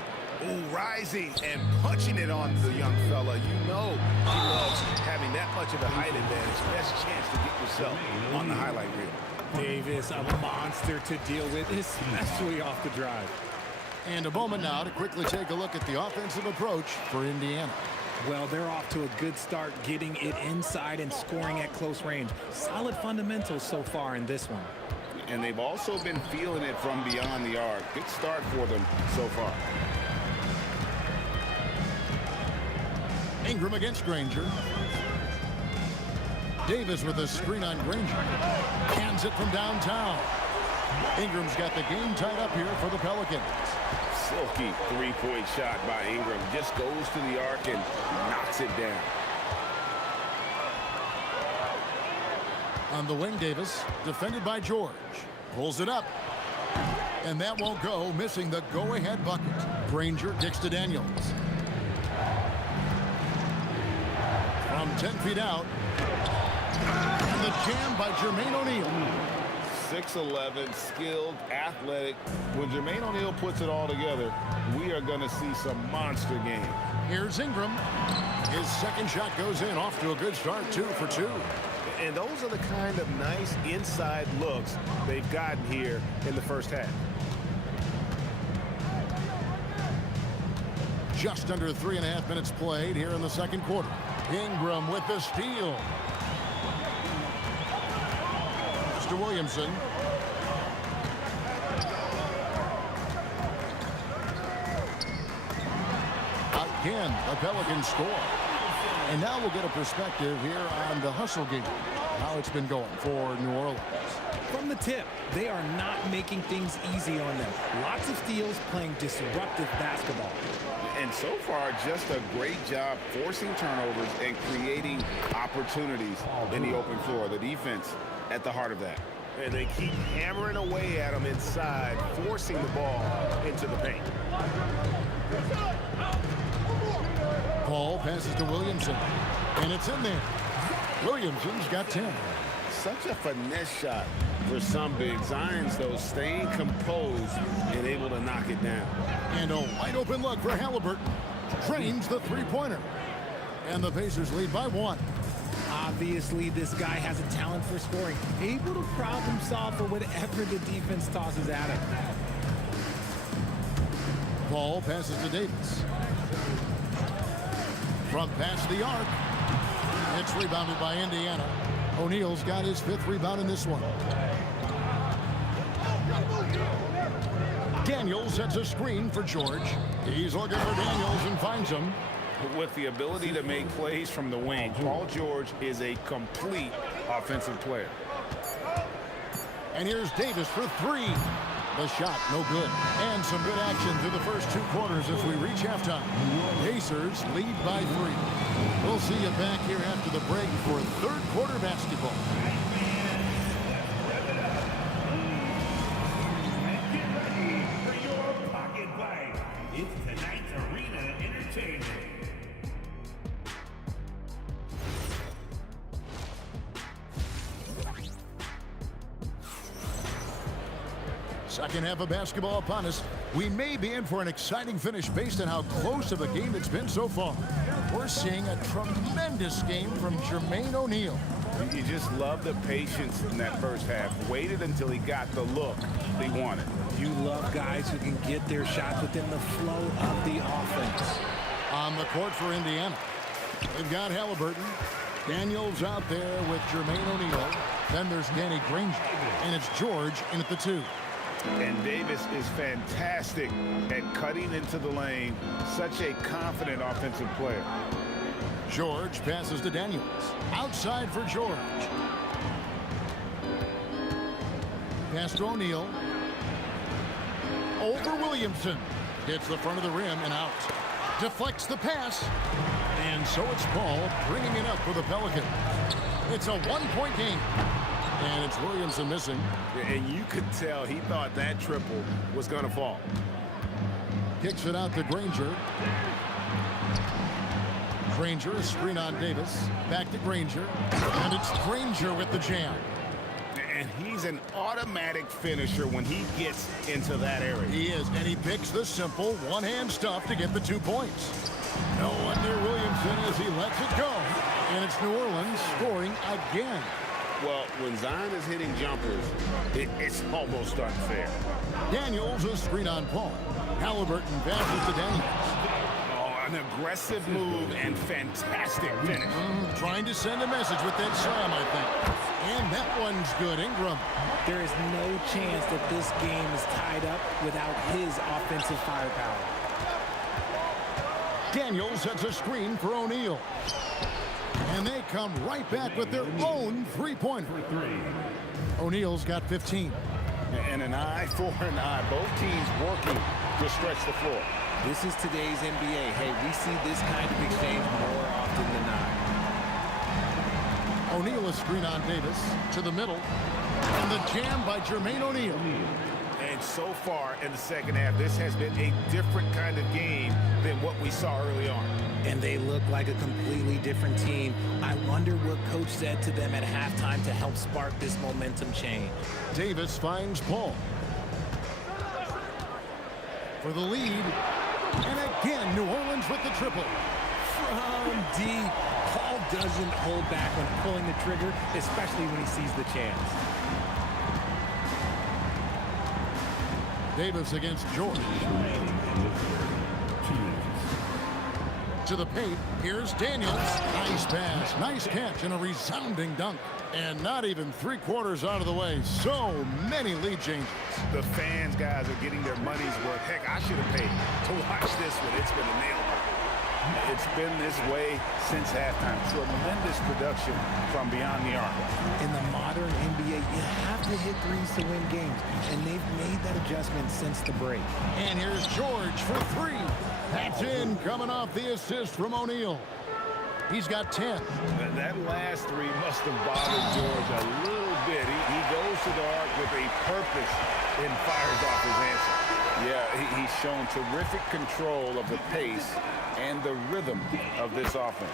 Ooh, rising and punching it on the young fella. You know he loves having that much of a height advantage. Best chance to get yourself on the highlight reel. Davis, a monster to deal with, especially off the drive. And a moment now to quickly take a look at the offensive approach for Indiana. Well, they're off to a good start, getting it inside and scoring at close range. Solid fundamentals so far in this one. And they've also been feeling it from beyond the arc. Good start for them so far. Ingram against Granger. Davis with a screen on Granger. Hands it from downtown. Ingram's got the game tied up here for the Pelicans. Silky three-point shot by Ingram. Just goes to the arc and knocks it down. On the wing, Davis, defended by George. Pulls it up. And that won't go, missing the go-ahead bucket. Granger kicks to Daniels. From 10 feet out. And the jam by Jermaine O'Neal. 6'11", skilled, athletic. When Jermaine O'Neal puts it all together, we are going to see some monster game. Here's Ingram. His second shot goes in, off to a good start, 2 for 2. And those are the kind of nice inside looks they've gotten here in the first half. Just under 3.5 minutes played here in the second quarter. Ingram with the steal. Mr. Williamson. Again, the Pelicans score. And now we'll get a perspective here on the hustle game, how it's been going for New Orleans. From the tip, they are not making things easy on them. Lots of steals, playing disruptive basketball. And so far, just a great job forcing turnovers and creating opportunities in the open floor. The defense at the heart of that. And they keep hammering away at them inside, forcing the ball into the paint. Paul passes to Williamson, and it's in there. Williamson's got 10. Such a finesse shot for some big Zions, though, staying composed and able to knock it down. And a wide open look for Halliburton. Drains the three-pointer. And the Pacers lead by 1. Obviously, this guy has a talent for scoring, able to problem solve for whatever the defense tosses at him. Paul passes to Davis. From past the arc. It's rebounded by Indiana. O'Neal's got his 5th rebound in this one. Daniels sets a screen for George. He's looking for Daniels and finds him. With the ability to make plays from the wing, Paul George is a complete offensive player. And here's Davis for three. The shot, no good. And some good action through the first 2 quarters as we reach halftime. Pacers lead by 3. We'll see you back here after the break for third quarter basketball. Get ready for your pocket fight. It's tonight's arena entertainment. Second half of basketball upon us. We may be in for an exciting finish based on how close of a game it's been so far. We're seeing a tremendous game from Jermaine O'Neal. You just love the patience in that first half. Waited until he got the look he wanted. You love guys who can get their shots within the flow of the offense. On the court for Indiana, they've got Halliburton. Daniels out there with Jermaine O'Neal. Then there's Danny Granger. And it's George in at the 2. And Davis is fantastic at cutting into the lane. Such a confident offensive player. George passes to Daniels. Outside for George. Pass to O'Neal. Over Williamson. Hits the front of the rim and out. Deflects the pass. And so it's Paul bringing it up for the Pelicans. It's a 1-point game. And it's Williamson missing. And you could tell he thought that triple was going to fall. Kicks it out to Granger. Granger, a screen on Davis. Back to Granger. And it's Granger with the jam. And he's an automatic finisher when he gets into that area. He is, and he picks the simple one-hand stuff to get the 2 points. No one near Williamson as he lets it go. And it's New Orleans scoring again. Well, when Zion is hitting jumpers, it's almost unfair. Daniels a screen on Paul. Halliburton passes to Daniels. Oh, an aggressive move and fantastic finish. Trying to send a message with that slam, I think. And that one's good. Ingram. There is no chance that this game is tied up without his offensive firepower. Daniels sets a screen for O'Neal. And they come right back with their own 3-pointer. O'Neal's got 15. And an eye for an eye. Both teams working to stretch the floor. This is today's NBA. Hey, we see this kind of exchange more often than not. O'Neal a screen on Davis to the middle. And the jam by Jermaine O'Neal. And so far in the second half, this has been a different kind of game than what we saw early on. And they look like a completely different team. I wonder what coach said to them at halftime to help spark this momentum change. Davis finds Paul for the lead. And again, New Orleans with the triple. From deep. Paul doesn't hold back when pulling the trigger, especially when he sees the chance. Davis against George. To the paint, here's Daniels. Nice pass, nice catch, and a resounding dunk. And not even 3/4 out of the way. So many lead changes. The fans, guys, are getting their money's worth. Heck, I should have paid to watch this one. It's been a nail-biter. It's been this way since halftime. Tremendous production from beyond the arc. In the modern NBA, you have to hit threes to win games, and they've made that adjustment since the break. And here's George for 3. That's in, coming off the assist from O'Neal. He's got 10. That last 3 must have bothered George a little bit. He goes to the arc with a purpose and fires off his answer. Yeah, he's shown terrific control of the pace and the rhythm of this offense.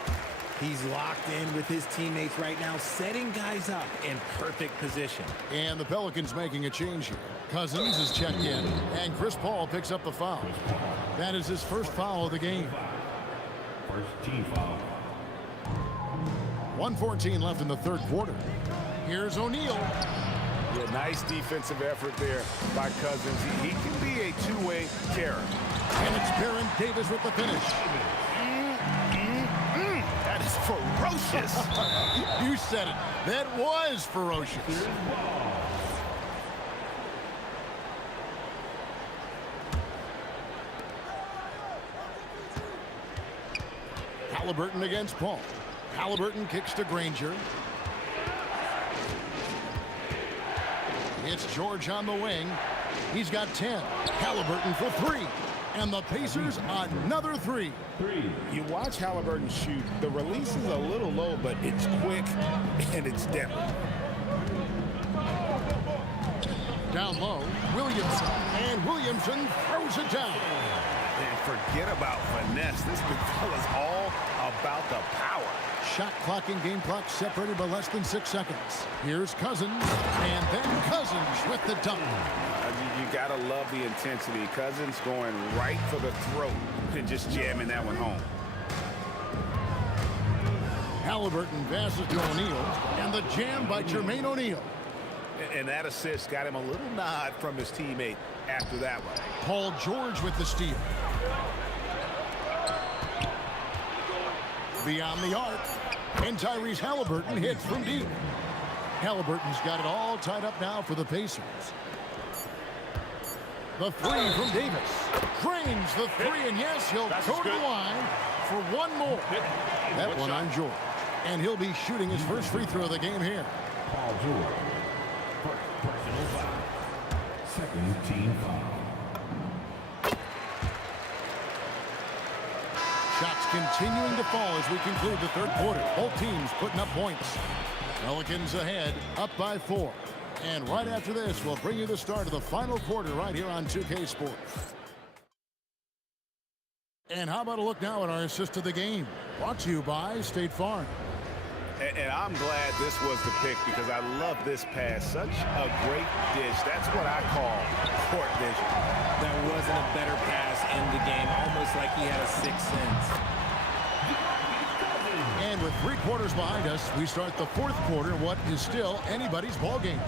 He's locked in with his teammates right now, setting guys up in perfect position. And the Pelicans making a change here. Cousins is checked in, and Chris Paul picks up the foul. That is his first foul of the game. First team foul. 1:14 left in the third quarter. Here's O'Neal. Yeah, nice defensive effort there by Cousins. He can be a two-way terror. And it's Baron Davis with the finish. That is ferocious. You said it. That was ferocious. Halliburton against Paul. Halliburton kicks to Granger. It's George on the wing. He's got 10. Halliburton for 3. And the Pacers another 3. You watch Halliburton shoot. The release is a little low, but it's quick and it's depth. Down low, Williamson. And Williamson throws it down. And forget about finesse. This big fella's all about the power. Shot clock and game clock separated by less than 6 seconds. Here's Cousins, and then Cousins with the dunk. You gotta love the intensity. Cousins going right for the throat and just jamming that one home. Halliburton passes to O'Neal, and the jam by Jermaine O'Neal. And that assist got him a little nod from his teammate after that one. Paul George with the steal. Beyond the arc, and Tyrese Halliburton hits from deep. Halliburton's got it all tied up now for the Pacers. The 3 from Davis. Drains the 3, and yes, he'll go to the line for one more. That one on George. And he'll be shooting his first free throw of the game here. Paul George. First personal foul. Second team foul. Shots continuing to fall as we conclude the third quarter. Both teams putting up points. Pelicans ahead, up by 4. And right after this, we'll bring you the start of the final quarter right here on 2K Sports. And how about a look now at our assist of the game? Brought to you by State Farm. And I'm glad this was the pick because I love this pass. Such a great dish. That's what I call court vision. There wasn't a better pass in the game, almost like he had a sixth sense. And with 3 quarters behind us, we start the fourth quarter, what is still anybody's ball game.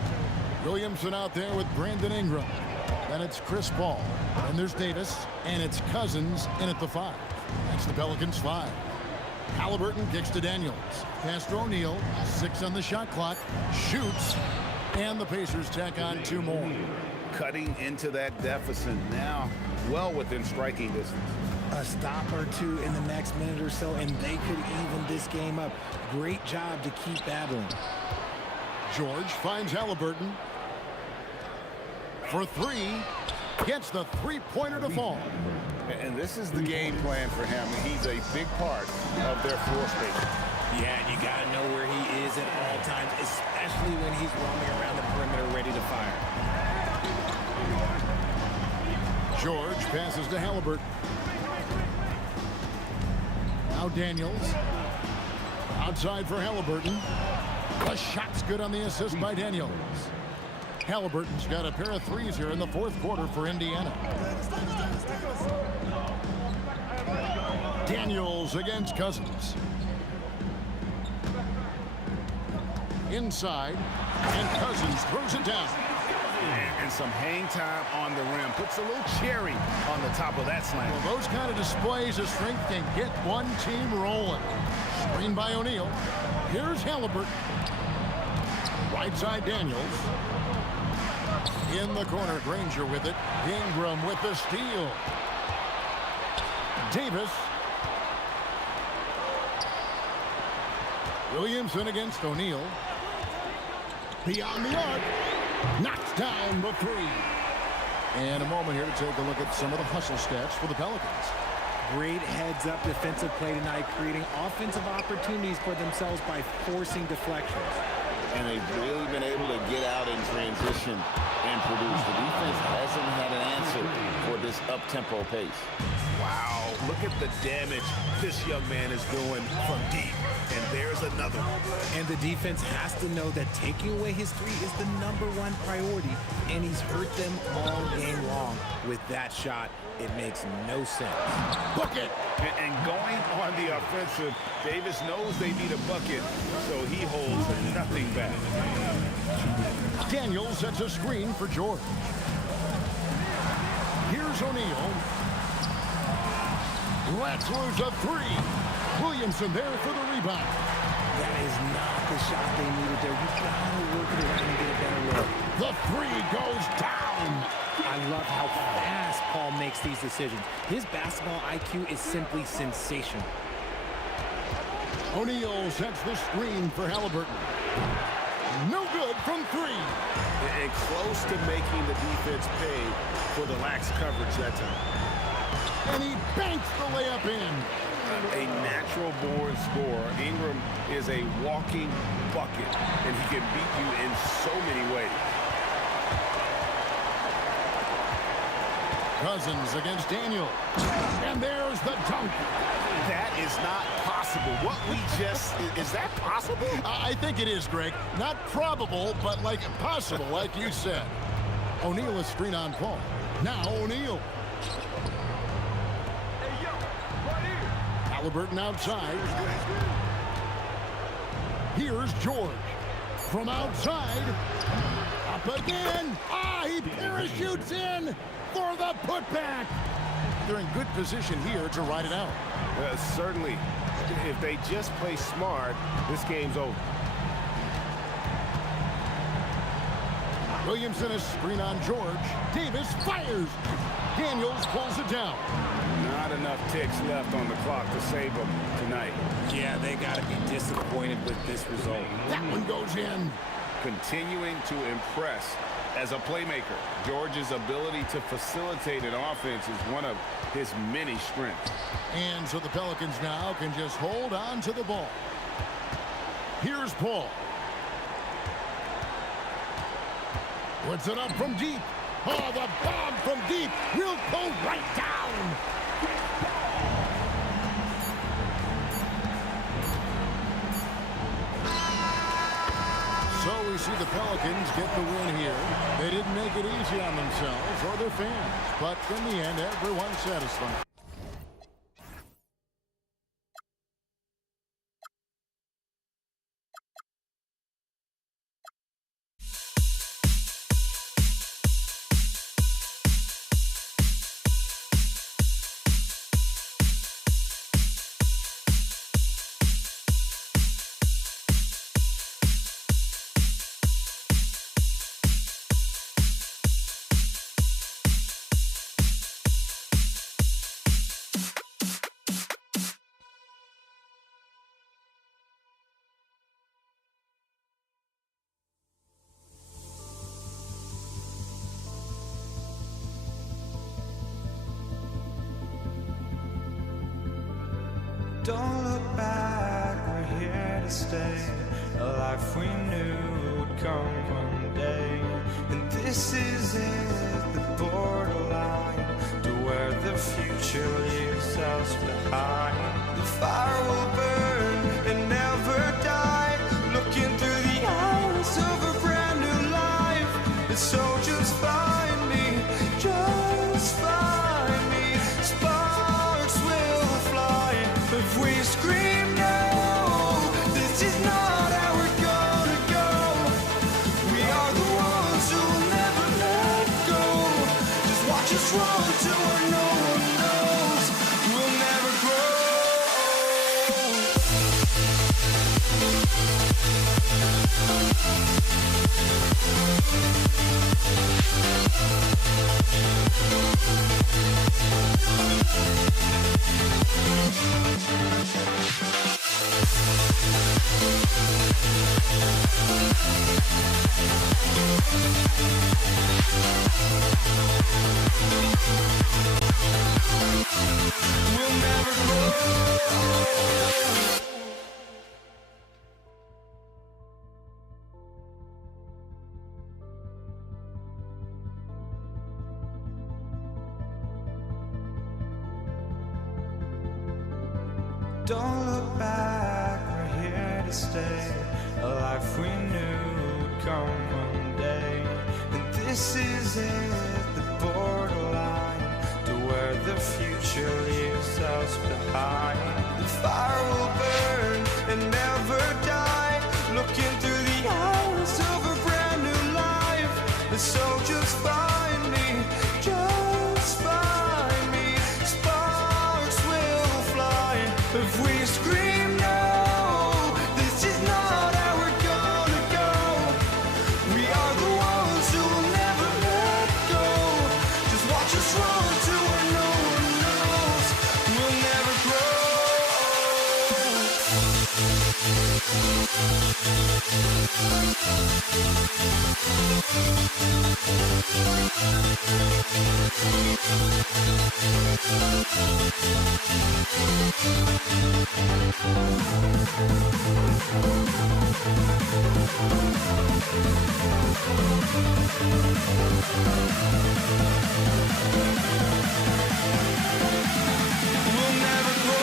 Williamson out there with Brandon Ingram. Then it's Chris Paul. And there's Davis. And it's Cousins in at the 5. That's the Pelicans 5. Halliburton kicks to Daniels. Pass to O'Neal. 6 on the shot clock. Shoots. And the Pacers tack on 2 more. Cutting into that deficit now, well within striking distance. A stop or 2 in the next minute or so, and they could even this game up. Great job to keep battling. George finds Halliburton for 3. Gets the 3-pointer to fall. And this is the game plan for him. He's a big part of their floor space. Yeah, and you got to know where he is at all times, especially when he's roaming around the perimeter ready to fire. George passes to Halliburton. Now Daniels. Outside for Halliburton. The shot's good on the assist by Daniels. Halliburton's got a pair of 3s here in the fourth quarter for Indiana. Daniels against Cousins. Inside, and Cousins throws it down. And some hang time on the rim. Puts a little cherry on the top of that slam. Well, those kind of displays of strength can get one team rolling. Screen by O'Neal. Here's Halliburton. Right side Daniels. In the corner, Granger with it. Ingram with the steal. Davis. Williamson against O'Neal. Beyond the arc. Knocks down the 3. And a moment here to take a look at some of the hustle stats for the Pelicans. Great heads-up defensive play tonight, creating offensive opportunities for themselves by forcing deflections. And they've really been able to get out in transition and produce. The defense hasn't had an answer for this up-tempo pace. Wow, look at the damage this young man is doing from deep. And there's another one. And the defense has to know that taking away his 3 is the #1 priority, and he's hurt them all game long. With that shot, it makes no sense. Bucket! And going on the offensive, Davis knows they need a bucket, so he holds nothing back. Daniels sets a screen for George. Here's O'Neal. Lets loose a 3. Williamson there for the rebound. That is not the shot they needed there. You gotta work it around and get a better look. The 3 goes down. I love how fast Paul makes these decisions. His basketball IQ is simply sensational. O'Neal sets the screen for Halliburton. No good from three. And close to making the defense pay for the lax coverage that time. And he banks the layup in. A natural-born scorer. Ingram is a walking bucket, and he can beat you in so many ways. Cousins against Daniel. And there's the dunk. That is not possible. What we just... Is that possible? I think it is, Greg. Not probable, but like possible, like you said. O'Neal is screen on Paul. Now O'Neal. Halliburton outside. Here's George. From outside. Up again. He parachutes in for the putback. They're in good position here to ride it out. Certainly. If they just play smart, this game's over. Williamson is screen on George. Davis fires. Daniels pulls it down. Not enough ticks left on the clock to save them tonight. Yeah, they got to be disappointed with this result. That one goes in. Continuing to impress as a playmaker. George's ability to facilitate an offense is one of his many strengths. And so the Pelicans now can just hold on to the ball. Here's Paul. Puts it up from deep. Oh, the bomb from deep will go right down. So we see the Pelicans get the win here. They didn't make it easy on themselves or their fans, but in the end, everyone's satisfied. Don't look back, we're here to stay. A life we knew would come one day. And this is it, the borderline to where the future leaves us behind. The fire will burn and never die. Looking through the eyes of a brand new life. And so just find me, just find me. Sparks will fly if we scream no. This is not how we're gonna go. We are the ones who'll never let go. Just watch us run to where no one knows. We'll never grow. We'll never grow. Don't look back, we're here to stay. A life we knew would come one day. And this is it, the borderline to where the future leaves us behind. The fire will burn and never die. Looking through the eyes of a brand new life. And so just find me, just find me. Sparks will fly if we scream no. This is not how we're gonna go. We are the ones who will never let go. Just watch us run to where no one knows. We'll never grow. We'll never grow. We'll never grow.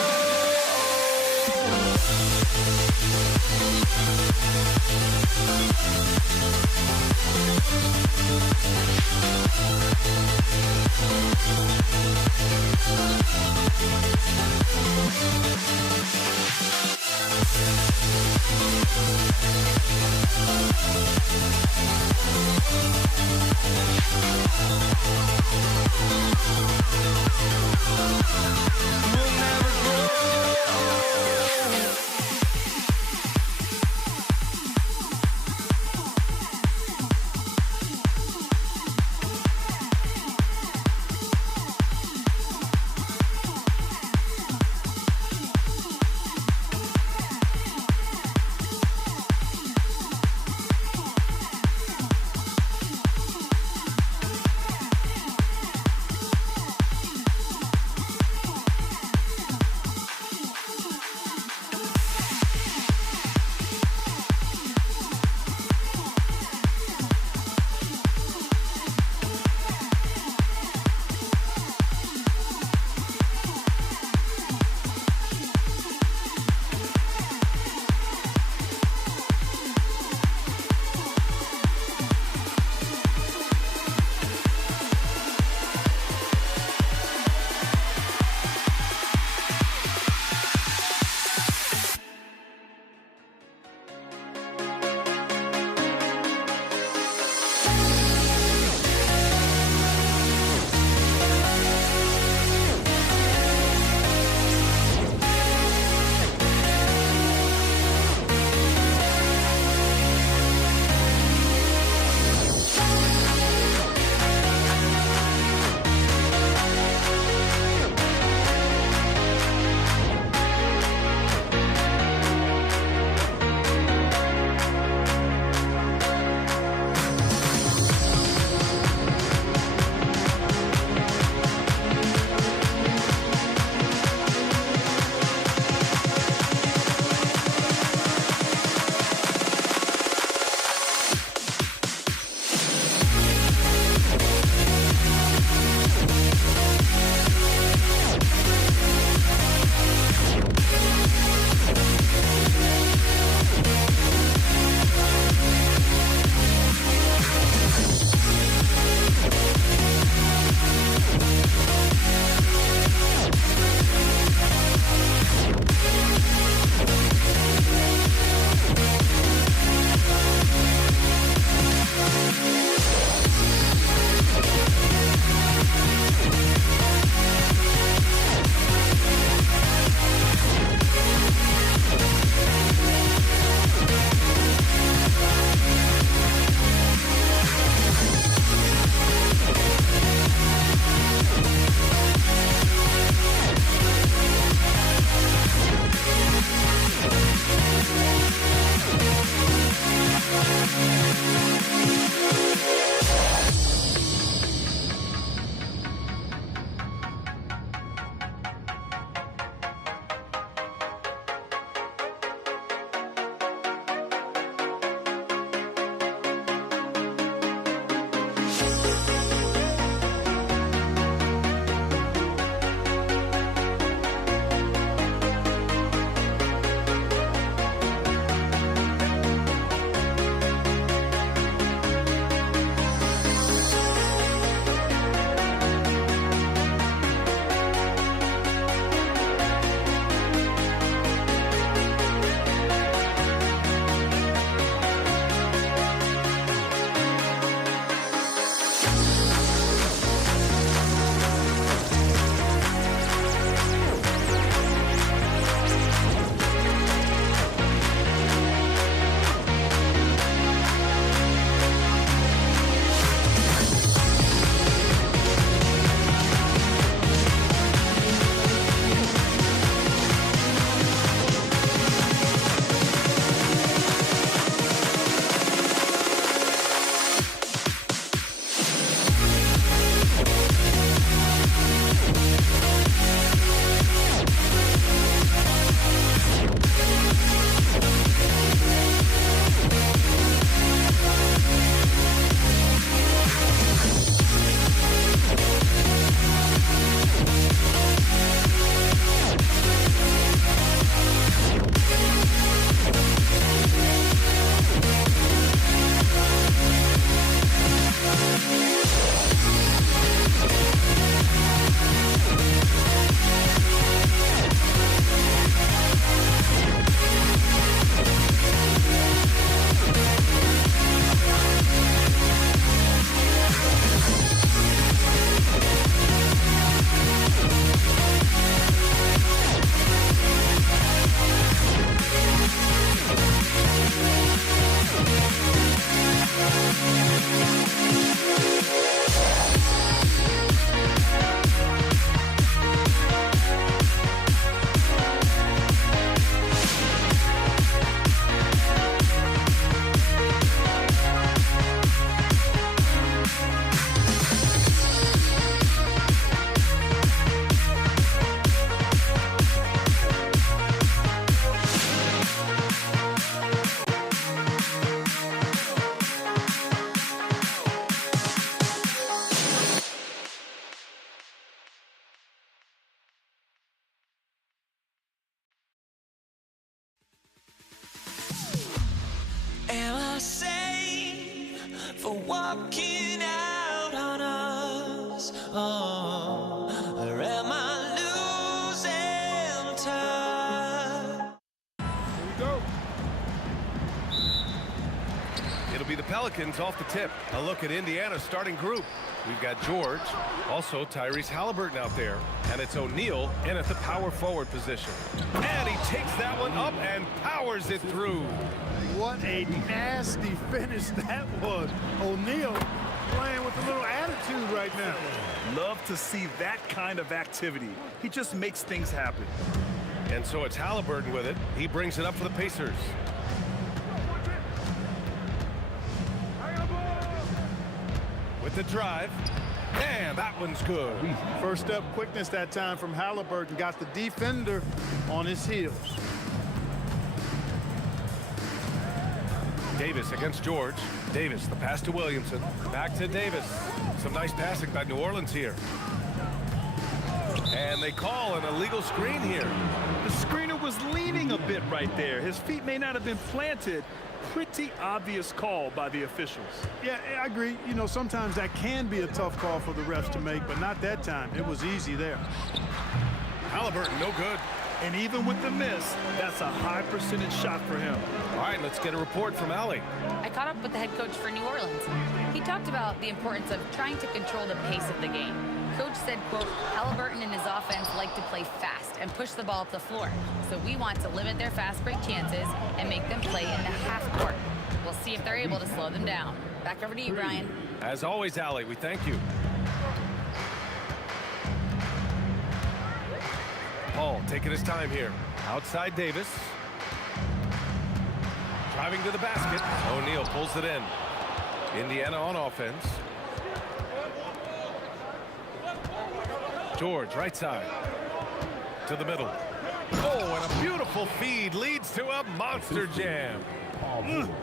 walking out on us. Oh, or am I losing time? Here we go. It'll be the Pelicans off the tip. A look at Indiana's starting group. We've got George, also Tyrese Halliburton out there, and it's O'Neal in at the power forward position. And he takes that one up and powers it through. What a nasty finish that was. O'Neal playing with a little attitude right now. Love to see that kind of activity. He just makes things happen. And so it's Halliburton with it. He brings it up for the Pacers. With the drive, and that one's good. First step quickness that time from Halliburton. Got the defender on his heels. Davis against George. Davis, the pass to Williamson. Back to Davis. Some nice passing by New Orleans here. And they call an illegal screen here. The screener was leaning a bit right there. His feet may not have been planted. Pretty obvious call by the officials. Yeah, I agree. You know, sometimes that can be a tough call for the refs to make, but not that time. It was easy there. Halliburton, no good. And even with the miss, that's a high percentage shot for him. All right, let's get a report from Allie. I caught up with the head coach for New Orleans. He talked about the importance of trying to control the pace of the game. Coach said, quote, Halliburton and his offense like to play fast and push the ball up the floor. So we want to limit their fast break chances and make them play in the half court. We'll see if they're able to slow them down. Back over to you, Brian. As always, Allie, we thank you. Paul taking his time here. Outside Davis. Driving to the basket. O'Neal pulls it in. Indiana on offense. George, right side. To the middle. Oh, and a beautiful feed leads to a monster jam.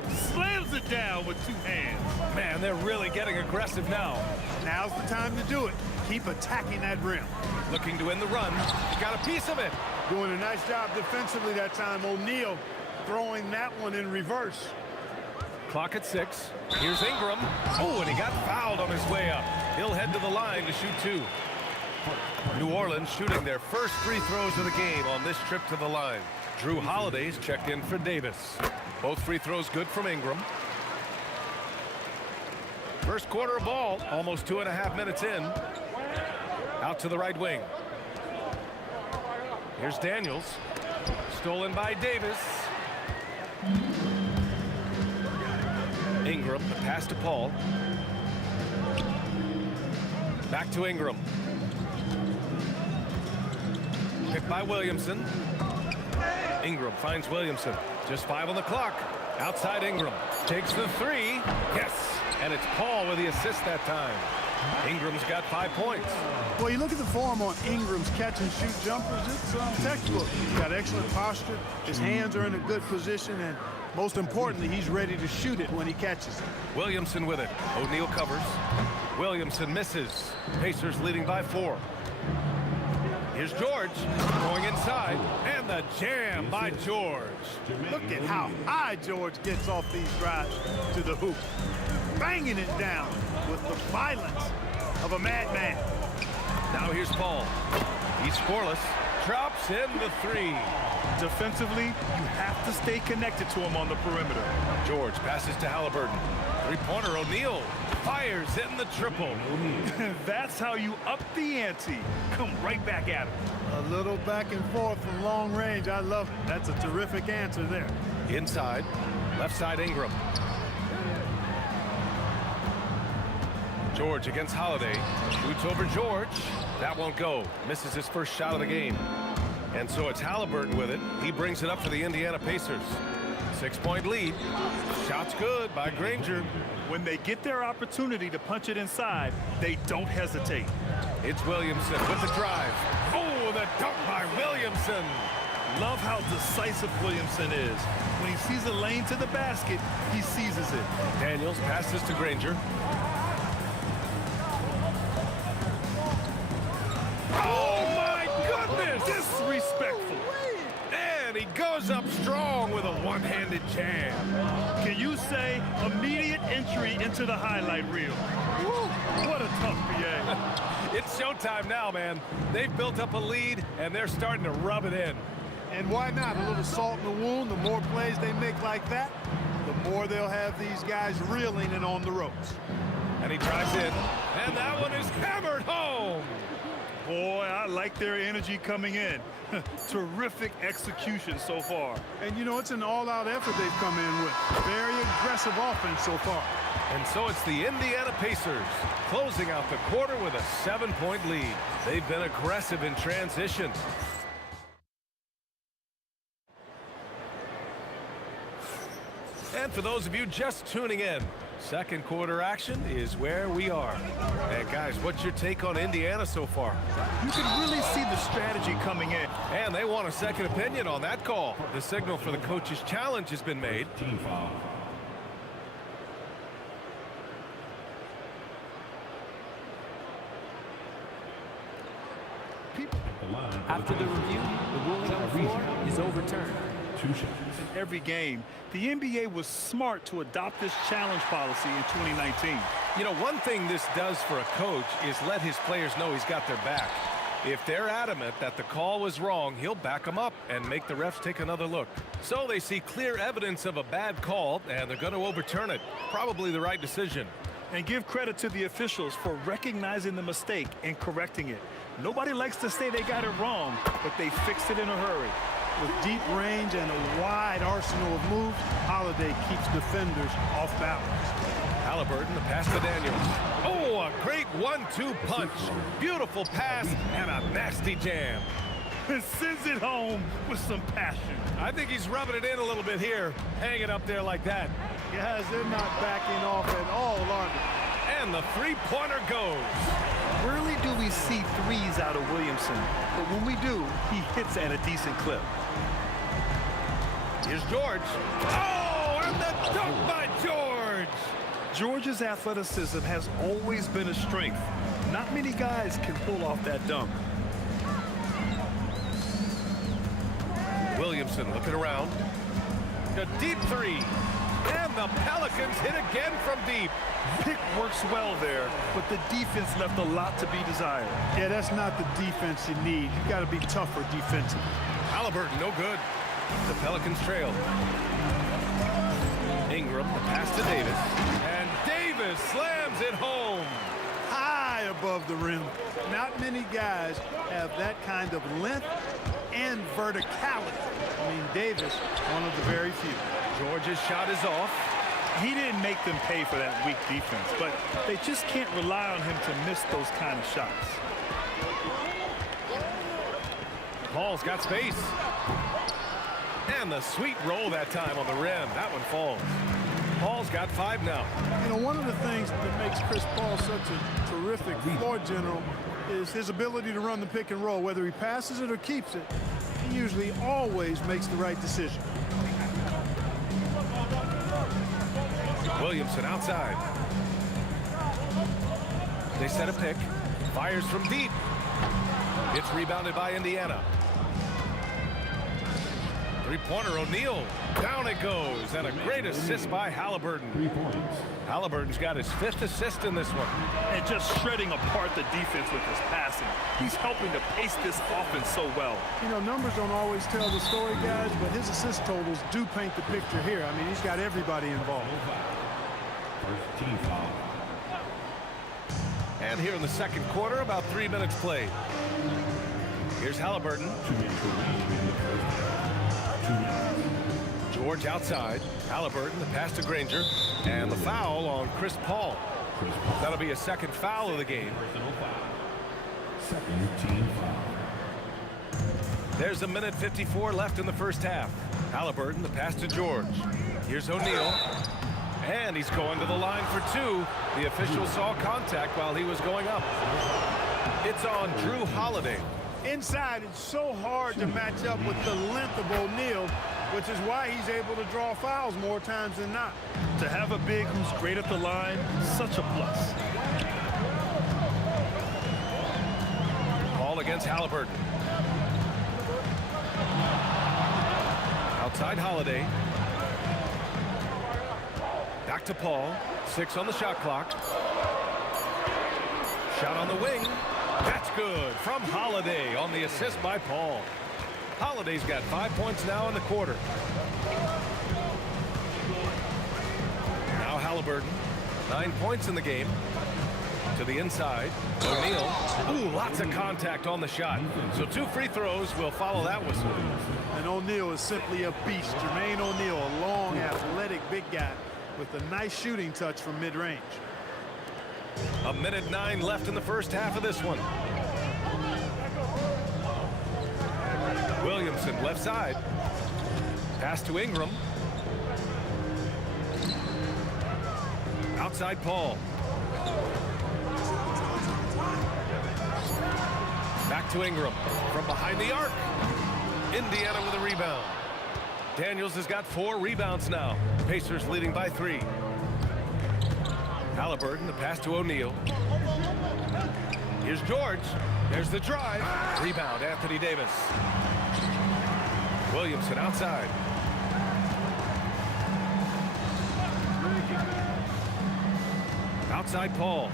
Slams it down with two hands. Man, they're really getting aggressive now. Now's the time to do it. Keep attacking that rim. Looking to win the run. Got a piece of it. Doing a nice job defensively that time. O'Neal throwing that one in reverse. Clock at 6. Here's Ingram. Oh, and he got fouled on his way up. He'll head to the line to shoot 2. New Orleans shooting their first free throws of the game on this trip to the line. Drew Holiday's checked in for Davis. Both free throws good from Ingram. First quarter of ball, almost 2.5 minutes in. Out to the right wing. Here's Daniels. Stolen by Davis. Ingram, the pass to Paul. Back to Ingram. Picked by Williamson. Ingram finds Williamson. Just 5 on the clock. Outside Ingram. Takes the 3. Yes. And it's Paul with the assist that time. Ingram's got 5 points. Well, you look at the form on Ingram's catch and shoot jumpers. It's textbook. He's got excellent posture. His hands are in a good position. And most importantly, he's ready to shoot it when he catches it. Williamson with it. O'Neal covers. Williamson misses. Pacers leading by 4. Here's George going inside, and the jam by George. Look at how high George gets off these drives to the hoop. Banging it down with the violence of a madman. Now here's Paul. He's scoreless. Drops in the 3. Defensively, you have to stay connected to him on the perimeter. George passes to Halliburton. Three-pointer O'Neal fires in the triple. That's how you up the ante. Come right back at him. A little back and forth from long range. I love it. That's a terrific answer there. Inside, left side Ingram. George against Holiday. Shoots over George. That won't go. Misses his first shot of the game. And so it's Halliburton with it. He brings it up for the Indiana Pacers. 6-point lead. Shot's good by Granger. When they get their opportunity to punch it inside, they don't hesitate. It's Williamson with the drive. Oh, the dunk by Williamson. Love how decisive Williamson is. When he sees a lane to the basket, he seizes it. Daniels passes to Granger. Oh, my goodness! Disrespectful. And he goes up strong with a one-handed jam. Can you say immediate entry into the highlight reel? Woo, what a tough PA. It's showtime now, man. They've built up a lead, and they're starting to rub it in. And why not? A little salt in the wound. The more plays they make like that, the more they'll have these guys reeling and on the ropes. And he drives in, and that one is hammered home. Boy, I like their energy coming in. Terrific execution so far. And, you know, it's an all-out effort they've come in with. Very aggressive offense so far. And so it's the Indiana Pacers closing out the quarter with a 7-point lead. They've been aggressive in transition. And for those of you just tuning in, second quarter action is where we are. And guys, what's your take on Indiana so far? You can really see the strategy coming in. And they want a second opinion on that call. The signal for the coach's challenge has been made. Team foul. After the review, the ruling on the floor is overturned. In every game, the NBA was smart to adopt this challenge policy in 2019. You know, one thing this does for a coach is let his players know he's got their back. If they're adamant that the call was wrong, he'll back them up and make the refs take another look. So they see clear evidence of a bad call, and they're going to overturn it. Probably the right decision. And give credit to the officials for recognizing the mistake and correcting it. Nobody likes to say they got it wrong, but they fixed it in a hurry. With deep range and a wide arsenal of moves, Holiday keeps defenders off balance. Halliburton, the pass to Daniels. Oh, a great 1-2 punch. Beautiful pass and a nasty jam. And sends it home with some passion. I think he's rubbing it in a little bit here, hanging up there like that. Guys, they're not backing off at all, are they? And the three-pointer goes. Rarely do we see threes out of Williamson, but when we do, he hits at a decent clip. Here's George. Oh, and the dunk by George. George's athleticism has always been a strength. Not many guys can pull off that dunk. Williamson looking around. A deep three. And the Pelicans hit again from deep. Pick works well there, but the defense left a lot to be desired. Yeah, that's not the defense you need. You got to be tougher defensively. Halliburton, no good. The Pelicans trail. Ingram, the pass to Davis. And Davis slams it home. High above the rim. Not many guys have that kind of length and verticality. I mean, Davis, one of the very few. George's shot is off. He didn't make them pay for that weak defense, but they just can't rely on him to miss those kind of shots. Paul's got space. And the sweet roll that time on the rim. That one falls. Paul's got 5 now. You know, one of the things that makes Chris Paul such a terrific floor general is his ability to run the pick and roll. Whether he passes it or keeps it, he usually always makes the right decision. Williamson outside. They set a pick. Fires from deep. It's rebounded by Indiana. Three-pointer, O'Neal. Down it goes. And a great assist by Halliburton. 3 points. Halliburton's got his 5th assist in this one. And just shredding apart the defense with his passing. He's helping to pace this offense so well. You know, numbers don't always tell the story, guys, but his assist totals do paint the picture here. I mean, he's got everybody involved. First team foul. And here in the second quarter, about 3 minutes played. Here's Halliburton. 2 minutes remaining in the first half. 2 minutes. George outside. Halliburton, the pass to Granger. And the foul on Chris Paul. That'll be a second foul of the game. Personal foul. Second team foul. There's a minute 54 left in the first half. Halliburton, the pass to George. Here's O'Neal. And he's going to the line for 2. The official saw contact while he was going up. It's on Drew Holiday. Inside, it's so hard to match up with the length of O'Neal, which is why he's able to draw fouls more times than not. To have a big who's great at the line, such a plus. Ball against Halliburton. Outside Holiday. Back to Paul. 6 on the shot clock. Shot on the wing. That's good from Holiday on the assist by Paul. Holiday's got 5 points now in the quarter. Now Halliburton. 9 points in the game. To the inside. O'Neal. Ooh, lots of contact on the shot. So 2 free throws will follow that whistle. And O'Neal is simply a beast. Jermaine O'Neal, a long, athletic, big guy with a nice shooting touch from mid-range. 1:09 left in the first half of this one. Williamson left side. Pass to Ingram. Outside Paul. Back to Ingram from behind the arc. Indiana with a rebound. Daniels has got 4 rebounds now. Pacers leading by 3. Halliburton, the pass to O'Neal. Here's George. There's the drive. Rebound, Anthony Davis. Williamson outside. Outside Paul.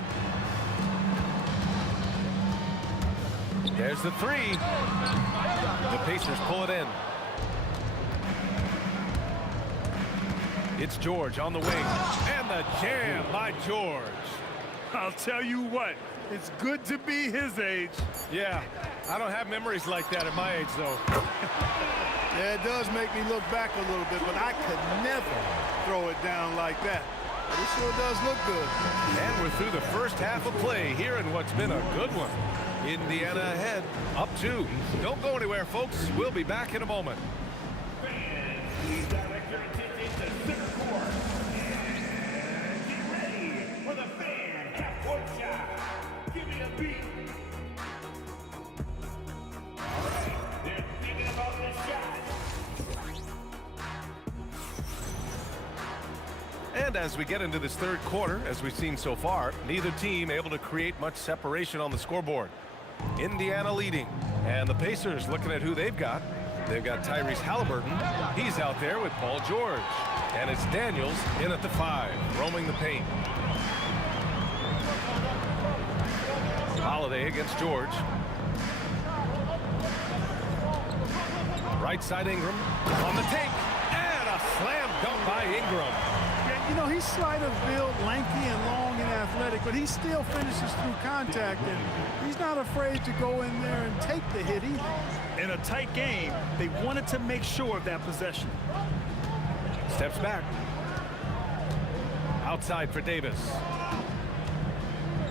There's the 3. The Pacers pull it in. It's George on the wing. And the jam by George. I'll tell you what, it's good to be his age. Yeah, I don't have memories like that at my age, though. Yeah, it does make me look back a little bit, but I could never throw it down like that. It sure does look good. And we're through the first half of play here in what's been a good one. Indiana ahead, up 2. Don't go anywhere, folks. We'll be back in a moment. Please direct your attention to center court. And get ready for the fan half-court shot. Give me a beat. All right, they're thinking about the shot. And as we get into this third quarter, as we've seen so far, neither team able to create much separation on the scoreboard. Indiana leading, and the Pacers looking at who they've got. They've got Tyrese Halliburton. He's out there with Paul George. And it's Daniels in at the 5, roaming the paint. Holiday against George. Right side Ingram on the take, and a slam dunk by Ingram. Yeah, you know, he's slight of build, lanky and long and athletic, but he still finishes through contact, and he's not afraid to go in there and take the hit either. In a tight game, they wanted to make sure of that possession. Steps back. Outside for Davis.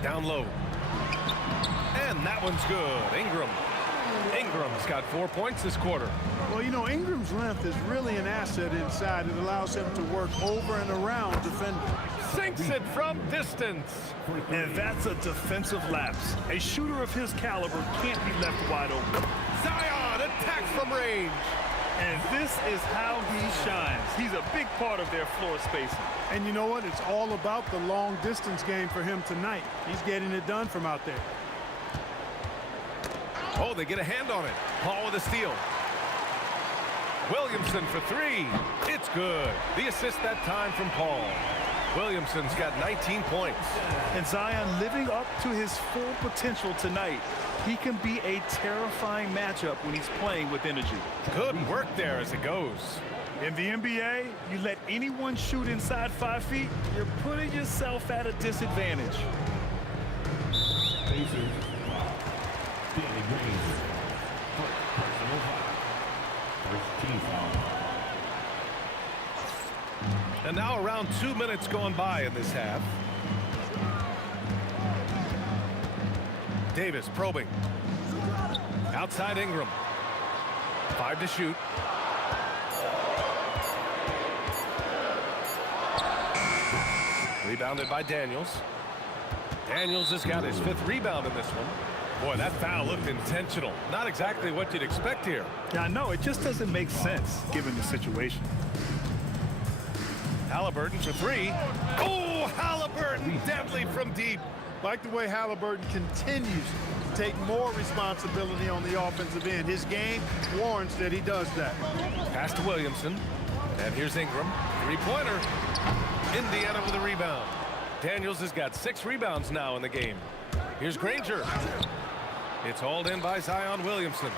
Down low. And that one's good. Ingram's got 4 points this quarter. Well, you know, Ingram's length is really an asset inside. It allows him to work over and around defenders. Sinks it from distance. And that's a defensive lapse. A shooter of his caliber can't be left wide open. Zion attacks from range. And this is how he shines. He's a big part of their floor spacing. And you know what? It's all about the long distance game for him tonight. He's getting it done from out there. Oh, they get a hand on it. Paul with a steal. Williamson for 3. It's good. The assist that time from Paul. Williamson's got 19 points. And Zion living up to his full potential tonight. He can be a terrifying matchup when he's playing with energy. Good work there as it goes. In the NBA, you let anyone shoot inside 5 feet, you're putting yourself at a disadvantage. And now around 2 minutes gone by in this half. Davis probing. Outside Ingram. 5 to shoot. Rebounded by Daniels. Daniels has got his 5th rebound in this one. Boy, that foul looked intentional. Not exactly what you'd expect here. Yeah, I know. It just doesn't make sense given the situation. Halliburton for 3. Oh, Halliburton deadly from deep. Like the way Halliburton continues to take more responsibility on the offensive end. His game warrants that he does that. Pass to Williamson. And here's Ingram. Three-pointer. Indiana with a rebound. Daniels has got 6 rebounds now in the game. Here's Granger. It's hauled in by Zion Williamson.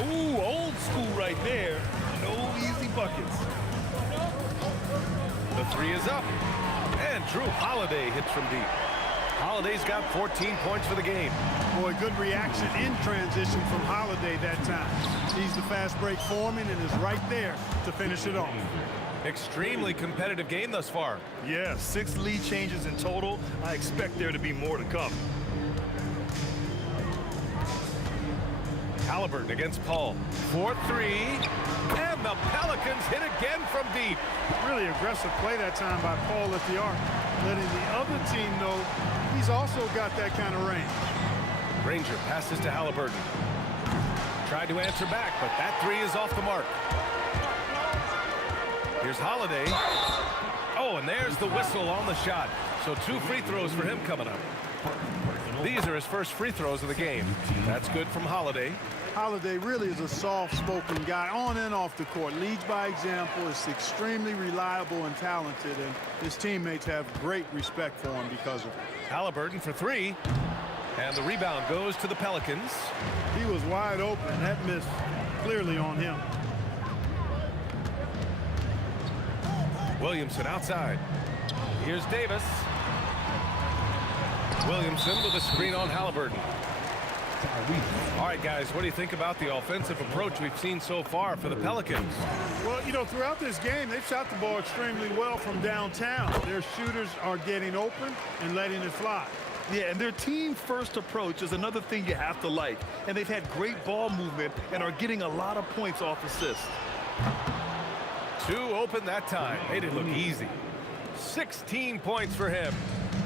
Ooh, old school right there. No easy buckets. The 3 is up. And Drew Holiday hits from deep. Holiday's got 14 points for the game. Boy, good reaction in transition from Holiday that time. He's the fast break foreman and is right there to finish it off. Extremely competitive game thus far. Yeah, 6 lead changes in total. I expect there to be more to come. Halliburton against Paul. 4-3. And the Pelicans hit again from deep. Really aggressive play that time by Paul at the arc, letting the other team know he's also got that kind of range. Granger passes to Halliburton. Tried to answer back, but that 3 is off the mark. Here's Holiday. Oh, and there's the whistle on the shot. So 2 free throws for him coming up. These are his first free throws of the game. That's good from Holiday. Holiday really is a soft-spoken guy on and off the court. Leads by example, is extremely reliable and talented, and his teammates have great respect for him because of it. Halliburton for 3. And the rebound goes to the Pelicans. He was wide open. That miss clearly on him. Williamson outside. Here's Davis. Williamson with a screen on Halliburton. All right, guys, what do you think about the offensive approach we've seen so far for the Pelicans? Well, you know, throughout this game, they've shot the ball extremely well from downtown. Their shooters are getting open and letting it fly. Yeah, and their team-first approach is another thing you have to like. And they've had great ball movement and are getting a lot of points off assists. 2 open that time. Made it look easy. 16 points for him.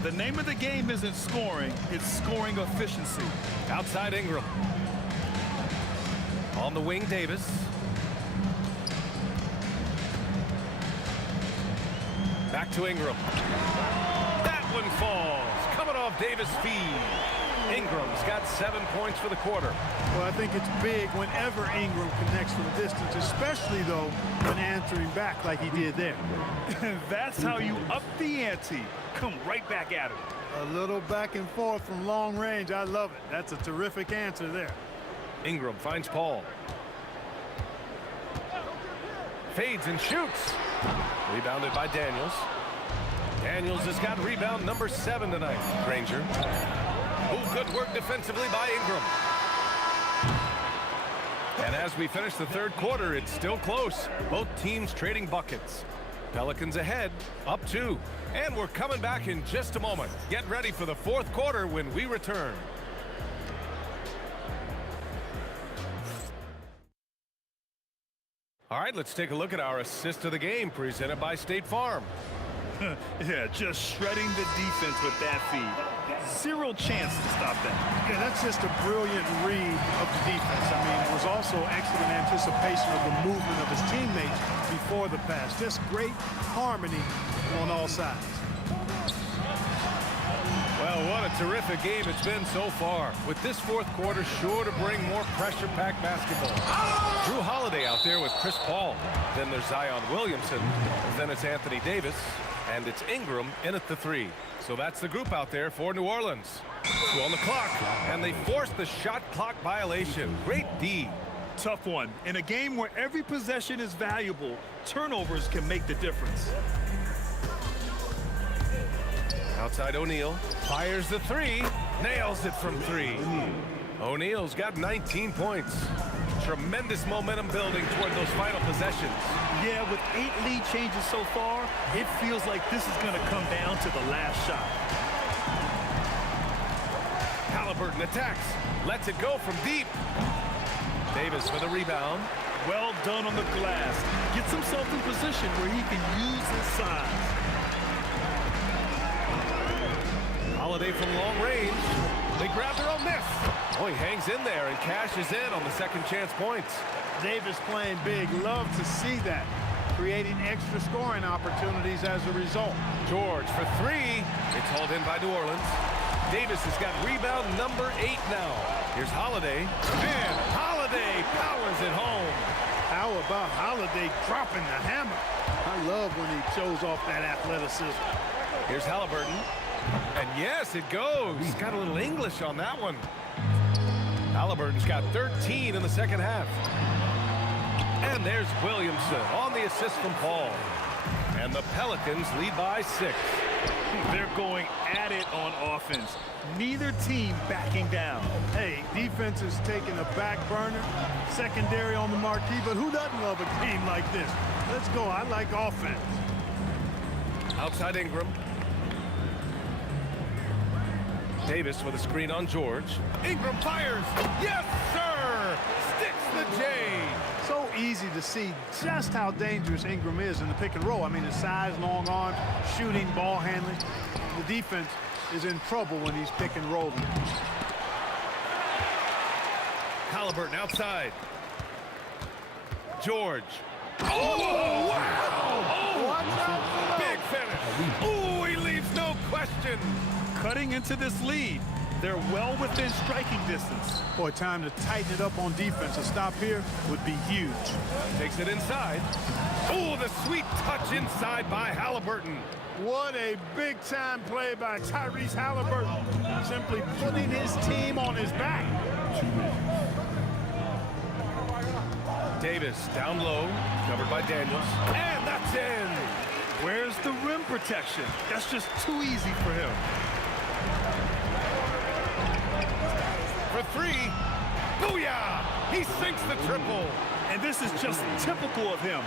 The name of the game isn't scoring, it's scoring efficiency. Outside Ingram. On the wing, Davis. Back to Ingram. That one falls. Coming off Davis' feed. Ingram's got 7 points for the quarter. Well, I think it's big whenever Ingram connects from distance, especially, though, when answering back like he did there. That's how you up the ante. Come right back at him. A little back and forth from long range. I love it. That's a terrific answer there. Ingram finds Paul. Fades and shoots. Rebounded by Daniels. Daniels has got rebound number 7 tonight. Granger. Oh, good work defensively by Ingram. And as we finish the third quarter, it's still close. Both teams trading buckets. Pelicans ahead, up 2. And we're coming back in just a moment. Get ready for the fourth quarter when we return. All right, let's take a look at our assist of the game presented by State Farm. Yeah, just shredding the defense with that feed. 0 chance to stop that. Yeah, that's just a brilliant read of the defense. I mean, it was also excellent anticipation of the movement of his teammates before the pass. Just great harmony on all sides. Well, what a terrific game it's been so far. With this fourth quarter sure to bring more pressure-packed basketball. Drew Holiday out there with Chris Paul. Then there's Zion Williamson. Then it's Anthony Davis. And it's Ingram in at the 3. So that's the group out there for New Orleans. 2 on the clock. And they forced the shot clock violation. Great D. Tough one. In a game where every possession is valuable, turnovers can make the difference. Outside O'Neal. Fires the 3. Nails it from 3. O'Neal's got 19 points. Tremendous momentum building toward those final possessions. Yeah, with 8 lead changes so far, it feels like this is going to come down to the last shot. Halliburton attacks. Lets it go from deep. Davis with a rebound. Well done on the glass. Gets himself in position where he can use his size. Holiday from long range. They grab their own miss. Oh, he hangs in there and cashes in on the second chance points. Davis playing big. Love to see that. Creating extra scoring opportunities as a result. George for 3. It's hauled in by New Orleans. Davis has got rebound number 8 now. Here's Holiday, and Holiday powers it home. How about Holiday dropping the hammer? I love when he shows off that athleticism. Here's Halliburton, and yes, it goes. He's got a little English on that one. Halliburton's got 13 in the second half. And there's Williamson on the assist from Paul. And the Pelicans lead by 6. They're going at it on offense. Neither team backing down. Hey, defense is taking a back burner, secondary on the marquee, but who doesn't love a game like this? Let's go. I like offense. Outside Ingram. Davis with a screen on George. Ingram fires. Yes, sir! Sticks the J. So easy to see just how dangerous Ingram is in the pick and roll. I mean, his size, long arms, shooting, ball handling. The defense is in trouble when he's pick and rolling. Halliburton outside. George. Oh, wow! Oh, big finish. Oh, he leaves no question. Cutting into this lead. They're well within striking distance. Boy, time to tighten it up on defense. A stop here would be huge. Takes it inside. Oh, the sweet touch inside by Halliburton. What a big-time play by Tyrese Halliburton. Simply putting his team on his back. Davis down low, covered by Daniels. And that's in. Where's the rim protection? That's just too easy for him. For 3. Booyah! He sinks the triple. And this is just typical of him.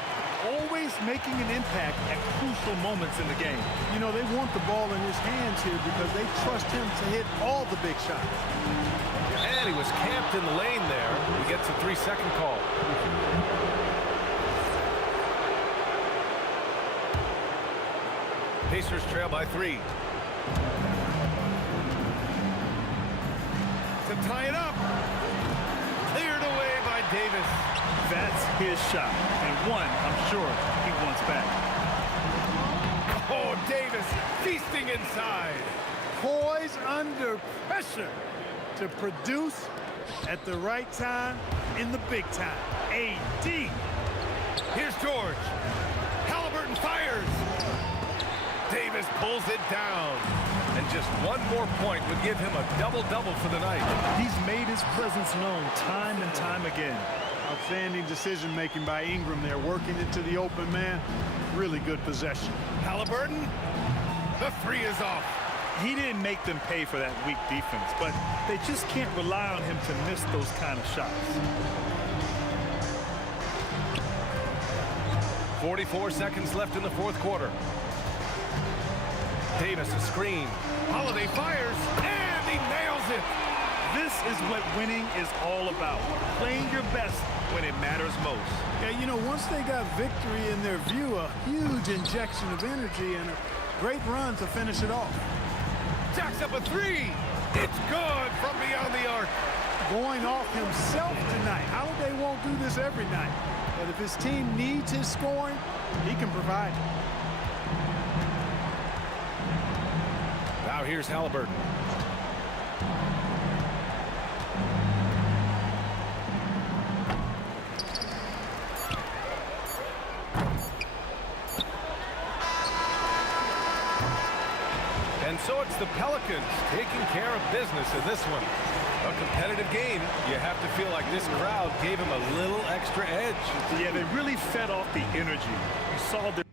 Always making an impact at crucial moments in the game. You know, they want the ball in his hands here because they trust him to hit all the big shots. And he was camped in the lane there. He gets a 3-second call. Pacers trail by 3. To tie it up. Cleared away by Davis. That's his shot, and one I'm sure he wants back. Oh, Davis feasting inside. Poised under pressure to produce at the right time in the big time. AD. Here's George. Halliburton fires. Davis pulls it down. And just one more point would give him a double-double for the night. He's made his presence known time and time again. Outstanding decision-making by Ingram there, working into the open man. Really good possession. Halliburton, the 3 is off. He didn't make them pay for that weak defense, but they just can't rely on him to miss those kind of shots. 44 seconds left in the fourth quarter. Davis a screen. Holiday fires, and he nails it. This is what winning is all about. Playing your best when it matters most. Yeah, you know, once they got victory in their view, a huge injection of energy and a great run to finish it off. Jacks up a 3. It's good from beyond the arc. Going off himself tonight. Holiday won't do this every night. But if his team needs his scoring, he can provide it. Now here's Halliburton. And so it's the Pelicans taking care of business in this one. A competitive game. You have to feel like this crowd gave him a little extra edge. Yeah, they really fed off the energy. You saw their